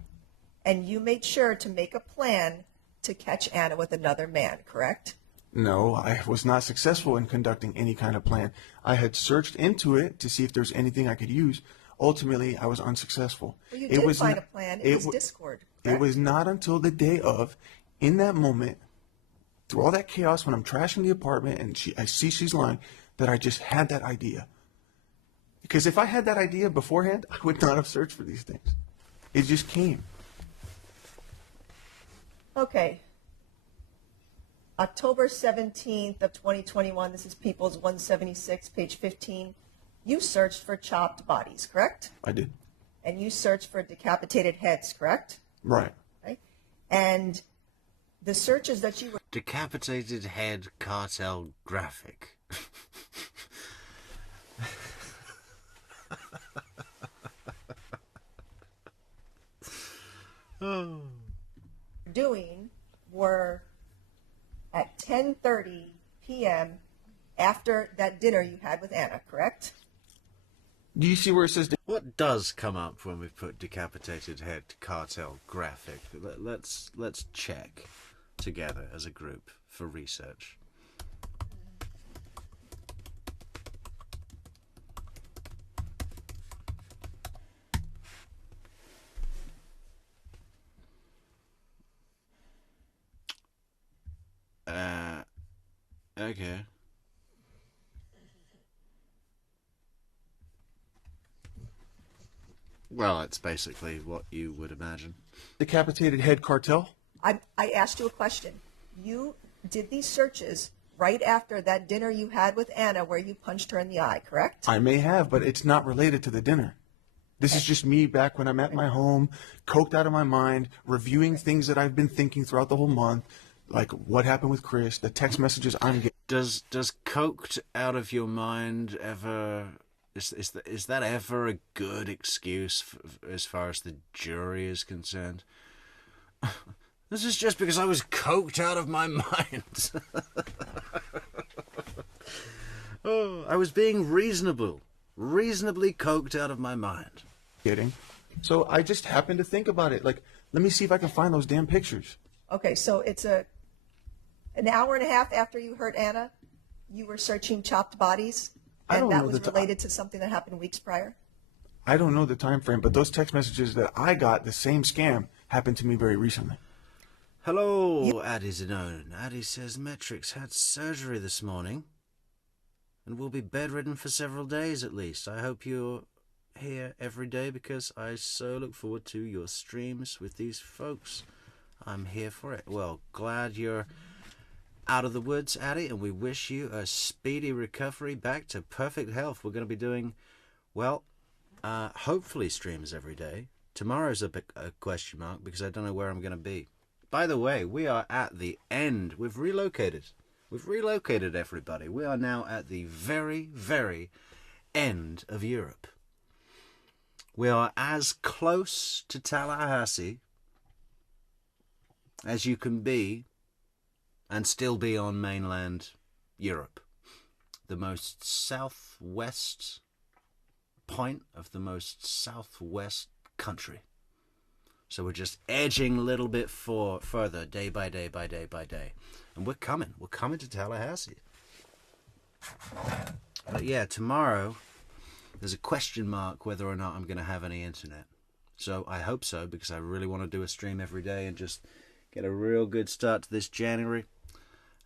And you made sure to make a plan to catch Anna with another man, correct? No, I was not successful in conducting any kind of plan. I had searched into it to see if there's anything I could use. Ultimately, I was unsuccessful. Well, you did find a plan. It was Discord, correct? It was not until the day of, in that moment, through all that chaos when I'm trashing the apartment and I see she's lying, that I just had that idea. Because if I had that idea beforehand, I would not have searched for these things. It just came. Okay. October 17th of 2021, this is People's 176, page 15. You searched for chopped bodies, correct? I did. And you searched for decapitated heads, correct? Right. Right. And the searches that you were... Decapitated head cartel graphic. doing were at 10:30 p.m. after that dinner you had with Anna, correct? Do you see where it says... What does come up when we put decapitated head cartel graphic? Let's check together as a group for research. Okay. Well, it's basically what you would imagine. Decapitated head cartel? I asked you a question. You did these searches right after that dinner you had with Anna where you punched her in the eye, correct? I may have, but it's not related to the dinner. This is just me back when I'm at my home, coked out of my mind, reviewing things that I've been thinking throughout the whole month, like what happened with Chris, the text messages I'm getting. Does coked out of your mind ever... Is that ever a good excuse as far as the jury is concerned? This is just because I was coked out of my mind. Oh, I was being reasonably coked out of my mind. Kidding. So I just happened to think about it. Like, let me see if I can find those damn pictures. Okay, so it's an hour and a half after you hurt Anna, you were searching chopped bodies, and that was related to something that happened weeks prior? I don't know the time frame, but those text messages that I got, the same scam, happened to me very recently. Hello, Addy Zanone. Addy says Metrix had surgery this morning and will be bedridden for several days at least. I hope you're here every day because I so look forward to your streams with these folks. I'm here for it. Well, glad you're out of the woods, Addy, and we wish you a speedy recovery back to perfect health. We're going to be doing, well, hopefully streams every day. Tomorrow's a question mark because I don't know where I'm going to be. By the way, we are at the end. We've relocated. We've relocated everybody. We are now at the very, very end of Europe. We are as close to Tallahassee as you can be and still be on mainland Europe. The most southwest point of the most southwest country. So we're just edging a little bit further, day by day by day by day. And we're coming to Tallahassee. But yeah, tomorrow, there's a question mark whether or not I'm going to have any internet. So I hope so, because I really want to do a stream every day and just get a real good start to this January.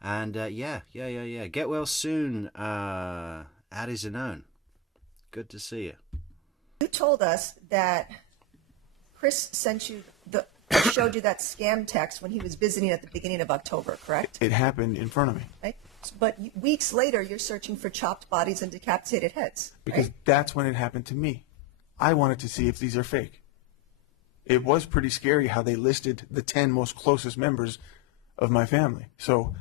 And yeah. Get well soon, Addie Zanone. Good to see you. You told us that Chris showed you that scam text when he was visiting at the beginning of October, correct? It happened in front of me. Right? But weeks later, you're searching for chopped bodies and decapitated heads. Because right? that's when it happened to me. I wanted to see if these are fake. It was pretty scary how they listed the 10 most closest members of my family. So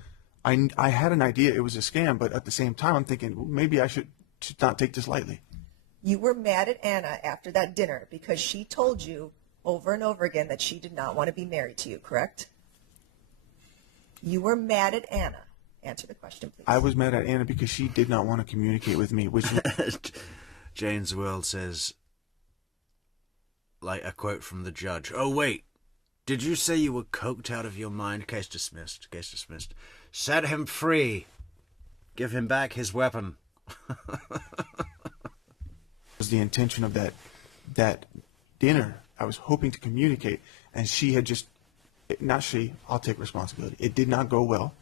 I had an idea it was a scam, but at the same time, I'm thinking, well, maybe I should not take this lightly. You were mad at Anna after that dinner because she told you over and over again that she did not want to be married to you, correct? You were mad at Anna. Answer the question, please. I was mad at Anna because she did not want to communicate with me, which Jane's World says, like a quote from the judge, "Oh, wait, did you say you were coked out of your mind? Case dismissed. Case dismissed. Set him free. Give him back his weapon." was the intention of that dinner. I was hoping to communicate, and she had just, not she, I'll take responsibility. It did not go well.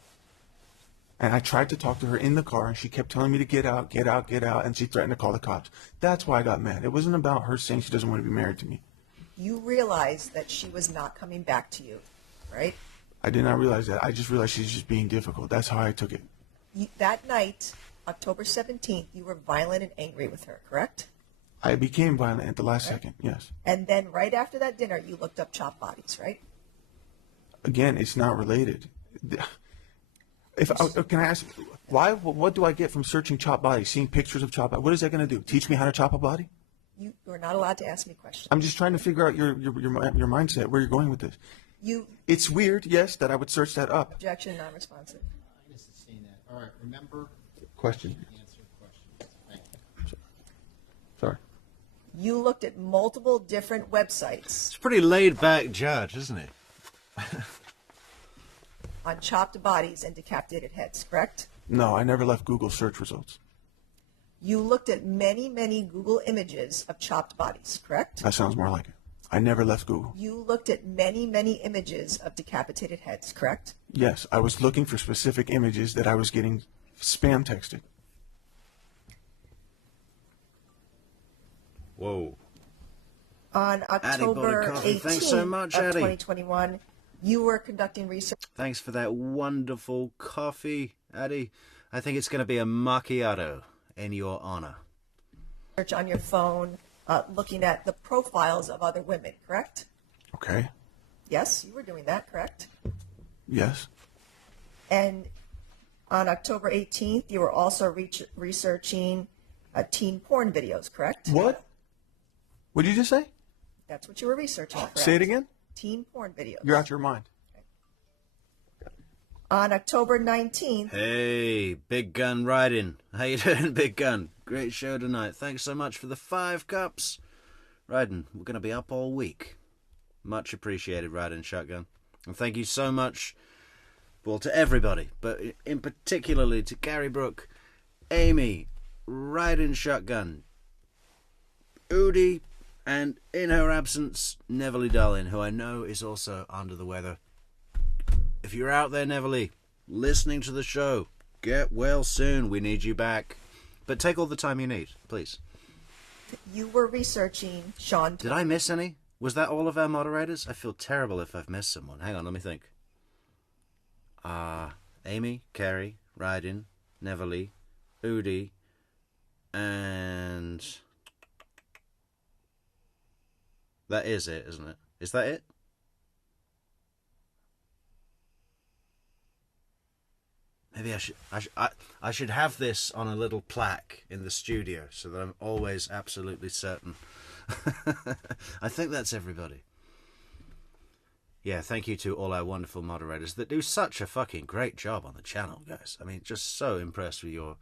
And I tried to talk to her in the car, and she kept telling me to get out, and she threatened to call the cops. That's why I got mad. It wasn't about her saying she doesn't want to be married to me. You realized that she was not coming back to you, right? I did not realize that. I just realized she's just being difficult. That's how I took it. That night, October 17th, you were violent and angry with her, correct? I became violent at the last second, yes. And then right after that dinner, you looked up chopped bodies, right? Again, it's not related. Can I ask, what do I get from searching chopped bodies, seeing pictures of chopped bodies? What is that going to do? Teach me how to chop a body? You're not allowed to ask me questions. I'm just trying to figure out your mindset, where you're going with this. It's weird, yes, that I would search that up. Objection, non-responsive. I just seen that. All right, remember. Question. Answer questions. Thank you. Sorry. You looked at multiple different websites. It's a pretty laid-back judge, isn't he? On chopped bodies and decapitated heads, correct? No, I never left Google search results. You looked at many, many Google images of chopped bodies, correct? That sounds more like it. I never left Google. You looked at many, many images of decapitated heads, correct? Yes, I was looking for specific images that I was getting spam texted. Whoa. On October 18th Thanks so much, of Addie. 2021, you were conducting research. Thanks for that wonderful coffee, Addie. I think it's going to be a macchiato in your honor. On your phone, looking at the profiles of other women, correct? Okay. Yes, you were doing that, correct? Yes. And on October 18th, you were also researching teen porn videos, correct? What? What did you just say? That's what you were researching, correct? Say it again? Teen porn videos. You're out your mind. On October 19th. Hey, Big Gun Riding. How you doing, Big Gun? Great show tonight. Thanks so much for the 5 cups. Riding, we're going to be up all week. Much appreciated, Riding Shotgun. And thank you so much, well, to everybody, but in particularly to Gary Brook, Amy, Riding Shotgun, Udi, and in her absence, Neverly Darling, who I know is also under the weather. If you're out there, Neverly, listening to the show, get well soon. We need you back. But take all the time you need, please. You were researching Sean. Did I miss any? Was that all of our moderators? I feel terrible if I've missed someone. Hang on, let me think. Amy, Carrie, Ryden, Neverly, Udi, and... that is it, isn't it? Is that it? Maybe I should have this on a little plaque in the studio so that I'm always absolutely certain. I think that's everybody. Yeah, thank you to all our wonderful moderators that do such a fucking great job on the channel, guys. I mean, just so impressed with your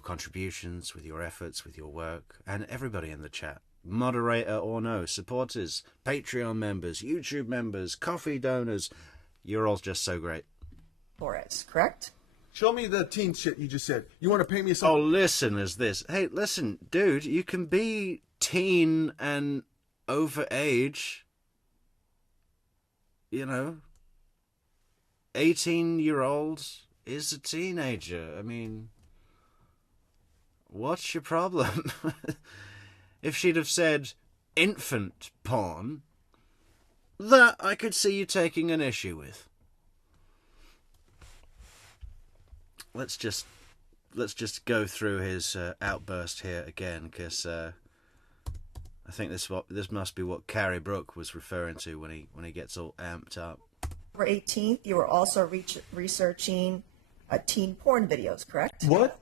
contributions, with your efforts, with your work, and everybody in the chat. moderator or no, supporters, Patreon members, YouTube members, coffee donors, you're all just so great. Torres, correct? Show me the teen shit you just said. You want to pay me some? Oh, listen, is this? Hey, listen, dude, you can be teen and over age. You know, 18-year-old is a teenager. I mean, what's your problem? If she'd have said infant porn, that I could see you taking an issue with. Let's just go through his outburst here again, because I think this must be what Carrie Brooke was referring to when he gets all amped up. October 18th, you were also researching teen porn videos, correct? What?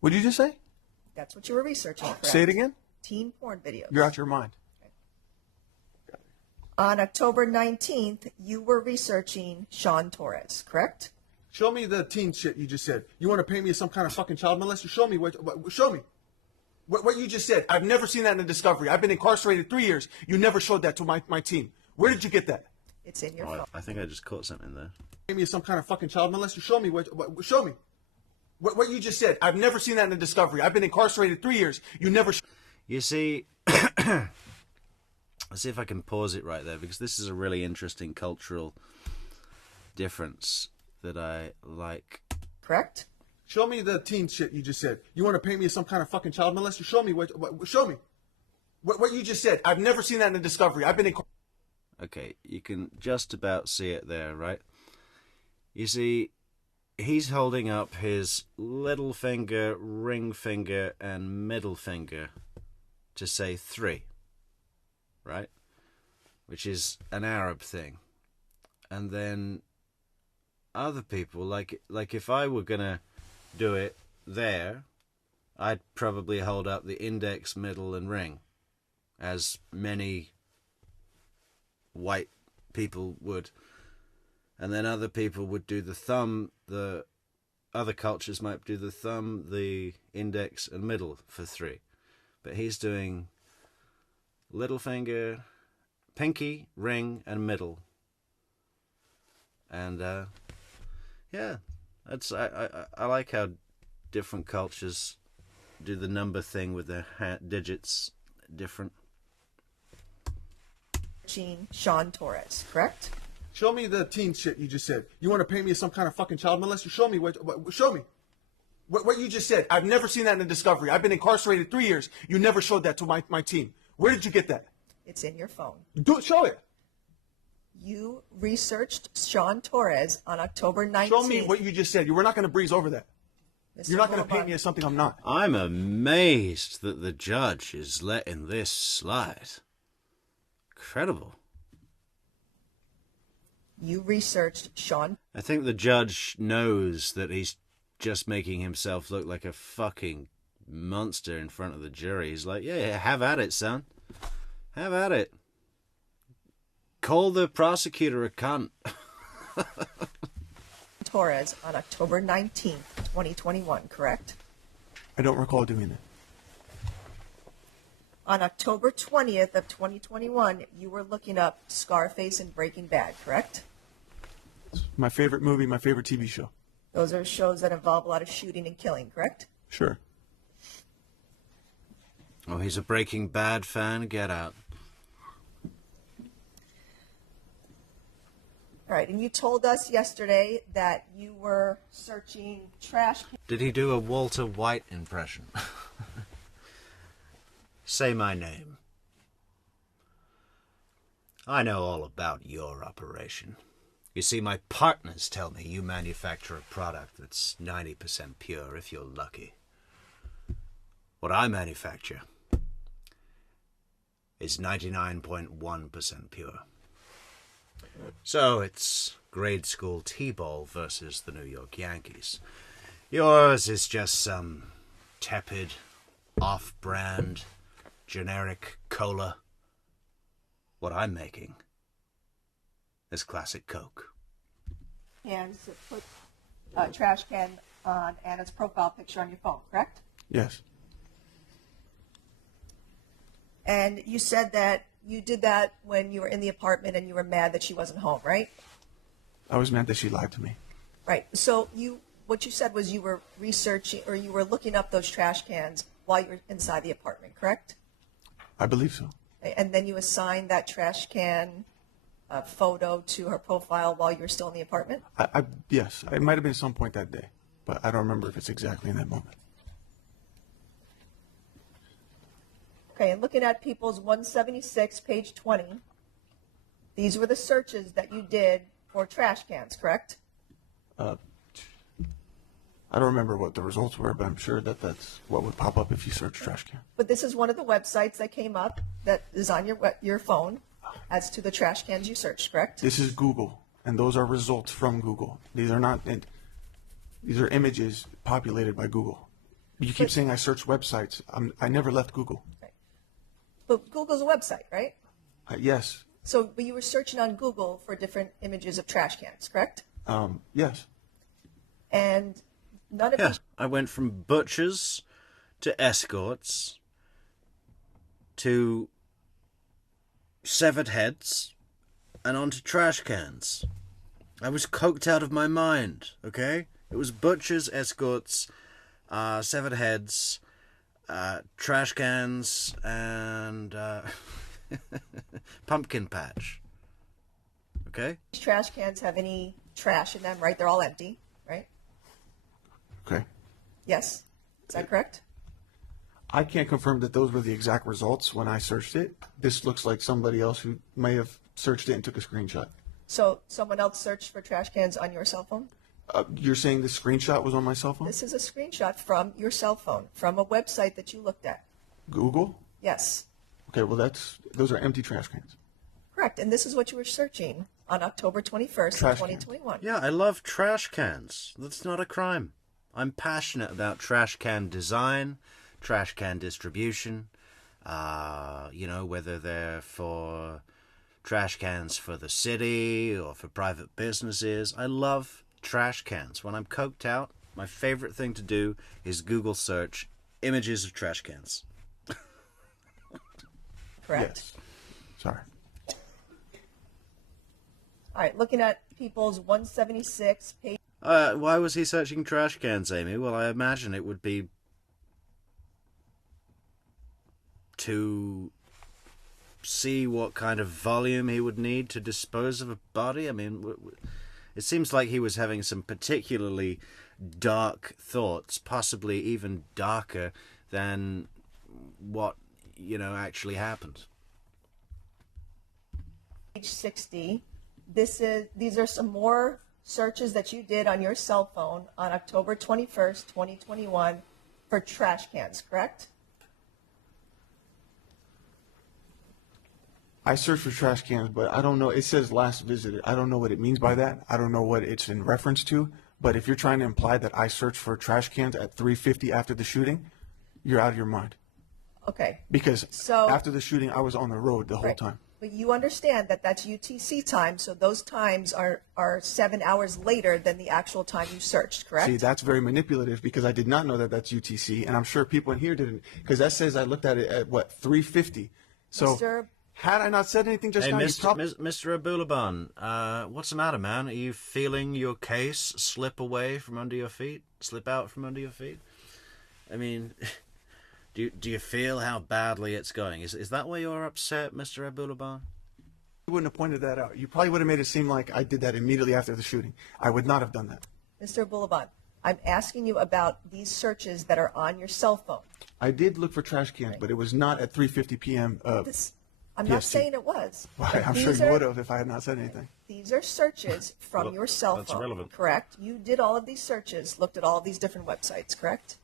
What did you just say? That's what you were researching, correct? Say it again? Teen porn videos. You're out your mind. On October 19th, you were researching Sean Torres, correct? Show me the teen shit you just said. You want to pay me some kind of fucking child molester? Show me. Show me. What you just said. I've never seen that in the Discovery. I've been incarcerated 3 years. You never showed that to my team. Where did you get that? It's in your phone. I think I just caught something there. Pay me some kind of fucking child molester? Show me. Show me. What you just said. I've never seen that in the Discovery. I've been incarcerated 3 years. You never. You see, let's see if I can pause it right there, because this is a really interesting cultural difference that I like. Correct? Show me the teen shit you just said. You want to pay me some kind of fucking child molester? Show me. Show me. What you just said. I've never seen that in the Discovery. I've been in. Okay, you can just about see it there, right? You see, he's holding up his little finger, ring finger, and middle finger to say 3, right? Which is an Arab thing. And then other people, like if I were gonna do it there, I'd probably hold up the index, middle, and ring, as many white people would. And then other people would do the thumb. The other cultures might do the thumb, the index, and middle for 3. But he's doing little finger, pinky, ring, and middle. And yeah, I like how different cultures do the number thing with their digits different. Sean Torres, correct? Show me the teen shit you just said. You want to pay me some kind of fucking child molester? Show me. Show me. What you just said. I've never seen that in the Discovery. I've been incarcerated 3 years. You never showed that to my team. Where did you get that? It's in your phone. Show it. You researched Sean Torres on October 19th. Show me what you just said. We're not going to breeze over that. You're not going to paint me as something I'm not. I'm amazed that the judge is letting this slide. Incredible. You researched Sean. I think the judge knows that he's just making himself look like a fucking monster in front of the jury. He's like, yeah, have at it, son. Have at it. Call the prosecutor a cunt. Torres on October 19th, 2021, correct? I don't recall doing that. On October 20th of 2021, you were looking up Scarface and Breaking Bad, correct? My favorite movie, my favorite TV show. Those are shows that involve a lot of shooting and killing, correct? Sure. Oh, he's a Breaking Bad fan? Get out. All right, and you told us yesterday that you were searching trash. Did he do a Walter White impression? Say my name. I know all about your operation. You see, my partners tell me you manufacture a product that's 90% pure if you're lucky. What I manufacture is 99.1% pure. So it's grade school t-ball versus the New York Yankees. Yours is just some tepid, off-brand, generic cola. What I'm making is classic Coke. And to put a trash can on Anna's profile picture on your phone, correct? Yes. And you said that you did that when you were in the apartment and you were mad that she wasn't home, right? I was mad that she lied to me. Right. So what you said was you were researching or you were looking up those trash cans while you were inside the apartment, correct? I believe so. And then you assigned that trash can photo to her profile while you were still in the apartment? Yes, it might have been some point that day, but I don't remember if it's exactly in that moment. Okay, and looking at People's 176, page 20, these were the searches that you did for trash cans, correct? I don't remember what the results were, but I'm sure that that's what would pop up if you search trash can. But this is one of the websites that came up that is on your phone as to the trash cans you searched, correct? This is Google, and those are results from Google. These are not. These are images populated by Google. You keep saying I searched websites. I never left Google. Right. But Google's a website, right? Yes. But you were searching on Google for different images of trash cans, correct? Yes. And none of Yeah, these. I went from butchers to escorts to severed heads and onto trash cans. I was coked out of my mind, okay? It was butchers, escorts, severed heads, trash cans, and pumpkin patch. Okay? Trash cans have any trash in them, right? They're all empty, right? Okay. Yes. Is that correct? I can't confirm that those were the exact results when I searched it. This looks like somebody else who may have searched it and took a screenshot. So someone else searched for trash cans on your cell phone? You're saying the screenshot was on my cell phone? This is a screenshot from your cell phone, from a website that you looked at. Google? Yes. Okay, well those are empty trash cans. Correct. And this is what you were searching on October 21st, Trash 2021. Yeah, I love trash cans. That's not a crime. I'm passionate about trash can design, trash can distribution, whether they're for trash cans for the city or for private businesses. I love trash cans. When I'm coked out, my favorite thing to do is Google search images of trash cans. Correct. Yes. Sorry. All right. Looking at People's 176 page. Why was he searching trash cans, Amy? Well, I imagine it would be to see what kind of volume he would need to dispose of a body. I mean, it seems like he was having some particularly dark thoughts, possibly even darker than what, actually happened. Page 60. These are some more searches that you did on your cell phone on October 21st, 2021 for trash cans, correct? I searched for trash cans, but I don't know. It says last visited. I don't know what it means by that. I don't know what it's in reference to. But if you're trying to imply that I searched for trash cans at 3:50 after the shooting, you're out of your mind. Okay. Because So- after the shooting, I was on the road the whole Right. time. But you understand that that's UTC time, so those times are 7 hours later than the actual time you searched, correct? See, that's very manipulative because I did not know that that's UTC, and I'm sure people in here didn't, because that says I looked at it at, 3:50. So Mr. had I not said anything just Hey, now, you Mr. probably... Mr. Abulaban, what's the matter, man? Are you feeling your case slip away from under your feet? Slip out from under your feet? I mean, do you feel how badly it's going? Is that why you're upset, Mr. Abulaban? You wouldn't have pointed that out. You probably would have made it seem like I did that immediately after the shooting. I would not have done that. Mr. Boulevard, I'm asking you about these searches that are on your cell phone. I did look for trash cans, but it was not at 3:50 p.m. I'm not PST. saying it was. Well, but I'm sure these you are- would have if I had not said anything. These are searches from Well, your cell that's phone, irrelevant. correct? You did all of these searches, looked at all of these different websites, correct?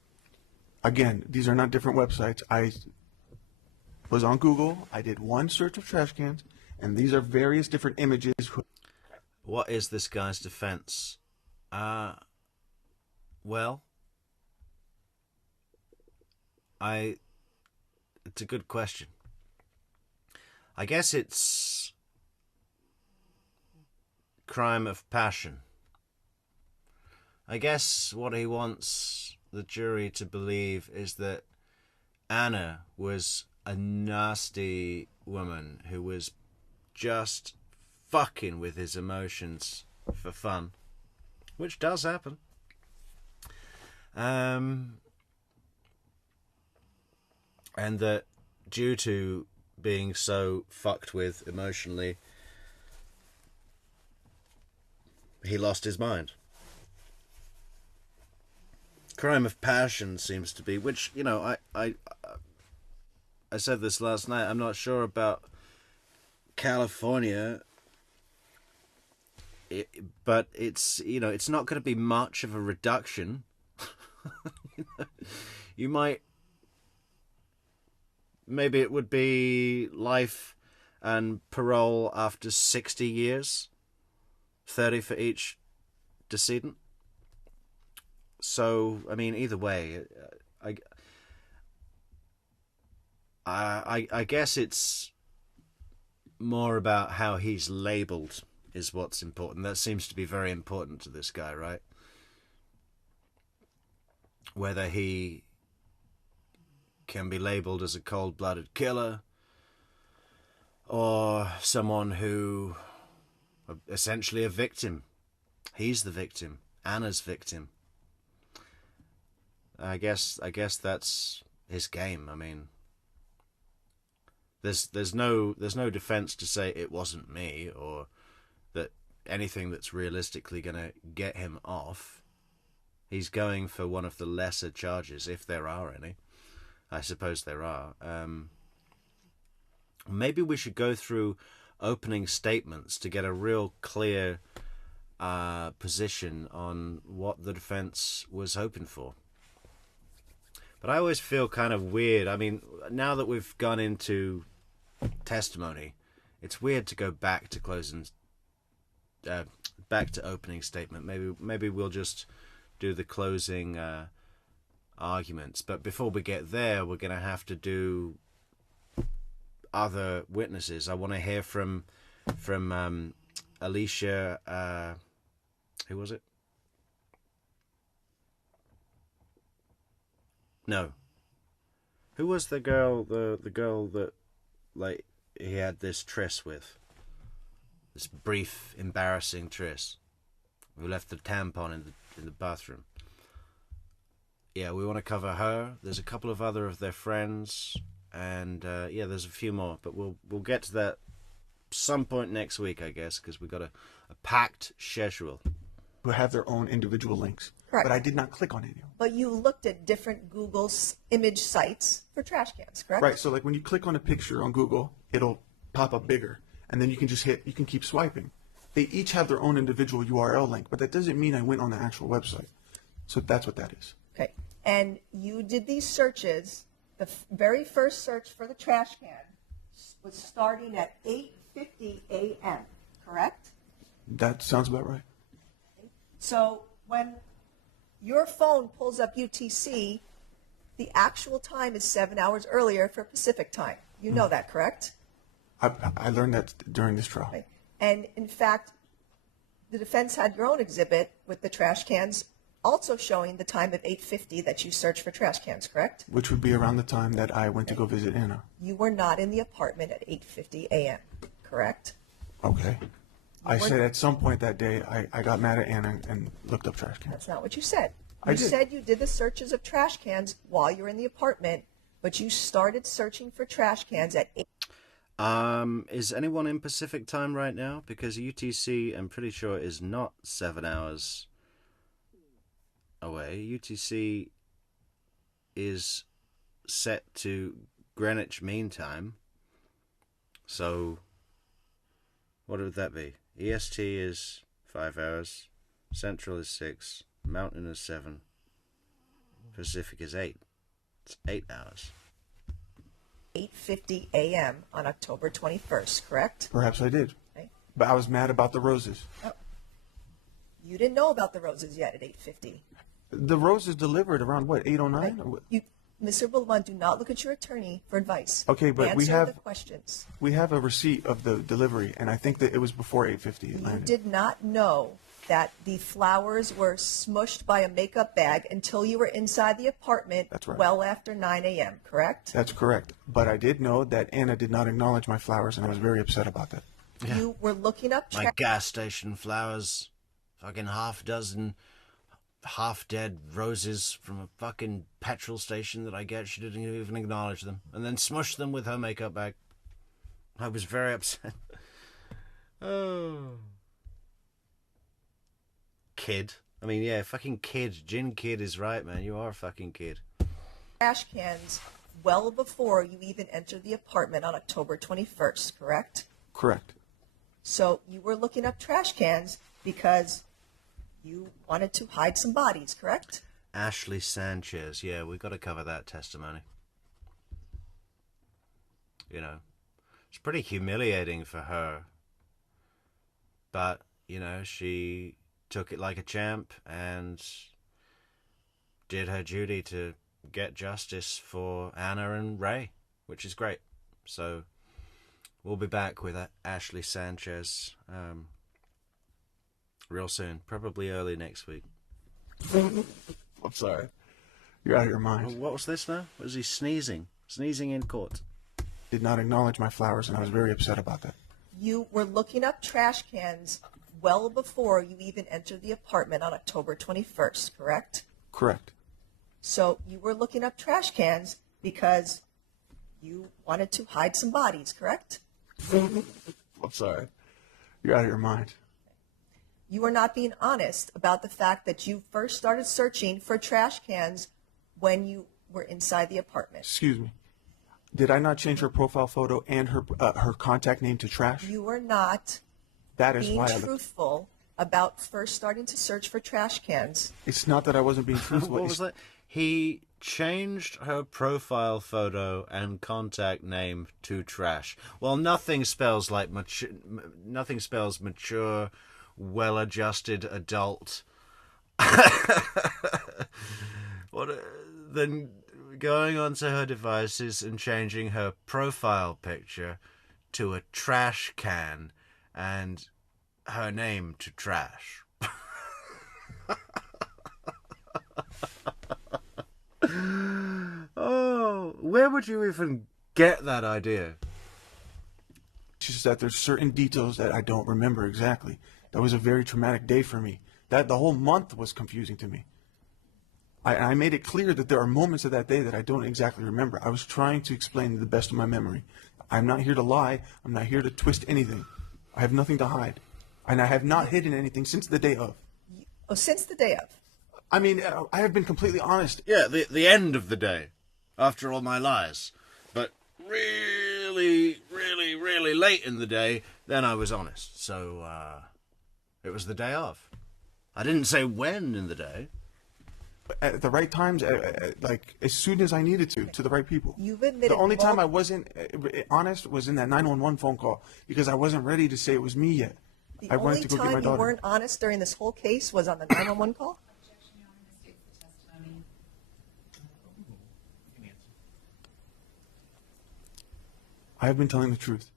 Again, these are not different websites. I was on Google. I did one search of trash cans, and these are various different images. What is this guy's defense? Well, it's a good question. I guess it's crime of passion. I guess what he wants the jury to believe is that Anna was a nasty woman who was just fucking with his emotions for fun, which does happen. And that due to being so fucked with emotionally, he lost his mind. Crime of passion seems to be, which, you know, I said this last night, I'm not sure about California, but it's, you know, it's not going to be much of a reduction. You might, maybe it would be life and parole after 60 years, 30 for each decedent. So, I mean, either way, I guess it's more about how he's labeled is what's important. That seems to be very important to this guy, right? Whether he can be labeled as a cold-blooded killer or someone who, essentially a victim. He's the victim. Anna's victim. I guess that's his game. I mean, there's no defense to say it wasn't me, or that anything that's realistically going to get him off. He's going for one of the lesser charges, if there are any. I suppose there are. Maybe we should go through opening statements to get a real clear position on what the defense was hoping for. But I always feel kind of weird. I mean, now that we've gone into testimony, it's weird to go back to closing, back to opening statement. Maybe we'll just do the closing arguments. But before we get there, we're going to have to do other witnesses. I want to hear from Alicia. Who was it? No. Who was the girl? The girl that, like, he had this tryst with. This brief, embarrassing tryst. Who left the tampon in the bathroom. Yeah, we want to cover her. There's a couple of other of their friends, and yeah, there's a few more. But we'll get to that some point next week, I guess, because we've got a packed schedule. Who have their own individual links. Correct. But I did not click on any of them. But you looked at different Google image sites for trash cans, correct? Right, so like when you click on a picture on Google, it'll pop up bigger, and then you can just you can keep swiping. They each have their own individual URL link, but that doesn't mean I went on the actual website. So that's what that is. Okay. And you did these searches. The very first search for the trash can was starting at 8:50 a.m., correct? That sounds about right. So when your phone pulls up UTC, the actual time is 7 hours earlier for Pacific time. You know that, correct? I learned that during this trial. Okay. And in fact, the defense had your own exhibit with the trash cans also showing the time of 8:50 that you searched for trash cans, correct? Which would be around the time that I went to go visit Anna. You were not in the apartment at 8:50 a.m., correct? Okay. I said at some point that day I got mad at Anna and looked up trash cans. That's not what you said. I You did. said you did the searches of trash cans while you were in the apartment, but you started searching for trash cans at 8. Is anyone in Pacific time right now? Because UTC, I'm pretty sure, is not 7 hours away. UTC is set to Greenwich Mean Time. So, what would that be? EST is 5 hours. Central is 6. Mountain is 7. Pacific is 8. It's 8 hours. 8:50 a.m. on October 21st, correct? Perhaps I did. Okay. But I was mad about the roses. Oh. You didn't know about the roses yet at 8:50. The roses delivered around, what, 8:09? Right. Mr. Boulevard, do not look at your attorney for advice. Okay, but Answer we have the questions. We have a receipt of the delivery, and I think that it was before 8:50 it You landed. did not know that the flowers were smushed by a makeup bag until you were inside the apartment. That's right. Well after 9 a.m., correct? That's correct. But I did know that Anna did not acknowledge my flowers, and I was very upset about that. Yeah. You were looking up My gas station flowers, fucking half dozen half-dead roses from a fucking petrol station that I get. She didn't even acknowledge them. And then smushed them with her makeup bag. I was very upset. Oh. Kid. I mean, yeah, fucking kid. Gin Kid is right, man. You are a fucking kid. trash cans well before you even entered the apartment on October 21st, correct? Correct. So you were looking up trash cans because you wanted to hide some bodies, correct? Ashley Sanchez. Yeah, we've got to cover that testimony. You know, it's pretty humiliating for her. But, you know, she took it like a champ and did her duty to get justice for Anna and Ray, which is great. So we'll be back with Ashley Sanchez real soon, probably early next week. I'm sorry. You're out of your mind. What was this now? Was he sneezing? Sneezing in court. Did not acknowledge my flowers, and I was very upset about that. You were looking up trash cans well before you even entered the apartment on October 21st, correct? Correct. So you were looking up trash cans because you wanted to hide some bodies, correct? I'm sorry. You're out of your mind. You were not being honest about the fact that you first started searching for trash cans when you were inside the apartment. Excuse me. Did I not change her profile photo and her contact name to trash? You were not That is being why truthful about first starting to search for trash cans. It's not that I wasn't being truthful. What was that? He changed her profile photo and contact name to trash. Well, nothing spells like nothing spells mature, well-adjusted adult. Then going onto her devices and changing her profile picture to a trash can and her name to trash. Oh, where would you even get that idea? It's just that there's certain details that I don't remember exactly. That was a very traumatic day for me. That the whole month was confusing to me. I made it clear that there are moments of that day that I don't exactly remember. I was trying to explain to the best of my memory. I'm not here to lie. I'm not here to twist anything. I have nothing to hide. And I have not hidden anything since the day of. Oh, since the day of? I mean, I have been completely honest. Yeah, the end of the day, after all my lies. But really, really, really late in the day, then I was honest. So, it was the day of. I didn't say when in the day. At the right times, like as soon as I needed to the right people. You've admitted the only time I wasn't honest was in that 911 phone call because I wasn't ready to say it was me yet. The I wanted only to go get my time you daughter. weren't honest during this whole case was on the 911 call? Objection, Your Honor, misstates the testimony. I have been telling the truth.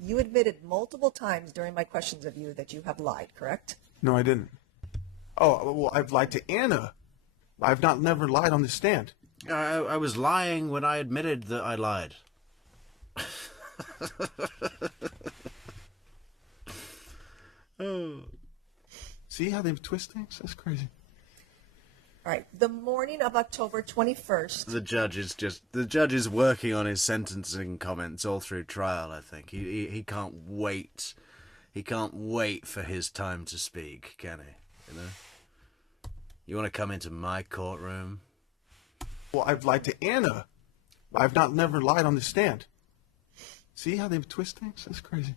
You admitted multiple times during my questions of you that you have lied, correct? No, I didn't. Oh, well, I've lied to Anna. I've never lied on the stand. I was lying when I admitted that I lied. Oh. See how they twist things? That's crazy. All right. The morning of October 21st. The judge is working on his sentencing comments all through trial, I think. He can't wait. He can't wait for his time to speak, can he? You know? You want to come into my courtroom? Well, I've lied to Anna. I've never lied on the stand. See how they twist things? That's crazy.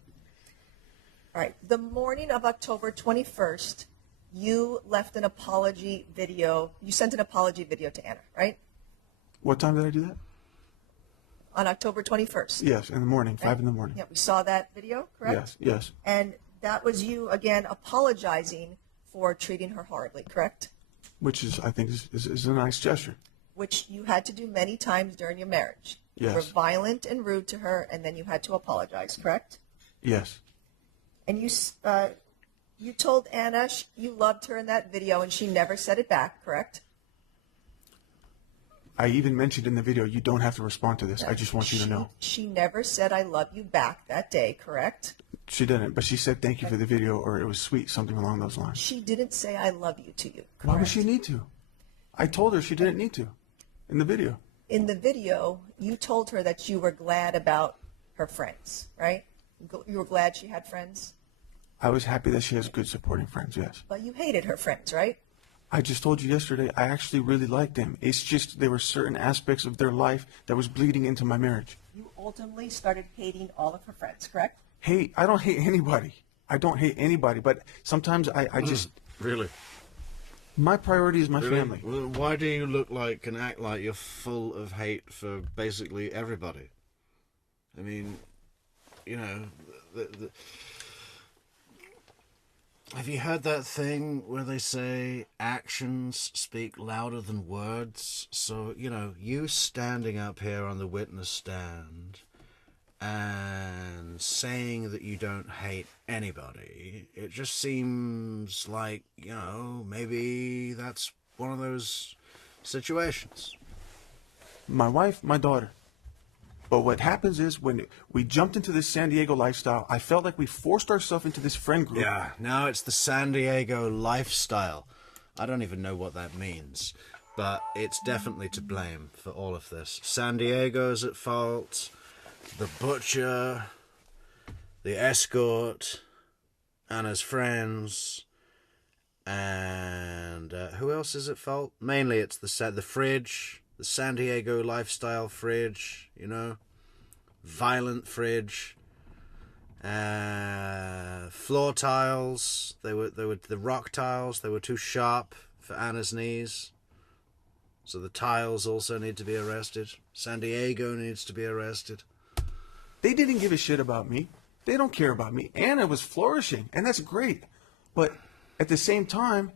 All right. The morning of October 21st, you left an apology video. You sent an apology video to Anna, right? What time did I do that? On October 21st. Yes, in the morning, Right? 5 in the morning. Yeah, we saw that video, correct? Yes, yes. And that was you, again, apologizing for treating her horribly, correct? Which is, I think, is a nice gesture. Which you had to do many times during your marriage. You were Yes. violent and rude to her, and then you had to apologize, correct? Yes. And You told Anna you loved her in that video, and she never said it back, correct? I even mentioned in the video, you don't have to respond to this. I just want you to know. She never said I love you back that day, correct? She didn't, but she said thank you for the video, or it was sweet, something along those lines. She didn't say I love you to you, correct? Why would she need to? I told her she didn't need to in the video. In the video, you told her that you were glad about her friends, right? You were glad she had friends? I was happy that she has good supporting friends, yes. But you hated her friends, right? I just told you yesterday, I actually really liked them. It's just there were certain aspects of their life that was bleeding into my marriage. You ultimately started hating all of her friends, correct? Hate, I don't hate anybody. I don't hate anybody, but sometimes I just... Really? My priority is my Really? family. Well, why do you look like and act like you're full of hate for basically everybody? I mean, you know, have you heard that thing where they say actions speak louder than words? So, you know, you standing up here on the witness stand and saying that you don't hate anybody, it just seems like, you know, maybe that's one of those situations. My wife, my daughter. But what happens is when we jumped into this San Diego lifestyle, I felt like we forced ourselves into this friend group. Yeah, now it's the San Diego lifestyle. I don't even know what that means, but it's definitely to blame for all of this. San Diego's at fault, the butcher, the escort, Anna's friends, and who else is at fault? Mainly it's the fridge, the San Diego lifestyle fridge, you know, violent fridge, floor tiles. They were the rock tiles. They were too sharp for Anna's knees, so the tiles also need to be arrested. San Diego needs to be arrested. They didn't give a shit about me. They don't care about me. Anna was flourishing, and that's great. But at the same time,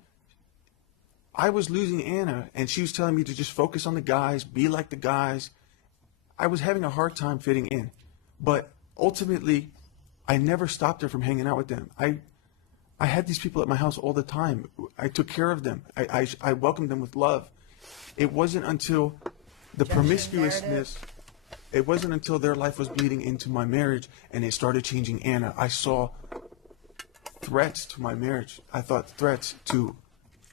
I was losing Anna, and she was telling me to just focus on the guys, be like the guys. I was having a hard time fitting in. But ultimately, I never stopped her from hanging out with them. I had these people at my house all the time. I took care of them. I welcomed them with love. It wasn't until the promiscuousness... It wasn't until their life was bleeding into my marriage and it started changing Anna. I saw threats to my marriage. I thought threats to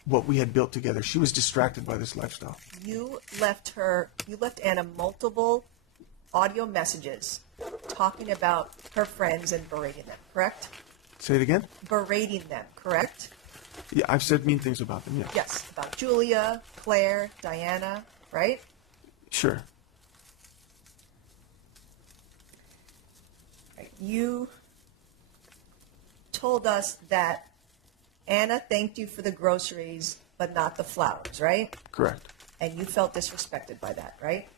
what we had built together. She was distracted by this lifestyle. You left Anna multiple audio messages talking about her friends and berating them, correct? Say it again? Berating them, correct? Yeah, I've said mean things about them, yeah. Yes, about Julia, Claire, Diana, right? Sure. You told us that Anna thanked you for the groceries, but not the flowers, right? Correct. And you felt disrespected by that, right?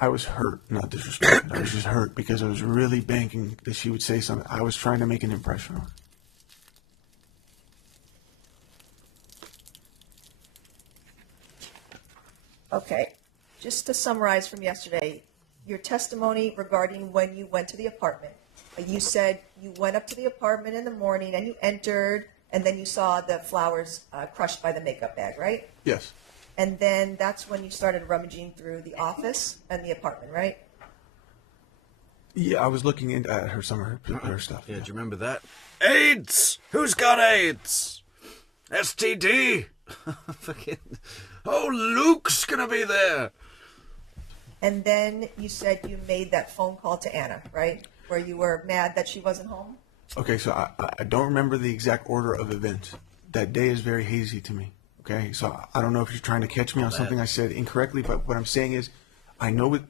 I was hurt, not disrespected. I was just hurt because I was really banking that she would say something. I was trying to make an impression on her. Okay, just to summarize from yesterday, your testimony regarding when you went to the apartment. You said you went up to the apartment in the morning and you entered, and then you saw the flowers crushed by the makeup bag, right? Yes. And then that's when you started rummaging through the office and the apartment, right? Yeah, I was looking at her some of her stuff. Yeah, do you remember that? AIDS! Who's got AIDS? STD! Fucking... Oh, Luke's gonna be there! And then you said you made that phone call to Anna, right? Where you were mad that she wasn't home? Okay, so I don't remember the exact order of events. That day is very hazy to me. Okay, so I don't know if you're trying to catch me on something I said incorrectly, but what I'm saying is I know it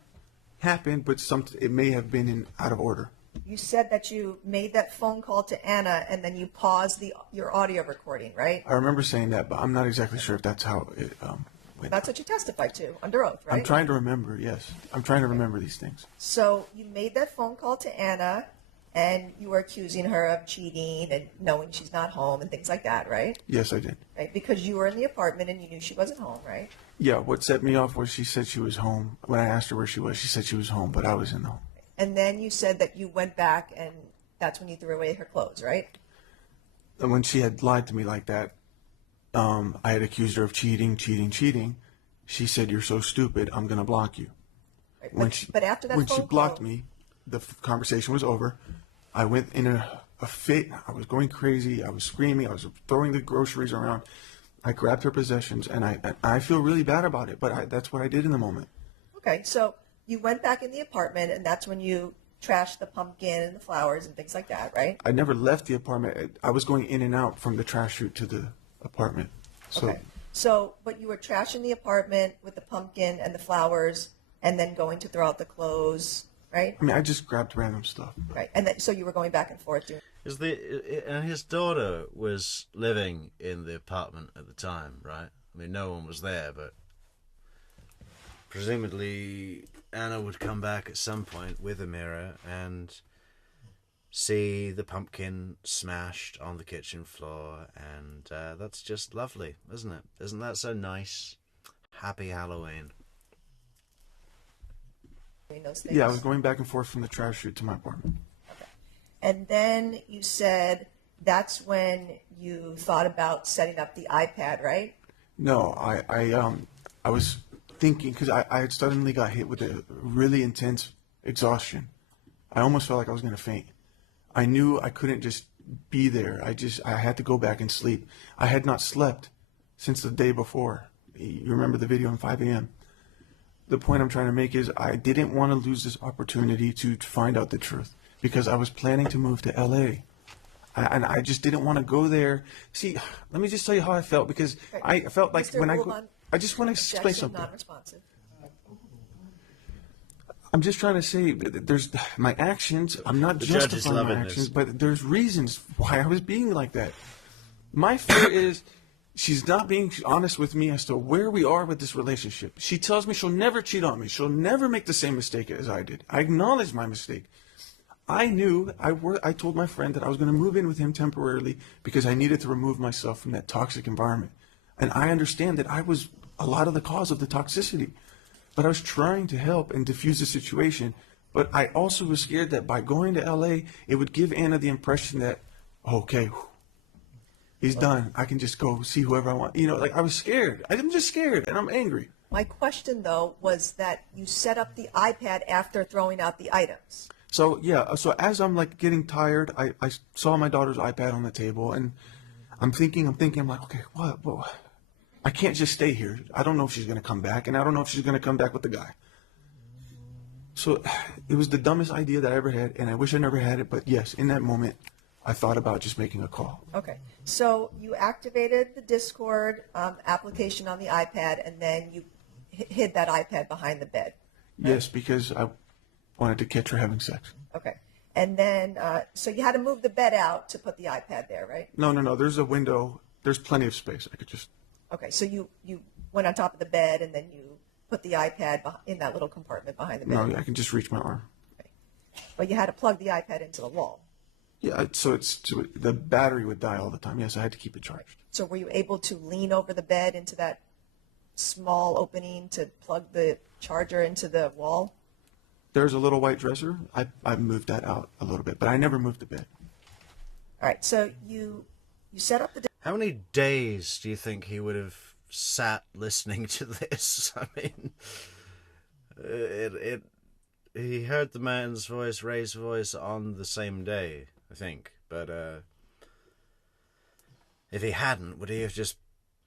happened, but it may have been out of order. You said that you made that phone call to Anna and then you paused your audio recording, right? I remember saying that, but I'm not exactly sure if that's how it went. That's what you testified to under oath, right? I'm trying to remember, yes. I'm trying to remember these things. So you made that phone call to Anna and you were accusing her of cheating and knowing she's not home and things like that, right? Yes, I did. Right, because you were in the apartment and you knew she wasn't home, right? Yeah, what set me off was she said she was home. When I asked her where she was, she said she was home, but I was in the home. And then you said that you went back and that's when you threw away her clothes, right? when she had lied to me like that, I had accused her of cheating. She said, "You're so stupid. I'm going to block you." Right, but after that when phone she blocked call, me, the conversation was over. I went in a fit. I was going crazy. I was screaming. I was throwing the groceries around. I grabbed her possessions, and I feel really bad about it, but that's what I did in the moment. okay, so you went back in the apartment, and that's when you trashed the pumpkin and the flowers and things like that, right? I never left the apartment. I was going in and out from the trash chute to the apartment. So Okay. So, but you were trashing the apartment with the pumpkin and the flowers, and then going to throw out the clothes, right? I mean, I just grabbed random stuff. Right. And then, so you were going back and forth doing. And his daughter was living in the apartment at the time, right? I mean, no one was there, but presumably Anna would come back at some point with a mirror and see the pumpkin smashed on the kitchen floor, and that's just lovely, isn't it? Isn't that so nice? Happy Halloween. Those things. Yeah, I was going back and forth from the trash chute to my apartment. And then you said that's when you thought about setting up the iPad, right? No, I was thinking, because I had suddenly got hit with a really intense exhaustion. I almost felt like I was going to faint. I knew I couldn't just be there. I had to go back and sleep. I had not slept since the day before. You remember the video on 5 a.m. The point I'm trying to make is I didn't want to lose this opportunity to find out the truth, because I was planning to move to LA. And I just didn't want to go there. See, let me just tell you how I felt, because I felt like Mr. when Ullman, I just want to explain objection, something. non-responsive. I'm just trying to say that there's my actions. I'm not The judge is justifying my loving actions, this. but there's reasons why I was being like that. My fear is she's not being honest with me as to where we are with this relationship. She tells me she'll never cheat on me. She'll never make the same mistake as I did. I acknowledge my mistake. I knew I told my friend that I was going to move in with him temporarily because I needed to remove myself from that toxic environment. And I understand that I was a lot of the cause of the toxicity. But I was trying to help and diffuse the situation. But I also was scared that by going to LA, it would give Anna the impression that, okay, he's done. I can just go see whoever I want. You know, like I was scared. I'm just scared and I'm angry. My question, though, was that you set up the iPad after throwing out the items. So, yeah, so as I'm like getting tired, I saw my daughter's iPad on the table, and I'm thinking, I'm like, okay, what? I can't just stay here. I don't know if she's going to come back, and I don't know if she's going to come back with the guy. So it was the dumbest idea that I ever had, and I wish I never had it. But yes, in that moment, I thought about just making a call. Okay. So you activated the Discord application on the iPad, and then you hid that iPad behind the bed. Yes, because I wanted to catch her having sex. Okay. And then, so you had to move the bed out to put the iPad there, right? No. There's a window. There's plenty of space. I could just... Okay, so you went on top of the bed, and then you put the iPad in that little compartment behind the bed. No, I can just reach my arm. Okay. But you had to plug the iPad into the wall. Yeah, so the battery would die all the time. Yes, I had to keep it charged. So were you able to lean over the bed into that small opening to plug the charger into the wall? There's a little white dresser. I moved that out a little bit, but I never moved the bed. All right, so you set up the... How many days do you think he would have sat listening to this? I mean, he heard the man's voice, Ray's voice, on the same day, I think. But if he hadn't, would he have just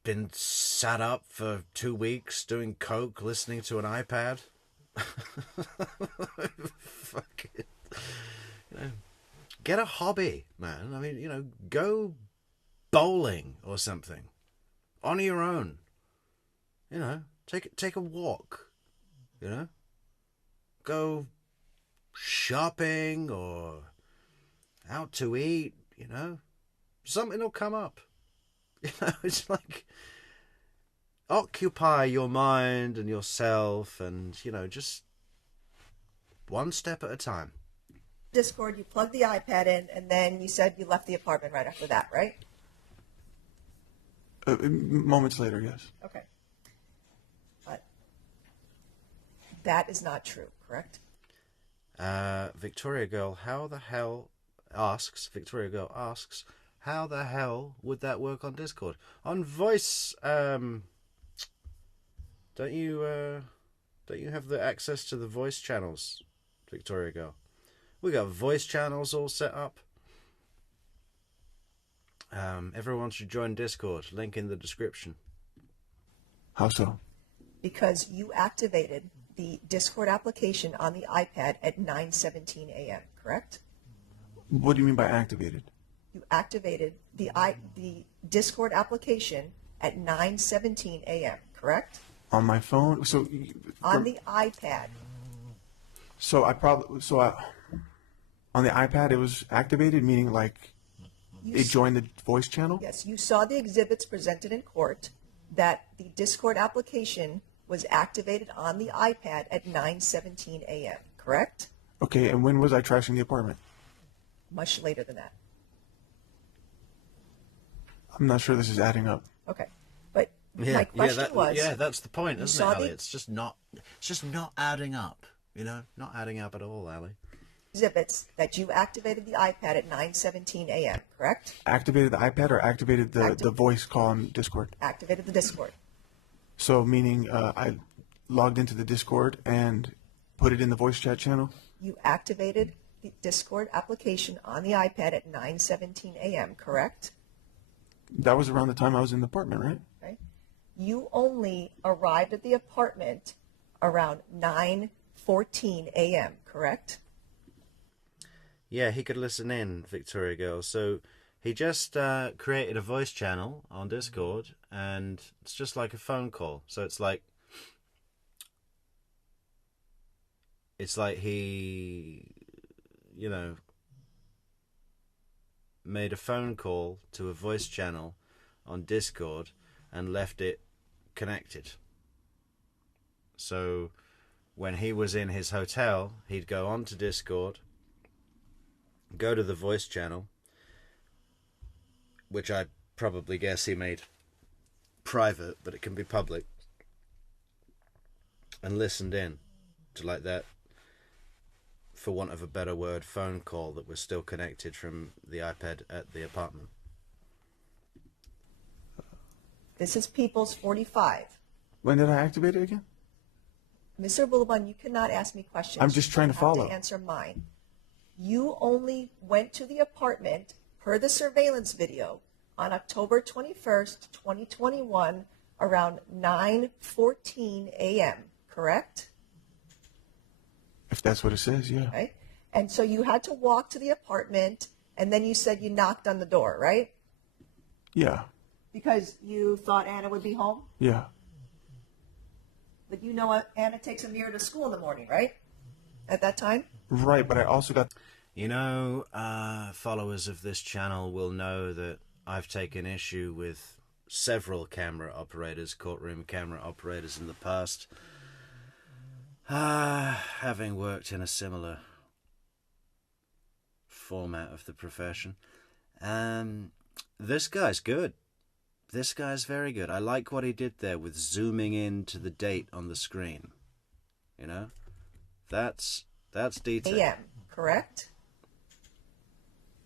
been sat up for 2 weeks doing coke, listening to an iPad? Fuck it. You know, get a hobby, man. I mean, go bowling or something on your own. Take a walk. Go shopping or out to eat. Something will come up. It's like occupy your mind and yourself, and just one step at a time. Discord, you plugged the iPad in, and then you said you left the apartment right after that, right? Moments later, yes. Okay. But that is not true, correct? Victoria Girl asks, How the hell would that work on Discord? On voice, don't you have the access to the voice channels, Victoria Girl? We got voice channels all set up. Everyone should join Discord. Link in the description. How so? Because you activated the Discord application on the iPad at 9:17 a.m., correct? What do you mean by activated? You activated the Discord application at 9:17 a.m., correct? On my phone? So On the iPad. On the iPad it was activated, meaning like it joined the voice channel? Yes, you saw the exhibits presented in court that the Discord application was activated on the iPad at 9:17 a.m., correct? Okay, and when was I trashing the apartment? Much later than that. I'm not sure this is adding up. Okay, but my question was... Yeah, that's the point, isn't it, Ali? the It's just not adding up, you know? Not adding up at all, Ali. exhibits that you activated the iPad at 9:17 a.m., correct? Activated the iPad or activated the voice call on Discord? Activated the Discord. So meaning I logged into the Discord and put it in the voice chat channel? You activated the Discord application on the iPad at 9:17 a.m., correct? That was around the time I was in the apartment, right? Okay. You only arrived at the apartment around 9:14 a.m., correct? Yeah, he could listen in, Victoria Girl. So he just created a voice channel on Discord, and it's just like a phone call. So it's like he, you know, made a phone call to a voice channel on Discord and left it connected. So when he was in his hotel, he'd go onto Discord, go to the voice channel, which I probably guess he made private, but it can be public, and listened in to like that, for want of a better word, phone call that was still connected from the iPad at the apartment. This is People's 45. When did I activate it again? Mr. Boulevard, you cannot ask me questions. I'm just trying to follow. You have to answer mine. You only went to the apartment per the surveillance video on October 21st, 2021, around 9:14 a.m., correct? If that's what it says, yeah. Okay. And so you had to walk to the apartment, and then you said you knocked on the door, right? Yeah. Because you thought Anna would be home? Yeah. But you know what? Anna takes Amir to school in the morning, right? At that time? Right, but I also got... You know, followers of this channel will know that I've taken issue with several camera operators, courtroom camera operators in the past, having worked in a similar format of the profession. This guy's good. This guy's very good. I like what he did there with zooming in to the date on the screen. You know? That's detail. AM, correct?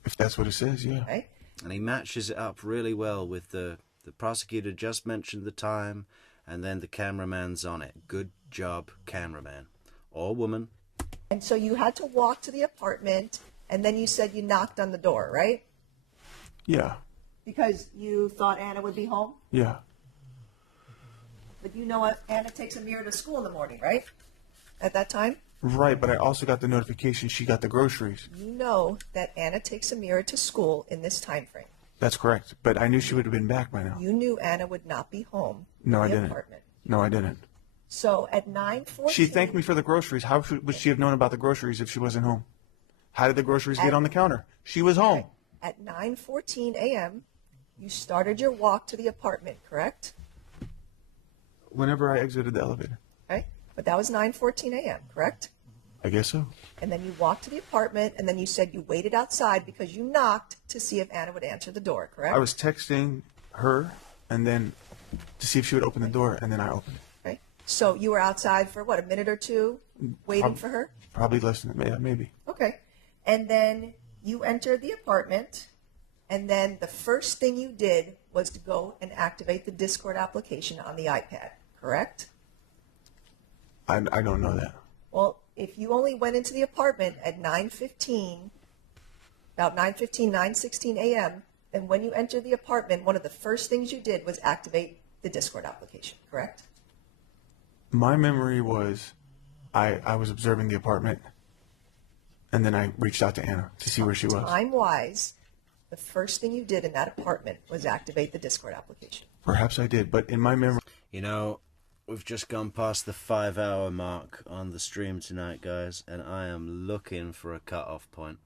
If that's what it says, yeah. Okay. And he matches it up really well with the prosecutor just mentioned the time, and then the cameraman's on it. Good job, cameraman. Or woman. And so you had to walk to the apartment, and then you said you knocked on the door, right? Yeah. Because you thought Anna would be home? Yeah. But you know what? Anna takes Amir to school in the morning, right? At that time? Right, but I also got the notification she got the groceries. You know that Anna takes Amir to school in this time frame. That's correct, but I knew she would have been back by now. You knew Anna would not be home No, in I the didn't. apartment. No, I didn't. So at 9:14... She thanked me for the groceries. How would she have known about the groceries if she wasn't home? How did the groceries get on the counter? She was home. At 9:14 a.m., you started your walk to the apartment, correct? Whenever I exited the elevator. Okay. But that was 9:14 a.m., correct? I guess so. And then you walked to the apartment, and then you said you waited outside because you knocked to see if Anna would answer the door, correct? I was texting her and then to see if she would open the door, and then I opened it. Okay. So you were outside for, what, a minute or two waiting for her? Probably less than that, maybe. Okay. And then you entered the apartment And then the first thing you did was to go and activate the Discord application on the iPad, correct? I don't know that. Well, if you only went into the apartment at 9:15, about 9:15, 9:16 a.m., then when you entered the apartment, one of the first things you did was activate the Discord application, correct? My memory was I was observing the apartment, and then I reached out to Anna to see where she was. Time-wise, the first thing you did in that apartment was activate the Discord application. Perhaps I did, but in my memory... You know, we've just gone past the 5-hour mark on the stream tonight, guys, and I am looking for a cut-off point.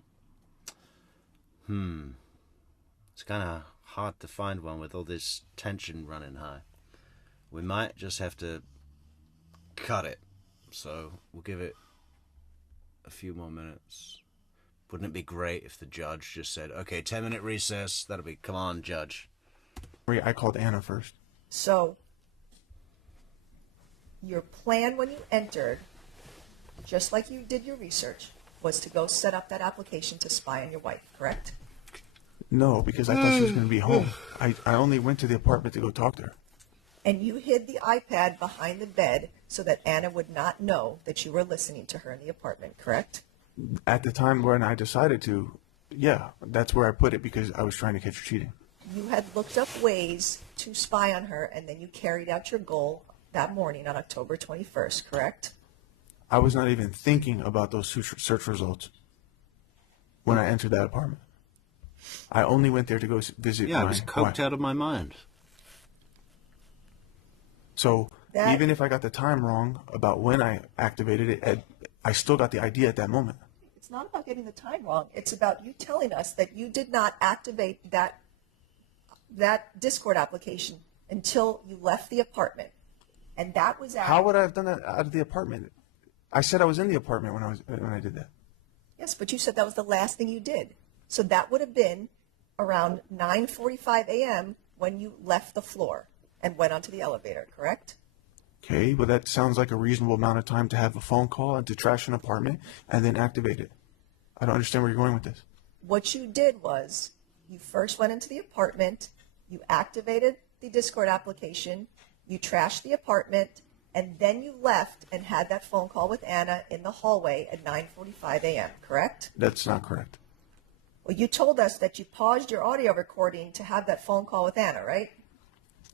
It's kind of hard to find one with all this tension running high. We might just have to cut it, so we'll give it a few more minutes. Wouldn't it be great if the judge just said, okay, 10-minute recess, that'll be, come on, judge. I called Anna first. So, your plan when you entered, just like you did your research, was to go set up that application to spy on your wife, correct? No, because I thought she was going to be home. I only went to the apartment to go talk to her. And you hid the iPad behind the bed so that Anna would not know that you were listening to her in the apartment, correct? At the time when I decided to, yeah, that's where I put it because I was trying to catch her cheating. You had looked up ways to spy on her, and then you carried out your goal that morning on October 21st, correct? I was not even thinking about those search results when I entered that apartment. I only went there to go visit Yeah, my I was coked wife. out of my mind. So even if I got the time wrong about when I activated it, I still got the idea at that moment. It's not about getting the time wrong. It's about you telling us that you did not activate that Discord application until you left the apartment. And that was How would I have done that out of the apartment? I said I was in the apartment when I did that. Yes, but you said that was the last thing you did. So that would have been around 9:45 a.m. when you left the floor and went onto the elevator, correct? Okay, but that sounds like a reasonable amount of time to have a phone call and to trash an apartment and then activate it. I don't understand where you're going with this. What you did was you first went into the apartment, you activated the Discord application, you trashed the apartment, and then you left and had that phone call with Anna in the hallway at 9:45 a.m., correct? That's not correct. Well, you told us that you paused your audio recording to have that phone call with Anna, right?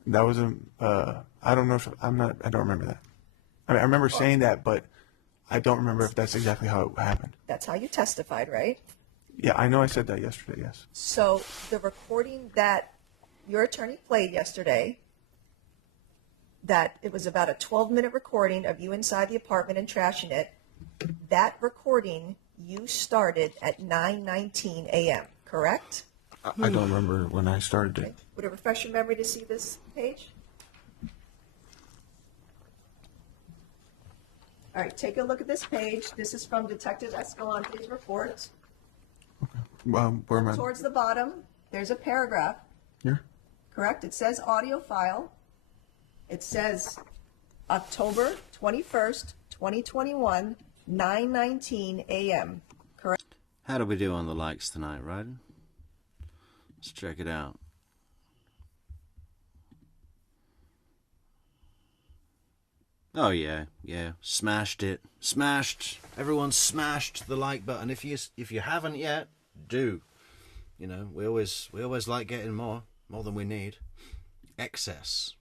That was I don't know if I don't remember that. I mean, I remember saying that, but I don't remember if that's exactly how it happened. That's how you testified, right? Yeah, I know I said that yesterday, yes. So the recording that your attorney played yesterday, that it was about a 12-minute recording of you inside the apartment and trashing it, that recording you started at 9:19 a.m., correct? I don't remember when I started it. Would it refresh your memory to see this page? All right, take a look at this page. This is from Detective Escalante's report. Where am I? Towards the bottom, there's a paragraph, Here? correct? It says audio file. It says October 21st, 2021, 9:19 a.m., correct? How do we do on the likes tonight, Ryden? Let's check it out. Oh yeah, smashed it, smashed. Everyone smashed the like button. If you haven't yet, do. You know, we always like getting more than we need. Excess.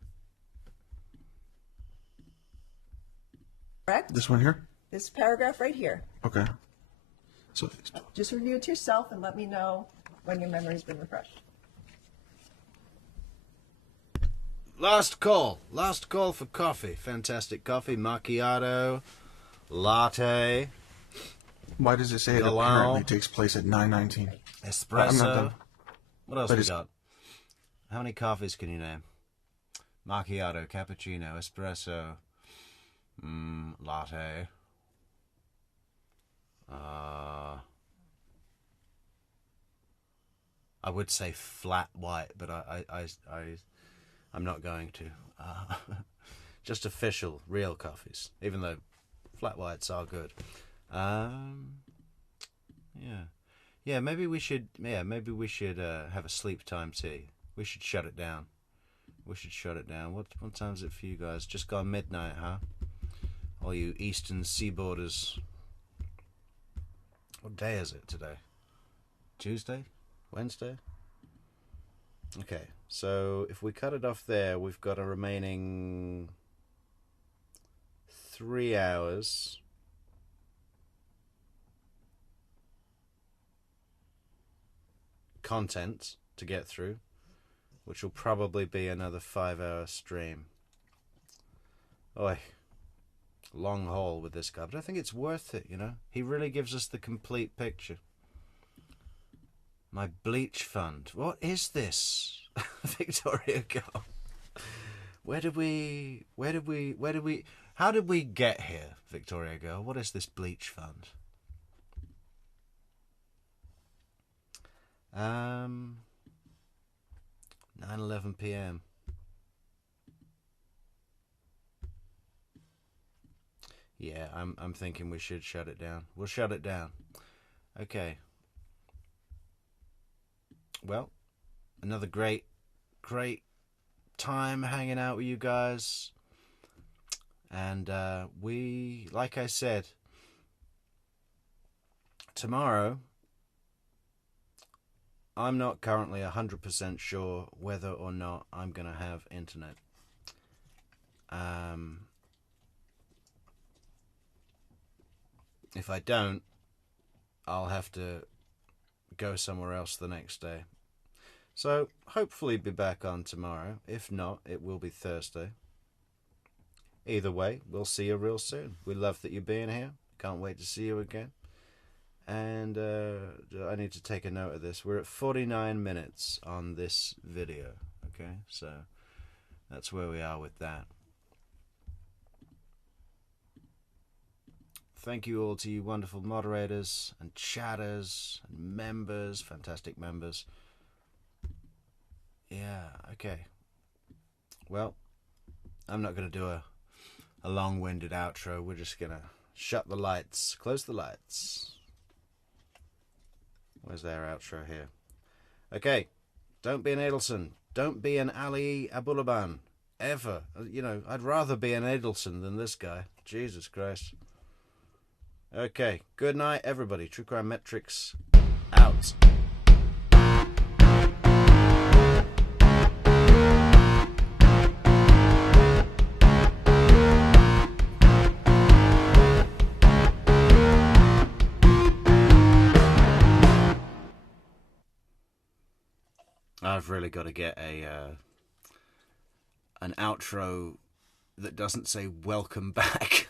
Correct? This one here? This paragraph right here. Okay. So Just review it to yourself and let me know when your memory's been refreshed. Last call for coffee. Fantastic coffee, macchiato, latte, why does it say it Galal. apparently takes place at 9:19? espresso. I'm not done. What else But we it's- got? How many coffees can you name? Macchiato, cappuccino, espresso, latte. I would say flat white, but I'm not going to. Just official, real coffees, even though flat whites are good. Yeah. Yeah, maybe we should. Yeah, maybe we should have a sleep time tea. We should shut it down. We should shut it down. What time is it for you guys? Just gone midnight, huh? All you eastern seaboarders. What day is it today? Tuesday? Wednesday? Okay, so if we cut it off there, we've got a remaining 3 hours. Content to get through, which will probably be another 5-hour stream. Oi. Long haul with this guy, but I think it's worth it, you know? He really gives us the complete picture. My bleach fund. What is this? Victoria Girl. How did we get here, Victoria Girl? What is this bleach fund? 9:11 p.m. Yeah, I'm thinking we should shut it down. We'll shut it down. Okay. Well, another great time hanging out with you guys. And we, like I said, tomorrow, I'm not currently 100% sure whether or not I'm going to have internet. If I don't, I'll have to go somewhere else the next day. So, hopefully be back on tomorrow. If not, it will be Thursday. Either way, we'll see you real soon. We love that you're being here. Can't wait to see you again. And I need to take a note of this. We're at 49 minutes on this video. Okay, so that's where we are with that. Thank you all to you wonderful moderators and chatters and members, fantastic members. Yeah, okay. Well, I'm not going to do a long-winded outro. We're just going to shut the lights, close the lights. Where's their outro here? Okay, don't be an Adelson. Don't be an Ali Abulaban. Ever. You know, I'd rather be an Adelson than this guy. Jesus Christ. Okay, good night, everybody. True Crime Metrix out. I've really got to get an outro that doesn't say welcome back.